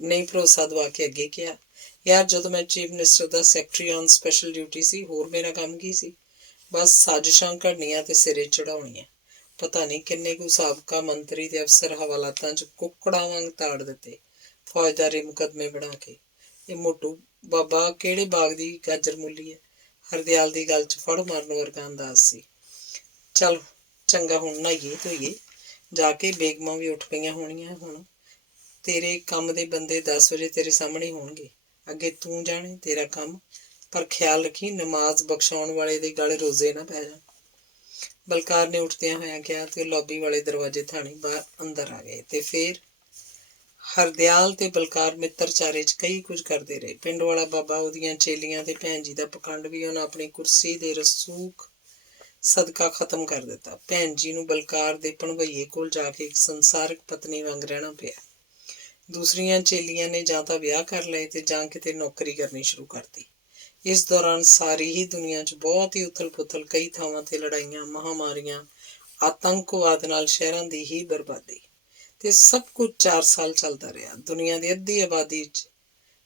ਨਹੀਂ ਭਰੋਸਾ ਦਵਾ ਕੇ ਅੱਗੇ ਕਿਹਾ, ਯਾਰ ਜਦੋਂ ਮੈਂ ਚੀਫ ਮਿਨਿਸਟਰ ਦਾ ਸੈਕਟਰੀ ਔਨ ਸਪੈਸ਼ਲ ਡਿਊਟੀ ਸੀ, ਹੋਰ ਮੇਰਾ ਕੰਮ ਕੀ ਸੀ? ਬਸ ਸਾਜ਼ਿਸ਼ਾਂ ਘੜਨੀਆਂ ਤੇ ਸਿਰੇ ਚੜਾਉਣੀਆਂ। ਪਤਾ ਨਹੀਂ ਕਿੰਨੇ ਕੁ ਸਾਬਕਾ ਮੰਤਰੀ ਤੇ ਅਫਸਰ ਹਵਾਲਾਤਾਂ 'ਚ ਕੁੱਕੜਾਂ ਵਾਂਗ ਤਾੜ ਦਿੱਤੇ, ਫੌਜਦਾਰੀ ਮੁਕੱਦਮੇ ਬਣਾ ਕੇ। ਇਹ ਮੋਟੂ ਬਾਬਾ ਕਿਹੜੇ ਬਾਗ ਦੀ ਗਾਜਰ ਮੂਲੀ ਹੈ? ਹਰਦਿਆਲ ਦੀ ਗੱਲ 'ਚ ਫੜ ਮਾਰਨ ਵਰਗਾ ਅੰਦਾਜ਼ ਸੀ। ਚੱਲ ਚੰਗਾ, ਹੁਣ ਨਹਾਈਏ ਧੋਈਏ, ਜਾ ਕੇ ਬੇਗਮਾਂ ਵੀ ਉੱਠ ਪਈਆਂ ਹੋਣੀਆਂ। ਹੁਣ ਤੇਰੇ ਕੰਮ ਦੇ ਬੰਦੇ 10 ਵਜੇ ਤੇਰੇ ਸਾਹਮਣੇ ਹੋਣਗੇ। ਅੱਗੇ ਤੂੰ ਜਾਣੇ ਤੇਰਾ ਕੰਮ, ਪਰ ਖਿਆਲ ਰੱਖੀ ਨਮਾਜ਼ ਬਖਸ਼ਾਉਣ ਵਾਲੇ ਦੇ ਗਲ ਰੋਜ਼ੇ ਨਾ ਪੈ ਜਾਣ। ਬਲਕਾਰ ਨੇ ਉੱਠਦਿਆਂ ਹੋਇਆਂ ਕਿਹਾ ਤੇ ਲੌਬੀ ਵਾਲੇ ਦਰਵਾਜ਼ੇ ਥਾਣੀ ਬਾਹਰ ਅੰਦਰ ਆ ਗਏ। ਤੇ ਫਿਰ ਹਰਦਿਆਲ ਤੇ ਬਲਕਾਰ ਮਿੱਤਰਚਾਰੇ 'ਚ ਕਈ ਕੁਝ ਕਰਦੇ ਰਹੇ। ਪਿੰਡ ਵਾਲਾ ਬਾਬਾ, ਉਹਦੀਆਂ ਚੇਲੀਆਂ ਤੇ ਭੈਣ ਜੀ ਦਾ ਪਖੰਡ ਵੀ ਉਹਨਾਂ ਆਪਣੀ ਕੁਰਸੀ ਦੇ ਰਸੂਖ ਸਦਕਾ ਖਤਮ ਕਰ ਦਿੱਤਾ। ਭੈਣ ਜੀ ਨੂੰ ਬਲਕਾਰ ਦੇ ਭਣਵਈਏ ਕੋਲ ਜਾ ਕੇ ਇੱਕ ਸੰਸਾਰਕ ਪਤਨੀ ਵਾਂਗ ਰਹਿਣਾ ਪਿਆ। ਦੂਸਰੀਆਂ ਚੇਲੀਆਂ ਨੇ ਜਾਂ ਤਾਂ ਵਿਆਹ ਕਰ ਲਏ ਤੇ ਜਾਂ ਕਿਤੇ ਨੌਕਰੀ ਕਰਨੀ ਸ਼ੁਰੂ ਕਰਤੀ। ਇਸ ਦੌਰਾਨ ਸਾਰੀ ਹੀ ਦੁਨੀਆ 'ਚ ਬਹੁਤ ਹੀ ਉਥਲ-ਪੁਥਲ, ਕਈ ਥਾਵਾਂ ਤੇ ਲੜਾਈਆਂ, ਮਹਾਂਮਾਰੀਆਂ, ਆਤੰਕਵਾਦ ਨਾਲ ਸ਼ਹਿਰਾਂ ਦੀ ਹੀ ਬਰਬਾਦੀ। ਤੇ ਸਭ ਕੁਝ 4 ਸਾਲ ਚੱਲਦਾ ਰਿਹਾ। ਦੁਨੀਆ ਦੀ ਅੱਧੀ ਆਬਾਦੀ 'ਚ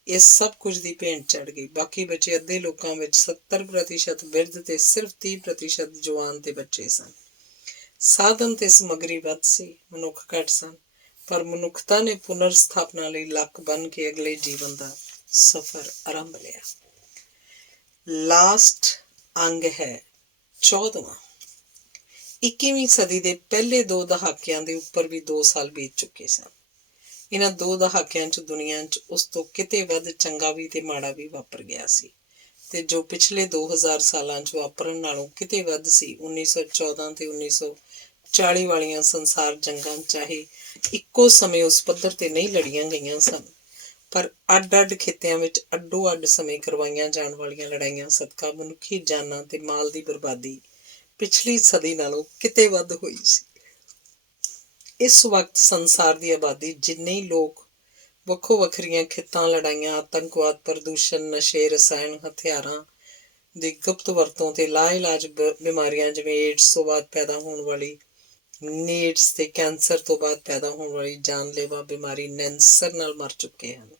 ਇਸ ਸਭ ਕੁਝ ਦੀ ਭੇਂਟ ਚੜ੍ਹ ਗਈ। ਬਾਕੀ ਬਚੇ ਅੱਧੇ ਲੋਕਾਂ ਵਿੱਚ 70% ਬਿਰਧ ਤੇ ਸਿਰਫ 30% ਜਵਾਨ ਤੇ ਬੱਚੇ ਸਨ। ਸਾਧਨ ਤੇ ਸਮੱਗਰੀ ਵੱਧ ਸੀ, ਮਨੁੱਖ ਘੱਟ ਸਨ, ਪਰ ਮਨੁੱਖਤਾ ਨੇ ਪੁਨਰ ਸਥਾਪਨਾ ਲਈ ਲੱਕ ਬੰਨ੍ਹ ਕੇ ਅਗਲੇ ਜੀਵਨ ਦਾ ਸਫ਼ਰ ਆਰੰਭ ਲਿਆ। ਲਾਸਟ ਅੰਗ ਹੈ 14ਵਾਂ। 21ਵੀਂ ਸਦੀ ਦੇ ਪਹਿਲੇ 2 ਦਹਾਕਿਆਂ ਦੇ ਉੱਪਰ ਵੀ 2 ਸਾਲ ਬੀਤ ਚੁੱਕੇ ਸਨ। ਇਹਨਾਂ 2 ਦਹਾਕਿਆਂ 'ਚ ਦੁਨੀਆ 'ਚ ਉਸ ਤੋਂ ਕਿਤੇ ਵੱਧ ਚੰਗਾ ਵੀ ਤੇ ਮਾੜਾ ਵੀ ਵਾਪਰ ਗਿਆ ਸੀ, ਤੇ ਜੋ ਪਿਛਲੇ 2000 ਸਾਲਾਂ 'ਚ ਵਾਪਰਨ ਨਾਲੋਂ ਕਿਤੇ ਵੱਧ ਸੀ। 1914 ਤੇ 1940 ਵਾਲੀਆਂ ਸੰਸਾਰ ਜੰਗਾਂ ਚਾਹੇ ਇੱਕੋ ਸਮੇਂ ਉਸ ਪੱਧਰ ਤੇ ਨਹੀਂ ਲੜੀਆਂ ਗਈਆਂ ਸਨ, ਪਰ ਅੱਡ-ਅੱਡ ਖਿੱਤਿਆਂ ਵਿੱਚ ਅੱਡੋ-ਅੱਡ ਸਮੇਂ ਕਰਵਾਈਆਂ ਜਾਣ ਵਾਲੀਆਂ ਲੜਾਈਆਂ ਸਦਕਾ ਮਨੁੱਖੀ ਜਾਨਾਂ ਤੇ ਮਾਲ ਦੀ ਬਰਬਾਦੀ ਪਿਛਲੀ ਸਦੀ ਨਾਲੋਂ ਕਿਤੇ ਵੱਧ ਹੋਈ ਸੀ। ਇਸ ਵਕਤ ਸੰਸਾਰ ਦੀ ਆਬਾਦੀ ਜਿੰਨੇ ਲੋਕ ਵੱਖੋ ਵੱਖਰੀਆਂ ਖਿੱਤਾਂ, ਲੜਾਈਆਂ, ਆਤੰਕਵਾਦ, ਪ੍ਰਦੂਸ਼ਣ, ਨਸ਼ੇ, ਰਸਾਇਣ, ਹਥਿਆਰਾਂ ਦੀ ਗੁਪਤ ਵਰਤੋਂ ਤੇ ਲਾਇਲਾਜ ਬਿਮਾਰੀਆਂ ਜਿਵੇਂ ਏਡਸ ਤੋਂ ਬਾਅਦ ਪੈਦਾ ਹੋਣ ਵਾਲੀ ਨੀਡਸ ਤੇ ਕੈਂਸਰ ਤੋਂ ਬਾਅਦ ਪੈਦਾ ਹੋਣ ਵਾਲੀ ਜਾਨਲੇਵਾ ਬਿਮਾਰੀ ਨੈਂਸਰ ਨਾਲ ਮਰ ਚੁੱਕੇ ਹਨ।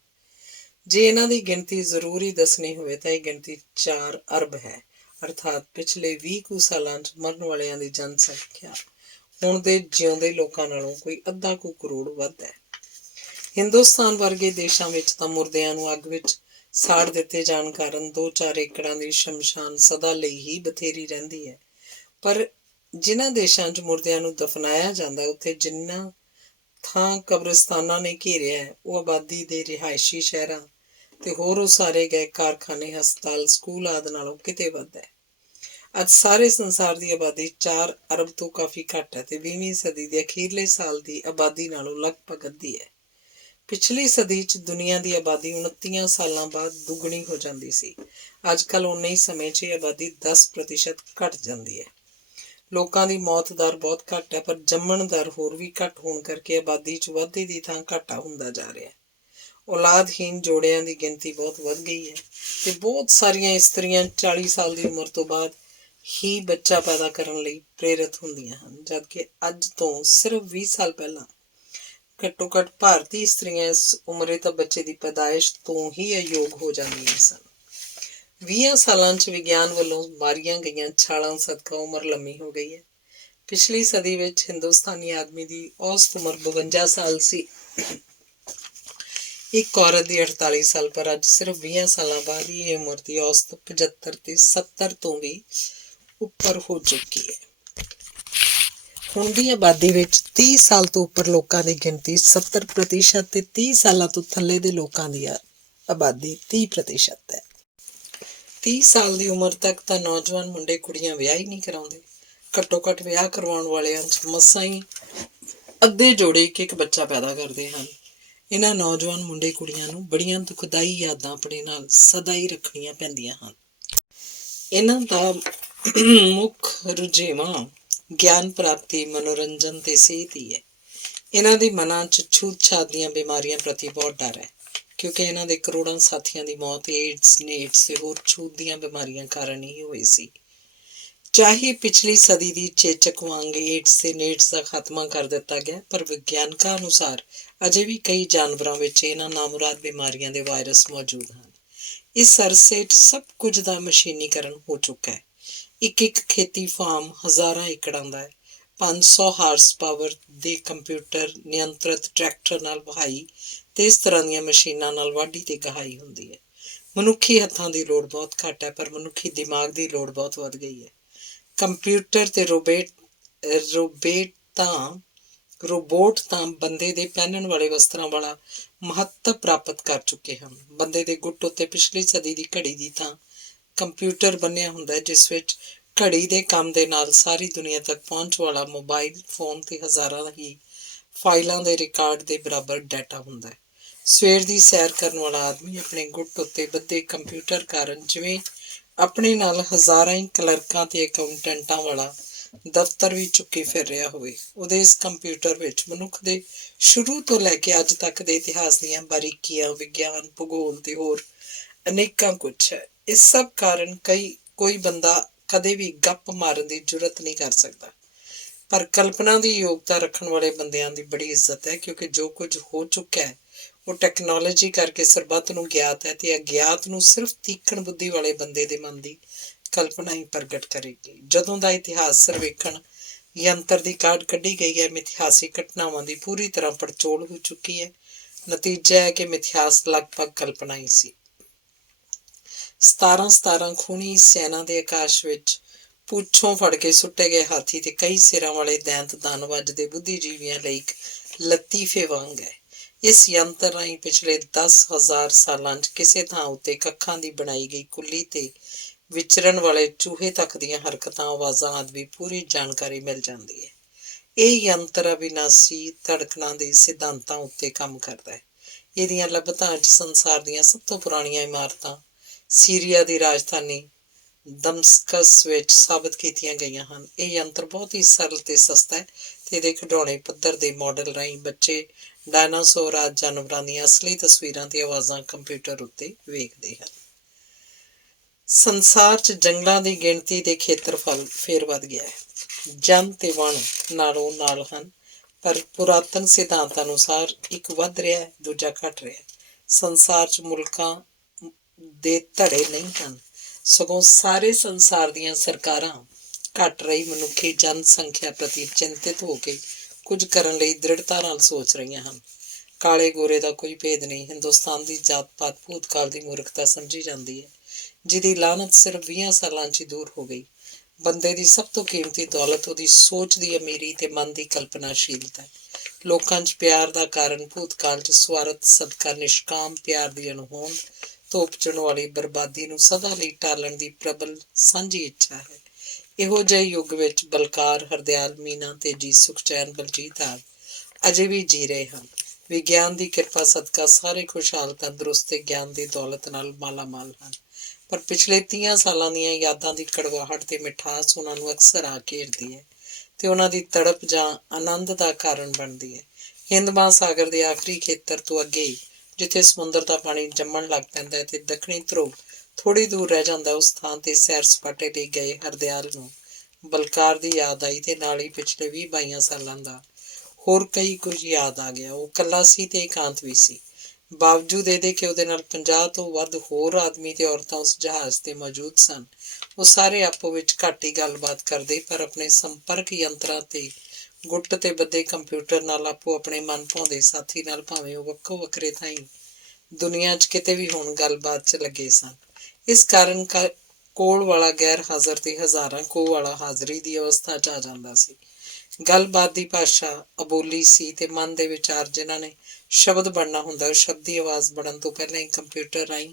ਜੇ ਇਹਨਾਂ ਦੀ ਗਿਣਤੀ ਜ਼ਰੂਰ ਹੀ ਦੱਸਣੀ ਹੋਵੇ ਤਾਂ ਇਹ ਗਿਣਤੀ 4 ਅਰਬ ਹੈ, ਅਰਥਾਤ ਪਿਛਲੇ 20 ਕੁ ਸਾਲਾਂ 'ਚ ਮਰਨ ਵਾਲਿਆਂ ਦੀ ਜਨਸੰਖਿਆ ਹੁਣ ਦੇ ਜਿਉਂਦੇ ਲੋਕਾਂ ਨਾਲੋਂ ਕੋਈ ਅੱਧਾ ਕੁ ਕਰੋੜ ਵੱਧ ਹੈ। ਹਿੰਦੁਸਤਾਨ ਵਰਗੇ ਦੇਸ਼ਾਂ ਵਿੱਚ ਤਾਂ ਮੁਰਦਿਆਂ ਨੂੰ ਅੱਗ ਵਿੱਚ ਸਾੜ ਦਿੱਤੇ ਜਾਣ ਕਾਰਨ 2-4 ਏਕੜਾਂ ਦੀ ਸ਼ਮਸ਼ਾਨ ਸਦਾ ਲਈ ਹੀ ਬਥੇਰੀ ਰਹਿੰਦੀ ਹੈ, ਪਰ ਜਿਨ੍ਹਾਂ ਦੇਸ਼ਾਂ 'ਚ ਮੁਰਦਿਆਂ ਨੂੰ ਦਫਨਾਇਆ ਜਾਂਦਾ, ਉੱਥੇ ਜਿੰਨਾ ਥਾਂ ਕਬਰਿਸਤਾਨਾਂ ਨੇ ਘੇਰਿਆ ਹੈ, ਉਹ ਆਬਾਦੀ ਦੇ ਰਿਹਾਇਸ਼ੀ ਸ਼ਹਿਰਾਂ ਤੇ ਹੋਰ ਉਸਾਰੇ ਗਏ ਕਾਰਖਾਨੇ, ਹਸਪਤਾਲ, ਸਕੂਲ ਆਦਿ ਨਾਲੋਂ ਕਿਤੇ ਵੱਧ ਹੈ। ਅੱਜ ਸਾਰੇ ਸੰਸਾਰ ਦੀ ਆਬਾਦੀ 4 ਅਰਬ ਤੋਂ ਕਾਫੀ ਘੱਟ ਹੈ ਤੇ 20ਵੀਂ ਸਦੀ ਦੇ ਅਖੀਰਲੇ ਸਾਲ ਦੀ ਆਬਾਦੀ ਨਾਲੋਂ ਲਗਭਗ ਅੱਧੀ ਹੈ। ਪਿਛਲੀ ਸਦੀ 'ਚ ਦੁਨੀਆ ਦੀ ਆਬਾਦੀ 29 ਸਾਲਾਂ ਬਾਅਦ ਦੁੱਗਣੀ ਹੋ ਜਾਂਦੀ ਸੀ। ਅੱਜ ਕੱਲ੍ਹ ਉਨੇ ਹੀ ਸਮੇਂ 'ਚ ਇਹ ਆਬਾਦੀ 10% ਘੱਟ ਜਾਂਦੀ ਹੈ। ਲੋਕਾਂ ਦੀ ਮੌਤ ਦਰ ਬਹੁਤ ਘੱਟ ਹੈ, ਪਰ ਜੰਮਣ ਦਰ ਹੋਰ ਵੀ ਘੱਟ ਹੋਣ ਕਰਕੇ ਆਬਾਦੀ 'ਚ ਵਾਧੇ ਦੀ ਥਾਂ ਘਾਟਾ ਹੁੰਦਾ ਜਾ ਰਿਹਾ। ਔਲਾਦਹੀਨ ਜੋੜਿਆਂ ਦੀ ਗਿਣਤੀ ਬਹੁਤ ਵੱਧ ਗਈ ਹੈ ਤੇ ਬਹੁਤ ਸਾਰੀਆਂ ਇਸਤਰੀਆਂ 40 ਸਾਲ ਦੀ ਉਮਰ ਤੋਂ ਬਾਅਦ ਹੀ ਬੱਚਾ ਪੈਦਾ ਕਰਨ ਲਈ ਪ੍ਰੇਰਿਤ ਹੁੰਦੀਆਂ ਹਨ, ਜਦਕਿ ਅੱਜ ਤੋਂ ਸਿਰਫ 20 ਸਾਲ ਪਹਿਲਾਂ ਘੱਟੋ ਘੱਟ ਭਾਰਤੀ ਇਸਤਰੀਆਂ ਇਸ ਉਮਰੇ ਤਾਂ ਬੱਚੇ ਦੀ ਪੈਦਾਇਸ਼ ਤੋਂ ਹੀ ਅਯੋਗ ਹੋ ਜਾਂਦੀਆਂ ਸਨ। 20 ਸਾਲਾਂ 'ਚ ਵਿਗਿਆਨ ਵੱਲੋਂ ਮਾਰੀਆਂ ਗਈਆਂ ਛਾਲਾਂ ਸਦਕਾ ਉਮਰ ਲੰਮੀ ਹੋ ਗਈ ਹੈ। ਪਿਛਲੀ ਸਦੀ ਵਿੱਚ ਹਿੰਦੁਸਤਾਨੀ ਆਦਮੀ ਦੀ ਔਸਤ ਉਮਰ 52 ਸਾਲ ਸੀ, ਇੱਕ ਔਰਤ ਦੀ 48 ਸਾਲ, ਪਰ ਅੱਜ ਸਿਰਫ 20 ਸਾਲਾਂ ਬਾਅਦ ਹੀ ਇਹ ਉਮਰ ਦੀ ਔਸਤ 75 ਤੇ 70 ਤੋਂ ਵੀ ਉੱਪਰ ਹੋ ਚੁੱਕੀ ਹੈ। ਹੁਣ ਦੀ ਆਬਾਦੀ ਵਿੱਚ 30 ਸਾਲ ਤੋਂ ਉੱਪਰ ਲੋਕਾਂ ਦੀ ਗਿਣਤੀ 70% ਤੇ 30 ਸਾਲਾਂ ਤੋਂ ਥੱਲੇ ਦੇ ਲੋਕਾਂ ਦੀ ਆਬਾਦੀ 30% ਹੈ। 30 ਸਾਲ ਦੀ ਉਮਰ ਤੱਕ ਤਾਂ ਨੌਜਵਾਨ ਮੁੰਡੇ ਕੁੜੀਆਂ ਵਿਆਹ ਹੀ ਨਹੀਂ ਕਰਾਉਂਦੇ। ਘੱਟੋ ਘੱਟ ਵਿਆਹ ਕਰਵਾਉਣ ਵਾਲਿਆਂ 'ਚ ਮਸਾਂ ਹੀ ਅੱਧੇ ਜੋੜੇ ਇੱਕ ਬੱਚਾ ਪੈਦਾ ਕਰਦੇ ਹਨ। ਇਹਨਾਂ ਨੌਜਵਾਨ ਮੁੰਡੇ ਕੁੜੀਆਂ ਨੂੰ ਬੜੀਆਂ ਦੁਖਦਾਈ ਯਾਦਾਂ ਆਪਣੇ ਨਾਲ ਸਦਾ ਹੀ ਰੱਖਣੀਆਂ ਪੈਂਦੀਆਂ ਹਨ। ਇਹਨਾਂ ਦਾ ਮੁੱਖ ਰੁਝੇਵਾਂ ਗਿਆਨ ਪ੍ਰਾਪਤੀ, ਮਨੋਰੰਜਨ ਤੇ ਸਿਹਤ ਹੀ ਹੈ। ਇਹਨਾਂ ਦੇ ਮਨਾਂ 'ਚ ਛੂਤ-ਛਾਤ ਦੀਆਂ ਬਿਮਾਰੀਆਂ ਪ੍ਰਤੀ ਬਹੁਤ ਡਰ ਹੈ, ਕਿਉਂਕਿ ਇਹਨਾਂ ਦੇ ਕਰੋੜਾਂ ਸਾਥੀਆਂ ਦੀ ਮੌਤ ਏਡਸ, ਨੇਡਸ ਤੇ ਹੋਰ ਛੂਤ ਦੀਆਂ ਬਿਮਾਰੀਆਂ ਕਾਰਨ ਹੀ ਹੋਈ ਸੀ। ਚਾਹੇ ਪਿਛਲੀ ਸਦੀ ਦੀ ਚੇਚਕ ਵਾਂਗ ਏਡਸ ਤੇ ਨੇਡਸ ਦਾ ਖਾਤਮਾ ਕਰ ਦਿੱਤਾ ਗਿਆ, ਪਰ ਵਿਗਿਆਨਕਾਂ ਅਨੁਸਾਰ ਅਜੇ ਵੀ ਕਈ ਜਾਨਵਰਾਂ ਵਿੱਚ ਇਹਨਾਂ ਨਾਮੁਰਾਦ ਬਿਮਾਰੀਆਂ ਦੇ ਵਾਇਰਸ ਮੌਜੂਦ ਹਨ। ਇਸ ਅਰਸੇ 'ਚ ਸਭ ਕੁਝ ਦਾ ਮਸ਼ੀਨੀਕਰਨ ਹੋ ਚੁੱਕਾ ਹੈ। ਇੱਕ ਖੇਤੀ ਫਾਰਮ ਹਜ਼ਾਰਾਂ ਏਕੜਾਂ ਦਾ ਹੈ। 500 ਹਾਰਸ ਪਾਵਰ ਦੇ ਕੰਪਿਊਟਰ ਨਿਯੰਤਰਿਤ ਟਰੈਕਟਰ ਨਾਲ ਵਹਾਈ ਤੇ ਇਸ ਤਰ੍ਹਾਂ ਦੀਆਂ ਮਸ਼ੀਨਾਂ ਨਾਲ ਵਾਢੀ ਤੇ ਗਹਾਈ ਹੁੰਦੀ ਹੈ। ਮਨੁੱਖੀ ਹੱਥਾਂ ਦੀ ਲੋੜ ਬਹੁਤ ਘੱਟ ਹੈ, ਪਰ ਮਨੁੱਖੀ ਦਿਮਾਗ ਦੀ ਲੋੜ ਬਹੁਤ ਵੱਧ ਗਈ ਹੈ। ਕੰਪਿਊਟਰ ਤੇ ਰੋਬੋਟ ਤਾਂ ਬੰਦੇ ਦੇ ਪਹਿਨਣ ਵਾਲੇ ਵਸਤਰਾਂ ਵਾਲਾ ਮਹੱਤਵ ਪ੍ਰਾਪਤ ਕਰ ਚੁੱਕੇ ਹਨ। ਬੰਦੇ ਦੇ ਗੁੱਟ ਉੱਤੇ ਪਿਛਲੀ ਸਦੀ ਦੀ ਘੜੀ ਦੀ ਥਾਂ ਕੰਪਿਊਟਰ ਬੰਨਿਆ ਹੁੰਦਾ ਹੈ, ਜਿਸ ਵਿੱਚ ਘੜੀ ਦੇ ਕੰਮ ਦੇ ਨਾਲ ਸਾਰੀ ਦੁਨੀਆ ਤੱਕ ਪਹੁੰਚ ਵਾਲਾ ਮੋਬਾਈਲ ਫੋਨ ਤੇ ਹਜ਼ਾਰਾਂ ਹੀ ਫਾਈਲਾਂ ਦੇ ਰਿਕਾਰਡ ਦੇ ਬਰਾਬਰ ਡਾਟਾ ਹੁੰਦਾ ਹੈ। ਸਵੇਰ ਦੀ ਸੈਰ ਕਰਨ ਵਾਲਾ ਆਦਮੀ ਆਪਣੇ ਗੁੱਟ ਉੱਤੇ ਬੱਧੇ ਕੰਪਿਊਟਰ ਕਾਰਨ ਜਿਵੇਂ ਆਪਣੇ ਨਾਲ ਹਜ਼ਾਰਾਂ ਹੀ ਕਲਰਕਾਂ ਤੇ ਅਕਾਊਂਟੈਂਟਾਂ ਵਾਲਾ ਦਫ਼ਤਰ ਵੀ ਚੁੱਕੀ ਫਿਰ ਰਿਹਾ ਹੋਵੇ। ਉਹਦੇ ਇਸ ਕੰਪਿਊਟਰ ਵਿੱਚ ਮਨੁੱਖ ਦੇ ਸ਼ੁਰੂ ਤੋਂ ਲੈ ਕੇ ਅੱਜ ਤੱਕ ਦੇ ਇਤਿਹਾਸ ਦੀਆਂ ਬਾਰੀਕੀਆਂ, ਵਿਗਿਆਨ, ਭੂਗੋਲ ਤੇ ਹੋਰ ਅਨੇਕਾਂ ਕੁਛ ਹੈ। ਇਸ ਸਭ ਕਾਰਨ ਕੋਈ ਬੰਦਾ ਕਦੇ ਵੀ ਗੱਪ ਮਾਰਨ ਦੀ ਜੁਰਤ ਨਹੀਂ ਕਰ ਸਕਦਾ, ਪਰ ਕਲਪਨਾ ਦੀ ਯੋਗਤਾ ਰੱਖਣ ਵਾਲੇ ਬੰਦਿਆਂ ਦੀ ਬੜੀ ਇੱਜ਼ਤ ਹੈ, ਕਿਉਂਕਿ ਜੋ ਕੁਝ ਹੋ ਚੁੱਕਾ ਹੈ ਉਹ ਟੈਕਨੋਲੋਜੀ ਕਰਕੇ ਸਰਬੱਤ ਨੂੰ ਗਿਆਤ ਹੈ ਤੇ ਅਗਿਆਤ ਨੂੰ ਸਿਰਫ ਤੀਖਣ ਬੁੱਧੀ ਵਾਲੇ ਬੰਦੇ ਦੇ ਮਨ ਦੀ ਕਲਪਨਾ ਹੀ ਪ੍ਰਗਟ ਕਰੇਗੀ। ਜਦੋਂ ਦਾ ਇਤਿਹਾਸ ਸਰਵੇਖਣ ਯੰਤਰ ਦੀ ਕਾਢ ਕੱਢੀ ਗਈ ਹੈ, ਮਿਥਿਹਾਸਿਕ ਘਟਨਾਵਾਂ ਦੀ ਪੂਰੀ ਤਰ੍ਹਾਂ ਪੜਚੋਲ ਹੋ ਚੁੱਕੀ ਹੈ। ਨਤੀਜਾ ਹੈ ਕਿ ਮਿਥਿਹਾਸ ਲਗਭਗ ਕਲਪਨਾ ਹੀ ਸੀ। 17 ਖੂਨੀ ਸੈਨਾ ਦੇ ਆਕਾਸ਼ ਵਿੱਚ ਪੂਛੋਂ ਫੜ ਕੇ ਸੁੱਟੇ ਗਏ ਹਾਥੀ ਤੇ ਕਈ ਸਿਰਾਂ ਵਾਲੇ ਦੈਂਤ ਦਾਨਵ ਅੱਜ ਦੇ ਬੁੱਧੀਜੀਵੀਆਂ ਲਈ ਇੱਕ ਲਤੀਫੇ ਵਾਂਗ ਹੈ। ਇਸ ਯੰਤਰ ਰਾਹੀਂ ਪਿਛਲੇ 10,000 ਸਾਲਾਂ 'ਚ ਕਿਸੇ ਥਾਂ ਉੱਤੇ ਕੱਖਾਂ ਦੀ ਬਣਾਈ ਗਈ ਕੁੱਲੀ ਤੇ ਵਿਚਰਨ ਵਾਲੇ ਚੂਹੇ ਤੱਕ ਦੀਆਂ ਹਰਕਤਾਂ, ਆਵਾਜ਼ਾਂ ਆਦਿ ਵੀ ਪੂਰੀ ਜਾਣਕਾਰੀ ਮਿਲ ਜਾਂਦੀ ਹੈ। ਇਹ ਯੰਤਰ ਅਵਿਨਾਸ਼ੀ ਧੜਕਣਾਂ ਦੇ ਸਿਧਾਂਤਾਂ ਉੱਤੇ ਕੰਮ ਕਰਦਾ ਹੈ। ਇਹਦੀਆਂ ਲੱਭਤਾਂ 'ਚ ਸੰਸਾਰ ਦੀਆਂ ਸਭ ਤੋਂ ਪੁਰਾਣੀਆਂ ਇਮਾਰਤਾਂ ਸੀਰੀਆ ਦੀ ਰਾਜਧਾਨੀ ਦਮਸਕਸ ਵਿੱਚ ਸਾਬਤ ਕੀਤੀਆਂ ਗਈਆਂ ਹਨ। ਇਹ ਯੰਤਰ ਬਹੁਤ ਹੀ ਸਰਲ ਤੇ ਸਸਤਾ ਹੈ ਤੇ ਇਹਦੇ ਖਿਡੌਣੇ ਪੱਧਰ ਦੇ ਮਾਡਲ ਰਾਹੀਂ ਬੱਚੇ ਡਾਇਨਾਸੌਰ ਆਦਿ ਜਾਨਵਰਾਂ ਦੀਆਂ ਅਸਲੀ ਤਸਵੀਰਾਂ ਤੇ ਆਵਾਜ਼ਾਂ ਕੰਪਿਊਟਰ ਉੱਤੇ ਵੇਖਦੇ ਹਨ। ਸੰਸਾਰ 'ਚ ਜੰਗਲਾਂ ਦੀ ਗਿਣਤੀ ਦੇ ਖੇਤਰਫਲ ਫੇਰ ਵੱਧ ਗਿਆ ਹੈ। ਜਨ ਤੇ ਵਣ ਨਾਲੋਂ ਨਾਲ ਹਨ, ਪਰ ਪੁਰਾਤਨ ਸਿਧਾਂਤ ਅਨੁਸਾਰ ਇੱਕ ਵੱਧ ਰਿਹਾ ਹੈ, ਦੂਜਾ ਘਟ ਰਿਹਾ ਹੈ। ਸੰਸਾਰ 'ਚ ਮੁਲਕਾਂ ਦੇ ਧੜੇ ਨਹੀਂ ਹਨ, ਸਗੋਂ ਸਾਰੇ ਸੰਸਾਰ ਦੀਆਂ ਸਰਕਾਰਾਂ ਘਟ ਰਹੀ ਮਨੁੱਖੀ ਜਨਸੰਖਿਆ ਪ੍ਰਤੀ ਚਿੰਤਿਤ ਹੋ ਕੇ ਕੁਝ ਕਰਨ ਲਈ ਦ੍ਰਿੜਤਾ ਨਾਲ ਸੋਚ ਰਹੀਆਂ ਹਨ। ਕਾਲੇ ਗੋਰੇ ਦਾ ਕੋਈ ਭੇਦ ਨਹੀਂ। ਹਿੰਦੁਸਤਾਨ ਦੀ ਜਾਤ ਪਾਤ ਭੂਤਕਾਲ ਦੀ ਮੂਰਖਤਾ ਸਮਝੀ ਜਾਂਦੀ ਹੈ, ਜਿਹਦੀ ਲਾਹਨਤ ਸਿਰਫ 20 ਸਾਲਾਂ 'ਚ ਹੀ ਦੂਰ ਹੋ ਗਈ। ਬੰਦੇ ਦੀ ਸਭ ਤੋਂ ਕੀਮਤੀ ਦੌਲਤ ਉਹਦੀ ਸੋਚ ਦੀ ਅਮੀਰੀ ਤੇ ਮਨ ਦੀ ਕਲਪਨਾਸ਼ੀਲਤਾ ਹੈ। ਲੋਕਾਂ 'ਚ ਪਿਆਰ ਦਾ ਕਾਰਨ ਭੂਤਕਾਲ 'ਚ ਸਵਾਰਥ ਸਦਕਾ ਨਿਸ਼ਕਾਮ ਪਿਆਰ ਦੀ ਅਣਹੋਂਦ ਤੋਂ ਉਪਜਣ ਵਾਲੀ ਬਰਬਾਦੀ ਨੂੰ ਸਦਾ ਲਈ ਟਾਲਣ ਦੀ ਪ੍ਰਬਲ ਸਾਂਝੀ ਇੱਛਾ ਹੈ। ਇਹੋ ਜਿਹੇ ਯੁੱਗ ਵਿੱਚ ਬਲਕਾਰ, ਹਰਦਿਆਲ, ਮੀਨਾ, ਤੇਜੀ, ਸੁਖਚੈਨ, ਬਲਜੀਤ ਆਦਿ ਅਜੇ ਵੀ ਜੀ ਰਹੇ ਹਨ। ਵਿਗਿਆਨ ਦੀ ਕਿਰਪਾ ਸਦਕਾ ਸਾਰੇ ਖੁਸ਼ਹਾਲ, ਤੰਦਰੁਸਤ ਤੇ ਗਿਆਨ ਦੀ ਦੌਲਤ ਨਾਲ ਮਾਲਾਮਾਲ ਹਨ, ਪਰ ਪਿਛਲੇ 30 ਸਾਲਾਂ ਦੀਆਂ ਯਾਦਾਂ ਦੀ ਕੜਵਾਹਟ ਤੇ ਮਿਠਾਸ ਉਹਨਾਂ ਨੂੰ ਅਕਸਰ ਆ ਘੇਰਦੀ ਹੈ ਤੇ ਉਹਨਾਂ ਦੀ ਤੜਪ ਜਾਂ ਆਨੰਦ ਦਾ ਕਾਰਨ ਬਣਦੀ ਹੈ। ਹਿੰਦ ਮਹਾਸਾਗਰ ਦੇ ਆਖਰੀ ਖੇਤਰ ਤੋਂ ਅੱਗੇ ਜਿੱਥੇ ਸਮੁੰਦਰ ਦਾ ਪਾਣੀ ਜੰਮਣ ਲੱਗ ਪੈਂਦਾ ਹੈ ਤੇ ਦੱਖਣੀ ਧਰੁਵ ਥੋੜ੍ਹੀ ਦੂਰ ਰਹਿ ਜਾਂਦਾ, ਉਸ ਥਾਂ ਤੇ ਸੈਰ ਸਪਾਟੇ ਲਈ ਗਏ ਹਰਦਿਆਲ ਨੂੰ ਬਲਕਾਰ ਦੀ ਯਾਦ ਆਈ ਤੇ ਨਾਲ ਹੀ ਪਿਛਲੇ 20-22 ਸਾਲਾਂ ਦਾ ਹੋਰ ਕਈ ਕੁਝ ਯਾਦ ਆ ਗਿਆ। ਉਹ ਇਕੱਲਾ ਸੀ ਤੇ ਇਕਾਂਤ ਵੀ ਸੀ। ਬਾਵਜੂਦ ਇਹਦੇ ਕਿ ਉਹਦੇ ਨਾਲ 50 ਤੋਂ ਵੱਧ ਹੋਰ ਆਦਮੀ ਤੇ ਔਰਤਾਂ ਉਸ ਜਹਾਜ਼ ਤੇ ਮੌਜੂਦ ਸਨ, ਉਹ ਸਾਰੇ ਆਪੋ ਵਿੱਚ ਘੱਟ ਹੀ ਗੱਲਬਾਤ ਕਰਦੇ, ਪਰ ਆਪਣੇ ਸੰਪਰਕ ਯੰਤਰਾਂ ਤੇ ਗੁੱਟ ਤੇ ਬੱਧੇ ਕੰਪਿਊਟਰ ਨਾਲ ਆਪੋ ਆਪਣੇ ਮਨ ਭਾਉਂਦੇ ਸਾਥੀ ਨਾਲ ਭਾਵੇਂ ਉਹ ਵੱਖੋ ਵੱਖਰੇ ਥਾਈਂ ਦੁਨੀਆ 'ਚ ਕਿਤੇ ਵੀ ਹੋਣ ਗੱਲਬਾਤ 'ਚ ਲੱਗੇ ਸਨ। ਇਸ ਕਾਰਨ ਕੋਲ ਵਾਲਾ ਗੈਰ ਹਾਜ਼ਰ ਤੇ ਹਜ਼ਾਰਾਂ ਕੋਲ ਵਾਲਾ ਹਾਜ਼ਰੀ ਦੀ ਅਵਸਥਾ 'ਚ ਆ ਜਾਂਦਾ ਸੀ। ਗੱਲਬਾਤ ਦੀ ਭਾਸ਼ਾ ਅਬੋਲੀ ਸੀ ਤੇ ਮਨ ਦੇ ਵਿਚਾਰ ਜਿਨ੍ਹਾਂ ਨੇ ਸ਼ਬਦ ਬਣਨਾ ਹੁੰਦਾ, ਉਹ ਸ਼ਬਦੀ ਆਵਾਜ਼ ਬਣਨ ਤੋਂ ਪਹਿਲਾਂ ਹੀ ਕੰਪਿਊਟਰ ਰਾਹੀਂ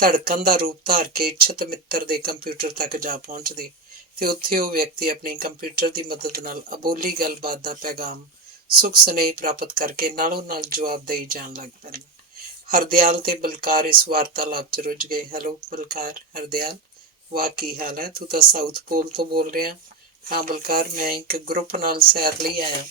ਧੜਕਣ ਦਾ ਰੂਪ ਧਾਰ ਕੇ ਇੱਛਤ ਮਿੱਤਰ ਦੇ ਕੰਪਿਊਟਰ ਤੱਕ ਜਾ ਪਹੁੰਚਦੇ ਤੇ ਉੱਥੇ ਉਹ ਵਿਅਕਤੀ ਆਪਣੀ ਕੰਪਿਊਟਰ ਦੀ ਮਦਦ ਨਾਲ ਅਬੋਲੀ ਗੱਲਬਾਤ ਦਾ ਪੈਗਾਮ ਸੁਖ ਸੁਨੇਹੇ ਪ੍ਰਾਪਤ ਕਰਕੇ ਨਾਲੋਂ ਨਾਲ ਜਵਾਬ ਦੇਈ ਜਾਣ ਲੱਗ ਪੈਂਦਾ। ਹਰਦਿਆਲ ਤੇ ਬਲਕਾਰ ਇਸ ਵਾਰਤਾਲਾਪ 'ਚ ਰੁੱਝ ਗਏ। ਹੈਲੋ ਬਲਕਾਰ, ਹਰਦਿਆਲ, ਵਾਹ ਕੀ ਹਾਲ ਹੈ? ਤੂੰ ਤਾਂ ਸਾਊਥ ਪੋਲ ਤੋਂ ਬੋਲ ਰਿਹਾ। ਹਾਂ ਬਲਕਾਰ, ਮੈਂ ਇੱਕ ਗਰੁੱਪ ਨਾਲ ਸੈਰ ਲਈ ਆਇਆ।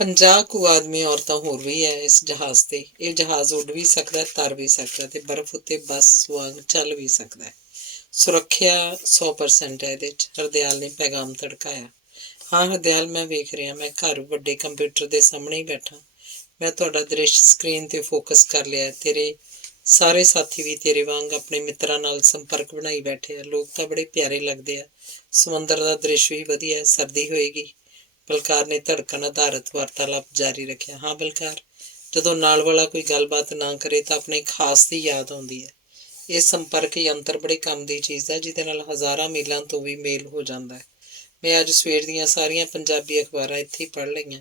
50 ਕੁ ਆਦਮੀ ਔਰਤਾਂ ਹੋਰ ਵੀ ਹੈ ਇਸ ਜਹਾਜ਼ ਤੇ। ਇਹ ਜਹਾਜ਼ ਉੱਡ ਵੀ ਸਕਦਾ, ਤਰ ਵੀ ਸਕਦਾ ਤੇ ਬਰਫ਼ ਉੱਤੇ ਬੱਸ ਵਾਂਗ ਚੱਲ ਵੀ ਸਕਦਾ। ਸੁਰੱਖਿਆ 100% ਹੈ ਇਹਦੇ 'ਚ, ਹਰਦਿਆਲ ਨੇ ਪੈਗਾਮ ਤੜਕਾਇਆ। ਹਾਂ ਹਰਦਿਆਲ, ਮੈਂ ਵੇਖ ਰਿਹਾ। ਮੈਂ ਘਰ ਵੱਡੇ ਕੰਪਿਊਟਰ ਦੇ ਸਾਹਮਣੇ ਹੀ ਬੈਠਾ। ਮੈਂ ਤੁਹਾਡਾ ਦ੍ਰਿਸ਼ ਸਕਰੀਨ ਤੇ ਫੋਕਸ ਕਰ ਲਿਆ। ਤੇਰੇ ਸਾਰੇ ਸਾਥੀ ਵੀ ਤੇਰੇ ਵਾਂਗ ਆਪਣੇ ਮਿੱਤਰਾਂ ਨਾਲ ਸੰਪਰਕ ਬਣਾਈ ਬੈਠੇ ਆ। ਲੋਕ ਤਾਂ ਬੜੇ ਪਿਆਰੇ ਲੱਗਦੇ ਆ। ਸਮੁੰਦਰ ਦਾ ਦ੍ਰਿਸ਼ ਵੀ ਵਧੀਆ ਹੈ। ਸਰਦੀ ਹੋਏਗੀ। ਬਲਕਾਰ ਨੇ ਧੜਕਣ ਆਧਾਰਿਤ ਵਾਰਤਾਲਾਪ ਜਾਰੀ ਰੱਖਿਆ। ਹਾਂ ਬਲਕਾਰ, ਜਦੋਂ ਨਾਲ ਵਾਲਾ ਕੋਈ ਗੱਲਬਾਤ ਨਾ ਕਰੇ ਤਾਂ ਆਪਣੇ ਖਾਸ ਦੀ ਯਾਦ ਆਉਂਦੀ ਹੈ। ਇਹ ਸੰਪਰਕ ਯੰਤਰ ਬੜੇ ਕੰਮ ਦੀ ਚੀਜ਼ ਹੈ, ਜਿਹਦੇ ਨਾਲ ਹਜ਼ਾਰਾਂ ਮੀਲਾਂ ਤੋਂ ਵੀ ਮੇਲ ਹੋ ਜਾਂਦਾ ਹੈ। ਮੈਂ ਅੱਜ ਸਵੇਰ ਦੀਆਂ ਸਾਰੀਆਂ ਪੰਜਾਬੀ ਅਖਬਾਰਾਂ ਇੱਥੇ ਹੀ ਪੜ੍ਹ ਲਈਆਂ।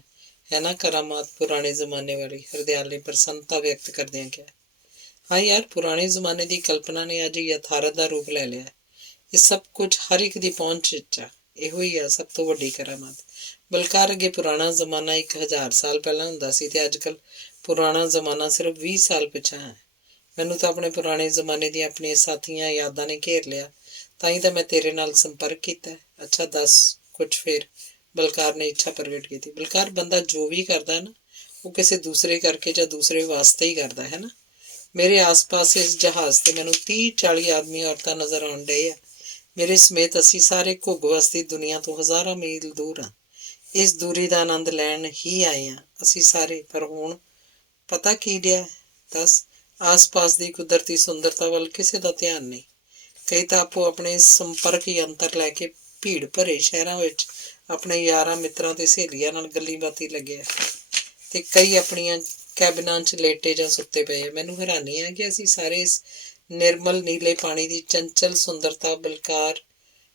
ਹੈ ਨਾ ਕਰਾਮਾਤ ਪੁਰਾਣੇ ਜ਼ਮਾਨੇ ਵਾਲੀ? ਹਰਦਿਆਲ ਨੇ ਪ੍ਰਸੰਨਤਾ ਵਿਅਕਤ ਕਰਦਿਆਂ ਕਿਹਾ। ਹਾਂ ਯਾਰ, ਪੁਰਾਣੇ ਜ਼ਮਾਨੇ ਦੀ ਕਲਪਨਾ ਨੇ ਅੱਜ ਯਥਾਰਥ ਦਾ ਰੂਪ ਲੈ ਲਿਆ। ਇਹ ਸਭ ਕੁਝ ਹਰ ਇੱਕ ਦੀ ਪਹੁੰਚ ਵਿੱਚ ਆ। ਇਹੋ ਹੀ ਆ ਸਭ ਤੋਂ ਵੱਡੀ ਕਰਾਮਾਤ। ਬਲਕਾਰ, ਅੱਗੇ ਪੁਰਾਣਾ ਜ਼ਮਾਨਾ 1000 ਸਾਲ ਪਹਿਲਾਂ ਹੁੰਦਾ ਸੀ ਤੇ ਅੱਜ ਕੱਲ੍ਹ ਪੁਰਾਣਾ ਜ਼ਮਾਨਾ ਸਿਰਫ 20 ਸਾਲ ਪਿੱਛਾ ਹੈ। ਮੈਨੂੰ ਤਾਂ ਆਪਣੇ ਪੁਰਾਣੇ ਜ਼ਮਾਨੇ ਦੀਆਂ ਆਪਣੀਆਂ ਸਾਥੀਆਂ ਯਾਦਾਂ ਨੇ ਘੇਰ ਲਿਆ। ਤਾਂ ਹੀ ਤਾਂ ਮੈਂ ਤੇਰੇ ਨਾਲ ਸੰਪਰਕ ਕੀਤਾ। ਅੱਛਾ ਦੱਸ ਕੁਛ ਫੇਰ? ਬਲਕਾਰ ਨੇ ਇੱਛਾ ਪ੍ਰਗਟ ਕੀਤੀ। ਬਲਕਾਰ, ਬੰਦਾ ਜੋ ਵੀ ਕਰਦਾ ਨਾ, ਉਹ ਕਿਸੇ ਦੂਸਰੇ ਕਰਕੇ ਜਾਂ ਦੂਸਰੇ ਵਾਸਤੇ ਹੀ ਕਰਦਾ ਹੈ ਨਾ। ਮੇਰੇ ਆਸ-ਪਾਸ ਇਸ ਜਹਾਜ਼ ਤੇ ਮੈਨੂੰ 30-40 ਆਦਮੀ ਔਰਤਾਂ ਨਜ਼ਰ ਆਉਣ ਡਏ ਆ। ਮੇਰੇ ਸਮੇਤ ਅਸੀਂ ਸਾਰੇ ਘੁੱਗ ਵਸਦੀ ਦੁਨੀਆ ਤੋਂ ਹਜ਼ਾਰਾਂ ਮੀਲ ਦੂਰ ਹਾਂ। ਇਸ ਦੂਰੀ ਦਾ ਆਨੰਦ ਲੈਣ ਹੀ ਆਏ ਹਾਂ ਅਸੀਂ ਸਾਰੇ। ਪਰ ਹੁਣ ਪਤਾ ਕੀ ਡਿਆ? ਦੱਸ। ਆਸ-ਪਾਸ ਦੀ ਕੁਦਰਤੀ ਸੁੰਦਰਤਾ ਵੱਲ ਕਿਸੇ ਦਾ ਧਿਆਨ ਨਹੀਂ। ਕਈ ਤਾਂ ਆਪੋ ਆਪਣੇ ਸੰਪਰਕ ਯੰਤਰ ਲੈ ਕੇ ਭੀੜ ਭਰੇ ਸ਼ਹਿਰਾਂ ਵਿੱਚ ਆਪਣੇ ਯਾਰਾਂ ਮਿੱਤਰਾਂ ਤੇ ਸਹੇਲੀਆਂ ਨਾਲ ਗੱਲੀ ਬਾਤੀ ਲੱਗਿਆ ਤੇ ਕਈ ਆਪਣੀਆਂ ਕੈਬਿਨਾਂ 'ਚ ਲੇਟੇ ਜਾਂ ਸੁੱਤੇ ਪਏ। ਮੈਨੂੰ ਹੈਰਾਨੀ ਹੈ ਕਿ ਅਸੀਂ ਸਾਰੇ ਇਸ ਨਿਰਮਲ ਨੀਲੇ ਪਾਣੀ ਦੀ ਚੰਚਲ ਸੁੰਦਰਤਾ, ਬਲਕਾਰ,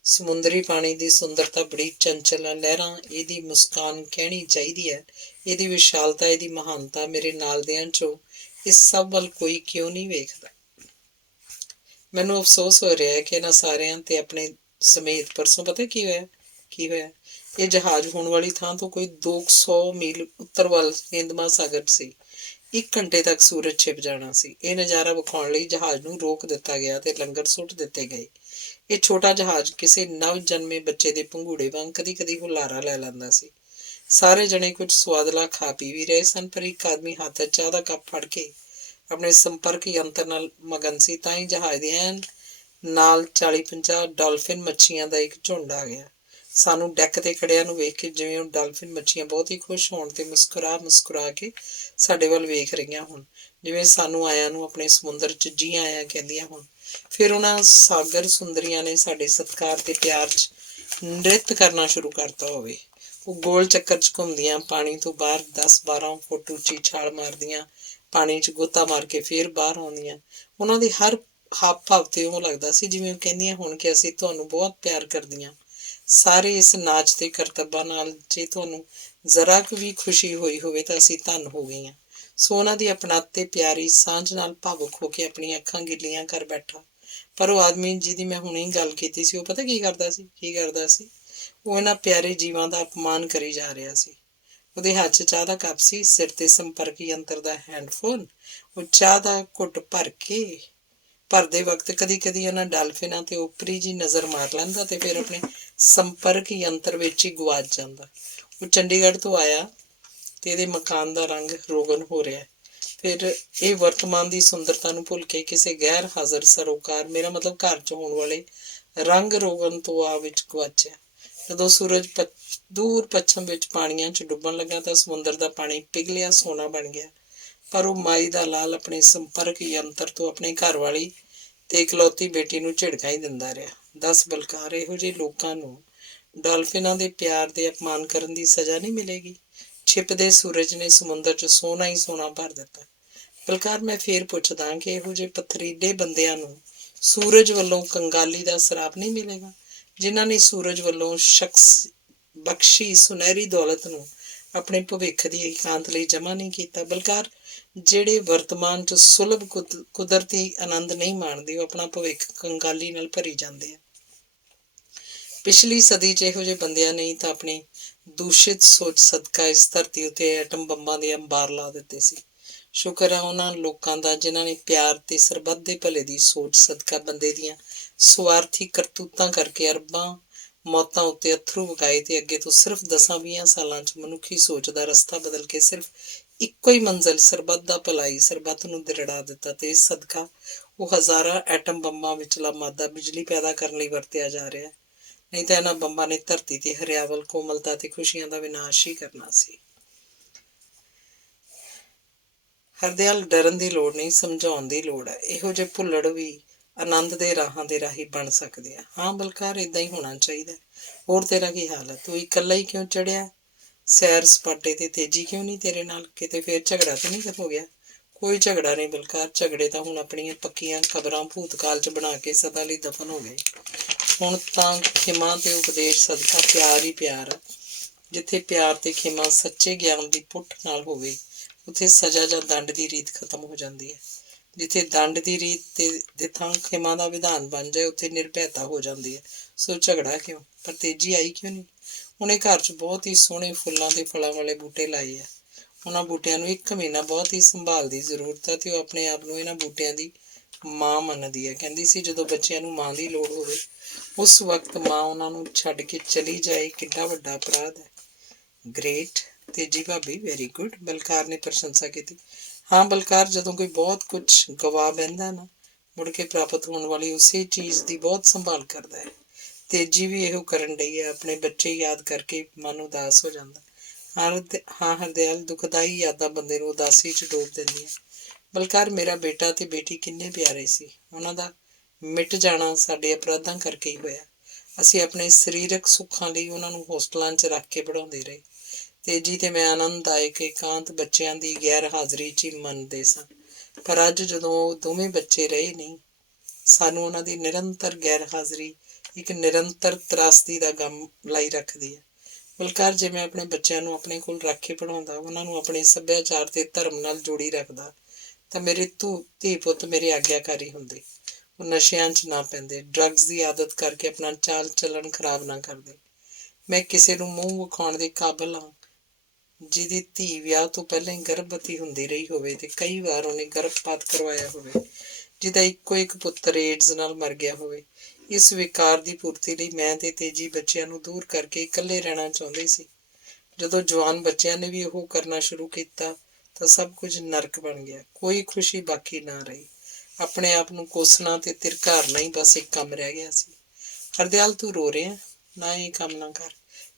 ਸਮੁੰਦਰੀ ਪਾਣੀ ਦੀ ਸੁੰਦਰਤਾ ਬੜੀ ਚੰਚਲ ਹੈ। ਲਹਿਰਾਂ, ਇਹਦੀ ਮੁਸਕਾਨ ਕਹਿਣੀ ਚਾਹੀਦੀ ਹੈ, ਇਹਦੀ ਵਿਸ਼ਾਲਤਾ, ਇਹਦੀ ਮਹਾਨਤਾ। ਮੇਰੇ ਨਾਲ ਦਿਆਂ 'ਚੋਂ ਇਸ ਸਭ ਵੱਲ ਕੋਈ ਕਿਉਂ ਨਹੀਂ ਵੇਖਦਾ? ਮੈਨੂੰ ਅਫਸੋਸ ਹੋ ਰਿਹਾ ਹੈ ਕਿ ਇਹਨਾਂ ਸਾਰਿਆਂ ਤੇ ਆਪਣੇ ਸਮੇਤ ਪਰਸੋਂ ਪਤਾ ਕੀ ਹੋਇਆ? ਇਹ ਜਹਾਜ਼ ਹੋਣ ਵਾਲੀ ਥਾਂ ਤੋਂ ਕੋਈ 200 ਮੀਲ ਉੱਤਰ ਵੱਲ ਹਿੰਦ ਮਹਾਸਾਗਰ ਸੀ। 1 ਘੰਟੇ ਤੱਕ ਸੂਰਜ ਛਿਪ ਜਾਣਾ ਸੀ। ਇਹ ਨਜ਼ਾਰਾ ਵਿਖਾਉਣ ਲਈ ਜਹਾਜ਼ ਨੂੰ ਰੋਕ ਦਿੱਤਾ ਗਿਆ ਤੇ ਲੰਗਰ ਸੁੱਟ ਦਿੱਤੇ ਗਏ। ਇਹ ਛੋਟਾ ਜਹਾਜ਼ ਕਿਸੇ ਨਵ ਜਨਮੇ ਬੱਚੇ ਦੇ ਪੰਘੂੜੇ ਵਾਂਗ ਕਦੀ ਕਦੀ ਹੁਲਾਰਾ ਲੈ ਲੈਂਦਾ ਸੀ। ਸਾਰੇ ਜਣੇ ਕੁਝ ਸੁਆਦਲਾ ਖਾ ਪੀ ਵੀ ਰਹੇ ਸਨ, ਪਰ ਇੱਕ ਆਦਮੀ ਹੱਥ 'ਚ ਚਾਹ ਦਾ ਕੱਪ ਫੜ ਕੇ ਆਪਣੇ ਸੰਪਰਕ ਯੰਤਰ ਨਾਲ ਮਗਨ ਸੀ। ਤਾਂ ਹੀ ਜਹਾਜ਼ ਦੇ ਐਨ ਨਾਲ 40-50 ਡਾਲਫਿਨ ਮੱਛੀਆਂ ਦਾ ਇੱਕ ਝੁੰਡ ਆ ਗਿਆ। ਸਾਨੂੰ ਡੈਕ ਤੇ ਖੜਿਆਂ ਨੂੰ ਵੇਖ ਕੇ ਜਿਵੇਂ ਉਹ ਡਾਲਫਿਨ ਮੱਛੀਆਂ ਬਹੁਤ ਹੀ ਖੁਸ਼ ਹੋਣ ਤੇ ਮੁਸਕਰਾ ਕੇ ਸਾਡੇ ਵੱਲ ਵੇਖ ਰਹੀਆਂ ਹੋਣ, ਜਿਵੇਂ ਸਾਨੂੰ ਆਇਆਂ ਨੂੰ ਆਪਣੇ ਸਮੁੰਦਰ 'ਚ ਜੀ ਆਇਆਂ ਕਹਿੰਦੀਆਂ ਹੋਣ। ਫਿਰ ਉਹਨਾਂ ਸਾਗਰ ਸੁੰਦਰੀਆਂ ਨੇ ਸਾਡੇ ਸਤਿਕਾਰ ਤੇ ਪਿਆਰ 'ਚ ਨ੍ਰਿਤ ਕਰਨਾ ਸ਼ੁਰੂ ਕਰਤਾ ਹੋਵੇ। ਉਹ ਗੋਲ ਚੱਕਰ 'ਚ ਘੁੰਮਦੀਆਂ, ਪਾਣੀ ਤੋਂ ਬਾਹਰ 10-12 ਫੁੱਟ ਉੱਚੀ ਛਾਲ ਮਾਰਦੀਆਂ, ਪਾਣੀ 'ਚ ਗੋਤਾ ਮਾਰ ਕੇ ਫੇਰ ਬਾਹਰ ਆਉਂਦੀਆਂ। ਉਹਨਾਂ ਦੀ ਹਰ ਹਾਵ ਭਾਵ ਤੇ ਉਹ ਲੱਗਦਾ ਸੀ ਜਿਵੇਂ ਉਹ ਕਹਿੰਦੀਆਂ ਹੋਣ ਕਿ ਅਸੀਂ ਤੁਹਾਨੂੰ ਬਹੁਤ ਪਿਆਰ ਕਰਦੀਆਂ। ਸਾਰੇ ਇਸ ਨਾਚ ਦੇ ਕਰਤੱਬਾਂ ਨਾਲ ਜੇ ਤੁਹਾਨੂੰ ਜ਼ਰਾ ਕੁ ਵੀ ਖੁਸ਼ੀ ਹੋਈ ਹੋਵੇ ਤਾਂ ਅਸੀਂ ਧੰਨ ਹੋ ਗਈਆਂ। ਸੋ ਉਹਨਾਂ ਦੀ ਆਪਣੱਤ ਤੇ ਪਿਆਰੀ ਸਾਂਝ ਨਾਲ ਭਾਵੁਕ ਹੋ ਕੇ ਆਪਣੀਆਂ ਅੱਖਾਂ ਗਿੱਲੀਆਂ ਕਰ ਬੈਠਾ। ਪਰ ਉਹ ਆਦਮੀ ਜਿਹਦੀ ਮੈਂ ਹੁਣੇ ਗੱਲ ਕੀਤੀ ਸੀ, ਉਹ ਪਤਾ ਕੀ ਕਰਦਾ ਸੀ? ਉਹ ਇਹਨਾਂ ਪਿਆਰੇ ਜੀਵਾਂ ਦਾ ਅਪਮਾਨ ਕਰੀ ਜਾ ਰਿਹਾ ਸੀ। ਉਹਦੇ ਹੱਥ 'ਚ ਚਾਹ ਦਾ ਕੱਪ ਸੀ, ਸਿਰ ਤੇ ਸੰਪਰਕ ਯੰਤਰ ਦਾ ਹੈਂਡਫੋਨ। ਉਹ ਚਾਹ ਦਾ ਘੁੱਟ ਭਰਦੇ ਵਕਤ ਕਦੀ ਉਹਨਾਂ ਡਾਲਫਿਨਾਂ ਤੇ ਉਪਰੀ ਜੀ ਨਜ਼ਰ ਮਾਰ ਲੈਂਦਾ ਤੇ ਫਿਰ ਆਪਣੇ ਸੰਪਰਕ ਯੰਤਰ ਵਿੱਚ ਹੀ ਗੁਆਚ ਜਾਂਦਾ। ਉਹ ਚੰਡੀਗੜ੍ਹ ਤੋਂ ਆਇਆ ਤੇ ਇਹਦੇ ਮਕਾਨ ਦਾ ਰੰਗ ਰੋਗਨ ਹੋ ਰਿਹਾ। ਫਿਰ ਇਹ ਵਰਤਮਾਨ ਦੀ ਸੁੰਦਰਤਾ ਨੂੰ ਭੁੱਲ ਕੇ ਕਿਸੇ ਗੈਰ ਹਾਜ਼ਰ ਸਰੋਕਾਰ, ਮੇਰਾ ਮਤਲਬ ਘਰ 'ਚ ਹੋਣ ਵਾਲੇ ਰੰਗ ਰੋਗਨ ਤੋਂ ਆ ਵਿੱਚ ਗੁਆਚਿਆ। ਜਦੋਂ ਸੂਰਜ ਦੂਰ ਪੱਛਮ ਵਿੱਚ ਪਾਣੀਆਂ 'ਚ ਡੁੱਬਣ ਲੱਗਾ ਤਾਂ ਸਮੁੰਦਰ ਦਾ ਪਾਣੀ ਪਿਘਲਿਆ ਸੋਨਾ ਬਣ ਗਿਆ। ਪਰ ਉਹ ਮਾਈ ਦਾ ਲਾਲ ਆਪਣੇ ਸੰਪਰਕ ਯੰਤਰ ਤੋਂ ਆਪਣੀ ਘਰਵਾਲੀ ਤੇ ਇਕਲੌਤੀ ਬੇਟੀ ਨੂੰ ਝਿੜਕਾਂ ਹੀ ਦਿੰਦਾ ਰਿਹਾ। ਦੱਸ ਬਲਕਾਰ, ਇਹੋ ਜਿਹੇ ਲੋਕਾਂ ਨੂੰ ਡਾਲਫਿਨਾਂ ਦੇ ਪਿਆਰ ਦੇ ਅਪਮਾਨ ਕਰਨ ਦੀ ਸਜ਼ਾ ਨਹੀਂ ਮਿਲੇਗੀ? ਛਿਪਦੇ ਸੂਰਜ ਨੇ ਸਮੁੰਦਰ 'ਚ ਸੋਨਾ ਹੀ ਸੋਨਾ ਭਰ ਦਿੱਤਾ। ਬਲਕਾਰ, ਮੈਂ ਫੇਰ ਪੁੱਛਦਾ ਕਿ ਇਹੋ ਜਿਹੇ ਪਥਰੀਲੇ ਬੰਦਿਆਂ ਨੂੰ ਸੂਰਜ ਵੱਲੋਂ ਕੰਗਾਲੀ ਦਾ ਸਰਾਪ ਨਹੀਂ ਮਿਲੇਗਾ, ਜਿਨ੍ਹਾਂ ਨੇ ਸੂਰਜ ਵੱਲੋਂ ਬਖਸ਼ੀ ਸੁਨਹਿਰੀ ਦੌਲਤ ਨੂੰ ਆਪਣੇ ਭਵਿੱਖ ਦੀ ਇਕਾਂਤ ਲਈ ਜਮ੍ਹਾਂ ਨਹੀਂ ਕੀਤਾ? ਬਲਕਾਰ, ਜਿਹੜੇ ਵਰਤਮਾਨ 'ਚ ਸੁਲਭ ਕੁਦਰਤੀ ਆਨੰਦ ਨਹੀਂ ਮਾਣਦੇ, ਉਹ ਆਪਣਾ ਭਵਿੱਖ ਕੰਗਾਲੀ ਨਾਲ ਭਰੀ ਜਾਂਦੇ ਆ। ਪਿਛਲੀ ਸਦੀ 'ਚ ਇਹੋ ਜਿਹੇ ਬੰਦਿਆਂ ਨੇ ਤਾਂ ਆਪਣੀ ਦੂਸ਼ਿਤ ਸੋਚ ਸਦਕਾ ਇਸ ਧਰਤੀ ਉੱਤੇ ਐਟਮ ਬੰਬਾਂ ਦੇ ਅੰਬਾਰ ਲਾ ਦਿੱਤੇ ਸੀ। ਸ਼ੁਕਰ ਹੈ ਉਹਨਾਂ ਲੋਕਾਂ ਦਾ ਜਿਨ੍ਹਾਂ ਨੇ ਪਿਆਰ ਤੇ ਸਰਬੱਤ ਦੇ ਭਲੇ ਦੀ ਸੋਚ ਸਦਕਾ ਬੰਦੇ ਦੀਆਂ ਸਵਾਰਥੀ ਕਰਤੂਤਾਂ ਕਰਕੇ ਅਰਬਾਂ ਮੌਤਾਂ ਉੱਤੇ ਅੱਥਰੂ ਵਗਾਏ ਤੇ ਅੱਗੇ ਤੋਂ ਸਿਰਫ 10-20 ਸਾਲਾਂ 'ਚ ਮਨੁੱਖੀ ਸੋਚ ਦਾ ਰਸਤਾ ਬਦਲ ਕੇ ਸਿਰਫ ਇੱਕੋ ਹੀ ਮੰਜ਼ਿਲ ਸਰਬੱਤ ਦਾ ਭਲਾਈ ਸਰਬੱਤ ਨੂੰ ਦ੍ਰਿੜਾ ਦਿੱਤਾ ਤੇ ਇਸ ਸਦਕਾ ਉਹ ਹਜ਼ਾਰਾਂ ਐਟਮ ਬੰਬਾਂ ਵਿਚਲਾ ਮਾਦਾ ਬਿਜਲੀ ਪੈਦਾ ਕਰਨ ਲਈ ਵਰਤਿਆ ਜਾ ਰਿਹਾ। ਨਹੀਂ ਤਾਂ ਇਹਨਾਂ ਬੰਬਾਂ ਨੇ ਧਰਤੀ ਤੇ ਹਰਿਆਵਲ ਕੋਮਲਤਾ ਤੇ ਖੁਸ਼ੀਆਂ ਦਾ ਵਿਨਾਸ਼ ਹੀ ਕਰਨਾ ਸੀ। ਹਰਦਿਆਲ, ਡਰਨ ਦੀ ਲੋੜ ਨਹੀਂ, ਸਮਝਾਉਣ ਦੀ ਲੋੜ ਹੈ। ਇਹੋ ਜਿਹੇ ਭੁੱਲੜ ਵੀ ਆਨੰਦ ਦੇ ਰਾਹਾਂ ਦੇ ਰਾਹੀਂ ਬਣ ਸਕਦੇ ਆ। ਹਾਂ ਬਲਕਾਰ, ਏਦਾਂ ਹੀ ਹੋਣਾ ਚਾਹੀਦਾ। ਹੋਰ ਤੇਰਾ ਕੀ ਹਾਲ ਹੈ? ਤੂੰ ਇਕੱਲਾ ਹੀ ਕਿਉਂ ਚੜਿਆ? ਸੈਰ ਸਪਾਟੇ ਤੇ ਤੇਜੀ ਕਿਉਂ ਨਹੀਂ ਤੇਰੇ ਨਾਲ? ਕਿਤੇ ਫੇਰ ਝਗੜਾ ਤਾਂ ਨਹੀਂ ਹੋ ਗਿਆ? ਕੋਈ ਝਗੜਾ ਨਹੀਂ ਬਲਕਾਰ, ਝਗੜੇ ਤਾਂ ਹੁਣ ਆਪਣੀਆਂ ਪੱਕੀਆਂ ਖਬਰਾਂ ਭੂਤਕਾਲ 'ਚ ਬਣਾ ਕੇ ਸਦਾ ਲਈ ਦਫਨ ਹੋ ਗਏ। ਹੁਣ ਤਾਂ ਖਿਮਾ ਤੇ ਉਪਦੇਸ਼ ਸਦਕਾ ਪਿਆਰ ਹੀ ਪਿਆਰ ਆ। ਜਿੱਥੇ ਪਿਆਰ ਤੇ ਖਿਮਾ ਸੱਚੇ ਗਿਆਨ ਦੀ ਪੁੱਠ ਨਾਲ ਹੋਵੇ ਉੱਥੇ ਸਜ਼ਾ ਜਾਂ ਦੰਡ ਦੀ ਰੀਤ ਖਤਮ ਹੋ ਜਾਂਦੀ ਹੈ। ਜਿੱਥੇ ਦੰਡ ਦੀ ਰੀਤ ਦੇ ਥਾਂ ਖਿਮਾ ਦਾ ਵਿਧਾਨ ਬਣ ਜਾਏ ਉੱਥੇ ਨਿਰਭੈਤਾ ਹੋ ਜਾਂਦੀ ਹੈ। ਸੋ ਝਗੜਾ ਕਿਉਂ? ਪਰ ਤੇਜੀ ਆਈ ਕਿਉਂ ਨਹੀਂ? ਉਹਨੇ ਘਰ 'ਚ ਬਹੁਤ ਹੀ ਸੋਹਣੇ ਫੁੱਲਾਂ ਤੇ ਫਲਾਂ ਵਾਲੇ ਬੂਟੇ ਲਾਏ ਆ। ਉਹਨਾਂ ਬੂਟਿਆਂ ਨੂੰ 1 ਮਹੀਨਾ ਬਹੁਤ ਹੀ ਸੰਭਾਲ ਦੀ ਜ਼ਰੂਰਤ ਹੈ ਤੇ ਉਹ ਆਪਣੇ ਆਪ ਨੂੰ ਇਹਨਾਂ ਬੂਟਿਆਂ ਦੀ ਮਾਂ ਮੰਨਦੀ ਹੈ। ਕਹਿੰਦੀ ਸੀ ਜਦੋਂ ਬੱਚਿਆਂ ਨੂੰ ਮਾਂ ਦੀ ਲੋੜ ਹੋਵੇ ਉਸ ਵਕਤ ਮਾਂ ਉਹਨਾਂ ਨੂੰ ਛੱਡ ਕੇ ਚਲੀ ਜਾਏ ਕਿੱਡਾ ਵੱਡਾ ਅਪਰਾਧ ਹੈ। ਗ੍ਰੇਟ ਤੇਜੀ ਭਾਬੀ, ਵੈਰੀ ਗੁੱਡ, ਬਲਕਾਰ ਨੇ ਪ੍ਰਸ਼ੰਸਾ ਕੀਤੀ। ਹਾਂ ਬਲਕਾਰ, ਜਦੋਂ ਕੋਈ ਬਹੁਤ ਕੁਝ ਗਵਾ ਬਹਿੰਦਾ ਨਾ ਮੁੜ ਕੇ ਪ੍ਰਾਪਤ ਹੋਣ ਵਾਲੀ ਉਸੇ ਚੀਜ਼ ਦੀ ਬਹੁਤ ਸੰਭਾਲ ਕਰਦਾ ਹੈ। ਤੇਜੀ ਵੀ ਇਹੋ ਕਰਨ ਡਈ ਹੈ। ਆਪਣੇ ਬੱਚੇ ਯਾਦ ਕਰਕੇ ਮਨ ਉਦਾਸ ਹੋ ਜਾਂਦਾ। ਹਾਂ ਹਰਦਿਆਲ, ਦੁਖਦਾਈ ਯਾਦਾਂ ਬੰਦੇ ਨੂੰ ਉਦਾਸੀ 'ਚ ਡੋਬ ਦਿੰਦੀਆਂ। ਬਲਕਾਰ, ਮੇਰਾ ਬੇਟਾ ਤੇ ਬੇਟੀ ਕਿੰਨੇ ਪਿਆਰੇ ਸੀ। ਉਹਨਾਂ ਦਾ ਮਿਟ ਜਾਣਾ ਸਾਡੇ ਅਪਰਾਧਾਂ ਕਰਕੇ ਹੀ ਹੋਇਆ। ਅਸੀਂ ਆਪਣੇ ਸਰੀਰਕ ਸੁੱਖਾਂ ਲਈ ਉਹਨਾਂ ਨੂੰ ਹੋਸਟਲਾਂ 'ਚ ਰੱਖ ਕੇ ਪੜ੍ਹਾਉਂਦੇ ਰਹੇ। ਤੇਜੀ ਤੇ ਮੈਂ ਆਨੰਦਦਾਇਕ ਇਕਾਂਤ ਬੱਚਿਆਂ ਦੀ ਗੈਰ ਹਾਜ਼ਰੀ 'ਚ ਹੀ ਮੰਨਦੇ ਸਾਂ। ਪਰ ਅੱਜ ਜਦੋਂ ਉਹ ਦੋਵੇਂ ਬੱਚੇ ਰਹੇ ਨਹੀਂ, ਸਾਨੂੰ ਉਹਨਾਂ ਦੀ ਨਿਰੰਤਰ ਗੈਰ ਹਾਜ਼ਰੀ ਇੱਕ ਨਿਰੰਤਰ ਤਰਾਸਦੀ ਦਾ ਗਮ ਲਾਈ ਰੱਖਦੀ ਹੈ। ਬਲਕਾਰ, ਜੇ ਮੈਂ ਆਪਣੇ ਬੱਚਿਆਂ ਨੂੰ ਆਪਣੇ ਕੋਲ ਰੱਖ ਕੇ ਪੜ੍ਹਾਉਂਦਾ, ਉਹਨਾਂ ਨੂੰ ਆਪਣੇ ਸੱਭਿਆਚਾਰ ਤੇ ਧਰਮ ਨਾਲ ਜੋੜੀ ਰੱਖਦਾ ਤਾਂ ਮੇਰੇ ਧੀ ਪੁੱਤ ਮੇਰੇ ਆਗਿਆਕਾਰੀ ਹੁੰਦੇ। ਉਹ ਨਸ਼ਿਆਂ 'ਚ ਨਾ ਪੈਂਦੇ, ਡਰੱਗਸ ਦੀ ਆਦਤ ਕਰਕੇ ਆਪਣਾ ਚਾਲ ਚੱਲਣ ਖਰਾਬ ਨਾ ਕਰਦੇ। ਮੈਂ ਕਿਸੇ ਨੂੰ ਮੂੰਹ ਵਿਖਾਉਣ ਦੇ ਕਾਬਲ ਹਾਂ ਜਿਹਦੀ ਧੀ ਵਿਆਹ ਤੋਂ ਪਹਿਲਾਂ ਹੀ ਗਰਭਵਤੀ ਹੁੰਦੀ ਰਹੀ ਹੋਵੇ ਤੇ ਕਈ ਵਾਰ ਉਹਨੇ ਗਰਭਪਾਤ ਕਰਵਾਇਆ ਹੋਵੇ, ਜਿਹਦਾ ਇੱਕੋ ਇੱਕ ਪੁੱਤਰ ਏਡਜ਼ ਨਾਲ ਮਰ ਗਿਆ ਹੋਵੇ। ਇਸ ਵਿਕਾਰ ਦੀ ਪੂਰਤੀ ਲਈ ਮੈਂ ਤੇ ਤੇਜੀ ਬੱਚਿਆਂ ਨੂੰ ਦੂਰ ਕਰਕੇ ਇਕੱਲੇ ਰਹਿਣਾ ਚਾਹੁੰਦੇ ਸੀ। ਜਦੋਂ ਜਵਾਨ ਬੱਚਿਆਂ ਨੇ ਵੀ ਉਹ ਕਰਨਾ ਸ਼ੁਰੂ ਕੀਤਾ ਤਾਂ ਸਭ ਕੁਝ ਨਰਕ ਬਣ ਗਿਆ। ਕੋਈ ਖੁਸ਼ੀ ਬਾਕੀ ਨਾ ਰਹੀ। ਆਪਣੇ ਆਪ ਨੂੰ ਕੋਸਣਾ ਤੇ ਤਿਰਕਾਰਨਾ ਹੀ ਬਸ ਇੱਕ ਕੰਮ ਰਹਿ ਗਿਆ ਸੀ। ਹਰਦਿਆਲ, ਤੂੰ ਰੋ ਰਿਹਾ? ਨਾ, ਇਹ ਕੰਮ ਨਾ ਕਰ।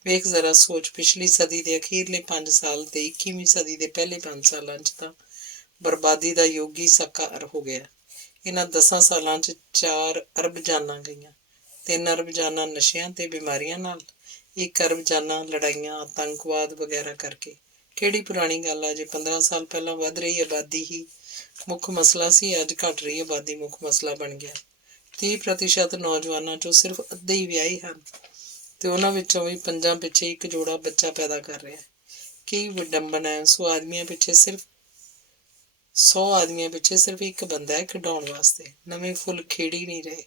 ਵੇਖ ਜ਼ਰਾ ਸੋਚ, ਪਿਛਲੀ ਸਦੀ ਦੇ ਅਖੀਰਲੇ 5 ਸਾਲ ਤੇ 21ਵੀਂ ਸਦੀ ਦੇ ਪਹਿਲੇ 5 ਸਾਲਾਂ 'ਚ ਤਾਂ ਬਰਬਾਦੀ ਦਾ ਯੁੱਗ ਹੀ ਸਾਕਾਰ ਹੋ ਗਿਆ। ਇਹਨਾਂ 10 ਸਾਲਾਂ 'ਚ 4 ਅਰਬ ਜਾਨਾਂ ਗਈਆਂ। 3 ਅਰਬ ਜਾਨਾਂ ਨਸ਼ਿਆਂ ਤੇ ਬਿਮਾਰੀਆਂ ਨਾਲ, 1 ਅਰਬ ਜਾਨਾਂ ਲੜਾਈਆਂ ਆਤੰਕਵਾਦ ਵਗੈਰਾ ਕਰਕੇ। ਕਿਹੜੀ ਪੁਰਾਣੀ ਗੱਲ ਆ? ਜੇ 15 ਸਾਲ ਪਹਿਲਾਂ ਵੱਧ ਰਹੀ ਆਬਾਦੀ ਹੀ ਮੁੱਖ ਮਸਲਾ ਸੀ, ਅੱਜ ਘਟ ਰਹੀ ਆਬਾਦੀ ਮੁੱਖ ਮਸਲਾ ਬਣ ਗਿਆ। 30% ਨੌਜਵਾਨਾਂ 'ਚੋਂ ਸਿਰਫ ਅੱਧੇ ਹੀ ਵਿਆਹੇ ਹਨ ਤੇ ਉਹਨਾਂ ਵਿੱਚੋਂ ਵੀ 5 ਪਿੱਛੇ ਇੱਕ ਜੋੜਾ ਬੱਚਾ ਪੈਦਾ ਕਰ ਰਿਹਾ। ਕੀ ਵਿਡੰਬਨਾ ਹੈ। 100 ਆਦਮੀਆਂ ਪਿੱਛੇ ਸਿਰਫ ਇੱਕ ਬੰਦਾ ਹੈ ਖਿਡਾਉਣ ਵਾਸਤੇ। ਨਵੇਂ ਫੁੱਲ ਖੇੜੀ ਨਹੀਂ ਰਹੇ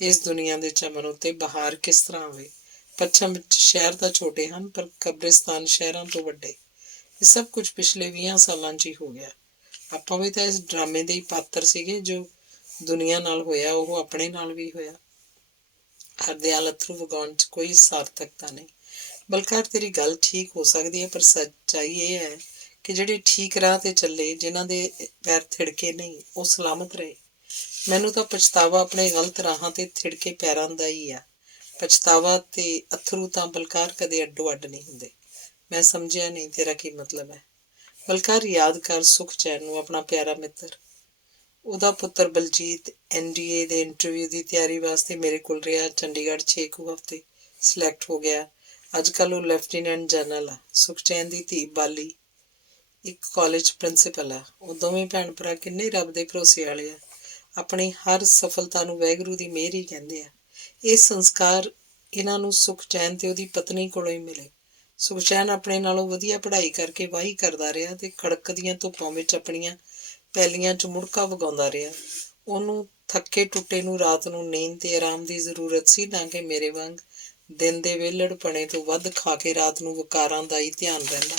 ਇਸ ਦੁਨੀਆ ਦੇ ਚਮਨ ਉੱਤੇ। ਬਹਾਰ ਕਿਸ ਤਰ੍ਹਾਂ ਆਵੇ? ਪੱਛਮ ਵਿੱਚ ਸ਼ਹਿਰ ਤਾਂ ਛੋਟੇ ਹਨ ਪਰ ਕਬਰਿਸਤਾਨ ਸ਼ਹਿਰਾਂ ਤੋਂ ਵੱਡੇ। ਇਹ ਸਭ ਕੁਝ ਪਿਛਲੇ 20 ਸਾਲਾਂ 'ਚ ਹੀ ਹੋ ਗਿਆ। ਆਪਾਂ ਵੀ ਤਾਂ ਇਸ ਡਰਾਮੇ ਦੇ ਹੀ ਪਾਤਰ ਸੀਗੇ। ਜੋ ਦੁਨੀਆ ਨਾਲ ਹੋਇਆ ਉਹ ਆਪਣੇ ਨਾਲ ਵੀ ਹੋਇਆ। ਹਰਦਿਆਲ, ਅਥਰੂ ਵਗਾਉਣ 'ਚ ਕੋਈ ਸਾਰਥਕਤਾ ਨਹੀਂ। ਬਲਕਾਰ, ਤੇਰੀ ਗੱਲ ਠੀਕ ਹੋ ਸਕਦੀ ਹੈ ਪਰ ਸੱਚਾਈ ਇਹ ਹੈ ਕਿ ਜਿਹੜੇ ਠੀਕ ਰਾਹ ਤੇ ਚੱਲੇ, ਜਿਨ੍ਹਾਂ ਦੇ ਪੈਰ ਥਿੜਕੇ ਨਹੀਂ, ਉਹ ਸਲਾਮਤ ਰਹੇ। ਮੈਨੂੰ ਤਾਂ ਪਛਤਾਵਾ ਆਪਣੇ ਗਲਤ ਰਾਹਾਂ ਤੇ ਥਿੜਕੇ ਪੈਰਾਂ ਦਾ ਹੀ ਆ। ਪਛਤਾਵਾ ਤੇ ਅਥਰੂ ਤਾਂ ਬਲਕਾਰ ਕਦੇ ਅੱਡੋ ਅੱਡ ਨਹੀਂ ਹੁੰਦੇ। ਮੈਂ ਸਮਝਿਆ ਨਹੀਂ ਤੇਰਾ ਕੀ ਮਤਲਬ ਹੈ। ਬਲਕਾਰ, ਯਾਦ ਕਰ ਸੁਖ ਚੈਨ ਨੂੰ, ਆਪਣਾ ਪਿਆਰਾ ਮਿੱਤਰ। ਉਹਦਾ ਪੁੱਤਰ ਬਲਜੀਤ NDA ਦੇ ਇੰਟਰਵਿਊ ਦੀ ਤਿਆਰੀ ਵਾਸਤੇ ਮੇਰੇ ਕੋਲ ਰਿਹਾ। ਚੰਡੀਗੜ੍ਹ 6 ਕੁ ਹਫ਼ਤੇ ਸਿਲੈਕਟ ਹੋ ਗਿਆ। ਅੱਜ ਕੱਲ੍ਹ ਉਹ ਲੈਫਟੀਨੈਂਟ ਜਨਰਲ ਆ। ਸੁਖਚੈਨ ਦੀ ਧੀ ਬਾਲੀ ਇੱਕ ਕਾਲਜ ਪ੍ਰਿੰਸੀਪਲ ਆ। ਉਹ ਦੋਵੇਂ ਭੈਣ ਭਰਾ ਕਿੰਨੇ ਰੱਬ ਦੇ ਭਰੋਸੇ ਵਾਲੇ ਆ। ਆਪਣੀ ਹਰ ਸਫਲਤਾ ਨੂੰ ਵਾਹਿਗੁਰੂ ਦੀ ਮਿਹਰ ਹੀ ਕਹਿੰਦੇ ਆ। ਇਹ ਸੰਸਕਾਰ ਇਹਨਾਂ ਨੂੰ ਸੁਖਚੈਨ ਤੇ ਉਹਦੀ ਪਤਨੀ ਕੋਲੋਂ ਹੀ ਮਿਲੇ। ਸੁਖਚੈਨ ਆਪਣੇ ਨਾਲੋਂ ਵਧੀਆ ਪੜ੍ਹਾਈ ਕਰਕੇ ਵਾਹੀ ਕਰਦਾ ਰਿਹਾ ਤੇ ਕੜਕਦੀਆਂ ਧੁੱਪਾਂ ਵਿੱਚ ਆਪਣੀਆਂ ਪੈਲੀਆਂ 'ਚ ਮੁੜਕਾ ਵਗਾਉਂਦਾ ਰਿਹਾ। ਉਹਨੂੰ ਥੱਕੇ ਟੁੱਟੇ ਨੂੰ ਰਾਤ ਨੂੰ ਨੀਂਦ ਤੇ ਆਰਾਮ ਦੀ ਜ਼ਰੂਰਤ ਸੀ, ਨਾ ਕਿ ਮੇਰੇ ਵਾਂਗ ਦਿਨ ਦੇ ਵਿਹਲੜਪਣੇ ਤੋਂ ਵੱਧ ਖਾ ਕੇ ਰਾਤ ਨੂੰ ਵਕਾਰਾਂ ਦਾ ਹੀ ਧਿਆਨ ਰਹਿੰਦਾ।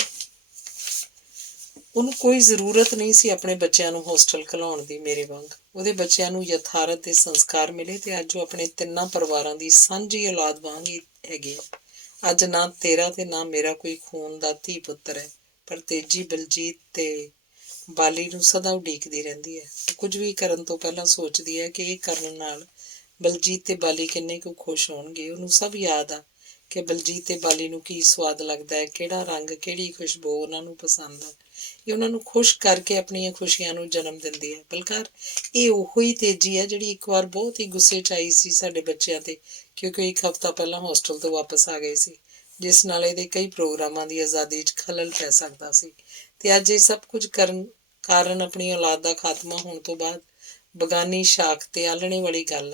ਉਹਨੂੰ ਕੋਈ ਜ਼ਰੂਰਤ ਨਹੀਂ ਸੀ ਆਪਣੇ ਬੱਚਿਆਂ ਨੂੰ ਹੋਸਟਲ ਘਲਾਉਣ ਦੀ ਮੇਰੇ ਵਾਂਗ। ਉਹਦੇ ਬੱਚਿਆਂ ਨੂੰ ਯਥਾਰਥ ਦੇ ਸੰਸਕਾਰ ਮਿਲੇ ਤੇ ਅੱਜ ਉਹ ਆਪਣੇ ਤਿੰਨਾਂ ਪਰਿਵਾਰਾਂ ਦੀ ਸਾਂਝੀ ਔਲਾਦ ਵਾਂਗ ਹੀ ਹੈਗੇ ਆ। ਅੱਜ ਨਾ ਤੇਰਾ ਤੇ ਨਾ ਮੇਰਾ ਕੋਈ ਖੂਨ ਦਾ ਧੀ ਪੁੱਤਰ ਹੈ, ਪਰ ਤੇਜੀ ਬਲਜੀਤ ਤੇ ਬਾਲੀ ਨੂੰ ਸਦਾ ਉਡੀਕਦੀ ਰਹਿੰਦੀ ਹੈ। ਕੁਝ ਵੀ ਕਰਨ ਤੋਂ ਪਹਿਲਾਂ ਸੋਚਦੀ ਹੈ ਕਿ ਇਹ ਕਰਨ ਨਾਲ ਬਲਜੀਤ ਤੇ ਬਾਲੀ ਕਿੰਨੇ ਕੁ ਖੁਸ਼ ਹੋਣਗੇ। ਉਹਨੂੰ ਸਭ ਯਾਦ ਆ ਕਿ ਬਲਜੀਤ ਤੇ ਬਾਲੀ ਨੂੰ ਕੀ ਸਵਾਦ ਲੱਗਦਾ ਹੈ, ਕਿਹੜਾ ਰੰਗ, ਕਿਹੜੀ ਖੁਸ਼ਬੂ ਉਹਨਾਂ ਨੂੰ ਪਸੰਦ ਆ। ਇਹ ਉਹਨਾਂ ਨੂੰ ਖੁਸ਼ ਕਰਕੇ ਆਪਣੀਆਂ ਖੁਸ਼ੀਆਂ ਨੂੰ ਜਨਮ ਦਿੰਦੀ ਹੈ। ਬਲਕਾਰ, ਇਹ ਉਹੋ ਹੀ ਤੇਜੀ ਹੈ ਜਿਹੜੀ ਇੱਕ ਵਾਰ ਬਹੁਤ ਹੀ ਗੁੱਸੇ 'ਚ ਆਈ ਸੀ ਸਾਡੇ ਬੱਚਿਆਂ ਤੇ, ਕਿਉਂਕਿ ਇੱਕ ਹਫ਼ਤਾ ਪਹਿਲਾਂ ਹੋਸਟਲ ਤੋਂ ਵਾਪਸ ਆ ਗਏ ਸੀ, ਜਿਸ ਨਾਲ ਇਹਦੇ ਕਈ ਪ੍ਰੋਗਰਾਮਾਂ ਦੀ ਆਜ਼ਾਦੀ 'ਚ ਖਲਲ ਪੈ ਸਕਦਾ ਸੀ। ਤੇ ਅੱਜ ਇਹ ਸਭ ਕੁਝ ਕਾਰਨ ਆਪਣੀ ਔਲਾਦ ਦਾ ਖਾਤਮਾ ਹੋਣ ਤੋਂ ਬਾਅਦ ਬਗਾਨੀ ਸ਼ਾਖ ਤੇ ਆਲਣੇ ਵਾਲੀ ਗੱਲ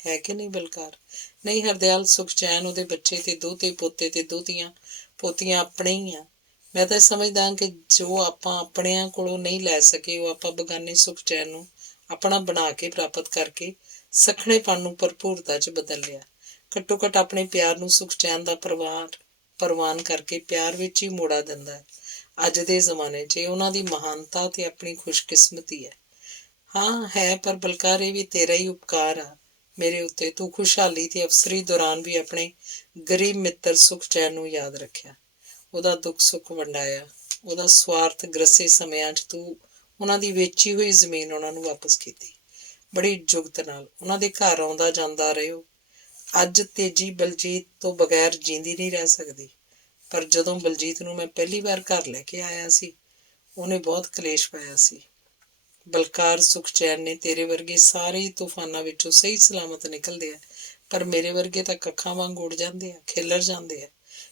ਹੈ ਕਿ ਨਹੀਂ ਬਲਕਾਰ? ਨਹੀਂ ਹਰਦਿਆਲ, ਸੁਖਚੈਨ, ਉਹਦੇ ਬੱਚੇ ਤੇ ਦੋਤੇ ਪੋਤੇ ਤੇ ਦੋਤੀਆਂ ਪੋਤੀਆਂ ਆਪਣੇ ਹੀ ਆ। ਮੈਂ ਤਾਂ ਸਮਝਦਾ ਕਿ ਜੋ ਆਪਾਂ ਆਪਣਿਆਂ ਕੋਲੋਂ ਨਹੀਂ ਲੈ ਸਕੇ, ਉਹ ਆਪਾਂ ਬਗਾਨੇ ਸੁਖਚੈਨ ਨੂੰ ਆਪਣਾ ਬਣਾ ਕੇ ਪ੍ਰਾਪਤ ਕਰਕੇ ਸਖਣੇਪਣ ਨੂੰ ਭਰਪੂਰਤਾ 'ਚ ਬਦਲ ਲਿਆ। ਘੱਟੋ ਘੱਟ ਆਪਣੇ ਪਿਆਰ ਨੂੰ ਸੁਖਚੈਨ ਦਾ ਪ੍ਰਵਾਨ ਕਰਕੇ ਪਿਆਰ ਵਿੱਚ ਹੀ ਮੋੜਾ ਦਿੰਦਾ ਹੈ। ਅੱਜ ਦੇ ਜ਼ਮਾਨੇ 'ਚ ਇਹ ਉਹਨਾਂ ਦੀ ਮਹਾਨਤਾ ਤੇ ਆਪਣੀ ਖੁਸ਼ਕਿਸਮਤੀ ਹੈ। ਹਾਂ ਹੈ, ਪਰ ਬਲਕਾਰ ਇਹ ਵੀ ਤੇਰਾ ਹੀ ਉਪਕਾਰ ਆ ਮੇਰੇ ਉੱਤੇ। ਤੂੰ ਖੁਸ਼ਹਾਲੀ ਤੇ ਅਫਸਰੀ ਦੌਰਾਨ ਵੀ ਆਪਣੇ ਗਰੀਬ ਮਿੱਤਰ ਸੁਖਚੈਨ ਨੂੰ ਯਾਦ ਰੱਖਿਆ, ਉਹਦਾ ਦੁੱਖ ਸੁੱਖ ਵੰਡਾਇਆ। ਉਹਦਾ ਸਵਾਰਥ ਗ੍ਰਸੇ ਸਮਿਆਂ 'ਚ ਤੂੰ ਉਹਨਾਂ ਦੀ ਵੇਚੀ ਹੋਈ ਜ਼ਮੀਨ ਉਹਨਾਂ ਨੂੰ ਵਾਪਸ ਕੀਤੀ। ਬੜੀ ਜੁਗਤ ਨਾਲ ਉਹਨਾਂ ਦੇ ਘਰ ਆਉਂਦਾ ਜਾਂਦਾ ਰਹੇ ਹੋ। ਅੱਜ ਤੇਜੀ ਬਲਜੀਤ ਤੋਂ ਬਗੈਰ ਜੀਂਦੀ ਨਹੀਂ ਰਹਿ ਸਕਦੀ, ਪਰ ਜਦੋਂ ਬਲਜੀਤ ਨੂੰ ਮੈਂ ਪਹਿਲੀ ਵਾਰ ਘਰ ਲੈ ਕੇ ਆਇਆ ਸੀ, ਉਹਨੇ ਬਹੁਤ ਕਲੇਸ਼ ਪਾਇਆ ਸੀ। ਬਲਕਾਰ, ਸੁਖਚੈਨ ਨੇ ਤੇਰੇ ਵਰਗੇ ਸਾਰੇ ਹੀ ਤੂਫਾਨਾਂ ਵਿੱਚੋਂ ਸਹੀ ਸਲਾਮਤ ਨਿਕਲਦੇ ਆ, ਪਰ ਮੇਰੇ ਵਰਗੇ ਤਾਂ ਕੱਖਾਂ ਵਾਂਗ ਉੱਡ ਜਾਂਦੇ ਆ, ਖਿਲਰ ਜਾਂਦੇ ਆ।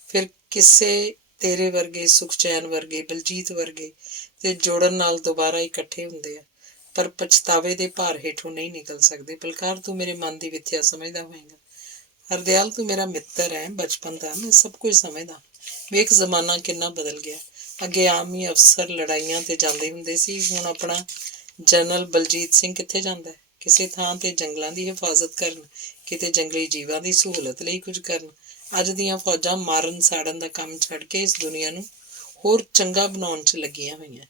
ਫਿਰ ਕਿਸੇ ਤੇਰੇ ਵਰਗੇ, ਸੁਖਚੈਨ ਵਰਗੇ, ਬਲਜੀਤ ਵਰਗੇ ਤੇ ਜੋੜਨ ਨਾਲ ਦੁਬਾਰਾ ਇਕੱਠੇ ਹੁੰਦੇ ਆ, ਪਰ ਪਛਤਾਵੇ ਦੇ ਭਾਰ ਹੇਠੋਂ ਨਹੀਂ ਨਿਕਲ ਸਕਦੇ। ਬਲਕਾਰ, ਤੂੰ ਮੇਰੇ ਮਨ ਦੀ ਵਿੱਥਿਆ ਸਮਝਦਾ ਹੋਏਗਾ। ਹਰਦਿਆਲ, ਤੂੰ ਮੇਰਾ ਮਿੱਤਰ ਹੈ ਬਚਪਨ ਦਾ, ਮੈਂ ਸਭ ਕੁਝ ਸਮਝਦਾ। ਵੇਖ ਜ਼ਮਾਨਾ ਕਿੰਨਾ ਬਦਲ ਗਿਆ। ਅੱਗੇ ਆਮ ਹੀ ਅਫਸਰ ਲੜਾਈਆਂ ਤੇ ਜਾਂਦੇ ਹੁੰਦੇ ਸੀ, ਹੁਣ ਆਪਣਾ ਜਨਰਲ ਬਲਜੀਤ ਸਿੰਘ ਕਿੱਥੇ ਜਾਂਦਾ? ਕਿਸੇ ਥਾਂ ਤੇ ਜੰਗਲਾਂ ਦੀ ਹਿਫਾਜ਼ਤ ਕਰਨ, ਕਿਤੇ ਜੰਗਲੀ ਜੀਵਾਂ ਦੀ ਸਹੂਲਤ ਲਈ ਕੁਝ ਕਰਨ। ਅੱਜ ਦੀਆਂ ਫੌਜਾਂ ਮਾਰਨ ਸਾੜਨ ਦਾ ਕੰਮ ਛੱਡ ਕੇ ਇਸ ਦੁਨੀਆ ਨੂੰ ਹੋਰ ਚੰਗਾ ਬਣਾਉਣ 'ਚ ਲੱਗੀਆਂ ਹੋਈਆਂ।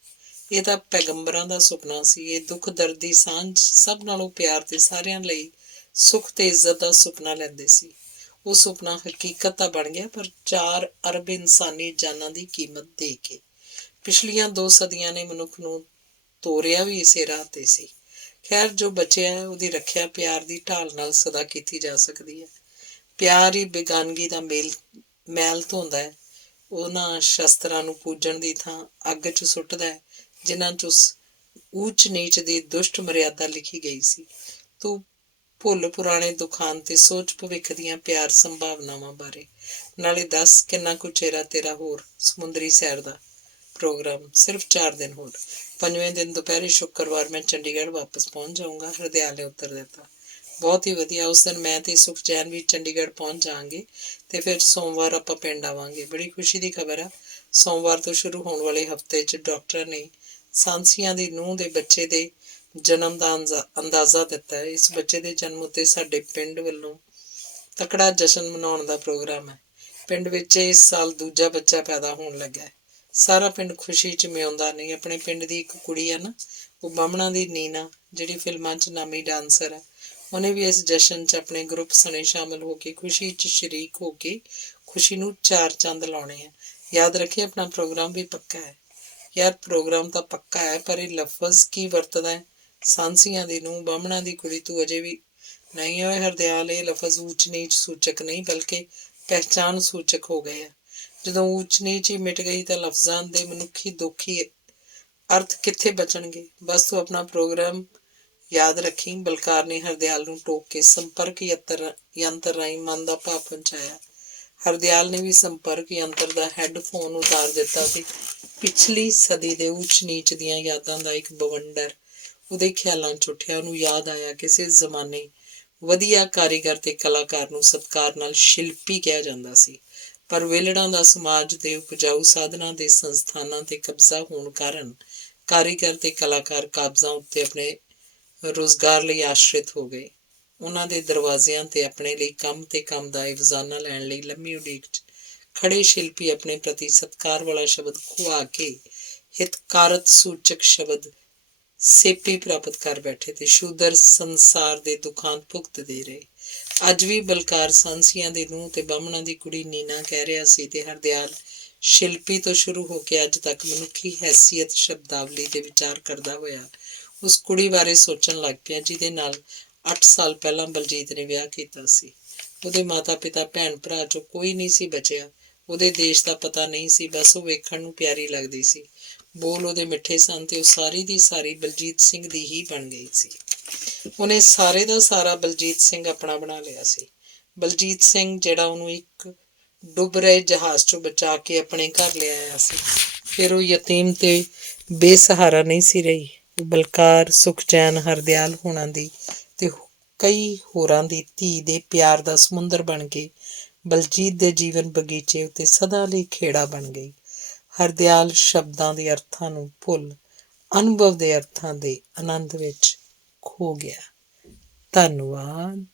ਇਹ ਤਾਂ ਪੈਗੰਬਰਾਂ ਦਾ ਸੁਪਨਾ ਸੀ। ਇਹ ਦੁੱਖ ਦਰਦ ਦੀ ਸਾਂਝ, ਸਭ ਨਾਲੋਂ ਪਿਆਰ ਤੇ ਸਾਰਿਆਂ ਲਈ ਸੁੱਖ ਤੇ ਇੱਜ਼ਤ ਦਾ ਸੁਪਨਾ ਲੈਂਦੇ ਸੀ। ਉਹ ਸੁਪਨਾ ਹਕੀਕਤ ਤਾਂ ਬਣ ਗਿਆ, ਪਰ 4 ਅਰਬ ਇਨਸਾਨੀ ਜਾਨਾਂ ਦੀ ਕੀਮਤ ਦੇ ਕੇ। ਪਿਛਲੀਆਂ 2 ਸਦੀਆਂ ਨੇ ਮਨੁੱਖ ਨੂੰ ਤੋਰਿਆ ਵੀ ਇਸੇ ਰਾਹ ਤੇ ਸੀ। ਖੈਰ, ਜੋ ਬਚਿਆ ਹੈ ਉਹਦੀ ਰੱਖਿਆ ਪਿਆਰ ਦੀ ਢਾਲ ਨਾਲ ਸਦਾ ਕੀਤੀ ਜਾ ਸਕਦੀ ਹੈ। ਪਿਆਰ ਹੀ ਬੇਗਾਨਗੀ ਦਾ ਮੈਲ ਧੋਂਦਾ ਹੈ। ਉਹਨਾਂ ਸ਼ਸਤਰਾਂ ਨੂੰ ਪੂਜਣ ਦੀ ਥਾਂ ਅੱਗ 'ਚ ਸੁੱਟਦਾ ਹੈ ਜਿਨ੍ਹਾਂ 'ਚ ਉਸ ਊਚ ਨੀਚ ਦੀ ਦੁਸ਼ਟ ਮਰਿਆਦਾ ਲਿਖੀ ਗਈ ਸੀ। ਤੂੰ ਭੁੱਲ ਪੁਰਾਣੇ ਦੁਖਾਂ ਤੇ ਸੋਚ ਭਵਿੱਖ ਦੀਆਂ ਪਿਆਰ ਸੰਭਾਵਨਾਵਾਂ ਬਾਰੇ। ਨਾਲੇ ਦੱਸ, ਕਿੰਨਾ ਕੁ ਚਿਹਰਾ ਤੇਰਾ ਹੋਰ ਸਮੁੰਦਰੀ ਸੈਰ ਦਾ ਪ੍ਰੋਗਰਾਮ? ਸਿਰਫ 4 ਦਿਨ ਹੋਰ। 5ਵੇਂ ਦਿਨ ਦੁਪਹਿਰੇ ਸ਼ੁੱਕਰਵਾਰ ਮੈਂ ਚੰਡੀਗੜ੍ਹ ਵਾਪਸ ਪਹੁੰਚ ਜਾਊਂਗਾ, ਹਰਦਿਆਲ ਨੇ ਉੱਤਰ ਦਿੱਤਾ। ਬਹੁਤ ਹੀ ਵਧੀਆ। ਉਸ ਦਿਨ ਮੈਂ ਤੇ ਸੁਖਚੈਨ ਵੀ ਚੰਡੀਗੜ੍ਹ ਪਹੁੰਚ ਜਾਵਾਂਗੇ ਤੇ ਫਿਰ ਸੋਮਵਾਰ ਆਪਾਂ ਪਿੰਡ ਆਵਾਂਗੇ। ਬੜੀ ਖੁਸ਼ੀ ਦੀ ਖਬਰ ਆ, ਸੋਮਵਾਰ ਤੋਂ ਸ਼ੁਰੂ ਹੋਣ ਵਾਲੇ ਹਫ਼ਤੇ 'ਚ ਡਾਕਟਰ ਨੇ ਸਾਂਸੀਆਂ ਦੀ ਨੂੰਹ ਦੇ ਬੱਚੇ ਦੇ ਜਨਮ ਦਾ ਅੰਦਾਜ਼ਾ ਦਿੱਤਾ ਹੈ। ਇਸ ਬੱਚੇ ਦੇ ਜਨਮ ਉੱਤੇ ਸਾਡੇ ਪਿੰਡ ਵੱਲੋਂ ਤਕੜਾ ਜਸ਼ਨ ਮਨਾਉਣ ਦਾ ਪ੍ਰੋਗਰਾਮ ਹੈ। ਪਿੰਡ ਵਿੱਚ ਇਸ ਸਾਲ ਦੂਜਾ ਬੱਚਾ ਪੈਦਾ ਹੋਣ ਲੱਗਾ ਹੈ। ਸਾਰਾ ਪਿੰਡ ਖੁਸ਼ੀ 'ਚ ਮਿਆਉਂਦਾ ਨਹੀਂ। ਆਪਣੇ ਪਿੰਡ ਦੀ ਇੱਕ ਕੁੜੀ ਹੈ ਨਾ, ਉਹ ਬਾਹਮਣਾ ਦੀ ਨੀਨਾ, ਜਿਹੜੀ ਫਿਲਮਾਂ 'ਚ ਨਾਮੀ ਡਾਂਸਰ ਹੈ, ਉਹਨੇ ਵੀ ਇਸ ਜਸ਼ਨ 'ਚ ਆਪਣੇ ਗਰੁੱਪ ਸਣੇ ਸ਼ਾਮਿਲ ਹੋ ਕੇ ਖੁਸ਼ੀ 'ਚ ਸ਼ਰੀਕ ਹੋ ਕੇ ਖੁਸ਼ੀ ਨੂੰ 4 ਚੰਦ ਲਾਉਣੇ ਆ। ਯਾਦ ਰੱਖੇ, ਆਪਣਾ ਪ੍ਰੋਗਰਾਮ ਵੀ ਪੱਕਾ ਹੈ। ਯਾਰ, ਪ੍ਰੋਗਰਾਮ ਤਾਂ ਪੱਕਾ ਹੈ, ਪਰ ਇਹ ਲਫ਼ਜ਼ ਕੀ ਵਰਤਦਾ ਹੈ? ਸਾਂਸੀਆਂ ਦੀ ਨੂੰਹ, ਬਾਹਮਣਾ ਦੀ ਕੁੜੀ। ਤੂੰ ਅਜੇ ਵੀ ਨਹੀਂ ਹੋਏ ਹਰਦਿਆਲ, ਇਹ ਲਫ਼ਜ਼ ਊਚ ਨੀਚ ਸੂਚਕ ਨਹੀਂ ਬਲਕਿ ਪਹਿਚਾਣ ਸੂਚਕ ਹੋ ਗਏ ਆ। ਜਦੋਂ ਊਚ ਨੀਚ ਹੀ ਮਿਟ ਗਈ ਤਾਂ ਲਫ਼ਜ਼ਾਂ ਦੇ ਮਨੁੱਖੀ ਦੋਖੀ ਅਰਥ ਕਿੱਥੇ ਬਚਣਗੇ? ਬਸ ਤੂੰ ਆਪਣਾ ਪ੍ਰੋਗਰਾਮ ਯਾਦ ਰੱਖੀ। ਬਲਕਾਰ ਨੇ ਹਰਦਿਆਲ ਨੂੰ ਟੋਕ ਕੇ ਸੰਪਰਕ ਯੰਤਰ ਰਾਹੀਂ ਮਨ ਦਾ ਭਾਵ ਪਹੁੰਚਾਇਆ। ਹਰਦਿਆਲ ਨੇ ਵੀ ਸੰਪਰਕ ਯੰਤਰ ਦਾ ਹੈੱਡਫੋਨ ਉਤਾਰ ਦਿੱਤਾ ਸੀ। ਪਿਛਲੀ ਸਦੀ ਦੇ ਊਚ ਨੀਚ ਦੀਆਂ ਯਾਦਾਂ ਦਾ ਇੱਕ ਬਵੰਡਰ ਉਹਦੇ ਖਿਆਲਾਂ 'ਚ ਉੱਠਿਆ। ਉਹਨੂੰ ਯਾਦ ਆਇਆ ਕਿਸੇ ਜ਼ਮਾਨੇ ਵਧੀਆ ਕਾਰੀਗਰ ਤੇ ਕਲਾਕਾਰ ਨੂੰ ਸਤਿਕਾਰ ਨਾਲ ਸ਼ਿਲਪੀ ਕਿਹਾ ਜਾਂਦਾ ਸੀ, ਪਰ ਵਿਹਲੜਾਂ ਦਾ ਸਮਾਜ ਦੇ ਉਪਜਾਊ ਸਾਧਨਾਂ ਦੇ ਸੰਸਥਾਨਾਂ ਤੇ ਕਬਜ਼ਾ ਹੋਣ ਕਾਰਨ ਕਾਰੀਗਰ ਤੇ ਕਲਾਕਾਰ ਕਾਬਜ਼ਾਂ ਉੱਤੇ ਆਪਣੇ ਰੁਜ਼ਗਾਰ ਲਈ ਆਸ਼ਰਿਤ ਹੋ ਗਏ। ਉਹਨਾਂ ਦੇ ਦਰਵਾਜ਼ਿਆਂ ਤੇ ਆਪਣੇ ਲਈ ਕੰਮ ਤੇ ਕੰਮ ਦਾ ਇਵਜ਼ਾਨਾ ਲੈਣ ਲਈ ਲੰਮੀ ਉਡੀਕ 'ਚ ਖੜੇ ਸ਼ਿਲਪੀ ਆਪਣੇ ਪ੍ਰਤੀ ਸਤਿਕਾਰ ਵਾਲਾ ਸ਼ਬਦ ਖੁਆ ਕੇ ਹਿਤਕਾਰਤ ਸੂਚਕ ਸ਼ਬਦ ਸੇਪੀ ਪ੍ਰਾਪਤ ਕਰ ਬੈਠੇ ਤੇ ਸ਼ੂਦਰ ਸੰਸਾਰ ਦੇ ਦੁਖਾਂ ਭੁਗਤਦੇ ਰਹੇ। ਅੱਜ ਵੀ ਬਲਕਾਰ ਸਾਂਸੀਆਂ ਦੇ ਨੂੰਹ ਤੇ ਬਾਹਮਣਾਂ ਦੀ ਕੁੜੀ ਨੀਨਾ ਕਹਿ ਰਿਹਾ ਸੀ ਤੇ ਹਰਦਿਆਲ ਸ਼ਿਲਪੀ ਤੋਂ ਸ਼ੁਰੂ ਹੋ ਕੇ ਅੱਜ ਤੱਕ ਮਨੁੱਖੀ ਹੈਸੀਅਤ ਸ਼ਬਦਾਵਲੀ ਤੇ ਵਿਚਾਰ ਕਰਦਾ ਹੋਇਆ ਉਸ ਕੁੜੀ ਬਾਰੇ ਸੋਚਣ ਲੱਗ ਪਿਆ ਜਿਹਦੇ ਨਾਲ 8 ਸਾਲ ਪਹਿਲਾਂ ਬਲਜੀਤ ਨੇ ਵਿਆਹ ਕੀਤਾ ਸੀ। ਉਹਦੇ ਮਾਤਾ ਪਿਤਾ ਭੈਣ ਭਰਾ ਚੋਂ ਕੋਈ ਨਹੀਂ ਸੀ ਬਚਿਆ। ਉਹਦੇ ਦੇਸ਼ ਦਾ ਪਤਾ ਨਹੀਂ ਸੀ, ਬਸ ਉਹ ਵੇਖਣ ਨੂੰ ਪਿਆਰੀ ਲੱਗਦੀ ਸੀ। ਬੋਲ ਉਹਦੇ ਮਿੱਠੇ ਸਨ ਤੇ ਉਹ ਸਾਰੀ ਦੀ ਸਾਰੀ ਬਲਜੀਤ ਸਿੰਘ ਦੀ ਹੀ ਬਣ ਗਈ ਸੀ। ਉਹਨੇ ਸਾਰੇ ਦਾ ਸਾਰਾ ਬਲਜੀਤ ਸਿੰਘ ਆਪਣਾ ਬਣਾ ਲਿਆ ਸੀ। ਬਲਜੀਤ ਸਿੰਘ ਜਿਹੜਾ ਉਹਨੂੰ ਇੱਕ ਡੁੱਬ ਰਹੇ ਜਹਾਜ਼ ਚੋਂ ਬਚਾ ਕੇ ਆਪਣੇ ਘਰ ਲਿਆਇਆ ਸੀ। ਫਿਰ ਉਹ ਯਤੀਮ ਤੇ ਬੇਸਹਾਰਾ ਨਹੀਂ ਸੀ ਰਹੀ। ਉਹ ਬਲਕਾਰ, ਸੁਖਚੈਨ, ਹਰਦਿਆਲ ਹੋਣਾ ਦੀ ਤੇ ਕਈ ਹੋਰਾਂ ਦੀ ਧੀ ਦੇ ਪਿਆਰ ਦਾ ਸਮੁੰਦਰ ਬਣ ਕੇ ਬਲਜੀਤ ਦੇ ਜੀਵਨ ਬਗੀਚੇ ਉੱਤੇ ਸਦਾ ਲਈ ਖੇੜਾ ਬਣ ਗਈ। ਹਰਦਿਆਲ ਸ਼ਬਦਾਂ ਦੇ ਅਰਥਾਂ ਨੂੰ ਭੁੱਲ ਅਨੁਭਵ ਦੇ ਅਰਥਾਂ ਦੇ ਆਨੰਦ ਵਿੱਚ ਖੋ ਗਿਆ। ਧੰਨਵਾਦ।